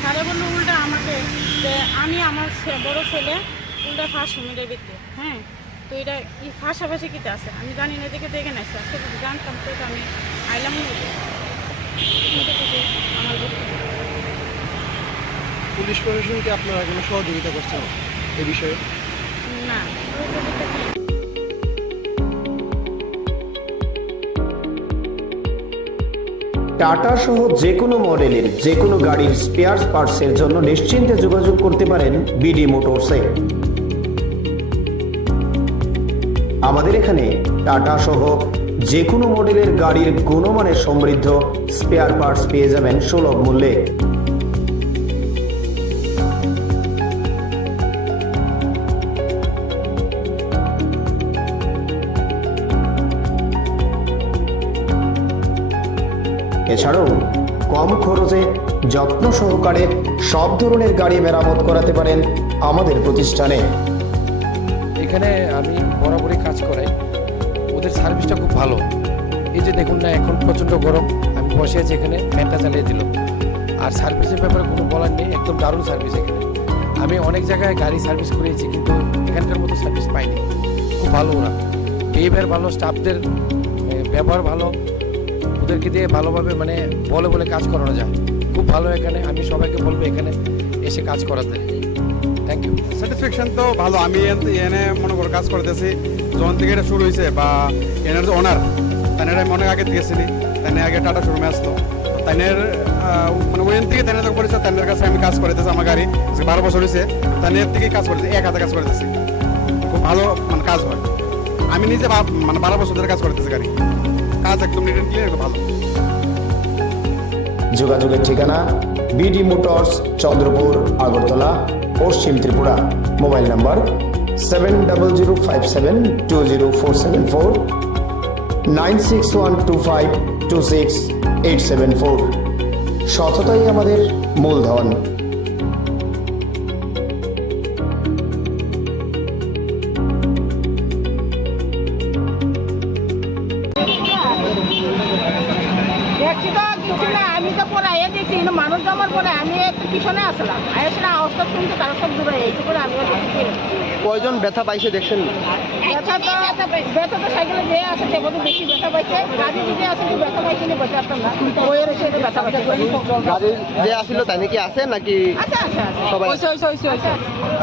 স্যারে বললো উল্টা আমাকে যে আমি আমার বড়ো ছেলে উল্টা ফার্স্ট হোমের ভিত্তি। হ্যাঁ তো এটা কি ফাঁসাফাঁসি কিতে আছে আমি জানি না, দেখে দেখে নাইছে, আজকে যদি জানতাম তো আমি আইলাম আমার পুলিশ প্রশাসনকে আপনারা কোনো সহযোগিতা করছেন এই বিষয়ে? না, টাটা সহ যে কোনো মডেলের যে কোনো গাড়ির স্পেয়ার পার্টসের জন্য নিশ্চিন্তে যোগাযোগ করতে পারেন বিডি মোটরসে। আমাদের এখানে টাটা সহ যে কোনো মডেলের গাড়ির গুণমানের সমৃদ্ধ স্পেয়ার পার্টস পেয়ে যাবেন সুলভ মূল্যে। এছাড়াও কম খরচে যত্ন সহকারে সব ধরনের গাড়ি মেরামত করাতে পারেন আমাদের প্রতিষ্ঠানে। এখানে আমি বরাবরই কাজ করাই, ওদের সার্ভিসটা খুব ভালো। এই যে দেখুন না, এখন প্রচণ্ড গরম, আমি বসে আছি এখানে, ফ্যানটা চালিয়ে দিল। আর সার্ভিসের ব্যাপারে কোনো বলার নেই, একদম দারুণ সার্ভিস এখানে। আমি অনেক জায়গায় গাড়ি সার্ভিস করিয়েছি, কিন্তু এখানকার মতো সার্ভিস পাইনি। খুব ভালো ওরা, বিহেভিয়ার ভালো, স্টাফদের ব্যবহার ভালো, ওদেরকে দিয়ে ভালোভাবে মানে বলে বলে কাজ করানো যায়। খুব ভালো এখানে, আমি সবাইকে বলবো এখানে এসে কাজ করাতে। Thank you. স্যাটিসফ্যাকশন তো ভালো। আমি এনে মনে করো কাজ করতেছি যখন থেকে এটা শুরু হয়েছে, বা এনার যে ওনার তাই আমি অনেক আগে থেকে চিনি। তাই আগে টাটা শোরুমে আসলো, তাইনের মানে ওইখান থেকে তাই যখন পরিচয়, তাইনের কাছে আমি কাজ করতেছি। আমার গাড়ি 12 বছর হয়েছে, তাইনের থেকেই কাজ করতেছি, এক হাতে কাজ করতেছি। খুব ভালো মানে কাজ হয়। আমি নিজে মানে 12 বছর ধরে কাজ করতেছি গাড়ি, কাজ একদম নিট অ্যান্ড ক্লিয়ার, ভালো। যোগাযোগের ঠিকানা বিডি মোটরস, চন্দ্রপুর, আগরতলা, পশ্চিম ত্রিপুরা। Mobile number 7005720474, 9612526874। সততাই আমাদের মূলধন। দেখছি তো কিছু না, আমি তো পরে আইয়া দেখছি কিন্তু মানুষ জমার পরে আমি একটু পিছনে আসলাম, আইসলে আওয়াজটা শুনছি তারা সব দূরে এইটু করে আমিও দেখছি। কয়জন ব্যথা পাইছে দেখছেন? ব্যথা তো সাইকেলে যে আছে সে বোধ বেশি ব্যথা পাইছে, গাড়ি যে আছে কি ব্যথা পাইছে নি বসে আসতাম না, বইয়ের এসে ব্যথা পাইছে। গাড়ি যে আসছিল তাই নাকি আছে নাকি আচ্ছা আচ্ছা সবাই?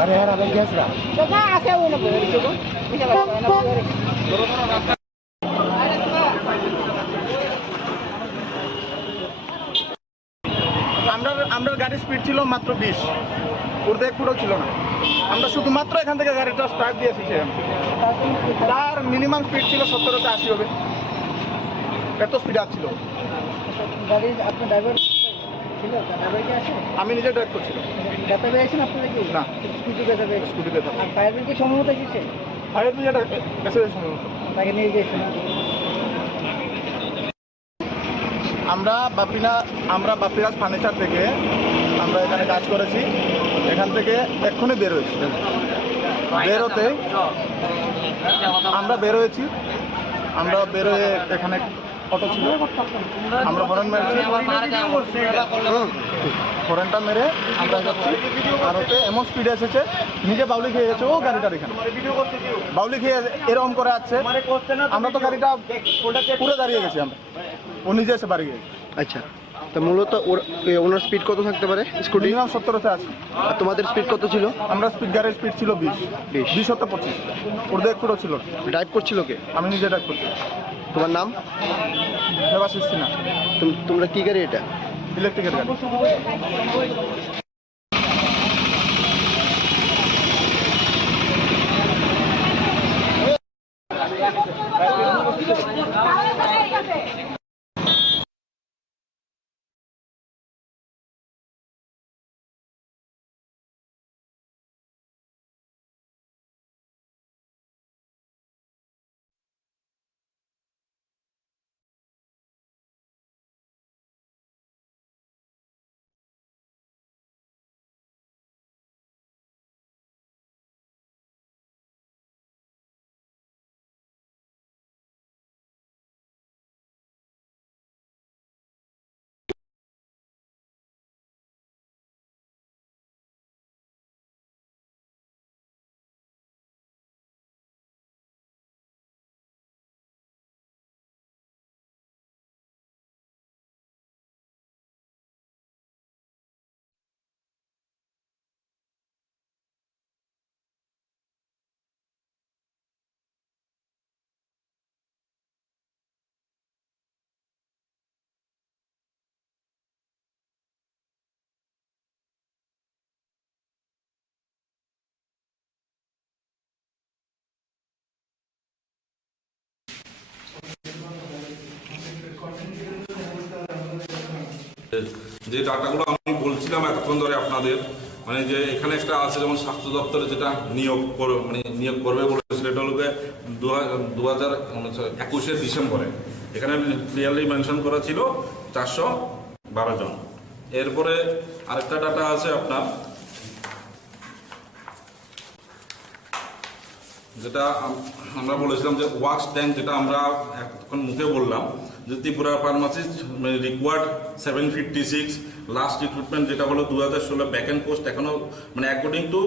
আরে হ্যাঁ আমি গেছিলাম দাদা আছে ওই না বইয়ের এসে গো আমরা গাড়ির স্পিড ছিল মাত্র 20, ওর পুরো ছিল না। আমরা শুধুমাত্র এখান থেকে গাড়িটা স্টার্ট দিয়েছি, তার মিনিমাম স্পিড ছিল 70-80 হবে, এত স্পিড আসছিল। আমি নিজে ড্রাইভ করছিলাম। না, স্কুটি ফায়ার ব্রিগেড সম্ভবত এসেছে, ফায়ার ব্রিগেড এসেছে সম্ভবত, তাকে নিয়ে গিয়েছে। আমরা বাপিরাজ ফার্নিচার থেকে আমরা এখানে কাজ করেছি। এখান থেকে এক্ষুনি বের হয়েছি। বেরোতে আমরা বেরোয়েছি, আমরা বেরোয়ে এখানে অটো ছিল, আমরা হরেন মেরেছি। হরেনটা মেরে আমরা যাচ্ছি, আর ওতে এমন স্পিডে এসেছে, নিজে বাউলি খেয়ে গেছে ও গাড়িটার। এখানে বাউলি খেয়ে এরকম করে আসছে, আমরা তো গাড়িটা পুরো দাঁড়িয়ে গেছি। আমরা ও নিজে এসে বাড়ি গিয়ে। আচ্ছা, তো মূলত ওনার স্পিড কত থাকতে পারে? স্কুটি মিনিমাম 70-তে আছে। আর তোমাদের স্পিড কত ছিল? আমরা গাড়ির স্পিড ছিল 20 হতে 25, ওর পুরো ছিল। ড্রাইভ করছিল কে? আমি নিজে ড্রাইভ করছি। তোমার নাম? দেবাশিস সিনহা। তোমরা কি গাড়ি এটা? ইলেকট্রিকের গাড়ি। যে ডাটাগুলো আমি বলছিলাম এতক্ষণ ধরে আপনাদের, মানে যে এখানে একটা আছে যেমন স্বাস্থ্য দপ্তরে যেটা নিয়োগ করবে বলেছে বলেছিল এটা হলো 2021 ডিসেম্বরে। এখানে ক্লিয়ারলি মেনশন করা ছিল 412 জন। এরপরে আরেকটা ডাটা আছে আপনার, যেটা আমরা বলেছিলাম যে ওয়াক্স ট্যাঙ্ক, যেটা আমরা এখন মুখে বললাম যে Tripura pharmacist required 756, last recruitment যেটা হলো 2016 ব্যাকএন্ড পোস্ট, এখনো মানে অ্যাকর্ডিং টু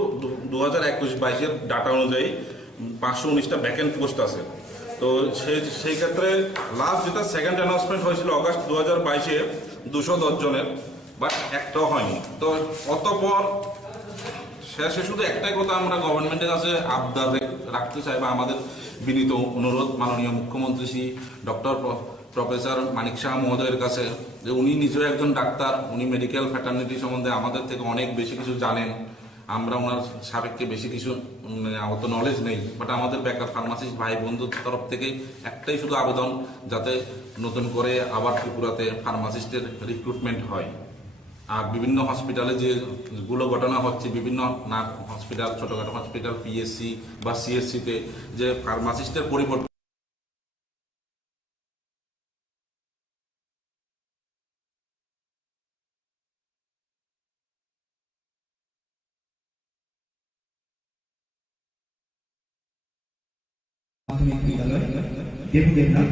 2021-22 ডাটা অনুযায়ী 519টা ব্যাকএন্ড পোস্ট আছে। তো সেই ক্ষেত্রে লাস্ট যেটা সেকেন্ড অ্যানাউন্সমেন্ট হয়েছিল অগাস্ট 2022-এ 210 জনের, বাট একটাও হয়নি। তো অতপর শেষে শুধু একটাই কথা আমরা গভর্নমেন্টের কাছে আবদার রাখতে চাই বা আমাদের বিনীত অনুরোধ মাননীয় মুখ্যমন্ত্রী শ্রী ডক্টর প্রফেসর মানিক শাহ মহোদয়ের কাছে, যে উনি নিজেও একজন ডাক্তার, উনি মেডিকেল ফ্যাটার্নিটি সম্বন্ধে আমাদের থেকে অনেক বেশি কিছু জানেন, আমরা ওনার সাপেক্ষে বেশি কিছু অত নলেজ নেই। বাট আমাদের বেকার ফার্মাসিস্ট ভাই বন্ধুর তরফ থেকে একটাই শুধু আবেদন, যাতে নতুন করে আবার ত্রিপুরাতে ফার্মাসিস্টের রিক্রুটমেন্ট হয়। আর বিভিন্ন হসপিটালে যেগুলো ঘটনা হচ্ছে, বিভিন্ন হসপিটাল, ছোটখাটো হসপিটাল, পিএসসি বা সিএসসিতে যে ফার্মাসিস্টের পরিবর্তন মাধ্যমিক বিদ্যালয় Debdebnath,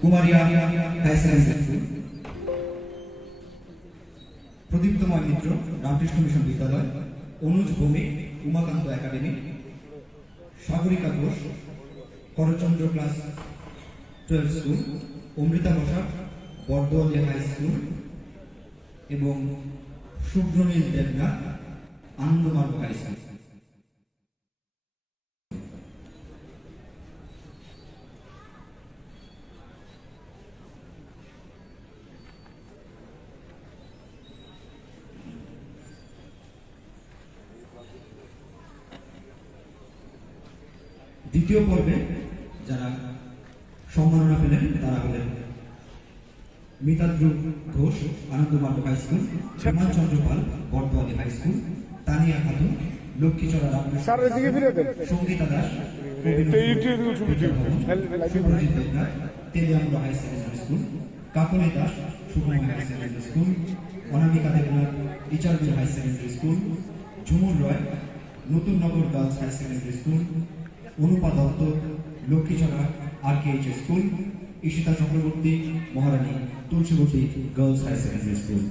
Kumaria high secondary school, Pradiptamoy Mitra Ramakrishna mission Vidyalaya, Anuj Bhowmik Umakanta academy, Sagarika Ghosh Karchandra class 12 school, Amrita Basak Bardowali high school এবং শুভ্রনীল দেবনাথ আনন্দমার্গ হাই স্কুল। দ্বিতীয় পর্বে যারা সম্মাননা পেলেন তারা হলেন Mitadru Ghosh Anandamarga high school, Biman Chandra Pal Bardowali high school, Tania Khatun Lakshmichhara Ramakrishna, Sangita Das Shubhajit Debnath Teliamura high secondary school, Kakali Das Shubhamoy high secondary school, Anamika Debnath Icharbil high secondary school, Jhumur Roy Natun Nagar girls high secondary school, Anupa Dutta Lakshmichhara RKH school, Ishita Chakraborty Maharani Tulsibati girls high secondary school.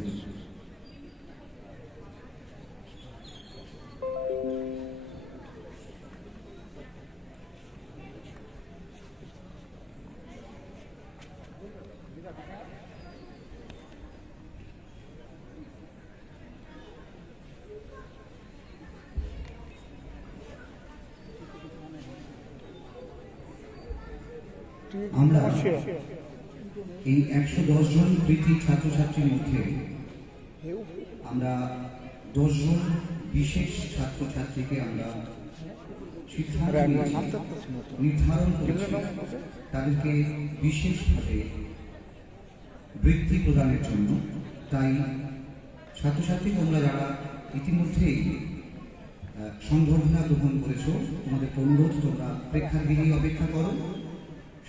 আমরা এই 110 জন কৃতি ছাত্রছাত্রীর মধ্যে আমরা 10 জন বিশেষ ছাত্রছাত্রীকে আমরা নির্ধারণ করেছি তাদেরকে বিশেষভাবে বৃত্তি প্রদানের জন্য। তাই ছাত্রছাত্রী তোমরা যারা ইতিমধ্যেই সংবর্ধনা গ্রহণ করেছ, তোমাদের অনুরোধ তোমরা প্রেক্ষাগৃহে অপেক্ষা করো।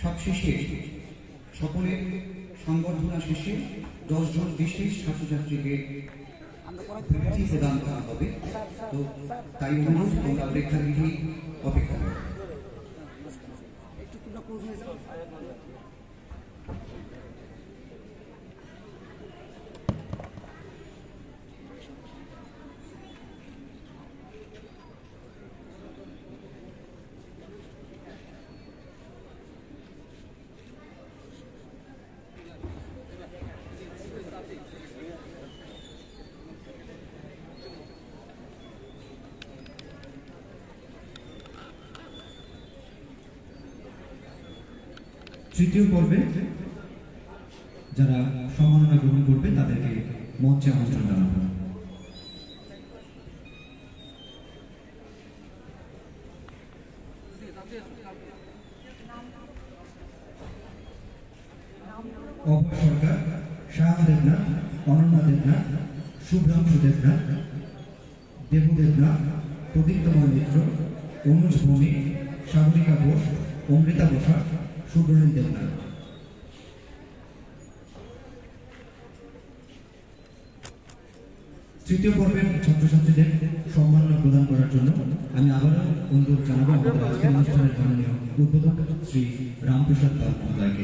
সবশেষে সকলের সংবর্ধনা শেষে 10 জন বিশেষ ছাত্রছাত্রীকে বৃত্তি প্রদান করা হবে। তো তাই অনুরোধ তোমরা প্রেক্ষাগৃহে অপেক্ষা করো। তৃতীয় পর্বে যারা সম্মাননা গ্রহণ করবে তাদেরকে মঞ্চে আমন্ত্রণ জানাবো। অভয় সরকার, শাহ দেবনাথ, অনন্যা দেবনাথ, শুভ্রাংশু দেবনাথ, দেবু দেবনাথ, প্রদীপ্তময় মিত্র, অনুজ ভৌমিক, সাগরিকা ঘোষ, অমৃতা বসাক, সুব্রনীল দেবনাথ। তৃতীয় পর্বের ছাত্রছাত্রীদের সম্মাননা প্রদান করার জন্য আমি আবারও অনুরোধ জানাবো আমাদের আজকের অনুষ্ঠানের মাননীয় উদ্বোধক শ্রী রামপ্রসাদ পাল মহোদয়কে।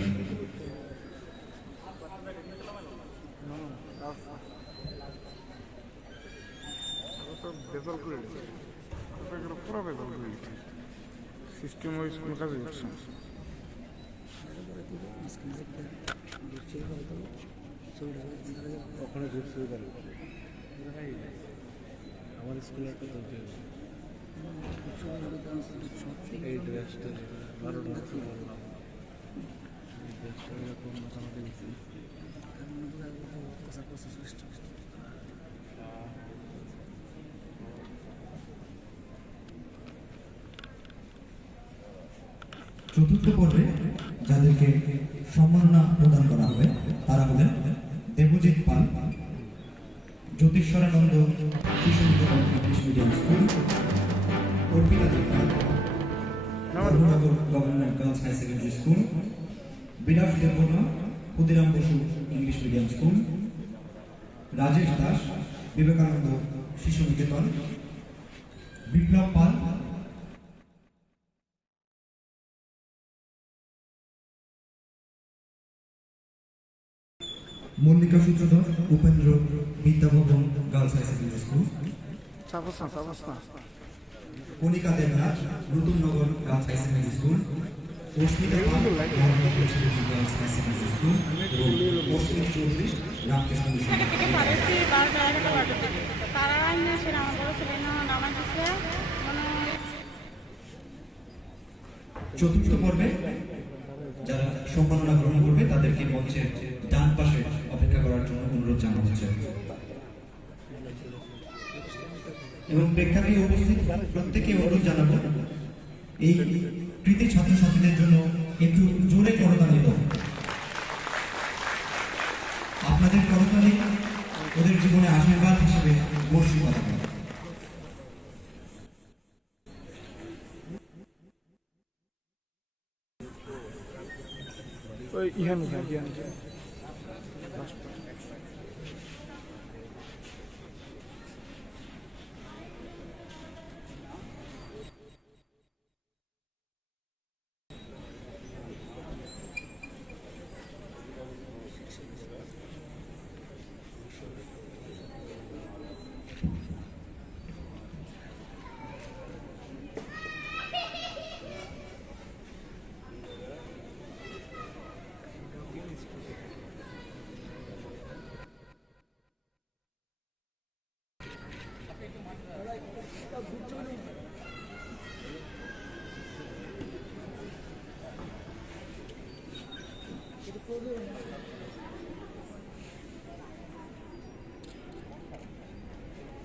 সিস্টেম ওই স্কুল কাজে করছে ওখানে ঘুরছে আমার স্কুলে একটা এই ড্রেসটা 12টা বললাম এই ড্রেসটা এরকম মোটামুটি চতুর্থ পর্বে যাদেরকে সম্মাননা প্রদান করা হবে তারা হলেন Debjit Pal, Jyotishwarananda Shishu Niketan English medium school, Arpita Debnath, Dharmanagar government girls high secondary school, Birat Debbarma, Khudiram Basu English medium school, Rajesh Das, Vivekananda Shishu Niketan, Biplab Pal, Mallika Sutradhar, Upendra Vidyabhavan girls high secondary school, Kanika Debnath, Natunnagar girls high secondary school, Asmita Pal, girls high secondary school এবং অস্মিত চৌধুরী রামকৃষ্ণ মিশন। চতুর্থ পর্বে যারা সম্মাননা গ্রহণ করবে তাদেরকে মঞ্চের ডান পাশে অপেক্ষা করার জন্য অনুরোধ জানানো হচ্ছে এবং প্রেক্ষাগৃহে উপস্থিত প্রত্যেকে অনুরোধ জানাবো এই কৃতি ছাত্রছাত্রীদের জন্য একটু জোরে করতালি দাও। আপনাদের করতালি ওদের জীবনে আশীর্বাদ হিসেবে বর্ষিত হবে। ইহান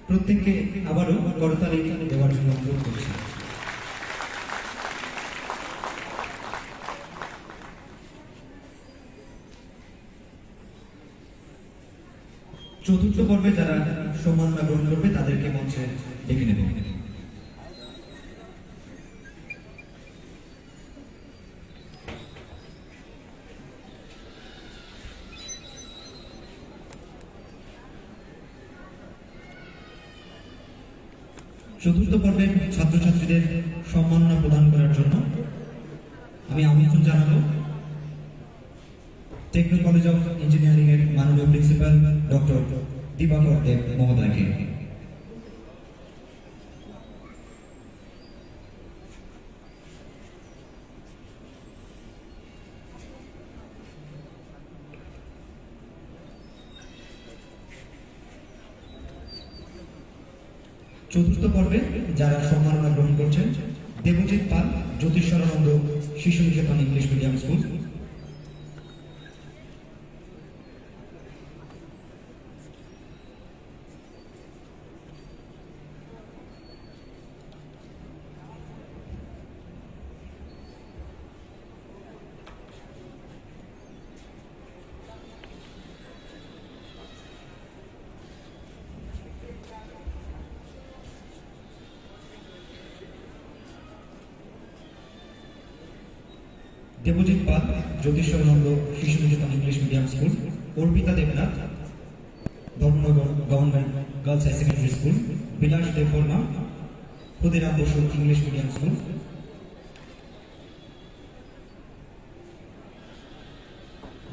প্রত্যেককে আবারও করতালি দেওয়ার জন্য অনুরোধ করছি। চতুর্থ পর্বে যারা সম্মাননা গ্রহণ করবে তাদেরকে মঞ্চে ডেকে নেবে। চতুর্থ পর্বের ছাত্রছাত্রীদের সম্মাননা প্রদান করার জন্য আমি আমন্ত্রণ জানাবো টেকনো কলেজ অফ ইঞ্জিনিয়ারিং এর মাননীয় প্রিন্সিপাল ডক্টর দিবাকর দেব মহোদয়কে। চতুর্থ পর্বে যারা সম্মাননা গ্রহণ করছেন Debjit Pal, Jyotishwarananda Shishu Niketan English medium school, Debjit Pal Jyotishananda Shishu Niketan English medium school, Arpita Debnath Dharmanagar government girls high secondary school, Bilas Debbarma Khudiram Basu English medium school,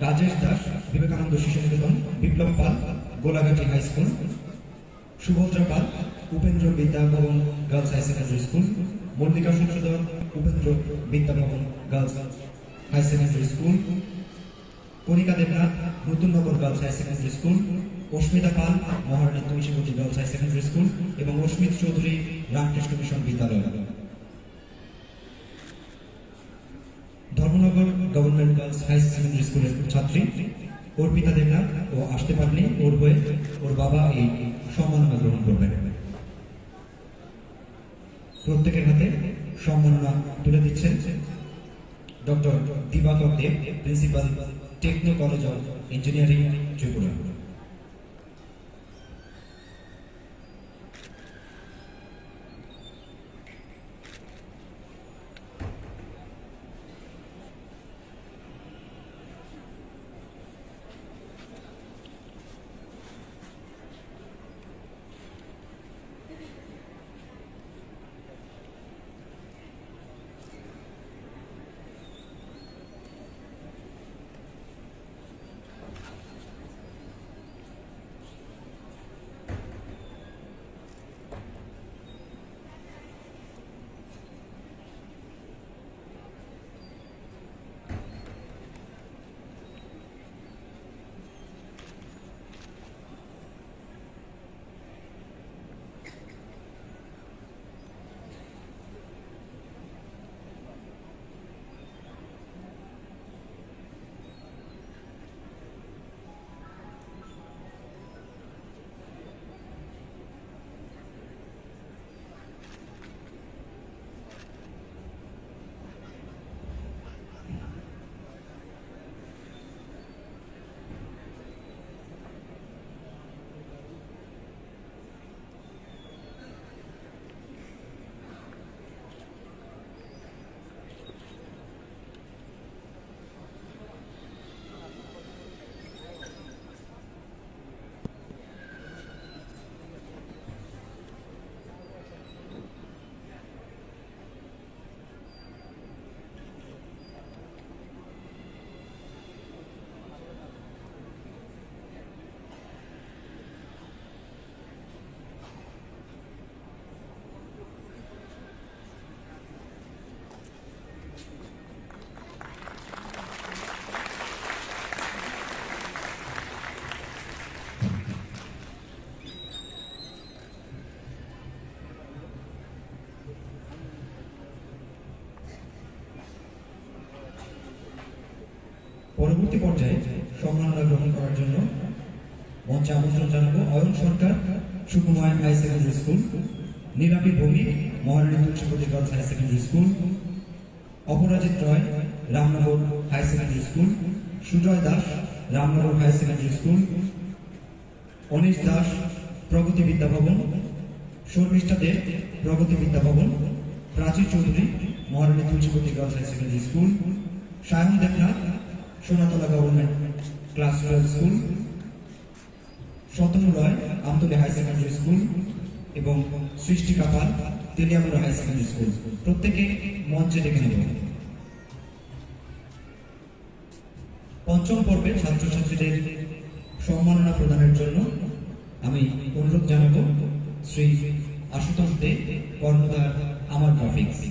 Rajesh Das Vivekananda Shishu Niketan, Biplab Pal Golaghati high school, Subhadra Pal Upendra Vidya Bhavan girls high secondary school, Mallika Sutradhar Upendra Vidya Bhavan girls high secondary school, Kanika Debnath Natunnagar girls high secondary school, Asmita Pal Maharani Tulsibati girls high secondary school এবং Asmit Chowdhury Ramakrishna mission বিদ্যালয়। Dharmanagar government girls high secondary স্কুলের ছাত্রী অর্পিতা দেবনাথ ও আসতে পারেনি, ওর হয়ে ওর বাবা এই সম্মাননা গ্রহণ করবেন। প্রত্যেকের হাতে সম্মাননা তুলে দিচ্ছেন doctor Dibakar Deb, principal techno college of engineering Tripura. পরবর্তী পর্যায়ে সম্মাননা গ্রহণ করার জন্য মঞ্চে আমন্ত্রণ জানাবো Ayan Sarkar Sukumar high secondary school, Nilapi Bhowmik Maharani Tulsibati girls high secondary school, Aparajit Roy Ramnagar high secondary school, Sujoy Das Ramnagar high secondary school, Anish Das Pragati Vidya Bhavan, Sharmistha Deb Pragati Vidya Bhavan, Prachi Chowdhury Maharani Tulsibati girls high secondary school, Sayan Debnath Sonatala government class 12 school, Shatanu Roy Amtali high secondary school এবং Srishti Kapal Teliamura high secondary school. প্রত্যেকে মঞ্চে ডেকে নেব। পঞ্চম পর্বের ছাত্রছাত্রীদের সম্মাননা প্রদানের জন্য আমি অনুরোধ জানাবো শ্রী আশুতোষ দে, কর্ণধার আমার গ্রাফিক্স।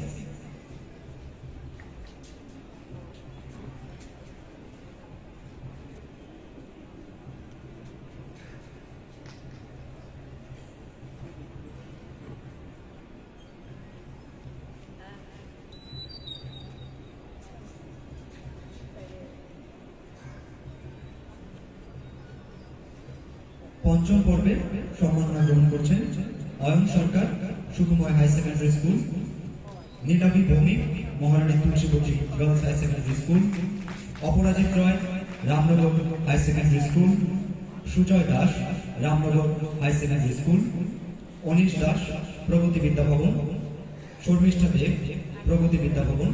পঞ্চম পর্বে সম্মাননা গ্রহণ করছেন Ayan Sarkar Sukumoy high secondary school, Nilapi Bhowmik Maharani Tulsibati girls high secondary school, Aparajit Roy Ramnagar high secondary school, Sujoy Das Ramnagar high secondary school, Anish Das Pragati Vidya Bhavan, Sharmistha Deb Pragati Vidya Bhavan,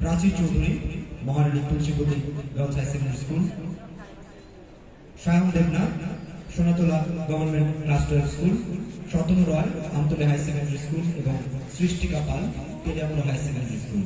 Prachi Chowdhury Maharani Tulsibati girls high secondary school, Sayan Debnath Sonatala government class 12 school, Shatanu Roy Amtali high secondary school এবং Srishtika Pal Teliamura high secondary school.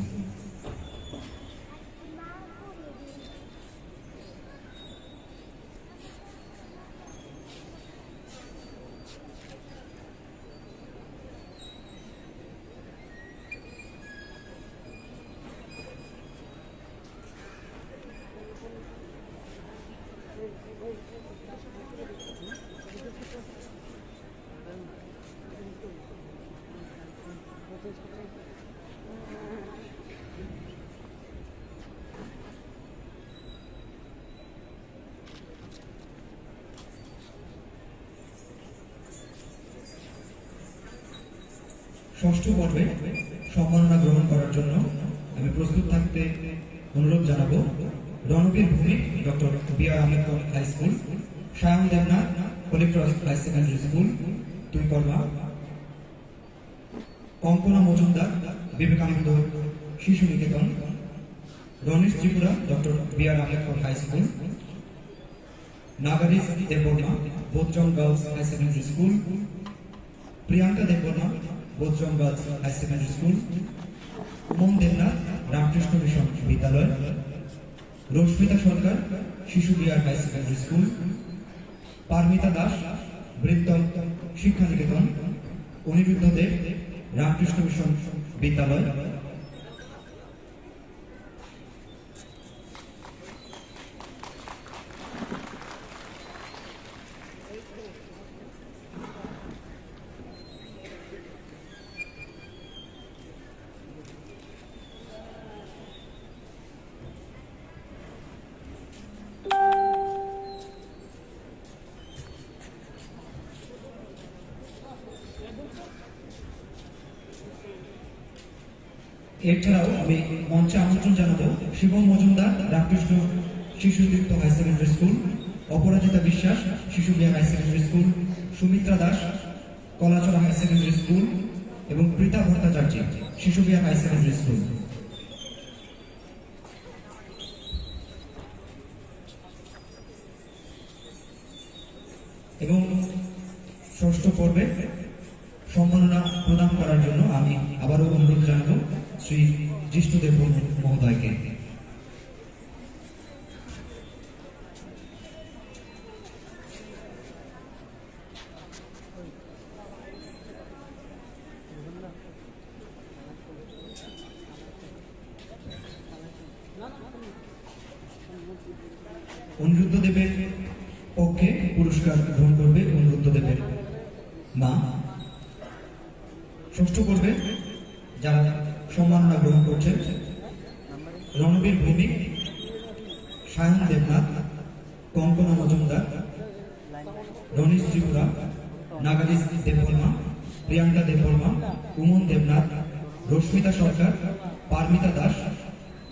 ষষ্ঠ পর্বে সম্মাননা গ্রহণ করার জন্য আমি প্রস্তুত থাকতে অনুরোধ জানাবো Ranbir Bhowmik doctor B R. Ambedkar high school, Sayan Debnath holy cross high secondary school Tuikarma, Kankana Majumdar Vivekananda Shishu Niketan, Ranish Tripura doctor B R. Ambedkar high school, Nagaris Debbarma Bodhjung girls high secondary school, Priyanka Debbarma Bodhjung girls high secondary school, Uman Debnath Ramakrishna mission Vidyalaya, Rashmita Sarkar Shishu Bihar high secondary school, Paromita Das Brittal Shiksha Niketan, Aniruddha Deb Ramakrishna mission Vidyalaya, এছাড়াও আমি মঞ্চে আমন্ত্রণ জানাবো Shivam Majumdar Ramakrishna Shishu Dipta high secondary school, Aparajita Biswas Shishu Bihar high secondary school, Sumitra Das Kalachara high secondary school এবং প্রীতা ভট্টাচার্য শিশু Bihar high secondary school. এবং ষষ্ঠ পর্বে সম্মাননা প্রদান করার জন্য আমি আবারও অনুরোধ জানাবো শ্রী জিষ্ণুদেব মহোদয়কে। অনিরুদ্ধ দেবের পক্ষে পুরস্কার গ্রহণ করবে অনিরুদ্ধ দেবের মা। ষষ্ঠ পর্বে যারা সম্মাননা গ্রহণ করছেন রণবীর ভৌমিক, সায়ন দেবনাথ, কঙ্কনা মজুমদার, রনিশ ত্রিপুরা, নাগারিস দেববর্মা, প্রিয়াঙ্কা দেববর্মা, উমন দেবনাথ, রশ্মিতা সরকার, পারমিতা দাস,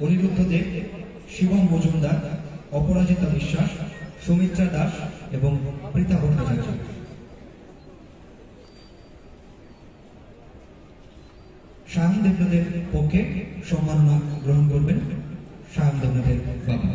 অনিরুদ্ধ দেব, শিবম মজুমদার, অপরাজিতা বিশ্বাস, সুমিত্রা দাস এবং প্রীতা ভট্টাচার্য। সায়ন দেবনাথের পক্ষে সম্মাননা গ্রহণ করবেন সায়ন দেবনাথের বাবা।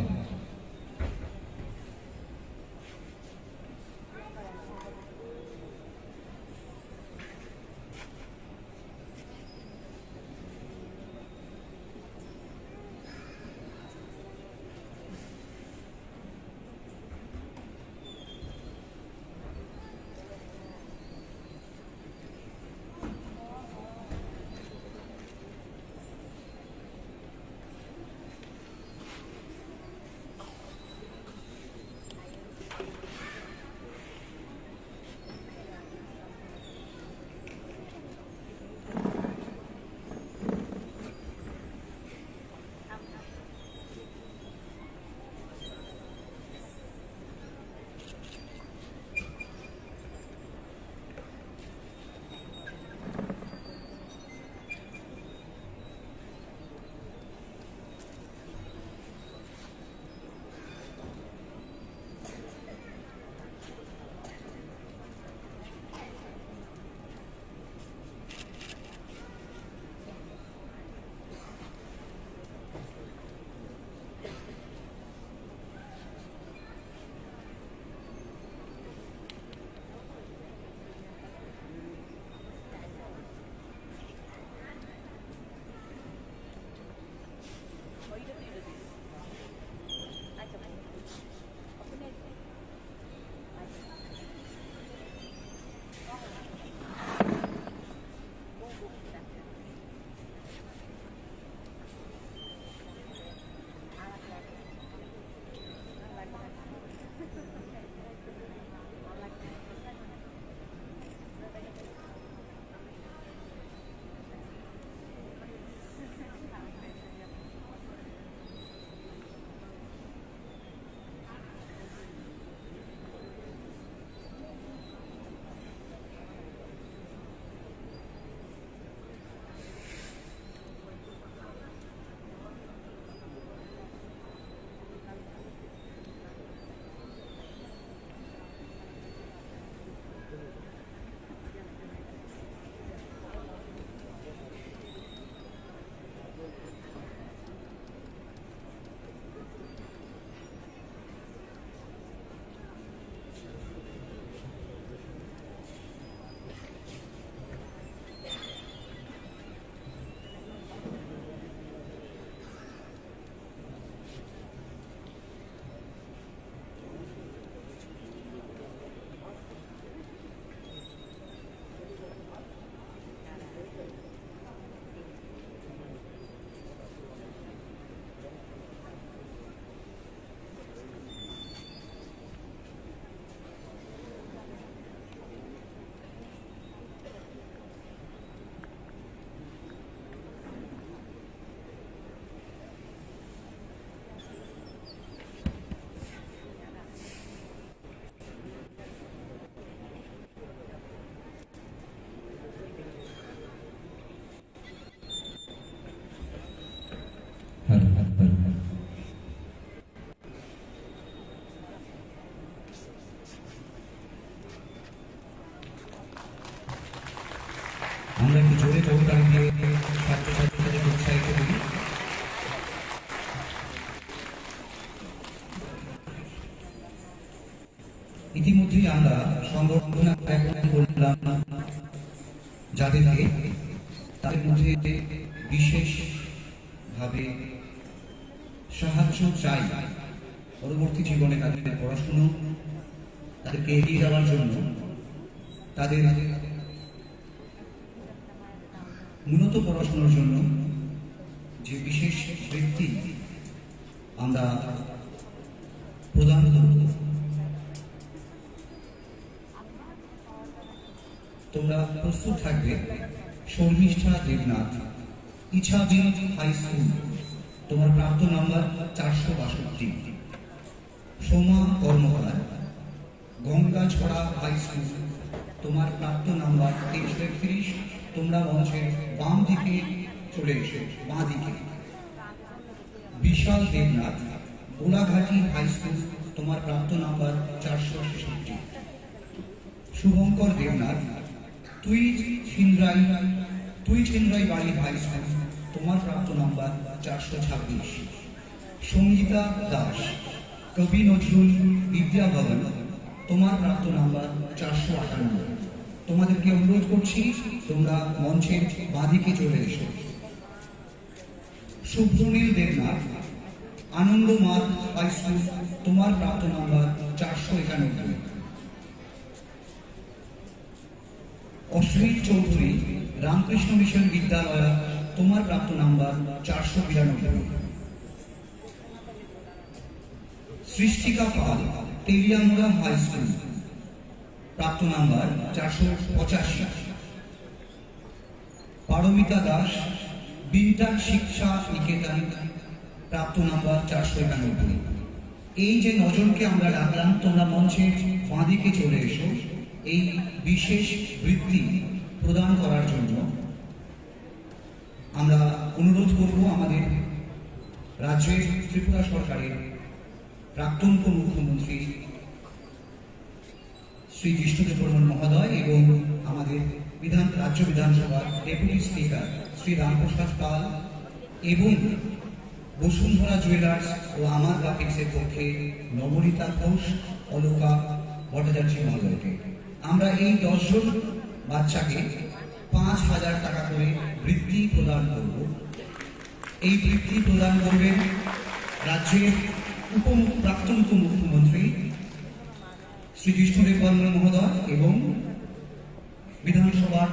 ইতিমধ্যেই আমরা সংবর্ধনা করলাম যাদেরকে, তাদের মধ্যে বিশেষভাবে সাহায্য চাই পরবর্তী জীবনে তাদের পড়াশুনো, তাদেরকে এগিয়ে যাওয়ার জন্য, তাদের মূলত পড়াশোনার জন্য যে বিশেষ বৃত্তি আমরা প্রদান করব। তোমরা প্রস্তুত থাকবে। শর্মিষ্ঠা দেবনাথ, ইছাবিল হাই স্কুল, তোমার প্রাপ্ত নাম্বার 462। সোমা কর্মকার, গঙ্গাছড়া হাই স্কুল, তোমার প্রাপ্ত নাম্বার 331। তোমরা মঞ্চের বাম দিকে চলে এসে বাঁ দিকে। বিশাল দেবনাথ, গোলাঘাটি হাই স্কুল, তোমার প্রাপ্ত নাম্বার 466। শুভঙ্কর দেবনাথ, তুই ছিনরাই বাড়ি হাই স্কুল, তোমার প্রাপ্ত নাম্বার 426। সঙ্গীতা দাস, কবি নজরুল বিদ্যা ভবন, তোমার প্রাপ্ত নাম্বার 458। তোমাদেরকে অনুরোধ করছি তোমরা মঞ্চের বাঁদিকে চলে এসো। শুভ্রনীল দেবনাথ, আনন্দমার্গ হাই স্কুল, তোমার প্রাপ্ত নাম্বার 491। অশ্বিন চৌধুরী, রামকৃষ্ণ মিশন বিদ্যালয়, তোমার প্রাপ্ত number 492। Srishtika Pal, Teliamura high school, প্রাপ্ত নাম্বার 485। পারমিতা দাস, বিন্টার শিক্ষা নিকেতন, প্রাপ্ত নাম্বার 491। এই যে নজনকে আমরা ডাকলাম, তোমরা মঞ্চের বাঁদিকে চলে এসো এই বিশেষ বৃত্তি প্রদান করার জন্য। আমরা অনুরোধ করব আমাদের রাজ্যের ত্রিপুরা সরকারের প্রাক্তন মুখ্যমন্ত্রী শ্রী জিষ্ণুদেব বর্মন মহোদয় এবং আমাদের রাজ্য বিধানসভার ডেপুটি স্পিকার শ্রী রামপ্রসাদ পাল এবং বসুন্ধরা জুয়েলার্স ও আমার গ্রাফিক্সের পক্ষে নবনীতা ঘোষ, অলোকা ভট্টাচার্য মহোদয়কে আমরা এই 10 জন বাচ্চাকে 5,000 টাকা করে বৃত্তি প্রদান করব। এই বৃত্তি প্রদান করবেন রাজ্যের প্রাক্তন উপমুখ্যমন্ত্রী শ্রী জিষ্ণুদেব বর্মন মহোদয় এবং বিধানসভার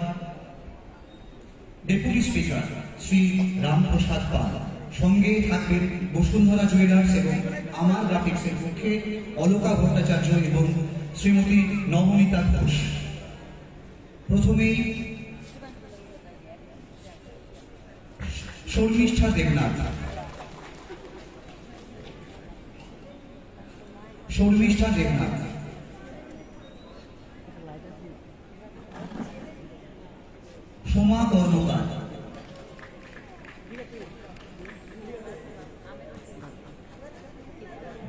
ডেপুটি স্পিকার শ্রী রামপ্রসাদ পাল। সঙ্গে থাকবেন বসুন্ধরা জুয়েলার্স এবং আমার গ্রাফিক্সের পক্ষে অলোকা ভট্টাচার্য এবং শ্রীমতী নবনীতা ঘোষ। প্রথমেই শর্মিষ্ঠা দেবনাথ, সোমা কর্মকার,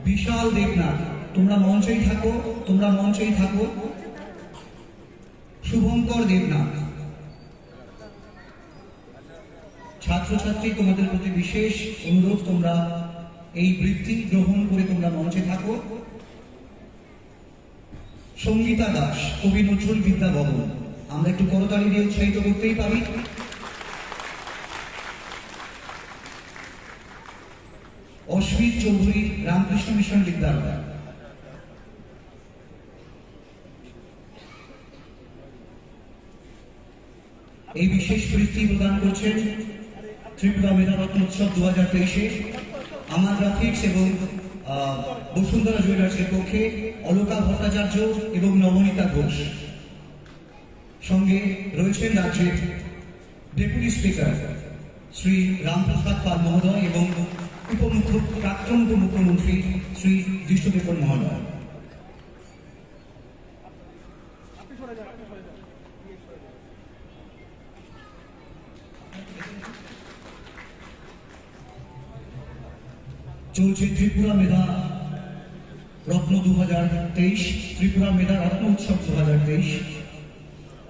বিশাল দেবনাথ, তোমরা মঞ্চেই থাকো। শুভঙ্কর দেবনাথ, ছাত্রছাত্রী তোমাদের প্রতি বিশেষ অনুরোধ, তোমরা এই বৃত্তি গ্রহণ করে তোমরা মঞ্চে থাকো। সঙ্গীতা দাস, কবি নজরুল বিদ্যা ভবন, আমরা একটু করতালি দিয়ে উৎসাহিত করতেই পারি। অশ্বিন চৌধুরী, রামকৃষ্ণ মিশন বিদ্যালয়। এই বিশেষ বৃত্তি প্রদান করছেন ত্রিপুরা মেধারত্ন উৎসব 2023-এ আমার গ্রাফিক্স এবং বসুন্ধরা জুয়েলার্সের পক্ষে অলোকা ভট্টাচার্য এবং নবনীতা ঘোষ। সঙ্গে রয়েছেন রাজ্যের ডেপুটি স্পিকার শ্রী রামপ্রসাদ পাল মহোদয় এবং প্রাক্তন উপমুখ্যমন্ত্রী শ্রী জিষ্ণুদেব বর্মন মহোদয়। চলছে ত্রিপুরা মেধা রত্ন 2023, ত্রিপুরা মেধা রত্ন উৎসব 2023।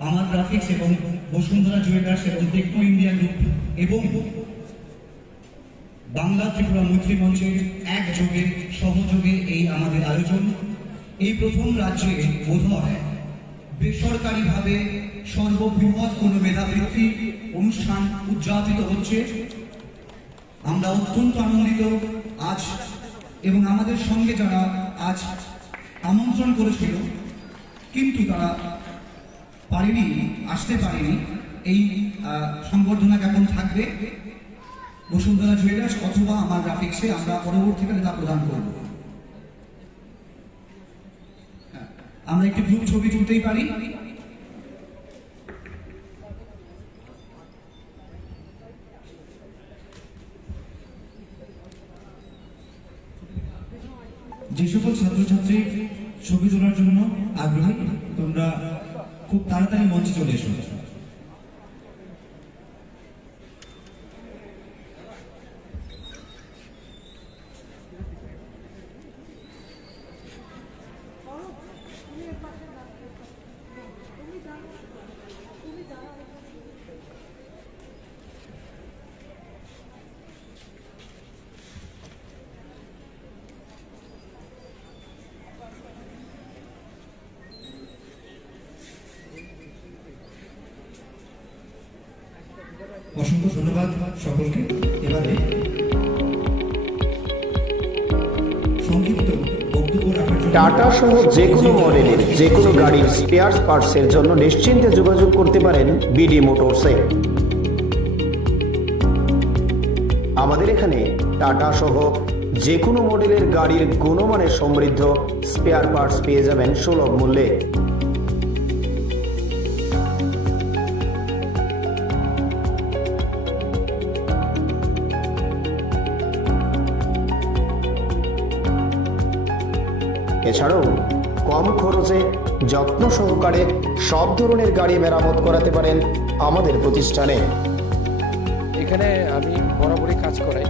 আমার গ্রাফিক্স এবং বসুন্ধরা জুয়েলার্স এবং টেকনো ইন্ডিয়া গ্রুপ এবং বাংলা ত্রিপুরা মৈত্রী মঞ্চের একযোগে সহযোগে এই আমাদের আয়োজন। এই প্রথম রাজ্যে বোধহয় বেসরকারিভাবে সর্ববৃহৎ কোনো মেধাবৃত্তি অনুষ্ঠান উদযাপিত হচ্ছে। আমরা অত্যন্ত আনন্দিত আজ, এবং আমাদের সঙ্গে যারা আজ আমন্ত্রণ করেছিল কিন্তু তারা পারেনি, আসতে পারেনি, এই সংবর্ধনা জ্ঞাপন থাকবে বসুন্ধরা জুয়েলার্স অথবা আমার গ্রাফিক্সে, আমরা পরবর্তীকালে তা প্রদান করব। আমরা একটি গ্রুপ ছবি তুলতেই পারি। যে সকল ছাত্রছাত্রী ছবি তোলার জন্য আগ্রহী, তোমরা খুব তাড়াতাড়ি মঞ্চে চলে এসো। অসংখ্য ধন্যবাদ সকলকে। এবারে সংক্ষিপ্ত বক্তব্য রাখার জন্য টাটা সহ যে কোনো মডেলের যে কোনো গাড়ির স্পেয়ার পার্টসের জন্য নিশ্চিন্তে যোগাযোগ করতে পারেন বিডি মোটরসে। আমাদের এখানে টাটা সহ যে কোনো মডেলের গাড়ির গুণমানের সমৃদ্ধ স্পেয়ার পার্টস পেয়ে যাবেন সুলভ মূল্যে। এছাড়াও কম খরচে যত্ন সহকারে সব ধরনের গাড়ি মেরামত করাতে পারেন আমাদের প্রতিষ্ঠানে। এখানে আমি বরাবরই কাজ করাই,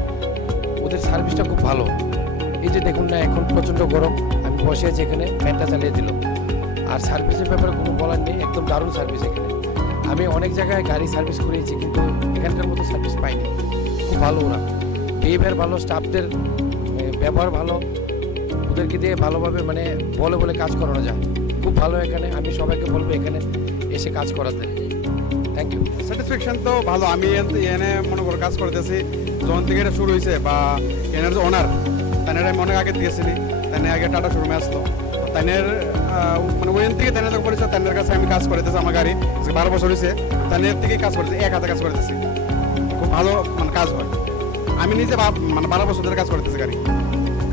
ওদের সার্ভিসটা খুব ভালো। এই যে দেখুন না, এখন প্রচণ্ড গরম, আমি বসে আছি এখানে, ফ্যানটা চালিয়ে দিল। আর সার্ভিসের ব্যাপারে কোনো বলার নেই, একদম দারুণ সার্ভিস এখানে। আমি অনেক জায়গায় গাড়ি সার্ভিস করিয়েছি কিন্তু এখানকার মতো সার্ভিস পাইনি। খুব ভালো ওরা, বিহেভিয়ার ভালো, স্টাফদের ব্যবহার ভালো, ওদেরকে দিয়ে ভালোভাবে মানে বলে বলে কাজ করানো যায়। খুব ভালো এখানে, আমি সবাইকে বলবো এখানে এসে কাজ করাতে। Thank you. স্যাটিসফ্যাকশন তো ভালো। আমি এনে মনে করো কাজ করতেছি যখন থেকে এটা শুরু হয়েছে, বা এনার যে ওনার তাইনের আমি অনেক আগে দিয়েছিনি, তাই আগে টাটা শোরুমে আসলো, তাইনের মানে ওইখান থেকে তাইনের যখন পরিচয়, তাইনের কাছে আমি কাজ করতেছি। আমার গাড়ি 12 বছর হয়েছে, তাইনের থেকেই কাজ করতেছি, এক হাতে কাজ করতেছি। খুব ভালো মানে কাজ হয়। আমি নিজে মানে 12 বছর ধরে কাজ করতেছি, গাড়ি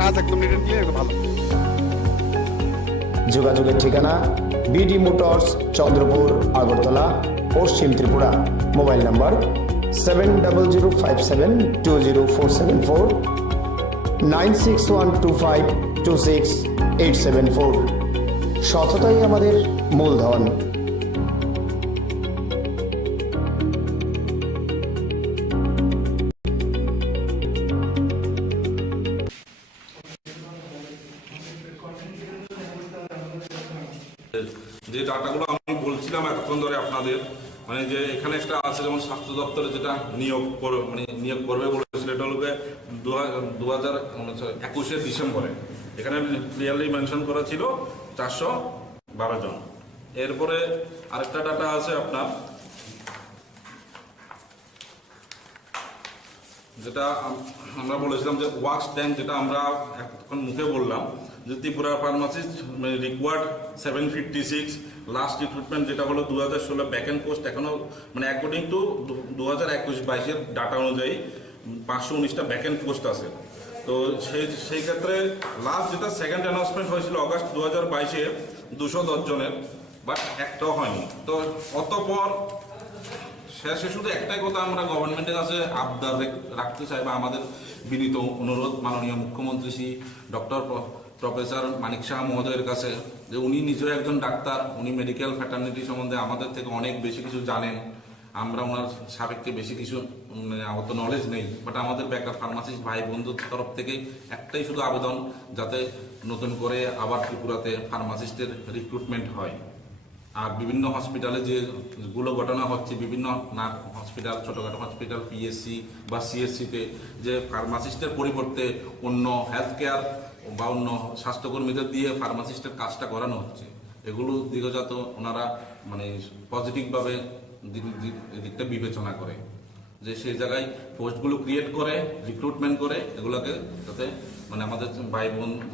কাজ একদম নিট অ্যান্ড ক্লিয়ার, একদম ভালো। যোগাযোগের ঠিকানা বিডি মোটরস, চন্দ্রপুর, আগরতলা, পশ্চিম ত্রিপুরা। Mobile number 7005720474, 9612526874। সততাই আমাদের মূলধন। যে ডাটাগুলো আমি বলছিলাম এতক্ষণ ধরে আপনাদের, মানে যে এখানে একটা আছে যেমন স্বাস্থ্য দপ্তরে যেটা নিয়োগ করবে বলেছিল, এটা হলো 2021 ডিসেম্বরে। এখানে ক্লিয়ারলি মেনশন করা ছিল 412 জন। এরপরে আরেকটা ডাটা আছে আপনার, যেটা আমরা বলেছিলাম যে ওয়াক্স ট্যাঙ্ক, যেটা আমরা এখন মুখে বললাম যে Tripura pharmacist required 756, last recruitment যেটা হলো 2016 ব্যাকএন্ড পোস্ট, এখনো মানে অ্যাকর্ডিং টু 2021-22 ডাটা অনুযায়ী 519টা ব্যাকএন্ড পোস্ট আছে। তো সেই ক্ষেত্রে লাস্ট যেটা সেকেন্ড অ্যানাউন্সমেন্ট হয়েছিল অগাস্ট 2022-এ 210 জনের, বাট একটাও হয়নি। তো অতঃপর শেষে শুধু একটাই কথা আমরা গভর্নমেন্টের কাছে আবদার রাখতে চাই, বা আমাদের বিনীত অনুরোধ মাননীয় মুখ্যমন্ত্রী শ্রী ডক্টর প্রফেসর মানিক শাহ মহোদয়ের কাছে, যে উনি নিজেও একজন ডাক্তার, উনি মেডিকেল ফ্যাটার্নিটি সম্বন্ধে আমাদের থেকে অনেক বেশি কিছু জানেন। আমরা ওনার সাপেক্ষে বেশি কিছু অত নলেজ নেই, বাট আমাদের বেকার ফার্মাসিস্ট ভাই বন্ধুর তরফ থেকে একটাই শুধু আবেদন, যাতে নতুন করে আবার ত্রিপুরাতে ফার্মাসিস্টের রিক্রুটমেন্ট হয়। আর বিভিন্ন হসপিটালে যেগুলো ঘটনা হচ্ছে, বিভিন্ন হসপিটাল, ছোটোখাটো হসপিটাল, পিএসসি বা সিএসসিতে যে ফার্মাসিস্টের পরিবর্তে অন্য হেলথ কেয়ার বা অন্য স্বাস্থ্যকর্মীদের দিয়ে ফার্মাসিস্টের কাজটা করানো হচ্ছে, এগুলো দিগজাত ওনারা মানে পজিটিভভাবে এদিকটা বিবেচনা করে, যে সেই জায়গায় পোস্টগুলো ক্রিয়েট করে, রিক্রুটমেন্ট করে, এগুলোকে যাতে মানে আমাদের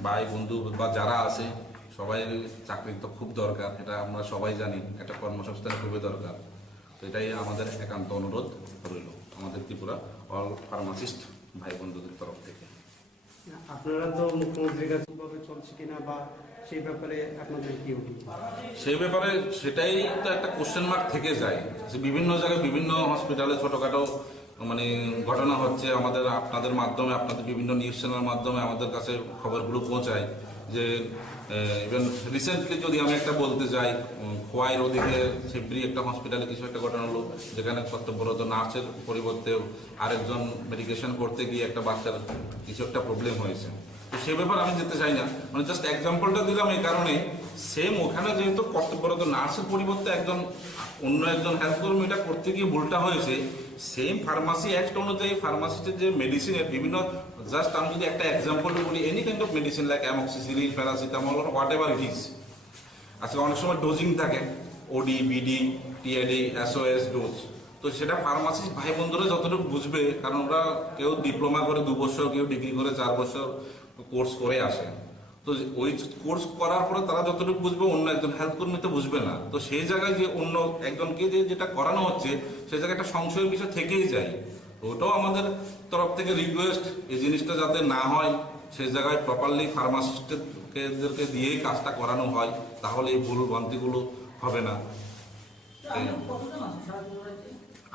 ভাই বন্ধু বা যারা আছে সবাই চাকরি তো খুব দরকার, এটা আমরা সবাই জানি, একটা কর্মসংস্থান খুবই দরকার। তো এটাই আমাদের একান্ত অনুরোধ রইল আমাদের ত্রিপুরা অল ফার্মাসিস্ট ভাই বন্ধুদের তরফ থেকে। আপনারা তো মুখ্যমন্ত্রীর কাছে ভাবে চলছে কিনা বা সেই ব্যাপারে আপনাদের কি অভিজ্ঞতা? সেই ব্যাপারে সেটাই তো একটা কোশ্চেন মার্ক থেকে যায়, যে বিভিন্ন জায়গায় বিভিন্ন হসপিটালে ছোটখাটো মানে ঘটনা হচ্ছে, আমাদের আপনাদের মাধ্যমে, আপনাদের বিভিন্ন নিউজ চ্যানেলের মাধ্যমে আমাদের কাছে খবরগুলো পৌঁছায়। যে ইভেন রিসেন্টলি যদি আমি একটা বলতে যাই, খোয়াইয়ের ওদিকে শিবরি একটা হসপিটালে কিছু একটা ঘটনা হলো, যেখানে কর্তব্যরত নার্সের পরিবর্তে আরেকজন মেডিকেশন করতে গিয়ে একটা বাচ্চার কিছু একটা প্রবলেম হয়েছে। তো সে ব্যাপারে আমি যেতে চাই না, মানে জাস্ট এক্সাম্পলটা দিলাম এই কারণে, সেম ওখানে যেহেতু কর্তব্যরত নার্সের পরিবর্তে অন্য একজন হেলথ কর্মী এটা করতে গিয়ে ভুলটা হয়েছে, সেম ফার্মাসি অ্যাক্ট অনুযায়ী ফার্মাসিস্টের যে মেডিসিনের বিভিন্ন, জাস্ট আমি যদি একটা এক্সাম্পল বলি, any kind of medicine like amoxicillin, paracetamol, what ever it is, আজকে অনেক সময় ডোজিং থাকে, ওডি, বিডি, টিএডি, এসওএস ডোজ। তো সেটা ফার্মাসিস্ট ভাই বন্ধুরা যতটুকু বুঝবে, কারণ ওরা কেউ ডিপ্লোমা করে 2 বছর, কেউ ডিগ্রি করে 4 বছর কোর্স করে আসে। তো ওই কোর্স করার পরে তারা যতটুকু বুঝবে, অন্য একজন হেলথ কর্মী তো বুঝবে না। তো সেই জায়গায় যে অন্য একজনকে যেটা করানো হচ্ছে, সেই জায়গায় একটা সংশয়ের বিষয় থেকেই যায়। ওটাও আমাদের তরফ থেকে রিকোয়েস্ট, এই জিনিসটা যাতে না হয়, সেই জায়গায় প্রপারলি ফার্মাসিস্টদেরকে দিয়েই কাজটা করানো হয়, তাহলে এই ভুল ভ্রান্তিগুলো হবে না।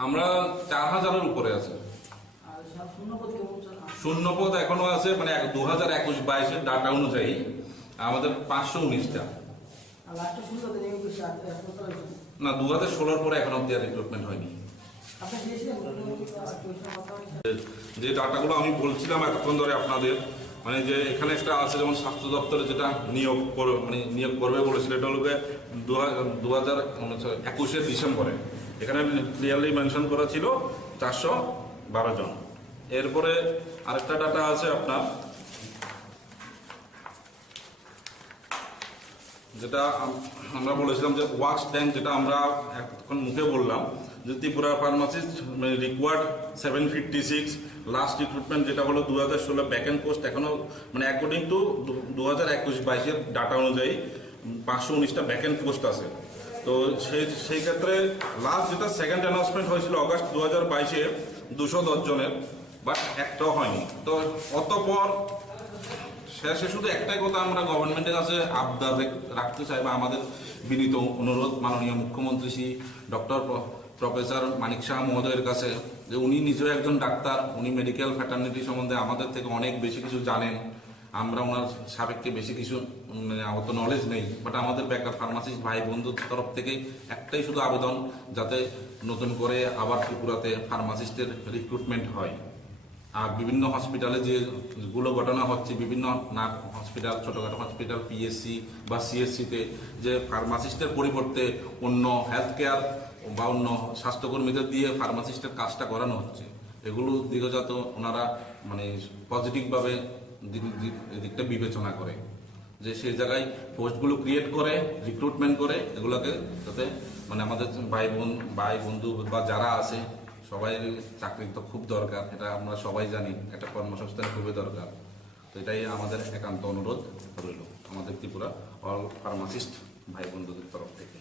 আমরা 4000-এর উপরে আছে। শূন্যপদ এখনো আছে, মানে 2021-22 ডাটা অনুযায়ী আমাদের 519টা। না, 2016-র পরে এখন অব্দি রিক্রুটমেন্ট হয়নি। যে ডাটাগুলো আমি বলছিলাম এতক্ষণ ধরে আপনাদের, মানে যে এখানে একটা আছে, যেমন স্বাস্থ্য দপ্তরে যেটা নিয়োগ করবে বলেছিল, এটা হলো 2021-এর ডিসেম্বরে। এখানে ক্লিয়ারলি মেনশন করা ছিল 412 জন। এরপরে আরেকটা ডাটা আছে আপনার, যেটা আমরা বলেছিলাম যে ওয়াক্স ট্যাঙ্ক, যেটা আমরা এখন মুখে বললাম যে Tripura pharmacist required 756, last recruitment যেটা হলো 2016 ব্যাকএন্ড পোস্ট, এখনো মানে অ্যাকর্ডিং টু 2021-22-এর ডাটা অনুযায়ী 519টা ব্যাকএন্ড পোস্ট আছে। তো সেই ক্ষেত্রে লাস্ট যেটা সেকেন্ড অ্যানাউন্সমেন্ট হয়েছিল অগাস্ট 2022-এ 210 জনের, বাট একটাও হয়নি। তো অতঃপর শেষে শুধু একটাই কথা আমরা গভর্নমেন্টের কাছে আবদার রাখতে চাই, বা আমাদের বিনীত অনুরোধ মাননীয় মুখ্যমন্ত্রী শ্রী ডক্টর প্রফেসর মানিক শাহ মহোদয়ের কাছে, যে উনি নিজেও একজন ডাক্তার, উনি মেডিকেল ফ্যাটার্নিটি সম্বন্ধে আমাদের থেকে অনেক বেশি কিছু জানেন, আমরা ওনার সাপেক্ষে বেশি কিছু অত নলেজ নেই। বাট আমাদের বেকার ফার্মাসিস্ট ভাই বন্ধুর তরফ থেকে একটাই শুধু আবেদন, যাতে নতুন করে আবার ত্রিপুরাতে ফার্মাসিস্টের রিক্রুটমেন্ট হয়। আর বিভিন্ন হসপিটালে যেগুলো ঘটনা হচ্ছে, বিভিন্ন হসপিটাল, ছোটোখাটো হসপিটাল, পিএসসি বা সিএসসিতে যে ফার্মাসিস্টের পরিবর্তে অন্য হেলথ কেয়ার বা অন্য স্বাস্থ্যকর্মীদের দিয়ে ফার্মাসিস্টের কাজটা করানো হচ্ছে, এগুলো দিগজাত ওনারা মানে পজিটিভভাবে এদিকটা বিবেচনা করে, যে সেই জায়গায় পোস্টগুলো ক্রিয়েট করে, রিক্রুটমেন্ট করে, এগুলোকে যাতে মানে আমাদের ভাই বন্ধু বা যারা আছে সবাই চাকরি তো খুব দরকার, এটা আমরা সবাই জানি, একটা কর্মসংস্থান খুবই দরকার। তো এটাই আমাদের একান্ত অনুরোধ রইল আমাদের ত্রিপুরা অল ফার্মাসিস্ট ভাই বন্ধুদের তরফ থেকে।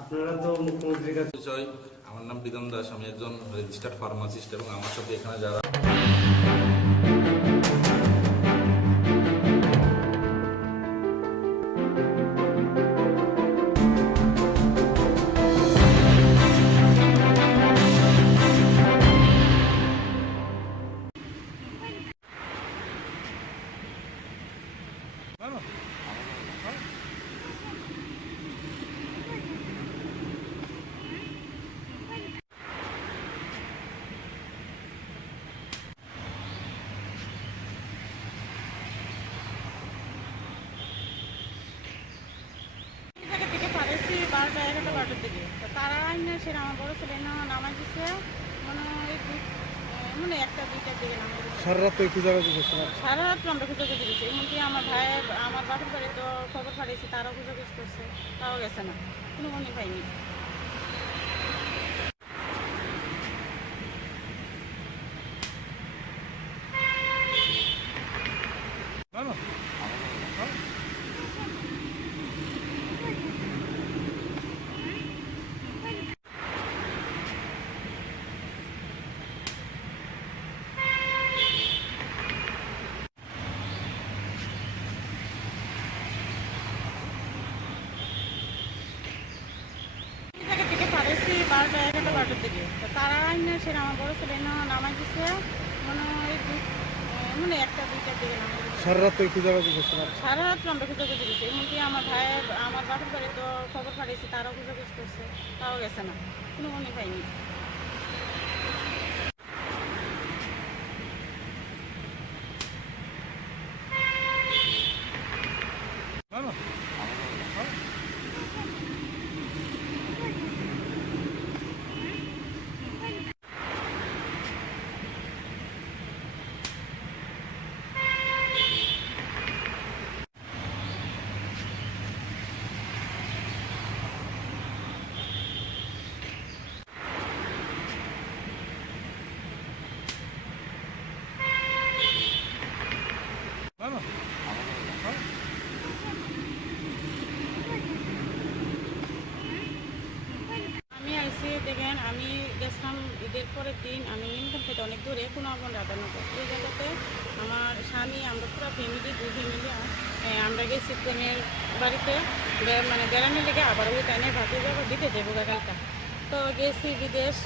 আপনারা তো মুখ্যমন্ত্রীর কাছে, আমার নাম বিধান দাস, আমি একজন রেজিস্টার্ড ফার্মাসিস্ট, এবং আমার সাথে এখানে যারা বা সেটা আমার বড় ছেলে নামাজ দিচ্ছে মানে একটা দুইটার দিকে নামাজ সারা রাত তো খুঁজাখুঁজি করছেন? সারা রাত্র আমরা খুঁজাখুঁজি করছি, এমনকি আমার ভাই আমার বাপের বাড়ি তো খবর পাঠিয়েছি, তারাও খুঁজাখুঁজি করছে, তাও গেছে না, কোনো মনে পাইনি। জায়গা থেকে পাঠাইছি 12টা 11টা দিকে, তো তারা আইনে সেটা আমার বড় ছেলে নামাজ দিচ্ছে মানে একটা দুইটার দিকে নামাজ দিচ্ছে। সারা রাত তো খুঁজাখুঁজি করছেন? সারা রাত্র আমরা খুঁজাখুঁজি করছি, এমনকি আমার ভাই আমার বাপের বাড়ি তো খবর পাঠিয়েছি, তারাও খুঁজাখুঁজি করছে, তাও গেছে না, কোনো মনে পাইনি। আমি আইসি দেখেন, আমি গেছিলাম ঈদের পরের দিন, আমি নিমতল থেকে অনেক দূরে কুনাবন রাধানগর, ওই জায়গাতে আমার স্বামী আমরা পুরো ফ্যামিলি 2 ফ্যামিলি আমরা গেছি প্রেমের বাড়িতে মানে বেড়ানো লেগে, আবার ওই টাইমে ভাবি যাবো দিতে যাবো গাড়িটা, তো গেছি বিদেশ,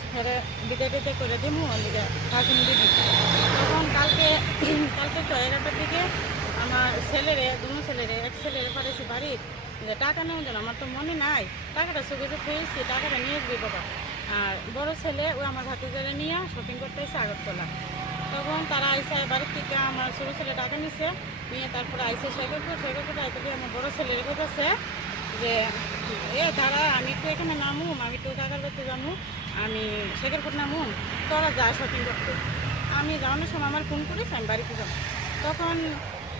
বিদেশে করে দিমু কাজিন দিদি। তখন কালকে তো 11টার দিকে আমার ছেলেরে দুনো ছেলেরে এক ছেলেরে পাঠাইছি বাড়ির যে টাকা নেওয়ার জন্য, আমার তো মনে নাই, টাকাটা সুবিধা পেয়েছি, টাকাটা নিয়ে আসবি বাবা। আর বড় ছেলে ওই আমার ভাতিজারে নিয়ে শপিং করতে এসে আগরতলা, তখন তারা আইসে বাড়ির থেকে আমার ছোটো ছেলে টাকা নিছে, নিয়ে তারপরে আইসে শেখরপুর আইতে গিয়ে আমার বড় ছেলের বলতেছে যে দাঁড়া, আমি তো এখানে নামুম, আমি তো টাকা করতে জানু, আমি শেখরপুর নামুম, তোরা যা শপিং করতে। আমি যাওয়ানোর সময় আমার ফোন করিস, আমি বাড়িতে যাবো। তখন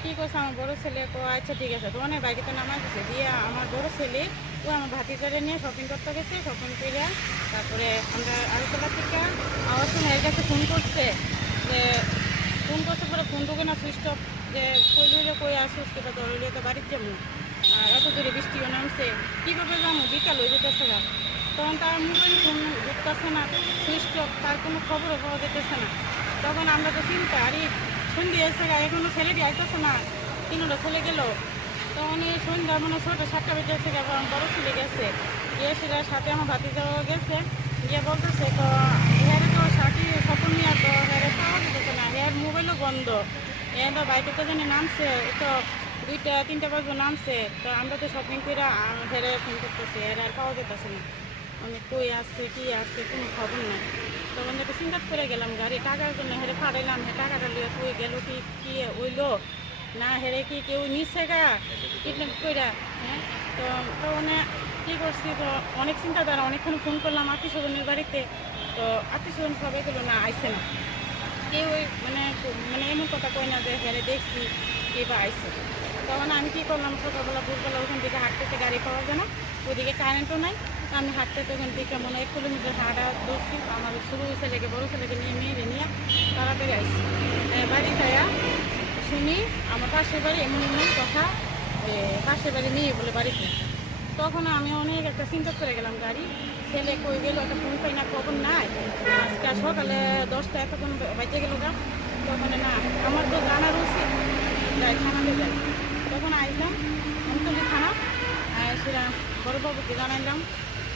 কী করছে আমার বড়ো ছেলে, আচ্ছা ঠিক আছে, তো অনেক বাড়িতে নামা গেছে দিয়ে আমার বড়ো ছেলে ও আমার ভাতিজারে নিয়ে শপিং করতে গেছে, শপিং করে তারপরে আমরা আগরতলা থেকে আমার সময় এর কাছে ফোন করছে, যে ফোন করতে পরে ফোন ঢুকে না, সুইচ অফ, যে কইলে কই আসিস কিংবা দৌড়লে তো বাড়ির যাবো, আর এত দূরে বৃষ্টিও নামছে, কীভাবে যাবো, বিকাল হয়ে যেতেছে না। তখন তার মোবাইল ফোন ঢুকতেছে না, সুইচ অফ, তার কোনো খবরও পাওয়া যেতেছে না। তখন আমরা তো চিন্তা, আরে সন্ধ্যে এসে এখনো ছেলেটি আইতেছে না, 3টা ছেলে গেল, তখন এই সন্ধ্যা মানে 6টা বেজে এসে আমার বড়ো ছেলে গেছে, গিয়ে সেটার সাথে আমার ভাতিজাও গেছে, গিয়ে বলতেছে তো হেরে তো সাথী স্বপন নিয়ে তো হেরে পাওয়া যেতেছে না, হের মোবাইলও বন্ধ, এর তো বাইকে তো জানি নামছে, তো 2টা 3টা বাজে নামছে, তো আমরা তো শপিং করে হেরে ফোন করতেছি, এর আর পাওয়া যেতেছে না, আমি কই আসছে কি আসছে কোনো খবর নাই। তখন একটু চিন্তা করে গেলাম, গাড়ি টাকার জন্য হেরে ফাড়াইলাম, টাকাটা লিয়ে কই গেল কি হইলো না, হেরে কি কেউ নিচ্ছে গা কিডন্যাপ কইরা, হ্যাঁ। তো তখন কী করছি, তো অনেক চিন্তা দ্বারা অনেকক্ষণ ফোন করলাম আত্মীয়-স্বজনের বাড়িতে, তো আত্মীয়-স্বজন সবাই গেলো না, আইসে না কেউ, মানে এমন কথা কই না যে হেরে দেখছি কে বা আইসে। তখন আমি কী করলাম, সকালবেলা ভোরবেলা ওখান থেকে হাঁটতে গাড়ি পাওয়া যায় না, ওইদিকে কারেন্টও নাই, আমি হাঁটতে ওখান থেকে মনে 1 কিলোমিটার হাঁটা দৌড়ছি, আমার ছোটো ছেলেকে বড়ো ছেলেকে নিয়ে মেয়েরে নিয়ে তাড়াতাড়ি আইসি বাড়িতে শুনি আমার পাশের বাড়ি এমন কথা, পাশের বাড়ি মেয়ে বলে বাড়িতে। তখন আমি অনেক একটা চিন্তা করে গেলাম, গাড়ি ছেলে কই গেল, একটা ফোন পাই না, খবর নাই, আজকে সকালে 10টা এতক্ষণ বাজে গেল গা, তখন না আমার তো জানার উচিত, যাই থানাতে যাই। তখন আইলাম আমতলী থানা, সেটা বড়োবাবুকে জানাইলাম,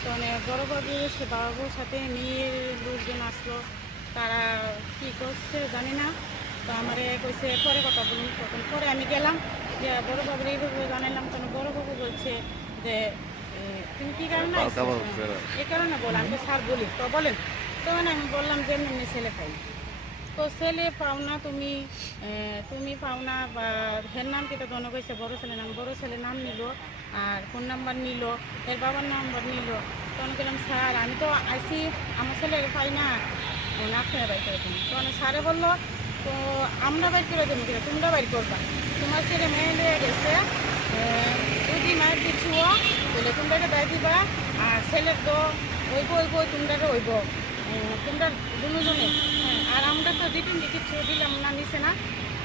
তখন বড়োবাবু সে বাবুর সাথে মেয়ের লোকজন আসলো, তারা কী করছে জানি না, তো আমার কইছে পরে কথা বলুন। তখন পরে আমি গেলাম, যে বড়োবাবুর এইভাবে জানাইলাম, তখন বড়োবাবু বলছে যে তুমি কী কারণে এই কারণে বল, আমি তো স্যার বলি, তো বলেন। তখন আমি বললাম যে এমনি ছেলে পাই, তো ছেলে পাও না তুমি পাও না, বা হের নাম কিটা জন কইছে বড়ো ছেলে নাম, বড়ো ছেলে নাম নিল আর ফোন নাম্বার নিল, এর বাবার নাম্বার নিল। তখন বললাম স্যার আমি তো আইসি আমার ছেলের পাই না আপনারা বাইর করে দেন। তখন স্যারে বললো তো আমরা বাইর করে দেবো কিনা, তোমরা বাইর করবা, তোমার ছেলে মেয়ে নিয়ে গেছে যদি মায়ের পিছুও বলে তোমরা দেয় দিবা, আর ছেলের তো ওইব তোমরা ওইব তোমরা দুজনে। আর আমরা তো রিটিন কিছু দিলাম না, নিছে না,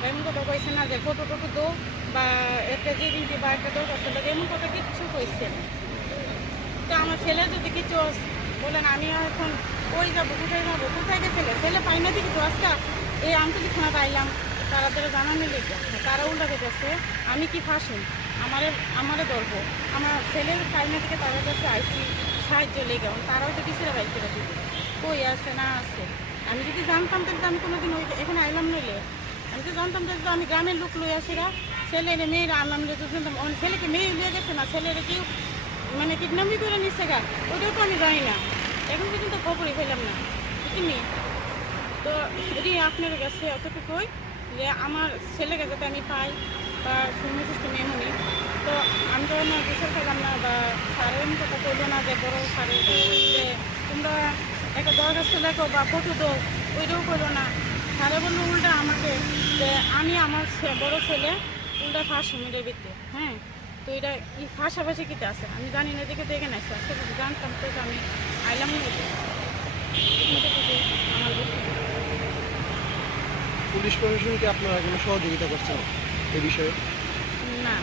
এমন কথা কইছে না যে ফটো টটো দো বা একটা জিডিপি বা একটা দরকার ছিল, এমন কথা কিচ্ছু কইছে না। তো আমার ছেলে যদি কিছু বলেন আমি এখন ওই যাবো, কোথায় গেছিলে, ছেলে পাই না দিকে তো আজকে এই আন্তরিক থানা পাইলাম, তারা জানানো লেগে তারা উল্টাতে গেছে আমি কি ফাঁসুন আমারে ধরবো, আমার ছেলের পাই না থেকে তাদের কাছে আইসি সাহায্য লেগে, তারাও তো কিছুটা বাইক করে দিবে, কই আছে না আছে। আমি যদি জানতাম তাহলে আমি কোনোদিন ওই এখানে আইলাম নইলে, আমি তো জানতাম যে আমি গ্রামের লোক লই আসিরা ছেলের মেয়েরা আনলাম, ছেলেকে মেয়ে লিয়ে গেছে না, ছেলের কেউ মানে কিডন্যাপই করে নিচ্ছে গা, ওইটাও তো আমি জানি না, এখন কিন্তু খবরই পেলাম না বুঝিনি। তো যদি আপনার কাছে এতটুকুই যে আমার ছেলেকে যাতে আমি পাই বা সুনির্দিষ্ট মেমনি, তো আমি তো না বিচার পেলাম না বা স্যারের এমন কথা করলো না যে বড়ো স্যারের যে তোমরা একটা দরখাস্ত লেখো বা ফটো দো, ওইটাও করলো না। স্যারে বললো উল্টা আমাকে যে আমি আমার বড়ো ছেলে উল্টা ফার্স্ট মিলের ভিত্তি, হ্যাঁ তো এটা পাশাপাশি কিতে আছে আমি জানি না, দেখে দেখে না আসছে জানতাম তো আমি আইলাম না। পুলিশ প্রশাসনকে আপনারা কোনো সহযোগিতা করছেন এই বিষয়ে? না,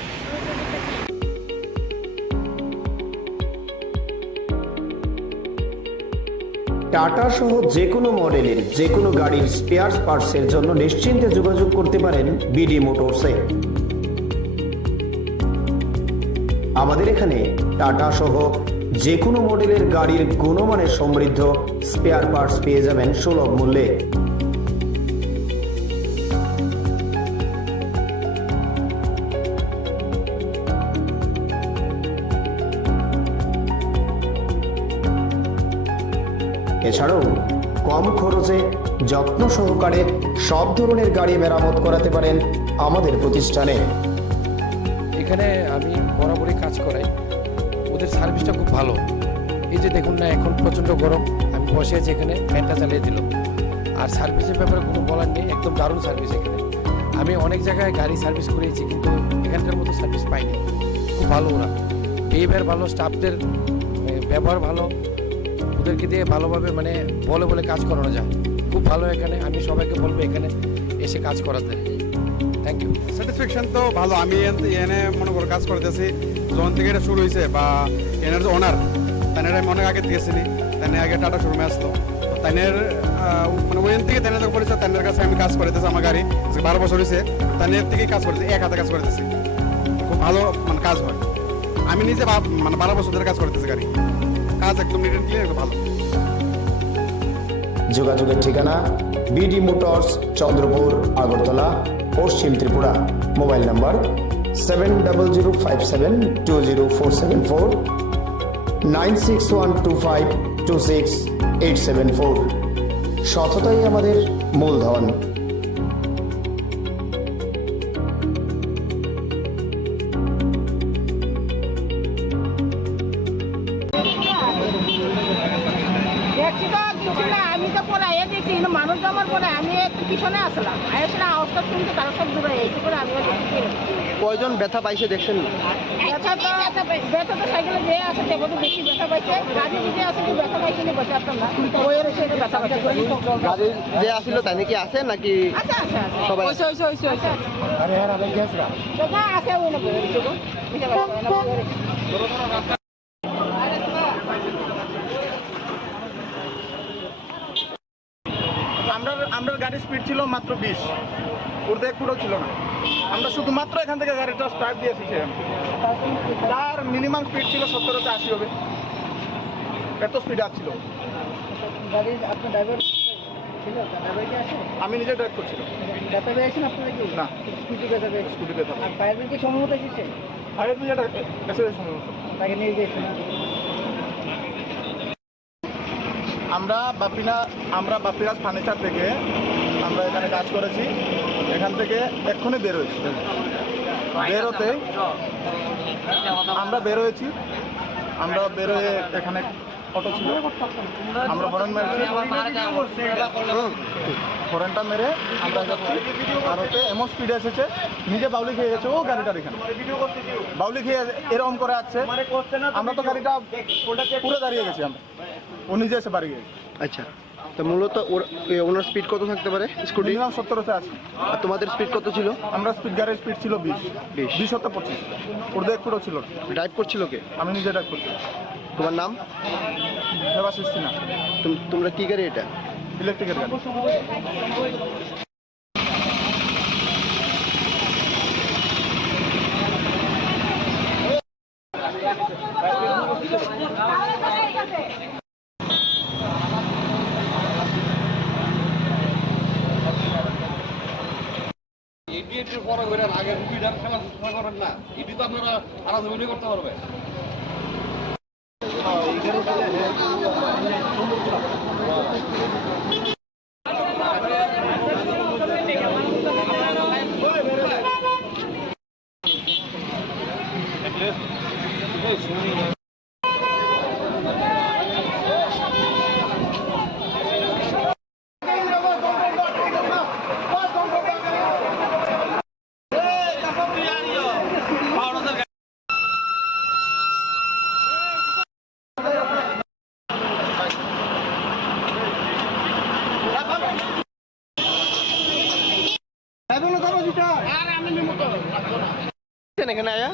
টাটা সহ যে কোনো মডেলের যে কোনো গাড়ির স্পেয়ার পার্টসের জন্য নিশ্চিন্তে যোগাযোগ করতে পারেন বিডি মোটরসে। আমাদের এখানে টাটা সহ যে কোনো মডেলের গাড়ির গুণমানের সমৃদ্ধ স্পেয়ার পার্টস পেয়ে যাবেন সুলভ মূল্যে। এছাড়াও কম খরচে যত্ন সহকারে সব ধরনের গাড়ি মেরামত করাতে পারেন আমাদের প্রতিষ্ঠানে। এখানে আমি বরাবরই কাজ করাই, ওদের সার্ভিসটা খুব ভালো। এই যে দেখুন না এখন প্রচণ্ড গরম, আমি বসে আছি এখানে, ফ্যানটা চালিয়ে দিল। আর সার্ভিসের ব্যাপারে কোনো বলার নেই, একদম দারুণ সার্ভিস এখানে। আমি অনেক জায়গায় গাড়ি সার্ভিস করিয়েছি কিন্তু এখানকার মতো সার্ভিস পাইনি, খুব ভালো ওরা, বিহেভিয়ার ভালো, স্টাফদের ব্যবহার ভালো, ওদেরকে দিয়ে ভালোভাবে মানে বলে কাজ করানো যায়, খুব ভালো এখানে। আমি সবাইকে বলবো এখানে এসে কাজ করাতে। Thank you. স্যাটিসফ্যাকশন তো ভালো। আমি এনে মনে করো কাজ করতেছি যখন থেকে এটা শুরু হয়েছে, বা এনার যে ওনার তাইনের আমি অনেক আগে দিয়েছিনি, তাইনে আগে টাটা শোরুমে আসলো, তাইনের মানে ওইখান থেকে তাইনের যখন বলেছে তাইনের কাছে আমি কাজ করতেছি, আমার গাড়ি 12 বছর হয়েছে, তাইনের থেকেই কাজ করতেছি, এক হাতে কাজ করতেছি, খুব ভালো মানে কাজ হয়। আমি নিজে মানে 12 বছর ধরে কাজ করতেছি, গাড়ি কাজ একদম নিট অ্যান্ড ক্লিয়ার, ভালো। যোগাযোগের ঠিকানা বিডি মোটরস, চন্দ্রপুর, আগরতলা, পশ্চিম ত্রিপুরা। Mobile number 7005720474, 9612526874। সততাই আমাদের মূলধন। দেখছি তো কিছু না, আমি তো পরে আইয়া দেখছি কিন্তু মানুষ জমার পরে আমি একটু পিছনে আসলাম, আইসলে আওয়াজটা শুনতে তারা সব দূরে এইটু করে আমিও দেখছি। কয়জন ব্যথা পাইছে দেখছেন? ব্যথা তো সাইকেলে যে আছে সে বোধ বেশি ব্যথা পাইছে, গাড়ি যে আছে কি ব্যথা পাইছে না বসে আসতাম না, ওয়ের এসে ব্যথা পাইছে। গাড়ি যে আসছিল তাই নাকি আছে নাকি সবাই? আছে ওই না আমরা গাড়ির স্পিড ছিল মাত্র 20, ওদের পুরো ছিল না। আমরা শুধুমাত্র এখান থেকে গাড়িটা স্টার্ট দিয়ে এসেছি, তার মিনিমাম স্পিড ছিল 70-80 হবে, এত স্পিড আসছিল। আমি নিজে ড্রাইভ করছিলাম। না, স্কুটি ব্যথা। ফায়ার ব্রিগেড সম্ভবত এসেছে, ফায়ার ব্রিগেড এসেছে সম্ভবত, তাকে নিয়ে গিয়েছে। আমরা বাপিরাজ ফার্নিচার থেকে আমরা এখানে কাজ করেছি, এখান থেকে এক্ষুনি বেরোয়েছি। আমরা বেরোয়ে এখানে অটো ছিল, আমরা হরেন মেরেছি, হরেনটা মেরে আমরা যাচ্ছি, আর হচ্ছে এমন স্পিডে এসেছে নিজে বাউলি খেয়ে গেছে ও গাড়িটার এখানে বাউলি খেয়ে এরকম করে আসছে, আমরা তো গাড়িটা পুরো দাঁড়িয়ে গেছি, আমরা ও নিজে এসে বাড়ি গেছে। আচ্ছা, তো মূলত ওনার স্পিড কত থাকতে পারে স্কুটি? মিনিমাম 70-80 আছে। আর তোমাদের স্পিড কত ছিল? আমরা স্পিড, গাড়ির স্পিড ছিল 20 হতে 25, ওদের একটুও ছিল। ড্রাইভ করছিল কে? আমি নিজে ড্রাইভ করছি। তোমার নাম? দেবাশিস সিনহা। তোমরা কি গাড়ি এটা? ইলেকট্রিকের গাড়ি। এটি পরে করে আগে রুগীটার খেলা করেন না, এটি তো আপনারা আরাধনা করতে পারবেন। এখানে আয়া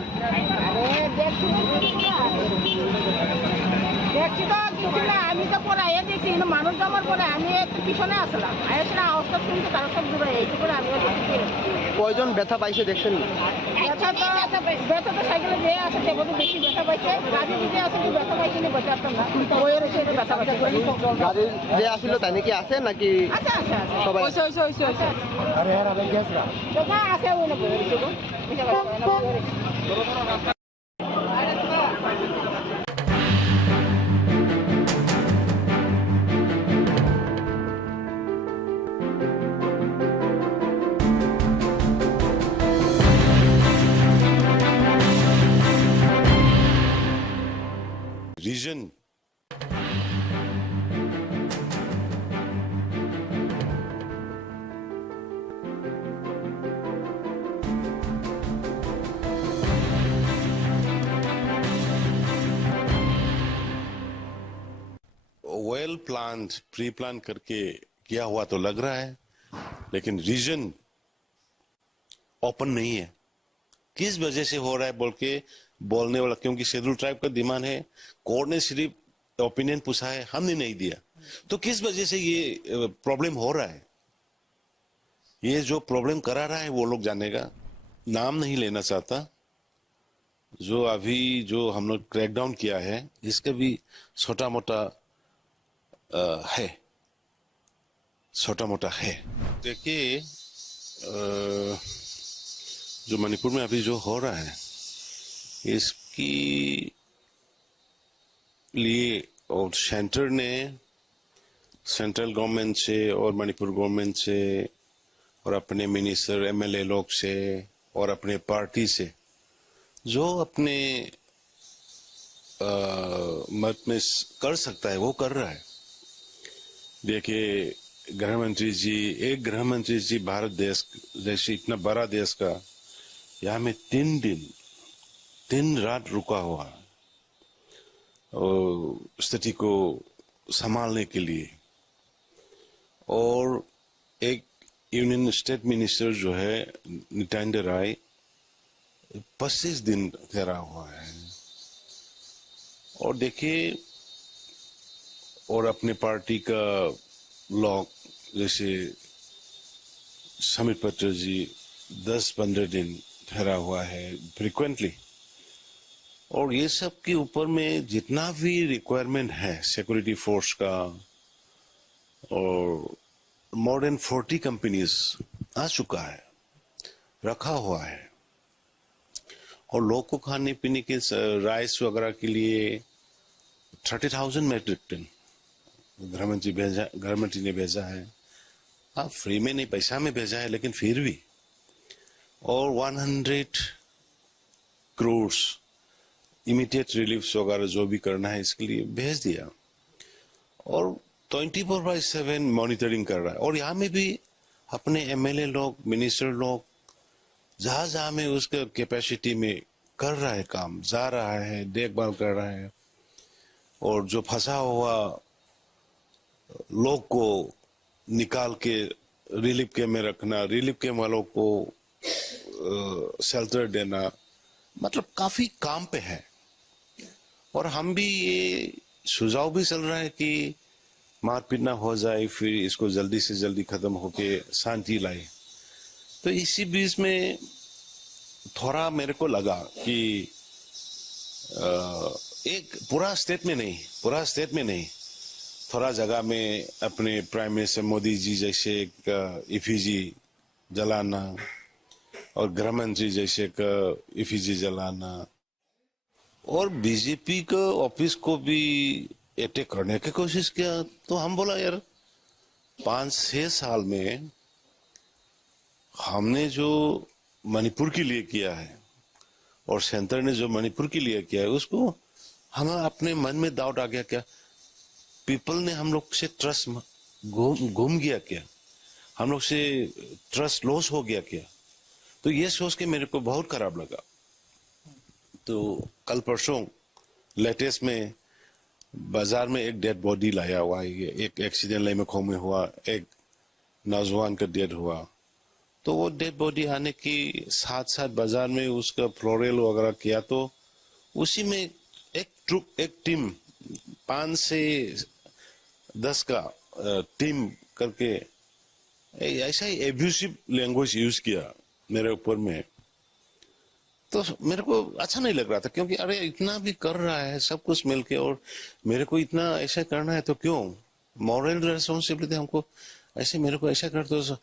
দেখছি তো ঢুকি না, আমি তো পরে আয়া দেখছি কিন্তু মানুষ জমার পরে আমি একটু পিছনে আসলাম, আয়াসরা আওয়াজটা শুনতে তারা সব দূরে এইটু করে আমিও দেখছি। কয়জন ব্যথা পাইছে দেখছেন? ব্যথা তো সাইকেলে যে আছে সে বোধ বেশি ব্যথা পাইছে, গাড়ি যে আছে কি ব্যথা পাইছে না বলতে পারতাম না, ওই রয়েছে ব্যথা পাইছে। গাড়ি যে আসছিল তাই নাকি আছে নাকি আচ্ছা আচ্ছা আচ্ছা সবাই? আরে হ্যাঁ আমি গেছি না তো আছে ওই না বলেছে তো বুঝা গেছে না বলেছে। Reason well planned pre plan करके किया हुआ तो लग रहा है, लेकिन रीजन ओपन नहीं है। किस वजह से हो रहा है बोल के बोलने वाला, क्योंकि शेड्यूल ट्राइब का डिमांड है, कोर्ट ने सिर्फ ओपिनियन पूछा है, हमने नहीं दिया, तो किस वजह से ये प्रॉब्लम हो रहा है? ये जो प्रॉब्लम करा रहा है वो लोग जानेगा, नाम नहीं लेना चाहता। जो अभी जो हम लोग क्रैकडाउन किया है इसका भी छोटा मोटा है, छोटा मोटा है। देखिए जो मणिपुर में अभी जो हो रहा है इसकी लिए और सेंटर ने, सेंट्रल गवर्नमेंट से और मणिपुर गवर्नमेंट से और अपने मिनिस्टर एमएलए लोग से और अपने पार्टी से जो अपने मत में कर सकता है वो कर रहा है। देखिए गृह मंत्री जी, एक गृह मंत्री जी भारत देश जैसे इतना बड़ा देश का यहाँ में 3 दिन 3 रात रुका हुआ और स्थिति को संभालने के लिए, और एक यूनियन स्टेट मिनिस्टर जो है नित्यानंद राय 25 दिन ठहरा हुआ है। और देखिए और अपने पार्टी का लोग जैसे समित पत्र जी 10-15 दिन ठहरा हुआ है फ्रिक्वेंटली। और ये सब के ऊपर में जितना भी रिक्वायरमेंट है सिक्योरिटी फोर्स का, और मोर देन 40 कंपनीज आ चुका है, रखा हुआ है, और लोग को खाने पीने के राइस वगैरह के लिए 30,000 मेट्रिक टन गृहमंत्री ने भेजा है। हाँ, फ्री में नहीं, पैसा में भेजा है, लेकिन फिर भी। और 100 करोड़ इमीडिएट रिलीफ वगैरह जो भी करना है इसके लिए भेज दिया। और 24/7 मॉनिटरिंग कर रहा है। और यहाँ में भी अपने एमएलए लोग, मिनिस्टर लोग जहां जहां में उसके कैपेसिटी में कर रहा है काम, जा रहा है, देखभाल कर रहा है। और जो फंसा हुआ लोग को निकाल के रिलीफ कैंप में रखना, रिलीफ कैंप वालों को शेल्टर देना, मतलब काफी काम पे है। और हम भी ये सुझाव भी चल रहा है कि मारपीट ना हो जाए, फिर इसको जल्दी से जल्दी खत्म होके शांति लाए। तो इसी बीच में थोड़ा मेरे को लगा कि एक पूरा स्टेट में नहीं, थोड़ा जगह में अपने प्राइम मिनिस्टर मोदी जी जैसे एक इफिजी जलाना और गृह मंत्री जैसे एक इफिजी जलाना और बीजेपी का ऑफिस को भी अटैक करने की कोशिश किया। तो हम बोला यार 5-6 साल में हमने जो मणिपुर के लिए किया है और सेंटर ने जो मणिपुर के लिए किया है, उसको हमें अपने मन में डाउट आ गया क्या पीपल ने हम लोग से ट्रस्ट घूम गया क्या, हम लोग से ट्रस्ट लॉस हो गया क्या। तो ये सोच के मेरे को बहुत खराब लगा। तो कल परसों लेटेस्ट में बाजार में एक डेड बॉडी लाया हुआ है, एक एक्सीडेंट लेमेखो में हुआ, एक नौजवान का डेथ हुआ। तो वो डेड बॉडी आने की साथ साथ बाजार में उसका फ्लोरल वगैरह किया। तो उसी में एक टीम 5 से 10 का टीम करके ऐसा ही एब्यूसिव लैंग्वेज यूज किया मेरे ऊपर में। तो मेरे को अच्छा नहीं लग रहा था, क्योंकि अरे इतना भी कर रहा है सब कुछ मिलके और मेरे को इतना ऐसा करना है तो क्यों, मॉरल रेस्पॉन्सिबिलिटी हमको ऐसे, मेरे को ऐसा कर दो।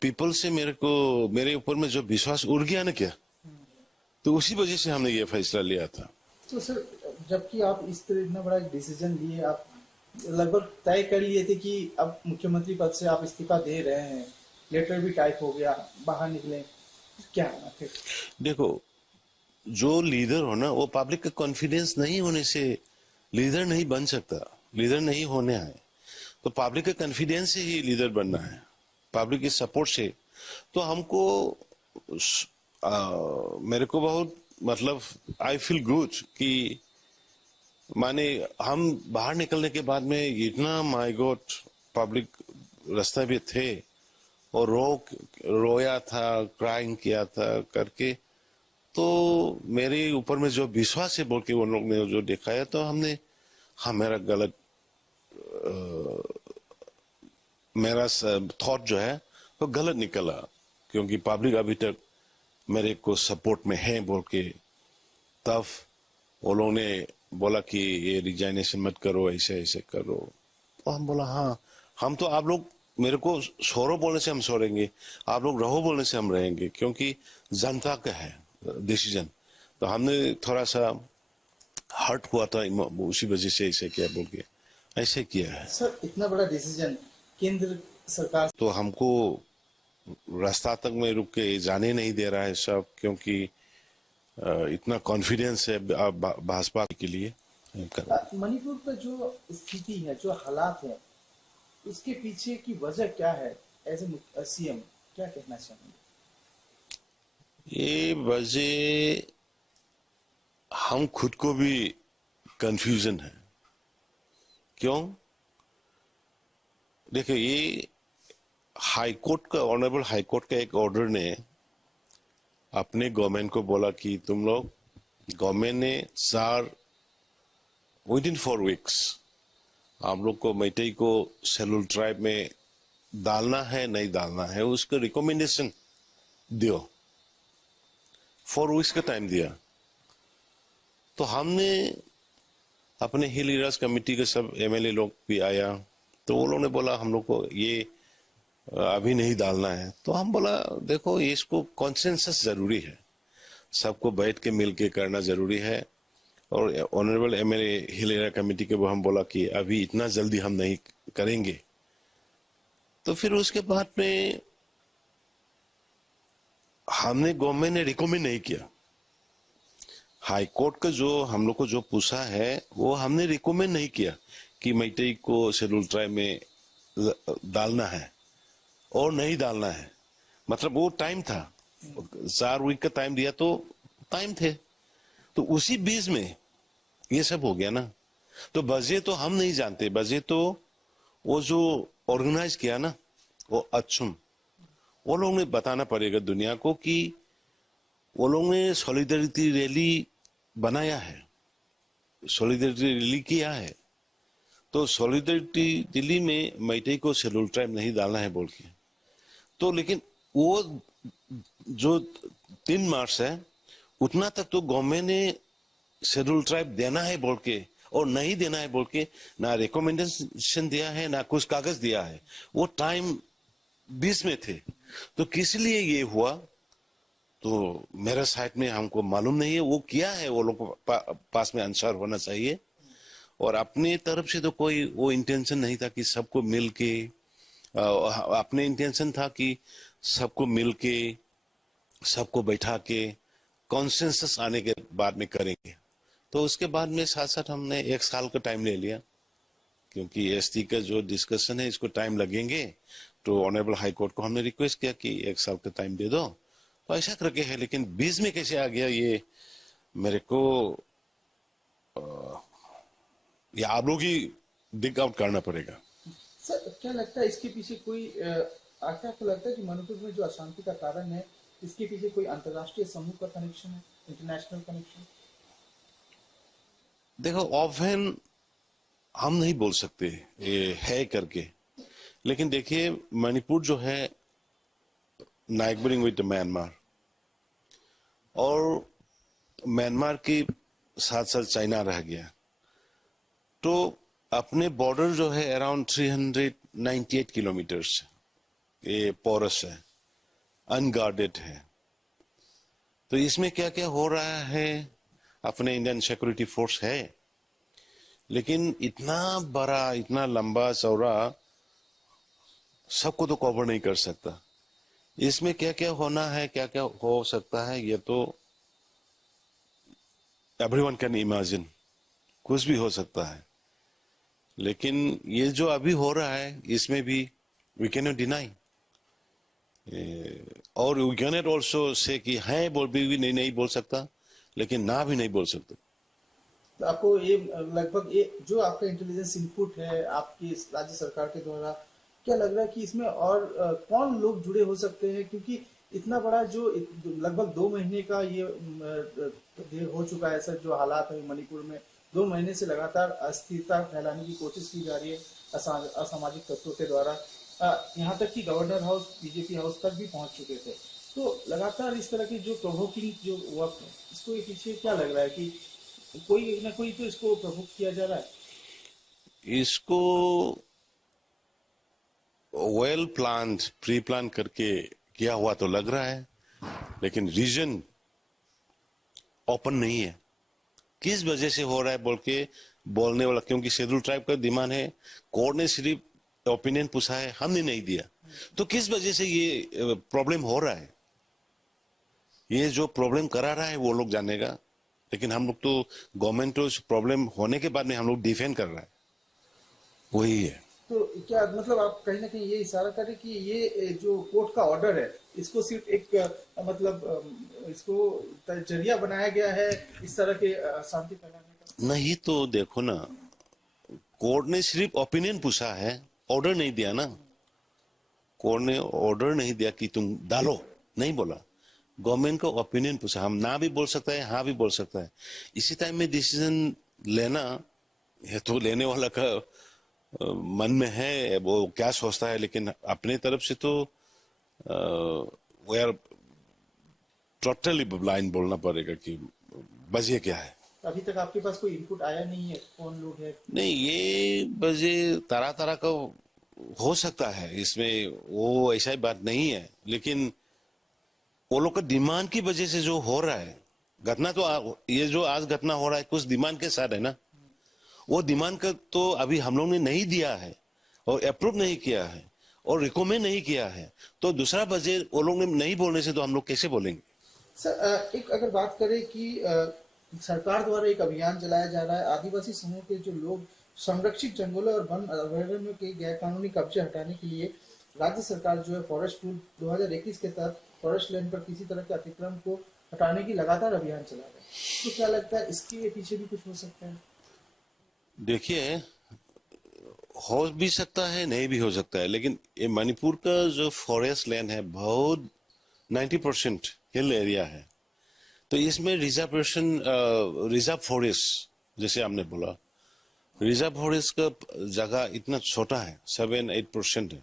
पीपल से मेरे ऊपर में जो विश्वास उड़ गया ना क्या, तो उसी वजह से हमने ये फैसला लिया था। तो सर, जबकि आप इस तरह इतना बड़ा डिसीजन लिए, आप लगभग तय कर लिए थे कि अब मुख्यमंत्री पद से आप इस्तीफा दे रहे हैं, लेटर भी टाइप हो गया, बाहर निकले, क्या फिर? देखो, जो लीडर हो ना, वो पब्लिक का कॉन्फिडेंस नहीं होने से लीडर नहीं बन सकता, लीडर नहीं होने है। तो पब्लिक का कॉन्फिडेंस से ही लीडर बनना है, पब्लिक के सपोर्ट से। तो हमको मेरे को बहुत मतलब आई फील गुड कि माने हम बाहर निकलने के बाद में इतना माय गॉड पब्लिक रास्ते पे थे और रोया था, क्राइंग किया था करके। तो मेरे ऊपर में जो विश्वास है बोल के उन लोग ने जो दिखाया, तो हमने मेरा गलत मेरा थॉट जो है वो गलत निकला, क्योंकि पब्लिक अभी तक मेरे को सपोर्ट में है बोल के। तब वो लोगों ने बोला कि ये रिजाइनेशन मत करो, ऐसे ऐसे करो। तो हम बोला हाँ, हम तो आप लोग मेरे को छोड़ो बोलने से हम छोड़ेंगे, आप लोग रहो बोलने से हम रहेंगे, क्योंकि जनता का है डिसीजन। तो हमने थोड़ा सा हर्ट हुआ था, उसी वजह से ऐसे किया बोल के ऐसे किया है। सर, इतना बड़ा डिसीजन केंद्र सरकार तो हमको रास्ता तक में रुक के जाने नहीं दे रहा है सब, क्योंकि इतना कॉन्फिडेंस है भाजपा के लिए। मणिपुर का जो स्थिति है, जो हालात है, उसके पीछे की वजह क्या है? एज ए सीएम क्या कहना चाहेंगे? ये वजह हम खुद को भी कंफ्यूजन है। क्यों? देखो, ये हाईकोर्ट का, ऑनरेबल हाईकोर्ट का एक ऑर्डर ने अपने गवर्नमेंट को बोला कि तुम लोग, गवर्नमेंट ने विद इन 4 वीक्स आप लोग को मैतेई को शेड्यूल ट्राइब में डालना है नहीं डालना है, उसका रिकमेंडेशन दियो। 4 वीक्स का टाइम दिया। तो हमने अपने हिल एरियाज कमेटी के सब एमएलए लोग भी आया, तो वो लोगों ने बोला हम लोग को ये अभी नहीं डालना है। तो हम बोला देखो, इसको कॉन्सेंसस जरूरी है, सबको बैठ के मिल के करना जरूरी है। और honourable MLA hill area committee के वो हम बोला कि अभी इतना जल्दी हम नहीं करेंगे। तो फिर उसके बाद में हमने, गवर्नमेंट ने रिकमेंड नहीं किया। हाई कोर्ट का जो हम लोग को जो पूछा है वो हमने रिकमेंड नहीं किया कि मैतेई को शेड्यूल ट्राइब में डालना है और नहीं डालना है, मतलब वो टाइम था, 4 वीक का टाइम दिया तो टाइम थे, तो उसी बीच में ये सब हो गया ना। तो बजे तो हम नहीं जानते, बजे तो वो जो ऑर्गेनाइज किया ना वो अच्छुम, वो लोग ने बताना पड़ेगा दुनिया को कि वो लोग ने सॉलिडरिटी रैली बनाया है, सॉलिडरिटी रैली किया है, तो सॉलिडरिटी रैली में मैतेई को शेड्यूल ट्राइब नहीं डालना है बोल के, तो लेकिन वो जो 3 मार्च है उतना तक तो गवर्नमेंट ने शेड्यूल ट्राइब देना है बोल के और नहीं देना है बोल के ना रिकमेंडेशन दिया है ना कुछ कागज दिया है, वो टाइम बीच में थे। तो किस लिए ये हुआ तो मेरे साइड में हमको मालूम नहीं है, वो क्या है, वो लोग पास में आंसर होना चाहिए। और अपने तरफ से तो कोई वो इंटेंशन नहीं था कि सबको मिल के, अपने इंटेंशन था कि सबको मिल के सबको बैठा के कॉन्सेंसस आने के बाद में करेंगे। तो उसके बाद में साथ साथ हमने 1 साल का टाइम ले लिया, क्योंकि एसटी का जो डिस्कशन है इसको टाइम लगेंगे, तो ऑनरेबल हाई कोर्ट को हमने रिक्वेस्ट किया कि 1 साल का टाइम दे दो, तो ऐसा करके है। लेकिन बीच में कैसे आ गया ये मेरे को ये आप लोग ही डिग आउट करना पड़ेगा। सर क्या लगता है इसके पीछे कोई आपको लगता है कि मणिपुर में जो अशांति का कारण है इसके पीछे कोई अंतर्राष्ट्रीय समूह का कनेक्शन है, इंटरनेशनल कनेक्शन? देखो ऑफहैंड हम नहीं बोल सकते ये है करके, लेकिन देखिए मणिपुर जो है नाइबरिंग विद म्यांमार, और म्यांमार के साथ साथ चाइना रह गया, तो अपने बॉर्डर जो है अराउंड 398 किलोमीटर्स ये पोरस है, अनगार्डेड है। तो इसमें क्या क्या हो रहा है, अपने इंडियन सिक्योरिटी फोर्स है, लेकिन इतना बड़ा इतना लंबा चौड़ा सबको तो कवर नहीं कर सकता। इसमें क्या क्या होना है, क्या क्या हो सकता है, ये तो एवरीवन कैन इमेजिन, कुछ भी हो सकता है। लेकिन ये जो अभी हो रहा है इसमें भी वी कैन नॉट डिनाई, और we can not also say कि है बोल भी नहीं बोल सकता, लेकिन ना भी नहीं बोल सकता। तो आपको ये लगभग ये जो आपका इंटेलिजेंस इनपुट है आपकी राज्य सरकार के द्वारा, क्या लग रहा है कि इसमें और कौन लोग जुड़े हो सकते हैं, क्योंकि इतना बड़ा जो लगभग 2 महीने का ये हो चुका है सर, जो हालात है मणिपुर में 2 महीने से लगातार अस्थिरता फैलाने की कोशिश की जा रही है असामाजिक तत्वों के द्वारा, यहाँ तक कि गवर्नर हाउस बीजेपी हाउस तक भी पहुंच चुके थे। तो लगातार इस तरह की जो प्रोवोकिंग जो वर्क है, इसको ये पीछे क्या लग रहा है कि कोई ना कोई तो इसको प्रोवोक किया जा रहा है? इसको वेल प्लान प्री प्लान करके किया हुआ तो लग रहा है, लेकिन रीजन ओपन नहीं है किस वजह से हो रहा है बोल के बोलने वाला, क्योंकि शेड्यूल ट्राइब का डिमांड है, कोर्ट ने सिर्फ ओपिनियन पूछा है, हमने नहीं दिया। तो किस वजह से ये प्रॉब्लम हो रहा है, ये जो प्रॉब्लम करा रहा है वो लोग जानेगा, लेकिन हम लोग तो गवर्नमेंट तो प्रॉब्लम होने के बाद में हम लोग डिफेंड कर रहा है, वही है। तो क्या मतलब आप कहीं ना कहीं ये इशारा करें कि ये जो कोर्ट का ऑर्डर है इसको सिर्फ एक मतलब इसको जरिया बनाया गया है इस तरह के शांति फैलाने का? नहीं, तो देखो ना, कोर्ट ने सिर्फ ओपिनियन पूछा है, ऑर्डर नहीं दिया ना। कोर्ट ने ऑर्डर नहीं दिया कि तुम डालो, नहीं बोला। गवर्नमेंट को ओपिनियन पूछा, हम ना भी बोल सकता है, हाँ भी बोल सकता है। इसी टाइम में डिसीजन लेना है तो लेने वाला का मन में है वो क्या सोचता है, लेकिन अपने तरफ से तो वो यार टोटली ब्लाइंड बोलना पड़ेगा कि वजह क्या है। अभी तक आपके पास कोई इनपुट आया नहीं है, कौन लोग है? नहीं, ये वजह तरह तरह का हो सकता है, इसमें वो ऐसा ही बात नहीं है, लेकिन वो लोग का डिमांड की वजह से जो हो रहा है घटना, तो ये जो आज घटना हो रहा है कुछ डिमांड के साथ है ना, वो डिमांड का तो अभी हम लोग ने नहीं दिया है और अप्रूव नहीं किया है और रिकमेंड नहीं किया है, तो दूसरा वजह वो लोग ने नहीं बोलने से तो हम लोग कैसे बोलेंगे? सर एक अगर बात करें कि सरकार द्वारा एक अभियान चलाया जा रहा है, आदिवासी समूह के जो लोग संरक्षित जंगलों और वन अभयारण्यों के गैर कानूनी कब्जे हटाने के लिए राज्य सरकार जो है फॉरेस्ट रूल 2021 के तहत फॉरेस्ट लैंड पर किसी तरह के अतिक्रमण को हटाने की लगातार अभियान चला रहे हैं। तो क्या लगता है इसके पीछे भी कुछ हो सकता है? देखिए, हो भी सकता है, नहीं भी हो सकता है, लेकिन ये मणिपुर का जो फॉरेस्ट लैंड है बहुत 90% हिल एरिया है। तो इसमें रिजर्व फॉरेस्ट जैसे आपने बोला, रिजर्व फॉरेस्ट का जगह इतना छोटा है, 7-8% है,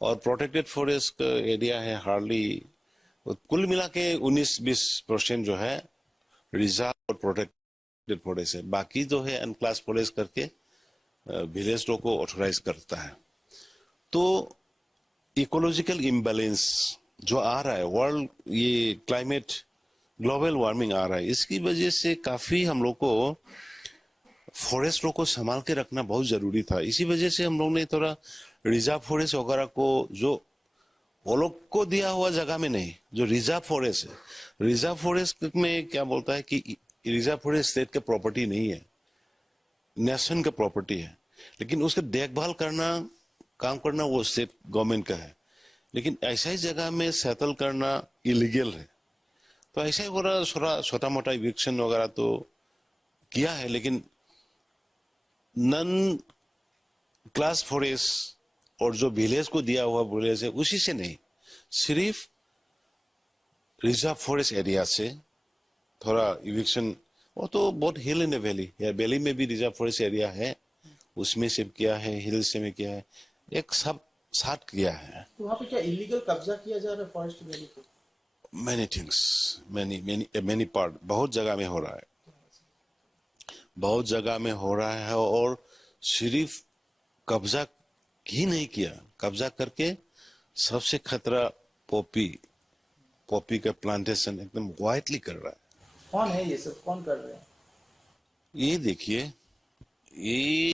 और प्रोटेक्टेड फॉरेस्ट का एरिया है हार्डली, कुल मिला के 19-20% जो है रिजर्व और प्रोटेक्टेड फॉरेस्ट है। बाकी जो है अनक्लास फॉरेस्ट करके विलेज लॉ को ऑथोराइज करता है। तो इकोलॉजिकल इम्बैलेंस जो आ रहा है, वर्ल्ड ये क्लाइमेट ग्लोबल वार्मिंग आ रहा है, इसकी वजह से काफी हम लोग को फॉरेस्ट लॉ को संभाल के रखना बहुत जरूरी था। इसी वजह से हम लोग ने थोड़ा रिजर्व फॉरेस्ट वगैरह को, जो वो लोग को दिया हुआ जगह में नहीं, जो रिजर्व फॉरेस्ट है, रिजर्व फॉरेस्ट में क्या बोलता है कि रिजर्व फॉरेस्ट स्टेट का प्रॉपर्टी नहीं है, नेशन का प्रॉपर्टी है, लेकिन उसका देखभाल करना, काम करना वो स्टेट गवर्नमेंट का है। लेकिन ऐसा ही जगह में सेटल करना इलीगल है। तो ऐसा ही थोड़ा छोटा मोटा इविक्शन वगैरह तो किया है, लेकिन नन क्लास फॉरेस्ट और जो विलेज को दिया हुआ विलेज है उसी से नहीं, सिर्फ रिजर्व फॉरेस्ट एरिया से थोड़ा इविक्शन, वो तो बहुत हिल इन द वैली, या वैली में भी रिजर्व फॉरेस्ट एरिया है, उसमें से किया है, हिल से में किया है, एक सब साथ किया है। तो वहाँ पे क्या इलीगल कब्जा किया जा रहा है फॉरेस्ट वैली को? मैनी थिंग्स, मैनी पार्ट, बहुत जगह में हो रहा है, बहुत जगह में हो रहा है। और सिर्फ कब्जा ही नहीं किया, कब्जा करके सबसे खतरा पॉपी का प्लांटेशन एकदम वाइडली कर रहा है। कौन है ये सब, कौन कर रहे हैं? ये देखिए, ये